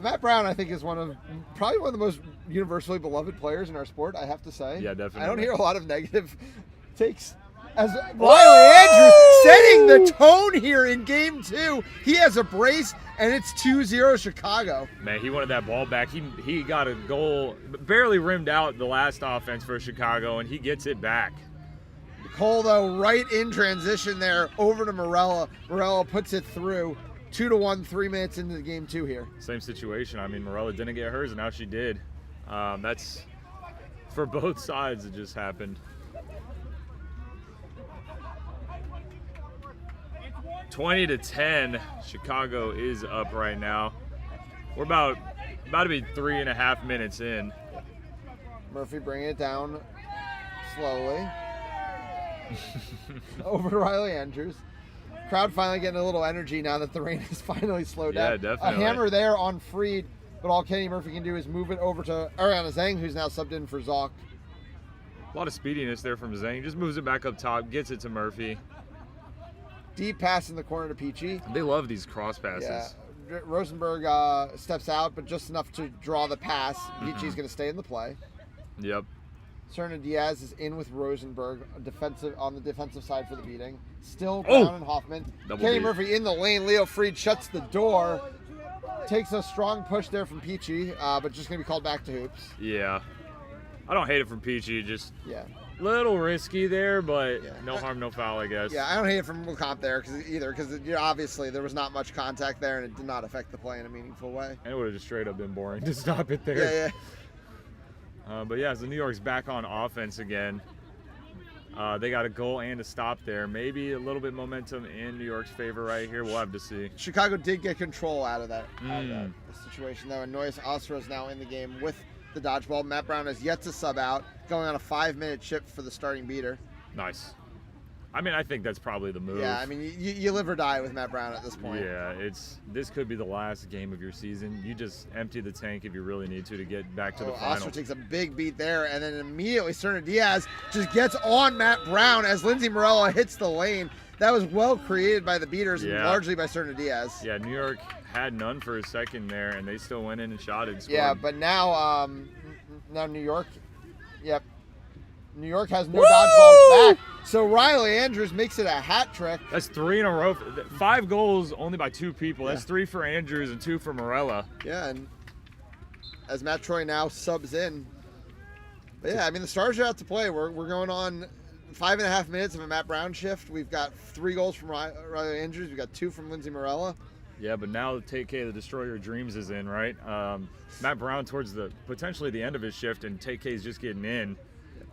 Matt Brown, I think, is probably one of the most universally beloved players in our sport, I have to say. Yeah, definitely. I don't hear a lot of negative takes. As Riley Andrews setting the tone here in game two. He has a brace, and it's 2-0 Chicago. Man, he wanted that ball back. He got a goal, barely rimmed out the last offense for Chicago, and he gets it back. Cole, though, right in transition there, over to Morella. Morella puts it through. 2-1, 3 minutes into the game two here. Same situation. I mean, Morella didn't get hers, and now she did. That's for both sides. It just happened. 20-10. Chicago is up right now. We're about to be 3.5 minutes in. Murphy bringing it down slowly. Over to Riley Andrews. Crowd finally getting a little energy now that the rain has finally slowed down. Yeah, definitely. A hammer there on Freed, but all Kenny Murphy can do is move it over to Ariana Zhang, who's now subbed in for Zoc. A lot of speediness there from Zhang. Just moves it back up top, gets it to Murphy. Deep pass in the corner to Peachy. They love these cross passes. Yeah. Rosenberg steps out, but just enough to draw the pass. Peachy's going to stay in the play. Yep. Serna Diaz is in with Rosenberg on the defensive side for the beating. Still Brown and Hoffman. Kenny Murphy in the lane. Leo Freed shuts the door. Takes a strong push there from Peachy, but just going to be called back to hoops. Yeah. I don't hate it from Peachy. Just little risky there, but no harm, no foul, I guess. Yeah, I don't hate it from LeCompte there because obviously there was not much contact there and it did not affect the play in a meaningful way. And it would have just straight up been boring to stop it there. Yeah. But yeah, so New York's back on offense again. They got a goal and a stop there. Maybe a little bit momentum in New York's favor right here. We'll have to see. Chicago did get control out of that situation, though. And Noyes Ostra is now in the game with the dodgeball. Matt Brown has yet to sub out, going on a 5-minute shift for the starting beater. Nice. I mean, I think that's probably the move. Yeah, I mean, you live or die with Matt Brown at this point. Yeah, this could be the last game of your season. You just empty the tank if you really need to get back to the final. Ostra takes a big beat there, and then immediately Serna Diaz just gets on Matt Brown as Lindsay Morello hits the lane. That was well created by the beaters and largely by Serna Diaz. Yeah, New York had none for a second there, and they still went in and shot it. Yeah, but now New York, New York has no dodgeballs back. So Riley Andrews makes it a hat trick. That's 3 in a row. 5 goals only by 2 people. That's 3 for Andrews and 2 for Morella. Yeah, and as Matt Troy now subs in. But yeah, I mean, the Stars are out to play. We're going on 5.5 minutes of a Matt Brown shift. We've got 3 goals from Riley Andrews. We've got 2 from Lindsay Morella. Yeah, but now TK, the Destroyer of Dreams, is in, right? Matt Brown towards potentially the end of his shift, and TK's just getting in.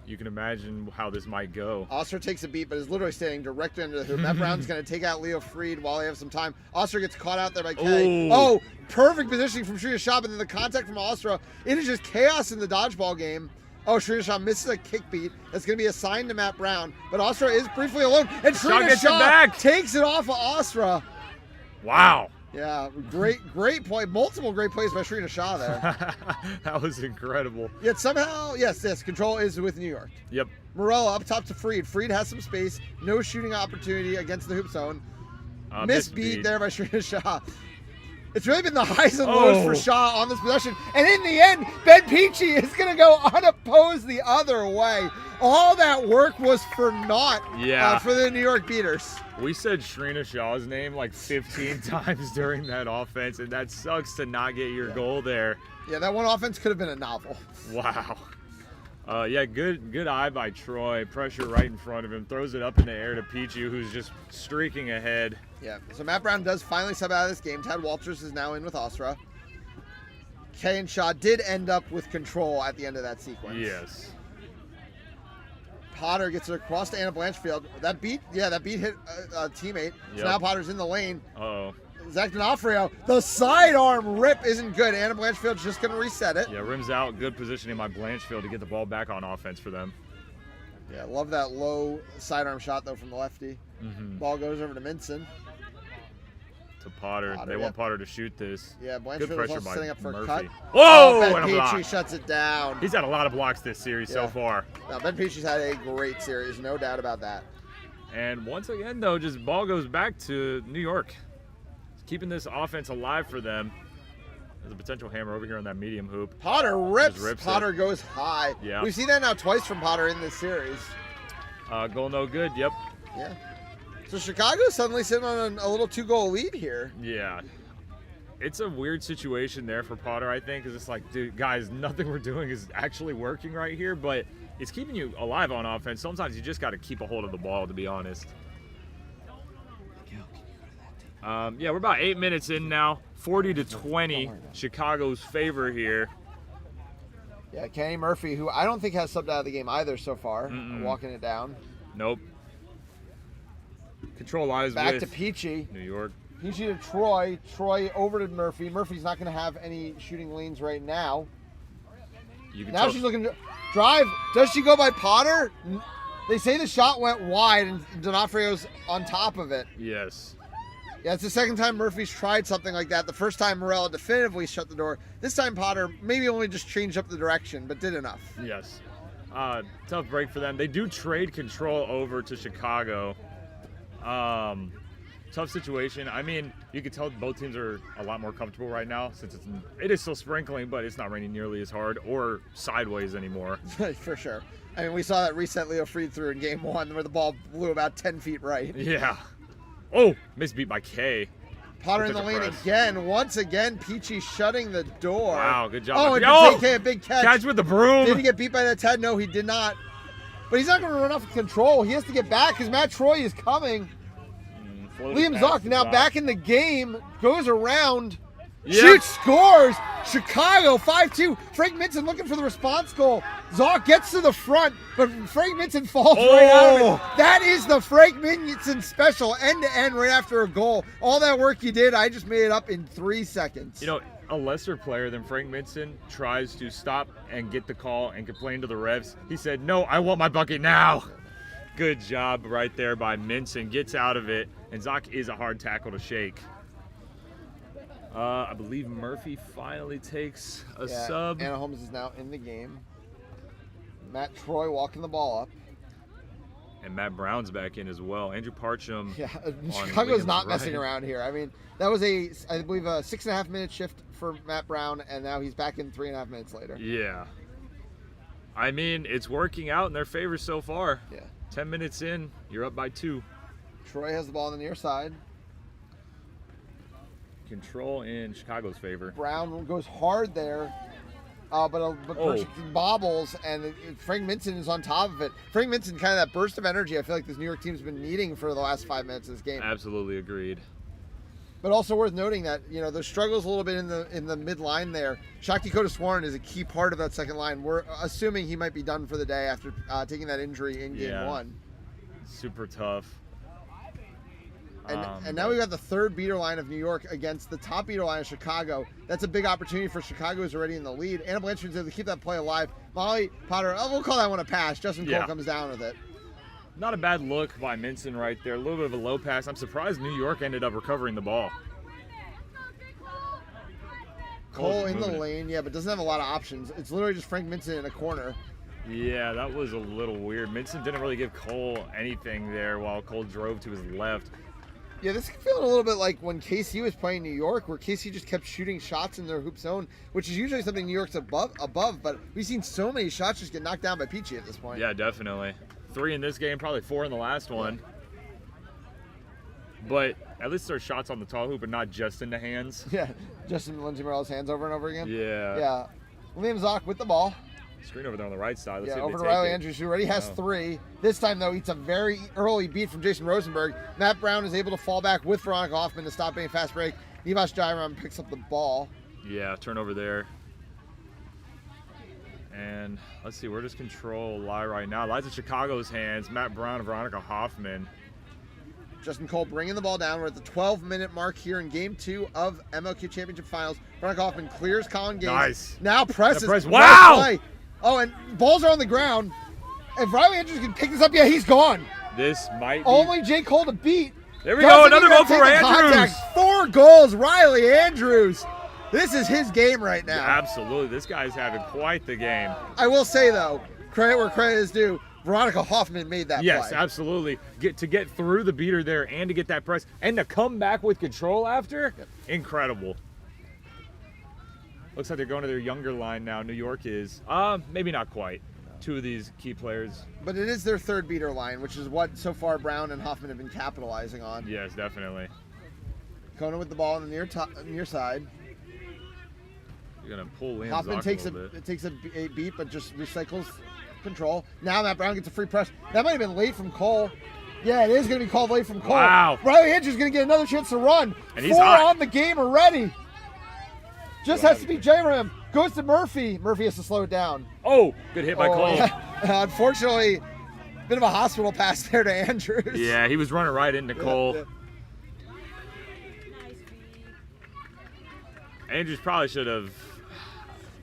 You can imagine how this might go. Oster takes a beat, but is literally standing directly under the hoop. Matt Brown's going to take out Leo Freed while they have some time. Oster gets caught out there by Kay. Oh, perfect positioning from Shrina Shah, but then the contact from Ostra. It is just chaos in the dodgeball game. Oh, Shrina Shah misses a kick beat. That's going to be assigned to Matt Brown. But Ostra is briefly alone, and Shrina Shah takes it off of Ostra. Wow. Yeah, great play. Multiple great plays by Shrina Shah there. That was incredible. Yet somehow, yes, control is with New York. Yep. Morella up top to Freed. Freed has some space. No shooting opportunity against the hoop zone. Missed beat there by Shrina Shah. It's really been the highs and lows for Shaw on this possession. And in the end, Ben Peachy is going to go unopposed the other way. All that work was for naught for the New York Beaters. We said Shrina Shaw's name like 15 times during that offense, and that sucks to not get your goal there. Yeah, that one offense could have been a novel. Wow. Good eye by Troy. Pressure right in front of him. Throws it up in the air to Peachy, who's just streaking ahead. Yeah, so Matt Brown does finally sub out of this game. Tad Walters is now in with Osra. Kay and Shaw did end up with control at the end of that sequence. Yes. Potter gets it across to Anna Blanchfield. That beat hit a teammate. So now Potter's in the lane. Uh-oh. Zach D'Onofrio, the sidearm rip isn't good. Anna Blanchfield's just going to reset it. Yeah, rims out. Good positioning by Blanchfield to get the ball back on offense for them. Yeah, love that low sidearm shot, though, from the lefty. Ball goes over to Minson. To Potter. They want Potter to shoot this. Yeah, Good Blanchfield pressure was also by setting up for Murphy. a cut. Whoa! Ben And a block. Peachy shuts it down. He's had a lot of blocks this series so far. Now, Ben Peachy's had a great series, no doubt about that. And once again, though, just ball goes back to New York. Keeping this offense alive for them. There's a potential hammer over here on that medium hoop. Potter rips. Potter goes high. Yeah. We've seen that now twice from Potter in this series. Goal no good. Yep. Yeah. So Chicago's suddenly sitting on a little 2-goal lead here. Yeah. It's a weird situation there for Potter, I think, because it's like, dude, guys, nothing we're doing is actually working right here, but it's keeping you alive on offense. Sometimes you just got to keep a hold of the ball, to be honest. We're about 8 minutes in now. 40-20, Chicago's favor here. Yeah, Kenny Murphy, who I don't think has subbed out of the game either so far, walking it down. Nope. Control lies back with to Peachy. New York. Peachy to Troy. Troy over to Murphy. Murphy's not going to have any shooting lanes right now. Now she's looking to drive. Does she go by Potter? They say the shot went wide and D'Onofrio's on top of it. Yes. Yeah, it's the second time Murphy's tried something like that. The first time Morella definitively shut the door. This time Potter maybe only just changed up the direction, but did enough. Yes. Tough break for them. They do trade control over to Chicago. Tough situation. I mean, you could tell both teams are a lot more comfortable right now since it is still sprinkling, but it's not raining nearly as hard or sideways anymore. For sure. I mean, we saw that reset Leo Fried through in game 1 where the ball blew about 10 feet right. Yeah. Oh, misbeat by K. Potter in the lane again. Once again, Peachy shutting the door. Wow, good job. Oh, and JK, a big catch. Catch with the broom. Did he get beat by that Ted? No, he did not. But he's not going to run off with control. He has to get back because Matt Troy is coming. Liam Zock now back in the game. Goes around. Yep. Shoots, scores. Chicago 5-2. Frank Minson looking for the response goal. Zock gets to the front, but Frank Minson falls right out of it. That is the Frank Minson special, end-to-end right after a goal. All that work he did, I just made it up in 3 seconds. You know, a lesser player than Frank Minson tries to stop and get the call and complain to the refs. He said, no, I want my bucket now. Good job right there by Minson. Gets out of it, and Zock is a hard tackle to shake. I believe Murphy finally takes a sub. Anna Holmes is now in the game. Matt Troy walking the ball up. And Matt Brown's back in as well. Andrew Parcham. Yeah, Chicago's not messing around here. I mean, that was I believe a 6.5 minute shift for Matt Brown, and now he's back in 3.5 minutes later. Yeah. I mean, it's working out in their favor so far. Yeah. 10 minutes in, you're up by 2. Troy has the ball on the near side. Control in Chicago's favor. Brown goes hard there, but bobbles, and Frank Minson is on top of it. Frank Minson, kind of that burst of energy I feel like this New York team's been needing for the last 5 minutes of this game. Absolutely agreed. But also worth noting that, you know, there's struggles a little bit in the mid line there. Shakti Kodaswaran is a key part of that second line. We're assuming he might be done for the day after taking that injury in game 1. Super tough. And now we've got the third beater line of New York against the top beater line of Chicago. That's a big opportunity for Chicago, who's already in the lead. Anna Blanchard's able to keep that play alive. Molly Potter, we'll call that one a pass. Justin Cole comes down with it. Not a bad look by Minson right there. A little bit of a low pass. I'm surprised New York ended up recovering the ball. Cole in the lane, but doesn't have a lot of options. It's literally just Frank Minson in a corner. Yeah, that was a little weird. Minson didn't really give Cole anything there while Cole drove to his left. Yeah, this is feeling a little bit like when KC was playing New York, where KC just kept shooting shots in their hoop zone, which is usually something New York's above. But we've seen so many shots just get knocked down by Peachy at this point. Yeah, definitely. 3 in this game, probably 4 in the last one. But at least there's shots on the tall hoop and not just in the hands. Yeah, Justin Lindsay Morel's hands over and over again. Yeah. Yeah. Liam Zock with the ball. Screen over there on the right side. Let's see if over they to take Riley it. Andrews, who already has 3. This time, though, eats a very early beat from Jason Rosenberg. Matt Brown is able to fall back with Veronica Hoffman to stop any fast break. Nivas Jairam picks up the ball. Yeah, turnover there. And let's see, where does control lie right now? Lies in Chicago's hands. Matt Brown and Veronica Hoffman. Justin Cole bringing the ball down. We're at the 12-minute mark here in Game 2 of MLQ Championship Finals. Veronica Hoffman clears Colin Gaines. Nice. Now presses. Wow! Play. Oh, and balls are on the ground. If Riley Andrews can pick this up, yeah, he's gone. This might be... Only J. Cole to beat. There we go, another goal for Andrews. Contact. 4 goals, Riley Andrews. This is his game right now. Yeah, absolutely. This guy's having quite the game. I will say, though, credit where credit is due, Veronica Hoffman made that Yes, play. absolutely. To get through the beater there and to get that press and to come back with control after, incredible. Looks like they're going to their younger line now. New York is, maybe not quite. 2 of these key players. But it is their 3rd beater line, which is what so far Brown and Hoffman have been capitalizing on. Yes, definitely. Kona with the ball on the near side. You're gonna pull in. Hoffman takes a beat, but just recycles control. Now Matt Brown gets a free press. That might have been late from Cole. Yeah, it is going to be called late from Cole. Wow. Riley Andrews is going to get another chance to run. And he's 4 hot. on the game already. Just has to be J-Ram. Goes to Murphy. Murphy has to slow it down. Oh, good hit by Cole. Yeah. Unfortunately, bit of a hospital pass there to Andrews. Yeah, he was running right into Cole. Yeah. Andrews probably should have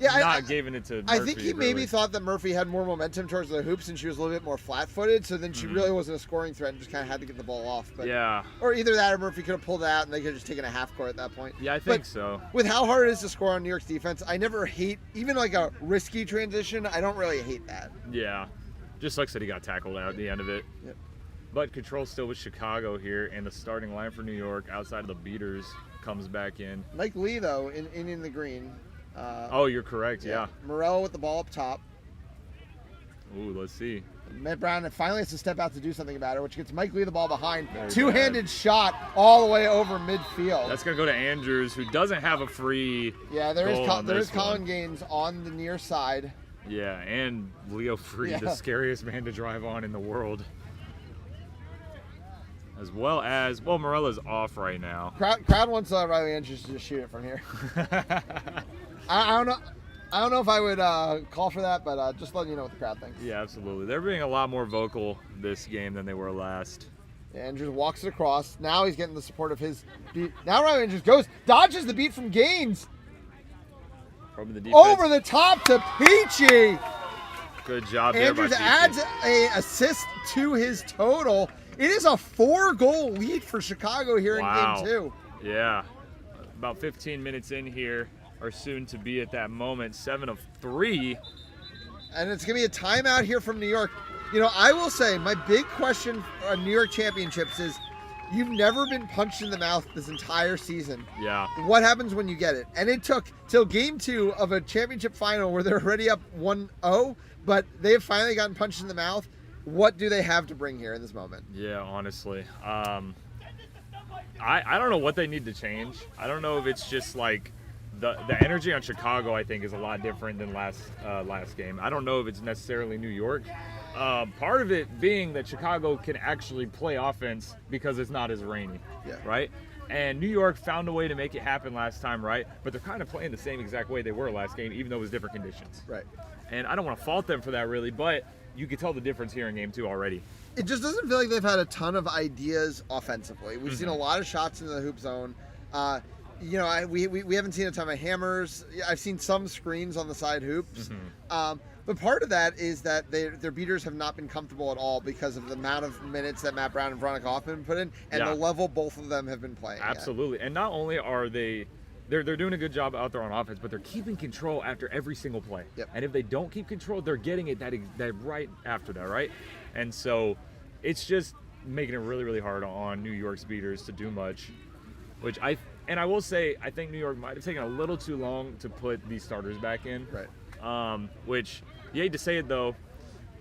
not given it to Murphy. I think he maybe really. thought that Murphy had more momentum towards the hoops and she was a little bit more flat-footed, so then she really wasn't a scoring threat and just kind of had to get the ball off. But, yeah. Or either that or Murphy could have pulled it out and they could have just taken a half court at that point. Yeah, I think so. With how hard it is to score on New York's defense, I never hate, even like a risky transition, I don't really hate that. Yeah. Just sucks that he got tackled out at the end of it. Yep. But control still with Chicago here, and the starting line for New York outside of the beaters comes back in. Mike Lee, though, in the green. Oh, you're correct, yeah. Morello with the ball up top. Ooh, let's see. Matt Brown finally has to step out to do something about it, which gets Mike Lee the ball behind. Two-handed shot all the way over midfield. That's going to go to Andrews, who doesn't have a free there is Colin one. Gaines on the near side. Yeah, and Leo Free, the scariest man to drive on in the world. As well as, well, Morella's off right now. Crowd wants Riley Andrews to just shoot it from here. I don't know if I would call for that, but just letting you know what the crowd thinks. Yeah, absolutely. They're being a lot more vocal this game than they were last. Andrews walks it across. Now he's getting the support of his beat. Now Riley Andrews dodges the beat from Gaines. From the defense. Over the top to Peachy. Good job there Andrews by Peachy. adds an assist to his total. It is a 4-goal lead for Chicago here in Game 2. Yeah. About 15 minutes in here, or soon to be at that moment. 7 of 3. And it's going to be a timeout here from New York. You know, I will say my big question on New York Championships is you've never been punched in the mouth this entire season. Yeah. What happens when you get it? And it took till Game 2 of a championship final where they're already up 1-0, but they've finally gotten punched in the mouth. What do they have to bring here in this moment? Yeah, honestly. I don't know what they need to change. I don't know if it's just like the energy on Chicago, I think, is a lot different than last game. I don't know if it's necessarily New York. Part of it being that Chicago can actually play offense because it's not as rainy, right? And New York found a way to make it happen last time, right? But they're kind of playing the same exact way they were last game, even though it was different conditions. Right. And I don't want to fault them for that, really, but you can tell the difference here in Game 2 already. It just doesn't feel like they've had a ton of ideas offensively. We've seen a lot of shots in the hoop zone. You know, we haven't seen a ton of hammers. I've seen some screens on the side hoops. But part of that is that their beaters have not been comfortable at all because of the amount of minutes that Matt Brown and Veronica Hoffman put in and the level both of them have been playing. Absolutely. And not only are they're doing a good job out there on offense, but they're keeping control after every single play. And if they don't keep control, they're getting it that right after that, right? And so it's just making it really, really hard on New York's beaters to do much. Which I will say, I think New York might have taken a little too long to put these starters back in. Right. Which you hate to say it though,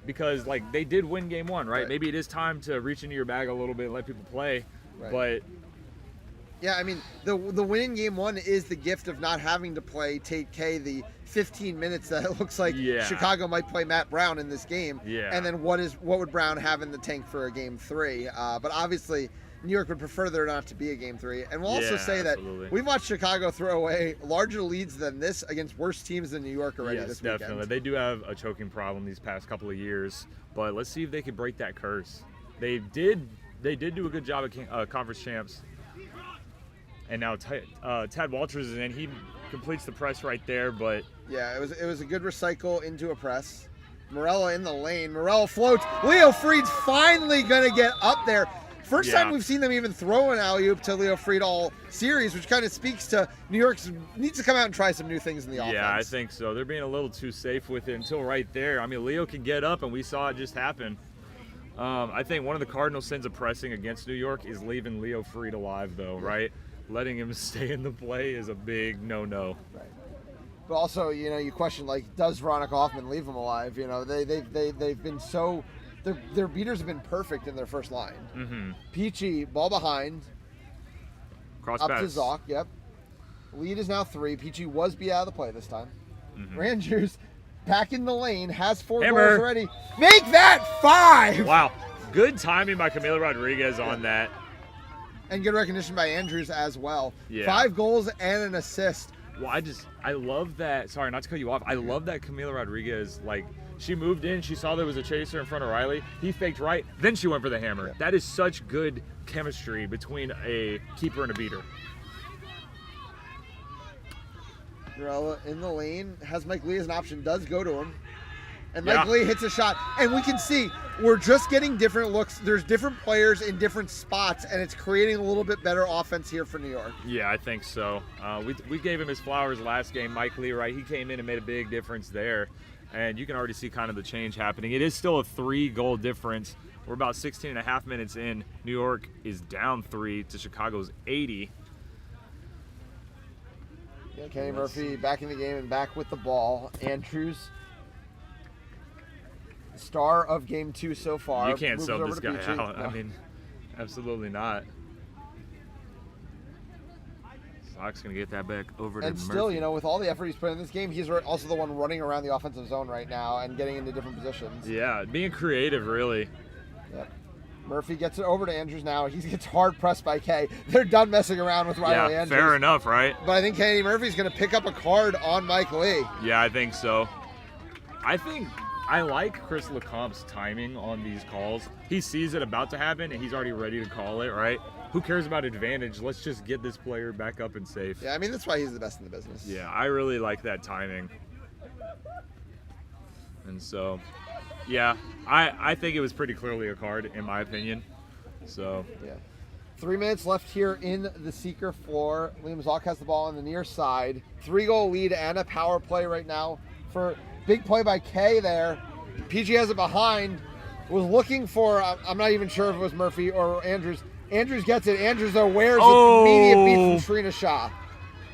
because like they did win game 1, right? Maybe it is time to reach into your bag a little bit and let people play. Right. But yeah, I mean, the win in game 1 is the gift of not having to play Tate K the 15 minutes that it looks like Chicago might play Matt Brown in this game. Yeah. And then what would Brown have in the tank for a game 3? But obviously, New York would prefer there not to be a game 3. And we'll also say that we've watched Chicago throw away larger leads than this against worse teams than New York already this weekend. Yes, definitely. They do have a choking problem these past couple of years, but let's see if they can break that curse. They did do a good job at conference champs. And now Tad Walters is in. He completes the press right there, but yeah, it was a good recycle into a press. Morella in the lane. Morella floats. Leo Freed's finally gonna get up there. First time we've seen them even throw an alley-oop to Leo Freed all series, which kind of speaks to New York needs to come out and try some new things in the offense. Yeah, I think so. They're being a little too safe with it until right there. I mean, Leo can get up, and we saw it just happen. I think one of the cardinal sins of pressing against New York is leaving Leo Freed alive, though, right? Letting him stay in the play is a big no-no. Right. But also, you know, you question, like, does Veronica Hoffman leave him alive? You know, they've been so their beaters have been perfect in their first line. Mm-hmm. Peachy, ball behind. Cross up pass. to Zoc, yep. Lead is now 3. Peachy was beat out of the play this time. Mm-hmm. Rangers back in the lane, has 4 Hammer. goals already. Make that 5! Wow. Good timing by Camila Rodriguez on that. And good recognition by Andrews as well. Yeah. 5 goals and an assist. Well, I love that. Sorry, not to cut you off. I love that Camila Rodriguez, like, she moved in, she saw there was a chaser in front of Riley. He faked right, then she went for the hammer. Yeah. That is such good chemistry between a keeper and a beater. Morella in the lane, has Mike Lee as an option, does go to him. And Mike Lee hits a shot. And we can see we're just getting different looks. There's different players in different spots, and it's creating a little bit better offense here for New York. Yeah, I think so. We gave him his flowers last game, Mike Lee, right? He came in and made a big difference there. And you can already see kind of the change happening. It is still a 3-goal difference. We're about 16 and a half minutes in. New York is down 3 to Chicago's 80. Yeah, Kenny Murphy back in the game and back with the ball. Andrews, star of game 2 so far. You can't Moves sub over this to guy Peachy. out. No. I mean, absolutely not. Sock's going to get that back over to And Murphy. still, you know, with all the effort he's put in this game, he's also the one running around the offensive zone right now and getting into different positions. Yeah, being creative, really. Yep. Murphy gets it over to Andrews now. He gets hard pressed by Kay. They're done messing around with Riley Andrews. Fair enough, right? But I think Kenny Murphy's going to pick up a card on Mike Lee. Yeah, I think so. I like Chris Lecomte's timing on these calls. He sees it about to happen, and he's already ready to call it, right? Who cares about advantage? Let's just get this player back up and safe. Yeah, I mean, that's why he's the best in the business. Yeah, I really like that timing. And so, yeah, I think it was pretty clearly a card, in my opinion. So, yeah. 3 minutes left here in the Seeker floor. Liam Zoc has the ball on the near side. 3-goal lead and a power play right now for big play by Kay there. PG has it behind. Was looking for, I'm not even sure if it was Murphy or Andrews. Andrews gets it. Andrews, though, wears an immediate beat from Trina Shaw.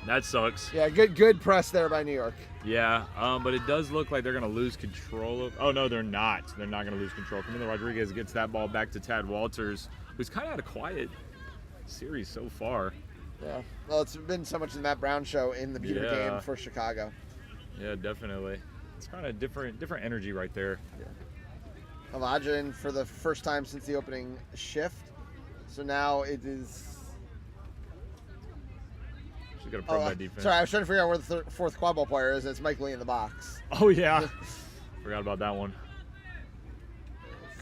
that sucks. Yeah, good press there by New York. Yeah, but it does look like they're going to lose control of... Oh, no, they're not. They're not going to lose control. Camila Rodriguez gets that ball back to Tad Walters, who's kind of had a quiet series so far. Yeah, well, it's been so much the Matt Brown show in the beater game for Chicago. Yeah, definitely. It's kind of different energy right there. Yeah. Elijah in for the first time since the opening shift. So now it is... She's got to probe that defense. Sorry, I was trying to figure out where the 4th quad ball player is. It's Mike Lee in the box. Oh, yeah. Forgot about that one.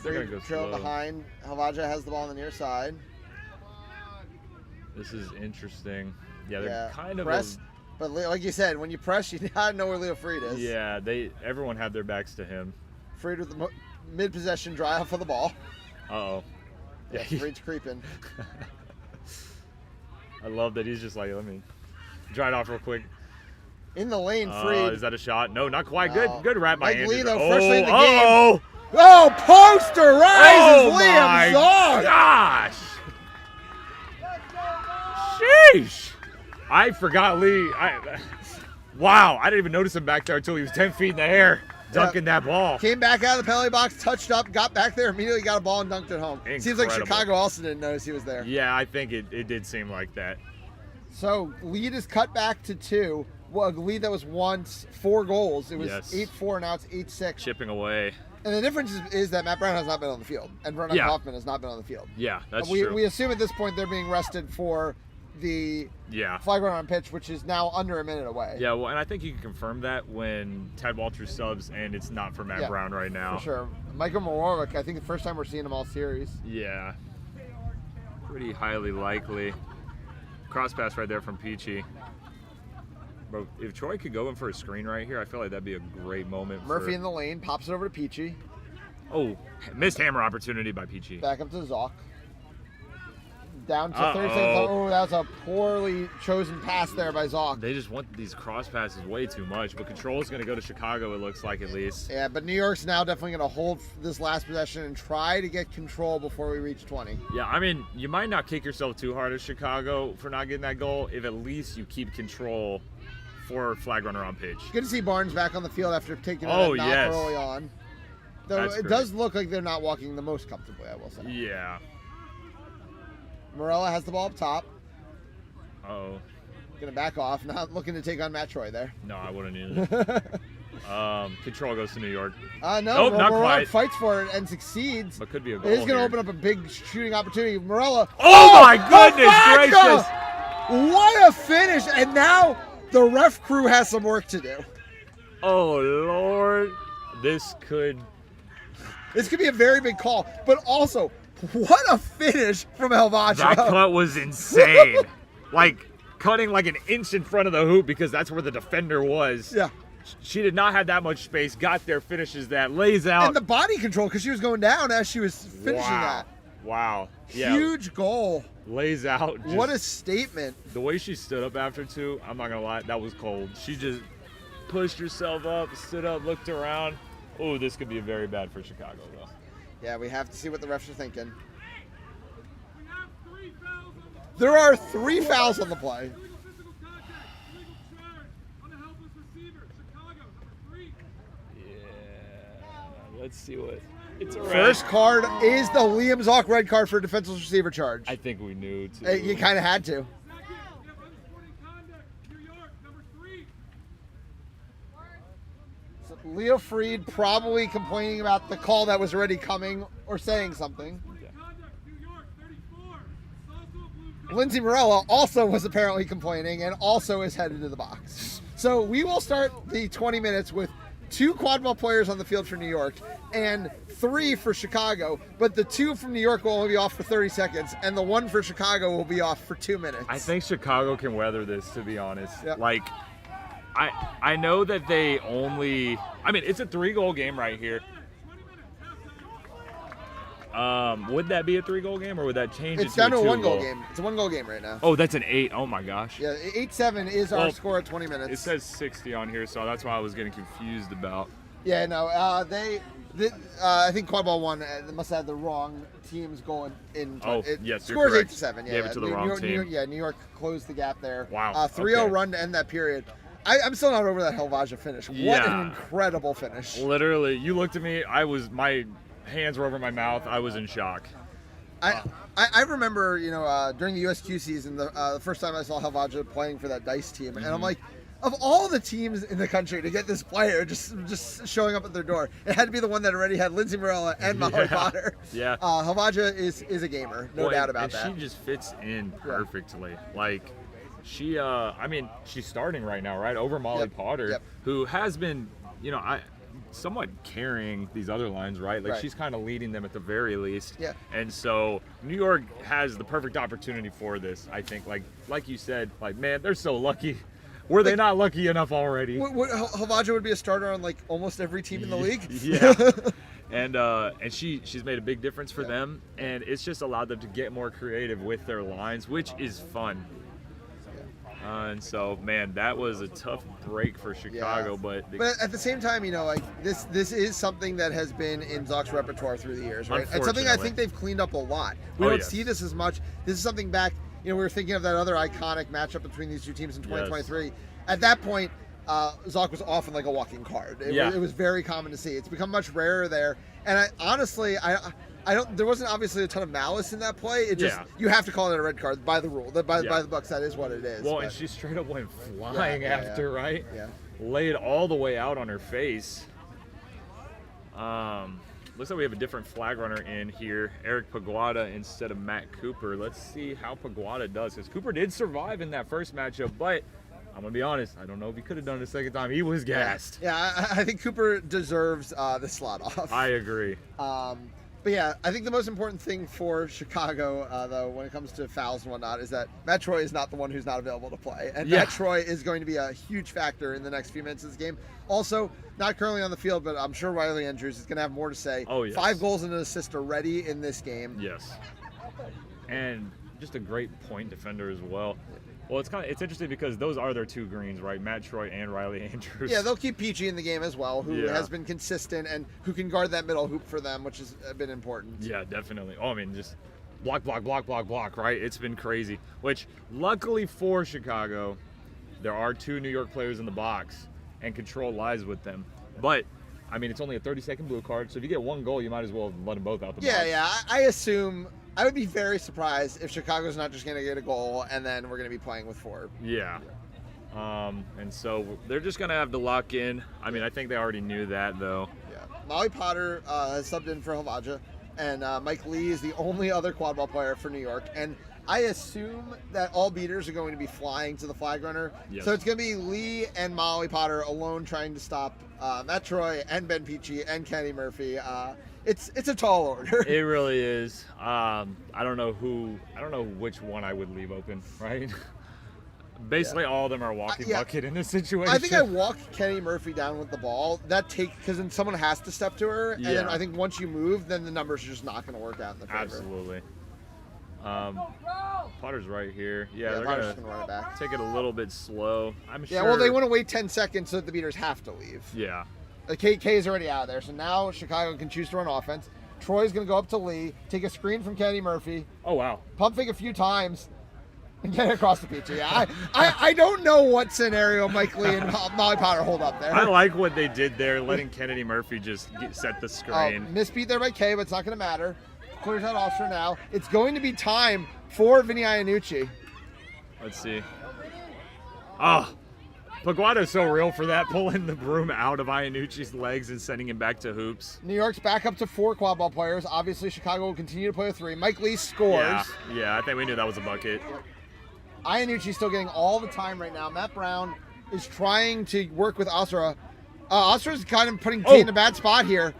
They're going to go trail slow. behind. Havaja has the ball on the near side. This is interesting. Yeah, they're kind of... press. But like you said, when you press, you gotta know where Leo Freed is. Yeah, everyone had their backs to him. Freed with the mid-possession dry off of the ball. Uh-oh. Yeah, Freed's creeping. I love that he's just like, let me dry it off real quick. In the lane, Freed. Is that a shot? No, not quite. Good wrap by Mike Andrews. Lee, though, freshly in the game. Oh, poster rises, Oh Liam my Zog. gosh! Sheesh! I forgot Lee. Wow, I didn't even notice him back there until he was 10 feet in the air, dunking that ball. Came back out of the penalty box, touched up, got back there, immediately got a ball and dunked it home. Incredible. Seems like Chicago also didn't notice he was there. Yeah, I think it did seem like that. So lead is cut back to 2. Well, a lead that was once 4 goals. It was Yes. 8-4, and now it's 8-6. Chipping away. And the difference is that Matt Brown has not been on the field, and Vernon Yeah. Kaufman has not been on the field. Yeah, that's we, true. We assume at this point they're being rested for the flag runner on pitch, which is now under a minute away. Yeah, well, and I think you can confirm that when Ted Walters subs and it's not for Matt Brown right now. For sure. Michael Mororwick, I think the first time we're seeing him all series. Yeah. Pretty highly likely. Cross pass right there from Peachy. Bro, if Troy could go in for a screen right here, I feel like that'd be a great moment. Murphy in the lane, pops it over to Peachy. Oh, missed hammer opportunity by Peachy. Back up to Zock. Down to 30 Uh-oh. seconds. Oh, that was a poorly chosen pass there by Zock. They just want these cross passes way too much, but control is going to go to Chicago, it looks like, at least. Yeah, but New York's now definitely going to hold this last possession and try to get control before we reach 20. Yeah, I mean, you might not kick yourself too hard as Chicago for not getting that goal if at least you keep control for flag runner on pitch. Good to see Barnes back on the field after taking a knock yes. early on. Though That's it great. does look like they're not walking the most comfortably, I will say. Yeah. Morella has the ball up top. Uh-oh. Gonna back off, not looking to take on Matt Troy there. No, I wouldn't either. Control goes to New York. No, Nope, not Morella quite. fights for it and succeeds. But could be a goal It is going to here. open up a big shooting opportunity. Morella. Oh my goodness Vodka! gracious! What a finish! And now the ref crew has some work to do. Oh Lord, this could be a very big call, but also what a finish from Helvaggio. That cut was insane. Like cutting like an inch in front of the hoop because that's where the defender was. Yeah. She did not have that much space. Got there, finishes that, lays out. And the body control because she was going down as she was finishing that. Wow. Yeah. Huge goal. Lays out. Just, What a statement. The way she stood up after too, I'm not gonna lie, that was cold. She just pushed herself up, stood up, looked around. Oh, this could be very bad for Chicago though. Yeah, we have to see what the refs are thinking. There are 3 fouls on the play. Yeah. Let's see what. It's a red. First card is the Liam Zock red card for defenseless receiver charge. I think we knew too. You kind of had to. So Leo Freed probably complaining about the call that was already coming or saying something. Lindsey Morella also was apparently complaining and also is headed to the box. So we will start the 20 minutes with 2 quadball players on the field for New York and 3 for Chicago, but the 2 from New York will only be off for 30 seconds and the 1 for Chicago will be off for 2 minutes. I think Chicago can weather this, to be honest. Yep. Like, I know that they only, I mean, it's a 3-goal game right here. Would that be a 3-goal game or would that change It's it to down to a 1-goal 2-goal? game. It's a 1-goal game right now. Oh, that's an 8. Oh my gosh. Yeah, 8-7 is our score at 20 minutes. It says 60 on here, so that's why I was getting confused about. Yeah, no, I think Quadball 1 they must have had the wrong teams going in. Oh, yes, you're scores correct. 8-7. Yeah, Gave it to the wrong team. New York closed the gap there. Wow. 3-0 okay. run to end that period. I'm still not over that Helvaggio finish. What Yeah. an incredible finish. Literally, you looked at me, my hands were over my mouth. I was in shock. I remember, during the USQ season, the first time I saw Helvaggio playing for that Dice team, and I'm like, of all the teams in the country to get this player just showing up at their door, it had to be the one that already had Lindsey Morella and Molly Potter. Yeah. Helvaggio is a gamer, no doubt about that. And she just fits in perfectly. Like, she's starting right now, right? Over Molly Potter, who has been, somewhat carrying these other lines, right? Like, she's kind of leading them at the very least. Yeah. And so New York has the perfect opportunity for this, I think. Like you said, man, they're so lucky. Were they not lucky enough already? Helvaggio would be a starter on almost every team in the league. Yeah. And she's made a big difference for them, and it's just allowed them to get more creative with their lines, which is fun. And so, man, that was a tough break for Chicago. Yeah. But at the same time, like this is something that has been in Zock's repertoire through the years, right? It's something I think they've cleaned up a lot. We don't see this as much. This is something back, we were thinking of that other iconic matchup between these two teams in 2023. Yes. At that point, Zock was often like a walking card. It was very common to see. It's become much rarer there. And there wasn't obviously a ton of malice in that play. It just you have to call it a red card by the rule. By the books, that is what it is. Well, and she straight up went flying after, right? Yeah. Laid all the way out on her face. Looks like we have a different flag runner in here. Eric Paguada instead of Matt Cooper. Let's see how Paguada does. Because Cooper did survive in that first matchup, but I'm going to be honest, I don't know if he could have done it a second time. He was gassed. Yeah, I think Cooper deserves the slot off. I agree. But yeah, I think the most important thing for Chicago, though, when it comes to fouls and whatnot, is that Matt Troy is not the one who's not available to play. And Matt Troy is going to be a huge factor in the next few minutes of this game. Also, not currently on the field, but I'm sure Riley Andrews is going to have more to say. Oh, yes. 5 goals and an assist already in this game. Yes. And just a great point defender as well. Well, it's interesting because those are their 2 greens, right? Matt Troy and Riley Andrews. Yeah, they'll keep Peachy in the game as well, who has been consistent and who can guard that middle hoop for them, which has been important. Yeah, definitely. Oh, I mean, just block, right? It's been crazy. Which, luckily for Chicago, there are 2 New York players in the box, and control lies with them. But, I mean, it's only a 30-second blue card, so if you get 1 goal, you might as well let them both out the box. Yeah, I assume... I would be very surprised if Chicago's not just going to get a goal and then we're going to be playing with 4. Yeah. And so they're just going to have to lock in. I mean, I think they already knew that, though. Yeah. Molly Potter has subbed in for Havaja, and Mike Lee is the only other quadball player for New York. And I assume that all beaters are going to be flying to the flag runner. Yes. So it's going to be Lee and Molly Potter alone trying to stop Matt Troy and Ben Peachy and Kenny Murphy. It's a tall order. It really is. I don't know which one I would leave open, right? Basically, all of them are walking bucket in this situation. I think I walk Kenny Murphy down with the ball. Because then someone has to step to her, and then I think once you move, then the numbers are just not going to work out in the favor. Absolutely. Potter's right here. Yeah, they're Potter's going to run it back. Take it a little bit slow. I'm sure. Yeah, well, they want to wait 10 seconds so that the beaters have to leave. Yeah. K is already out of there, so now Chicago can choose to run offense. Troy's going to go up to Lee, take a screen from Kenny Murphy. Oh, wow. Pump fake a few times, and get it across the Peachy. Yeah, I don't know what scenario Mike Lee and Molly Potter hold up there. I like what they did there, letting Kennedy Murphy just set the screen. Misbeat there by K, but it's not going to matter. Clears out Oscar now. It's going to be time for Vinny Iannucci. Let's see. Oh, Paguada's so real for that, pulling the broom out of Iannucci's legs and sending him back to hoops. New York's back up to 4 quadball players. Obviously, Chicago will continue to play with 3. Mike Lee scores. Yeah, I think we knew that was a bucket. Iannucci's still getting all the time right now. Matt Brown is trying to work with Osra. Osra's kind of putting Tate in a bad spot here.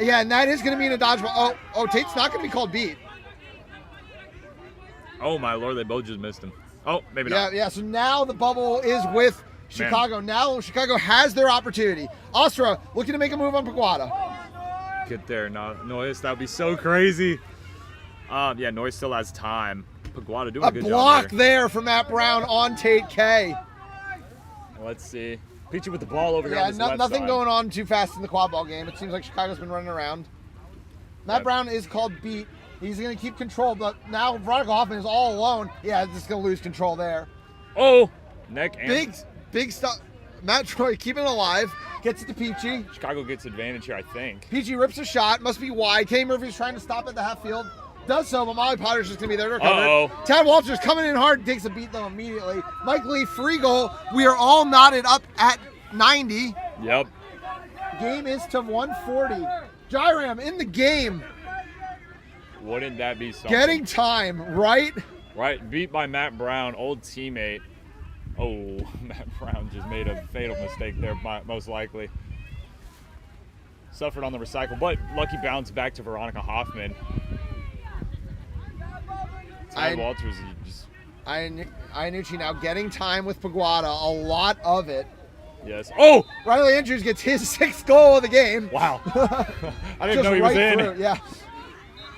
Yeah, and that is going to mean a dodgeball. Oh, Tate's not going to be called beat. Oh, my Lord, they both just missed him. Oh, maybe not. Yeah, so now the bubble is with Chicago. Man. Now Chicago has their opportunity. Ostra looking to make a move on Paguada. Get there, Noyes. That would be so crazy. Yeah, Noyes still has time. Paguada doing a good job. A block there from Matt Brown on Tate K. Let's see. Peachy with the ball over here on this left nothing side. going on too fast in the quad ball game. It seems like Chicago's been running around. Matt Brown is called beat. He's going to keep control, but now Veronica Hoffman is all alone. Yeah, just going to lose control there. Oh, neck and... Big stuff. Matt Troy keeping it alive. Gets it to Peachy. Chicago gets advantage here, I think. Peachy rips a shot. Must be wide. Kenny Murphy's trying to stop at the half field. Does so, but Molly Potter's just going to be there to recover. Tad Walters coming in hard. Takes a beat, though, immediately. Mike Lee, free goal. We are all knotted up at 90. Yep. Game is to 140. Jairam in the game. Wouldn't that be something? Getting time, right? Right, beat by Matt Brown, old teammate. Oh, Matt Brown just made a fatal mistake there, most likely. Suffered on the recycle, but lucky bounce back to Veronica Hoffman. Ty Walters just... Iannucci now getting time with Paguada, a lot of it. Yes. Oh! Riley Andrews gets his 6th goal of the game. Wow. I didn't know he was in. Yeah.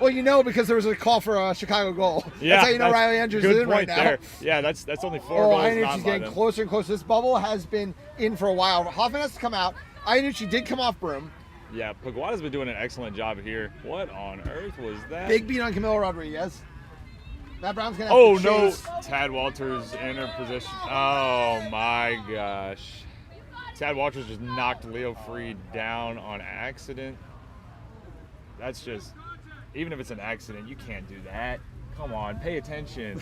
Well, you know, because there was a call for a Chicago goal. Yeah, that's how you know Riley Andrews is in right now. There. Yeah, that's only 4 goals. Iannucci's getting closer and closer. This bubble has been in for a while. Hoffman has to come out. Iannucci did come off broom. Yeah, Paguada's been doing an excellent job here. What on earth was that? Big beat on Camilo Rodriguez. Matt Brown's going to have to chase. No. Tad Walters in her position. Oh, my gosh. Tad Walters just knocked Leo Freed down on accident. That's just, even if it's an accident, you can't do that. Come on, pay attention.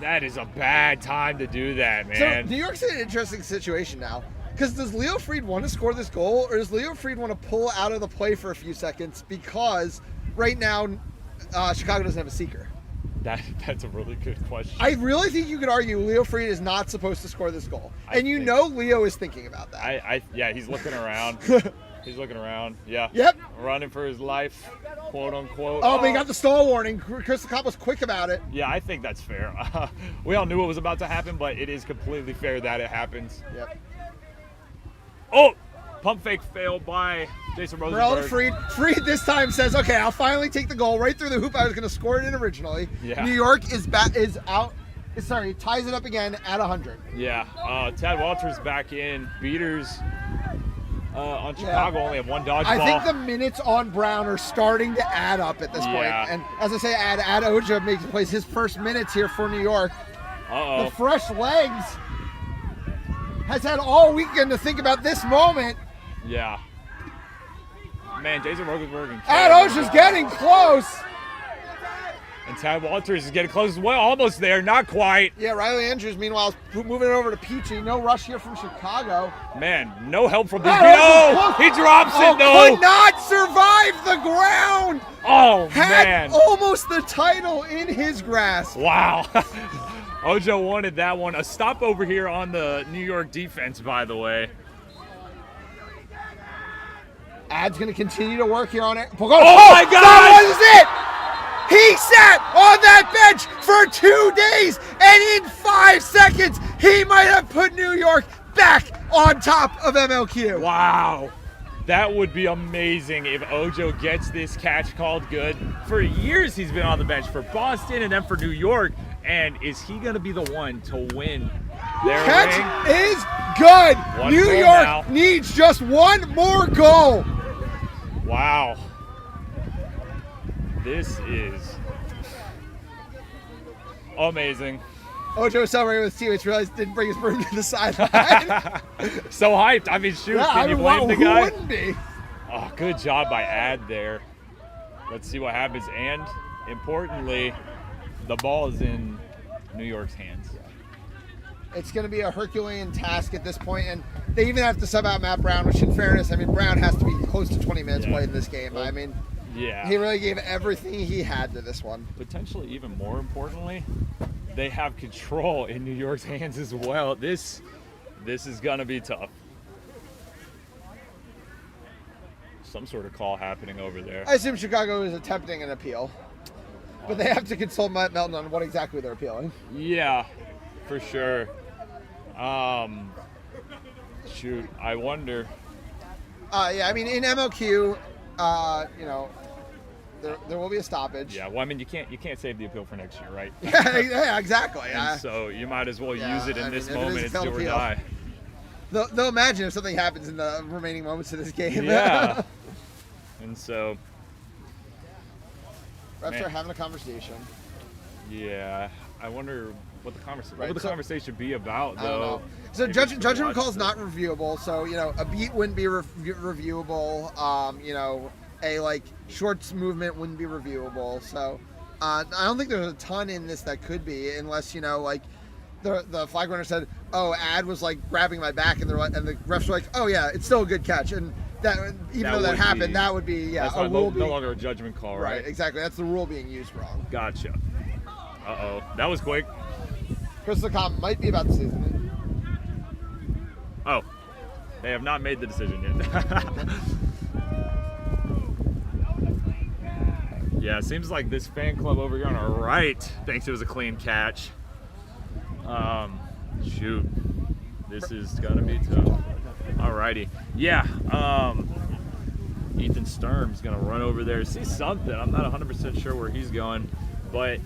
That is a bad time to do that, man. So New York's in an interesting situation now. Because does Leo Freed want to score this goal, or does Leo Freed want to pull out of the play for a few seconds? Because right now, Chicago doesn't have a seeker. That's a really good question. I really think you could argue Leo Freed is not supposed to score this goal. And you know Leo is thinking about that. Yeah, he's looking around. He's looking around. Yeah. Yep. Running for his life, quote unquote. Oh, but he got the stall warning. Chris Cobb was quick about it. Yeah, I think that's fair. We all knew it was about to happen, but it is completely fair that it happens. Yep. Oh, pump fake fail by Jason Rosenberg. Freed this time says, okay, I'll finally take the goal right through the hoop. I was going to score it in originally. Yeah. New York is out. Sorry, ties it up again at 100. Yeah. Tad Walters back in. Beaters on Chicago only have one dodgeball. I think the minutes on Brown are starting to add up at this point. And as I say, Ad Oja plays his first minutes here for New York. The fresh legs has had all weekend to think about this moment. Yeah. Man, Jason Rosenberg and Ad Oja's getting close. And Tad Walters is getting close as well. Almost there, not quite. Yeah, Riley Andrews, meanwhile, is moving it over to Peachy. No rush here from Chicago. Man, no help from these. No! He drops it, though. Could not survive the ground. Oh, man. Had almost the title in his grasp. Wow. Ojo wanted that one. A stop over here on the New York defense, by the way. Ad's going to continue to work here on it. Oh, my God! That was it! He sat on that bench for 2 days, and in 5 seconds, he might have put New York back on top of MLQ. Wow. That would be amazing if Ojo gets this catch called good. For years, he's been on the bench for Boston and then for New York. And is he going to be the one to win their catch ring? Is good. New York needs just one more goal. Wow. This is amazing. Ojo celebrating with his teammates, realized didn't bring his broom to the sideline. So hyped. I mean, shoot, yeah, can you blame the guy? Who wouldn't be? Oh, good job by Ad there. Let's see what happens. And importantly, the ball is in New York's hands. It's going to be a Herculean task at this point, and they even have to sub out Matt Brown, which in fairness, I mean, Brown has to be close to 20 minutes played in this game. I mean, he really gave everything he had to this one. Potentially even more importantly, they have control in New York's hands as well. This is going to be tough. Some sort of call happening over there. I assume Chicago is attempting an appeal, but they have to consult Matt Melton on what exactly they're appealing. Yeah, for sure. Shoot, I wonder. Yeah, I mean, in MLQ, you know, there will be a stoppage. Yeah, well, I mean, you can't save the appeal for next year, right? yeah, exactly. And so you might as well use it in this moment. It's do or die. They'll imagine if something happens in the remaining moments of this game. Yeah. And so. Refs are having a conversation. Yeah, I wonder what the conversation. What would the conversation be about, though? I don't know. So judgment call is not reviewable. So you know, a beat wouldn't be reviewable. You know, a shorts movement wouldn't be reviewable. So I don't think there's a ton in this that could be, unless you know, like the flag runner said, "Oh, Ad was grabbing my back," and the refs were like, "Oh yeah, it's still a good catch." And that even though that happened, that would be that's a rule no longer a judgment call, right? Right, exactly. That's the rule being used wrong. Gotcha. Uh-oh, that was quick. Chris LeComte might be about to season it. Oh, they have not made the decision yet. Yeah, it seems like this fan club over here on our right thinks it was a clean catch. Shoot, this is gonna be tough. Alrighty, yeah. Ethan Sturm's going to run over there, see something. I'm not 100% sure where he's going, but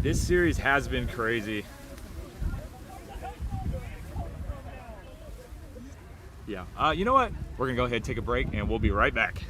this series has been crazy. Yeah. You know what? We're going to go ahead and take a break, and we'll be right back.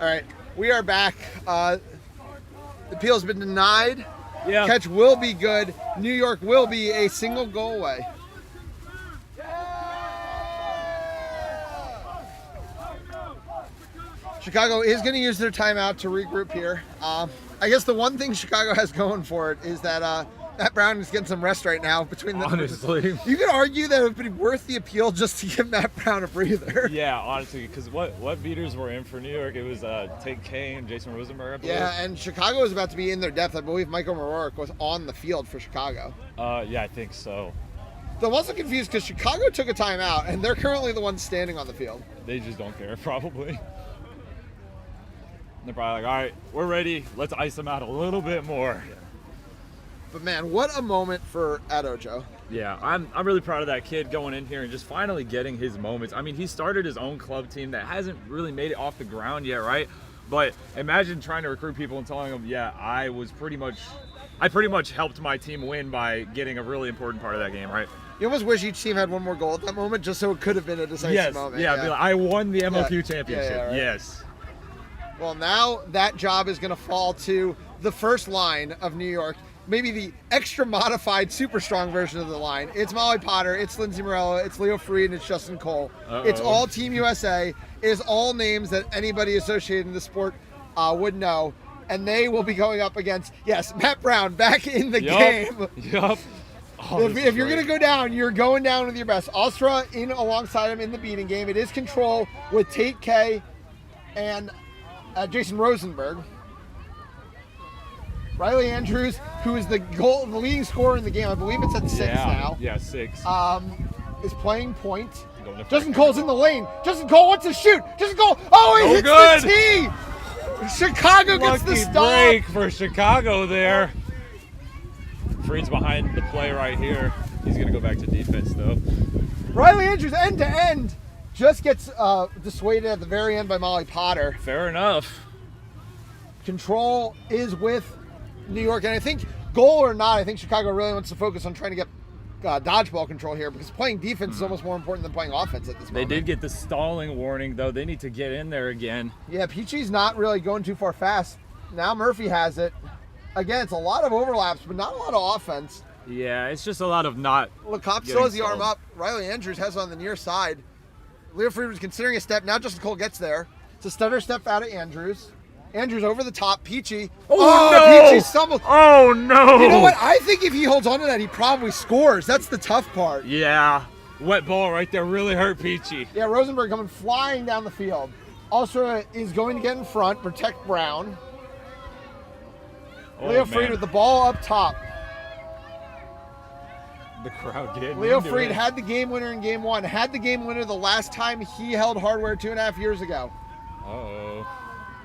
All right, we are back. The appeal's been denied. Yeah. Catch will be good. New York will be a single goal away. Chicago is going to use their timeout to regroup here. I guess the one thing Chicago has going for it is that Matt Brown is getting some rest right now between the. Honestly. You could argue that it would be worth the appeal just to give Matt Brown a breather. Yeah, honestly, because what beaters were in for New York? It was Tate K and Jason Rosenberg, I believe. Yeah, and Chicago is about to be in their depth. I believe Michael Marorik was on the field for Chicago. Yeah, I think so. So I'm also confused because Chicago took a timeout, and they're currently the ones standing on the field. They just don't care, probably. They're probably like, all right, we're ready. Let's ice them out a little bit more. But man, what a moment for Adojo. Yeah, I'm really proud of that kid going in here and just finally getting his moments. I mean, he started his own club team that hasn't really made it off the ground yet, right? But imagine trying to recruit people and telling them, yeah, I pretty much helped my team win by getting a really important part of that game, right? You almost wish each team had one more goal at that moment just so it could have been a decisive moment. Yeah, be like, I won the MLQ Championship. Yeah, right. Yes. Well, now that job is going to fall to the first line of New York. Maybe the extra modified, super strong version of the line. It's Molly Potter, it's Lindsay Morello, it's Leo Freed, and it's Justin Cole. Uh-oh. It's all Team USA. It is all names that anybody associated in the sport would know. And they will be going up against, yes, Matt Brown back in the game. Yup. Oh, if you're going to go down, you're going down with your best. Astra in alongside him in the beating game. It is control with Tate K and Jason Rosenberg. Riley Andrews, who is the leading scorer in the game, I believe it's at 6 now. Yeah, 6. Is playing point. Justin Cole's in the lane. Justin Cole wants to shoot. Justin Cole. Oh, he hits good. the tee. Chicago gets the stop. Break for Chicago there. Freed's behind the play right here. He's going to go back to defense, though. Riley Andrews, end to end, just gets dissuaded at the very end by Molly Potter. Fair enough. Control is with New York, and I think, goal or not, I think Chicago really wants to focus on trying to get dodgeball control here because playing defense is almost more important than playing offense at this moment. They did get the stalling warning, though. They need to get in there again. Yeah, Peachy's not really going too far fast. Now Murphy has it. Again, it's a lot of overlaps, but not a lot of offense. Yeah, it's just a lot of not. LeCopp still has the arm up. Riley Andrews has it on the near side. Leo Freed was considering a step. Now Justin Cole gets there. It's a stutter step out of Andrews. Andrews over the top. Peachy. Oh, no! Peachy stumbled. Oh, no! You know what? I think if he holds on to that, he probably scores. That's the tough part. Yeah. Wet ball right there really hurt Peachy. Yeah, Rosenberg coming flying down the field. Ulstra is going to get in front, protect Brown. Oh, Leo Freed with the ball up top. The crowd getting Leo into Freed it. had the game winner in game 1. Had the game winner the last time he held hardware 2.5 years ago. Uh-oh.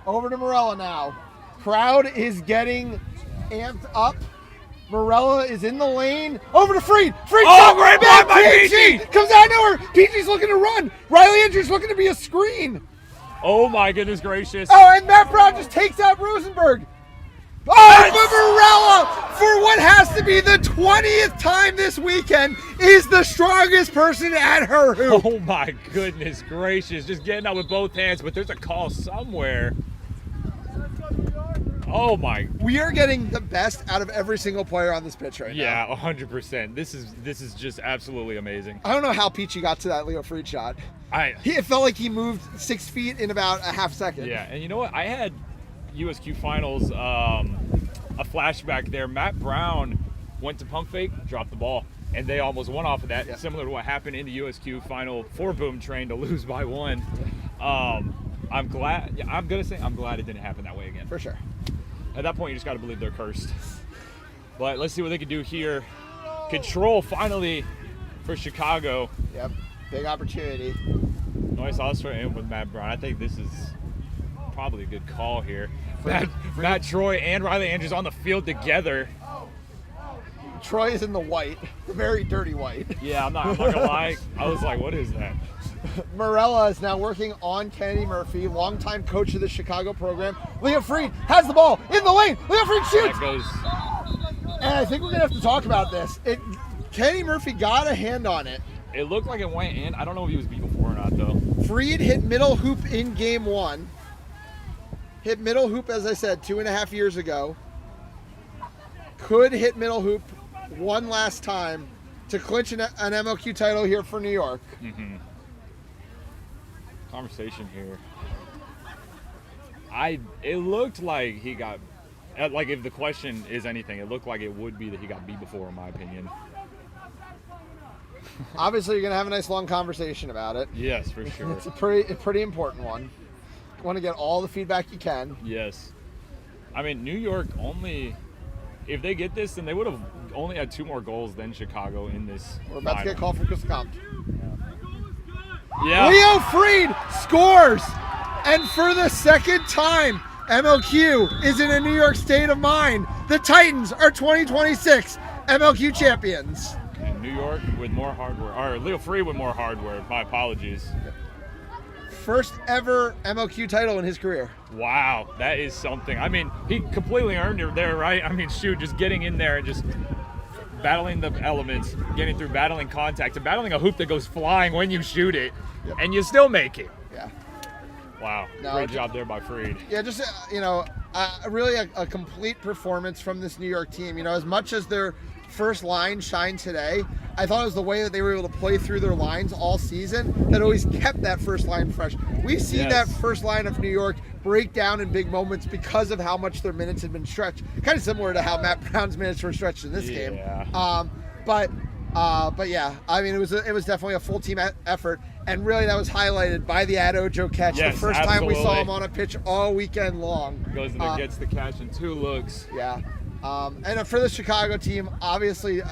Over to Morella now. Crowd is getting amped up. Morella is in the lane. Over to Freed. Freed. Oh, great block by Peachy. Comes out of nowhere. Peachy's looking to run. Riley Andrews looking to be a screen. Oh, my goodness gracious. Oh, and Matt Brown just takes out Rosenberg. Oh, but Morella, for what has to be the 20th time this weekend, is the strongest person at her hoop. Oh, my goodness gracious. Just getting out with both hands, but there's a call somewhere. Oh, my. We are getting the best out of every single player on this pitch right now. Yeah, 100%. This is just absolutely amazing. I don't know how Peachy got to that Leo Freed shot. It felt like he moved 6 feet in about a half second. Yeah, and you know what? I had USQ Finals a flashback there. Matt Brown went to pump fake, dropped the ball, and they almost won off of that, similar to what happened in the USQ Final for Boom Train to lose by 1. I'm glad it didn't happen that way again. For sure. At that point, you just got to believe they're cursed. But let's see what they can do here. Control finally for Chicago. Yep, big opportunity. Nice Oscar in with Matt Brown. I think this is probably a good call here. Matt Troy and Riley Andrews on the field together. Troy is in the white, the very dirty white. Yeah, I'm not gonna lie. I was like, what is that? Morella is now working on Kennedy Murphy, longtime coach of the Chicago program. Leo Freed has the ball in the lane. Leo Freed shoots. That goes. And I think we're gonna have to talk about this. Kennedy Murphy got a hand on it. It looked like it went in. I don't know if he was beat before or not though. Freed hit middle hoop in game 1. Hit middle hoop, as I said, 2.5 years ago. Could hit middle hoop one last time to clinch an MLQ title here for New York. Mm-hmm. Conversation here. It looked like he got, like if the question is anything, it looked like it would be that he got beat before, in my opinion. Obviously, you're going to have a nice long conversation about it. Yes, for sure. It's a pretty important one. You want to get all the feedback you can. Yes. I mean, New York only, if they get this, then they would have only had 2 more goals than Chicago in this. We're about to get called for Kuskamt. Yeah. Leo Freed scores! And for the second time, MLQ is in a New York state of mind. The Titans are 2026 MLQ champions. And New York with more hardware, or Leo Freed with more hardware. My apologies. First ever MLQ title in his career. Wow, that is something. I mean, he completely earned it there, right? I mean, shoot, just getting in there and just battling the elements, getting through battling contact, and battling a hoop that goes flying when you shoot it, and you still make it. Yeah. Wow, great job there by Freed. Yeah, just, really a complete performance from this New York team. You know, as much as their first line shined today, I thought it was the way that they were able to play through their lines all season that always kept that first line fresh. We've seen that first line of New York break down in big moments because of how much their minutes had been stretched. Kind of similar to how Matt Brown's minutes were stretched in this game. But yeah, I mean, it was definitely a full team effort, and really that was highlighted by the Ojo catch. Yes, the first time we saw him on a pitch all weekend long. Goes in there, gets the catch in 2 looks. Yeah. And for the Chicago team, obviously,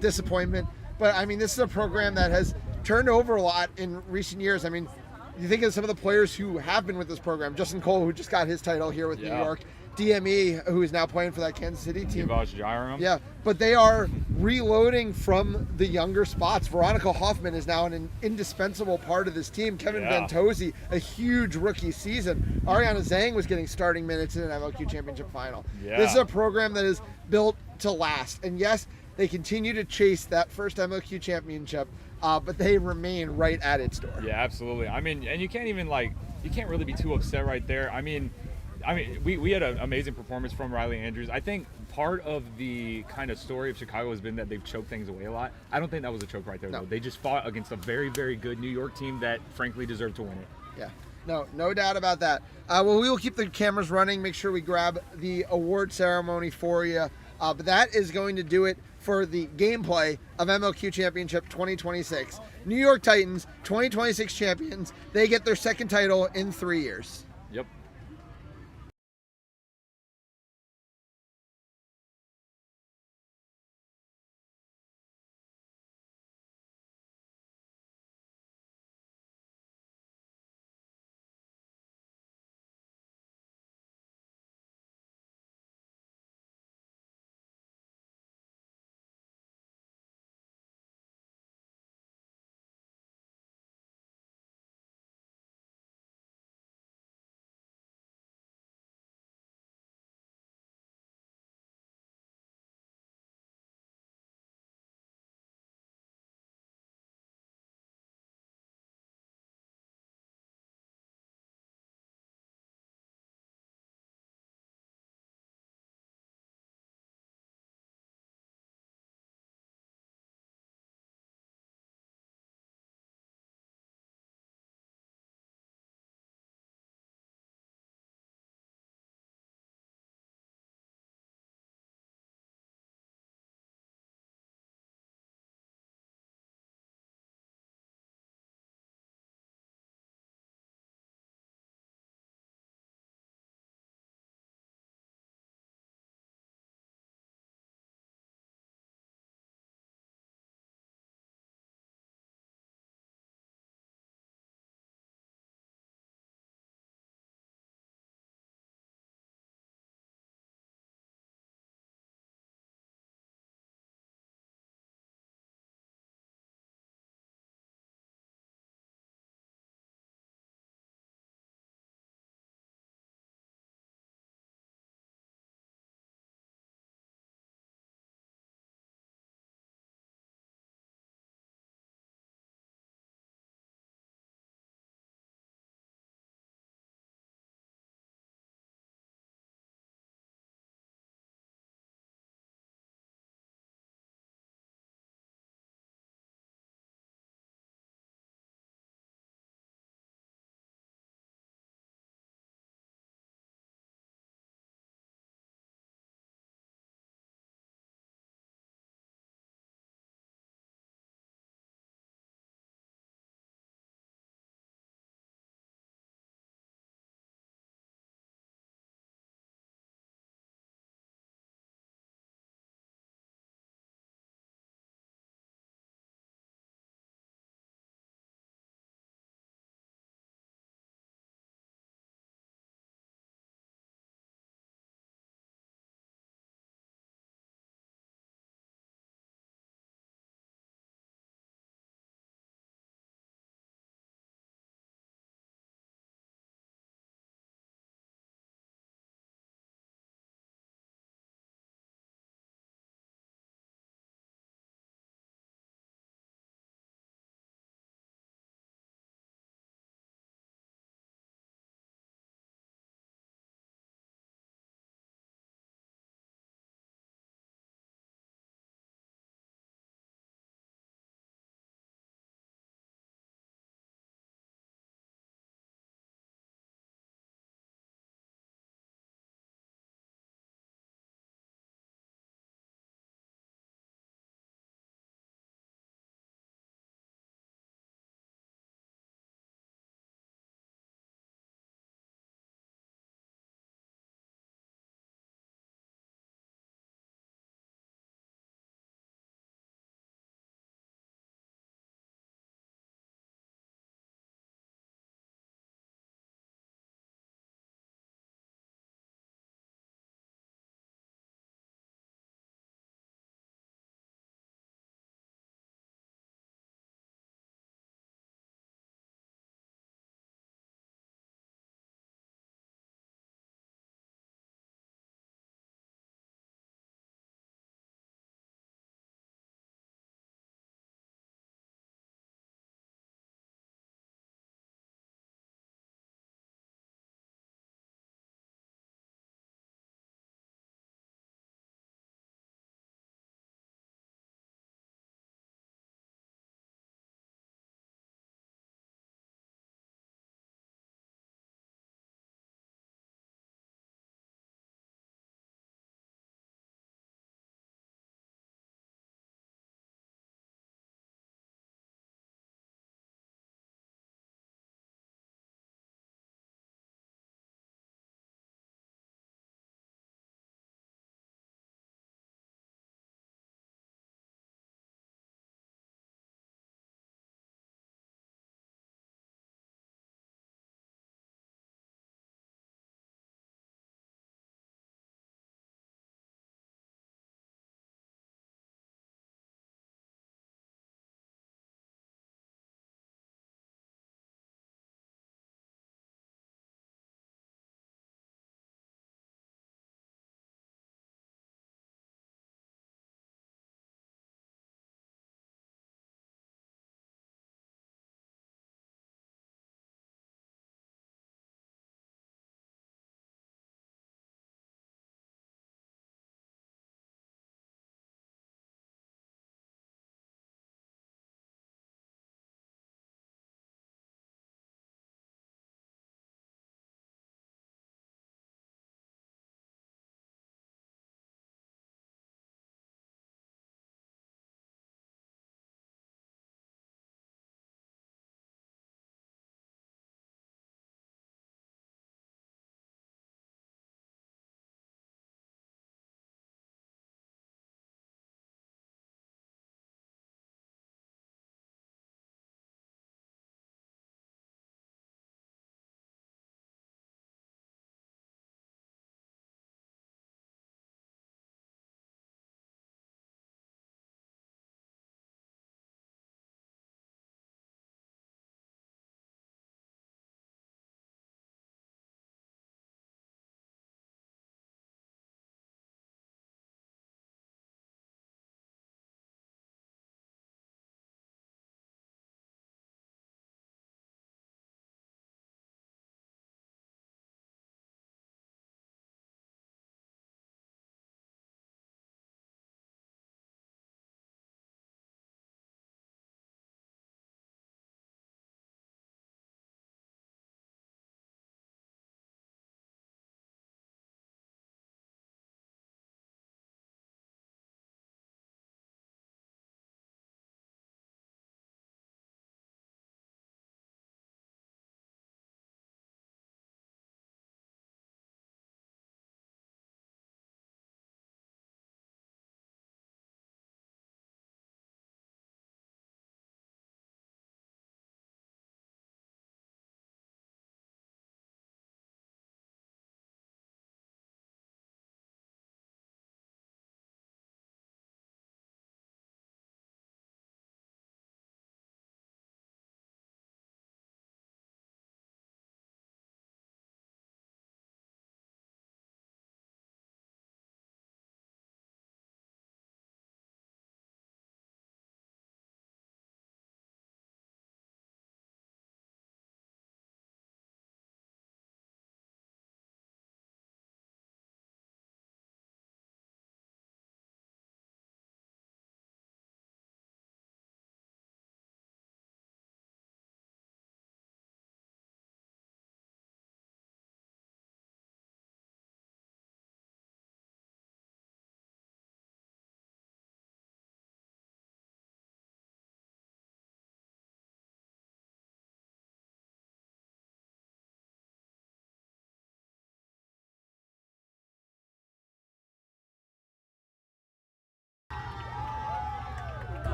disappointment. But, I mean, this is a program that has turned over a lot in recent years. I mean, you think of some of the players who have been with this program. Justin Cole, who just got his title here with New York. DME, who is now playing for that Kansas City team. Yeah, but they are reloading from the younger spots. Veronica Hoffman is now an indispensable part of this team. Kevin Vantozzi, a huge rookie season. Ariana Zhang was getting starting minutes in an MLQ Championship final. Yeah. This is a program that is built to last. And yes, they continue to chase that first MLQ Championship, but they remain right at its door. Yeah, absolutely. I mean, and you can't even you can't really be too upset right there. I mean, we had an amazing performance from Riley Andrews. I think part of the kind of story of Chicago has been that they've choked things away a lot. I don't think that was a choke right there, though. They just fought against a very, very good New York team that, frankly, deserved to win it. Yeah. No doubt about that. Well, we will keep the cameras running, make sure we grab the award ceremony for you. But that is going to do it for the gameplay of MLQ Championship 2026. New York Titans, 2026 champions. They get their second title in 3 years. Yep.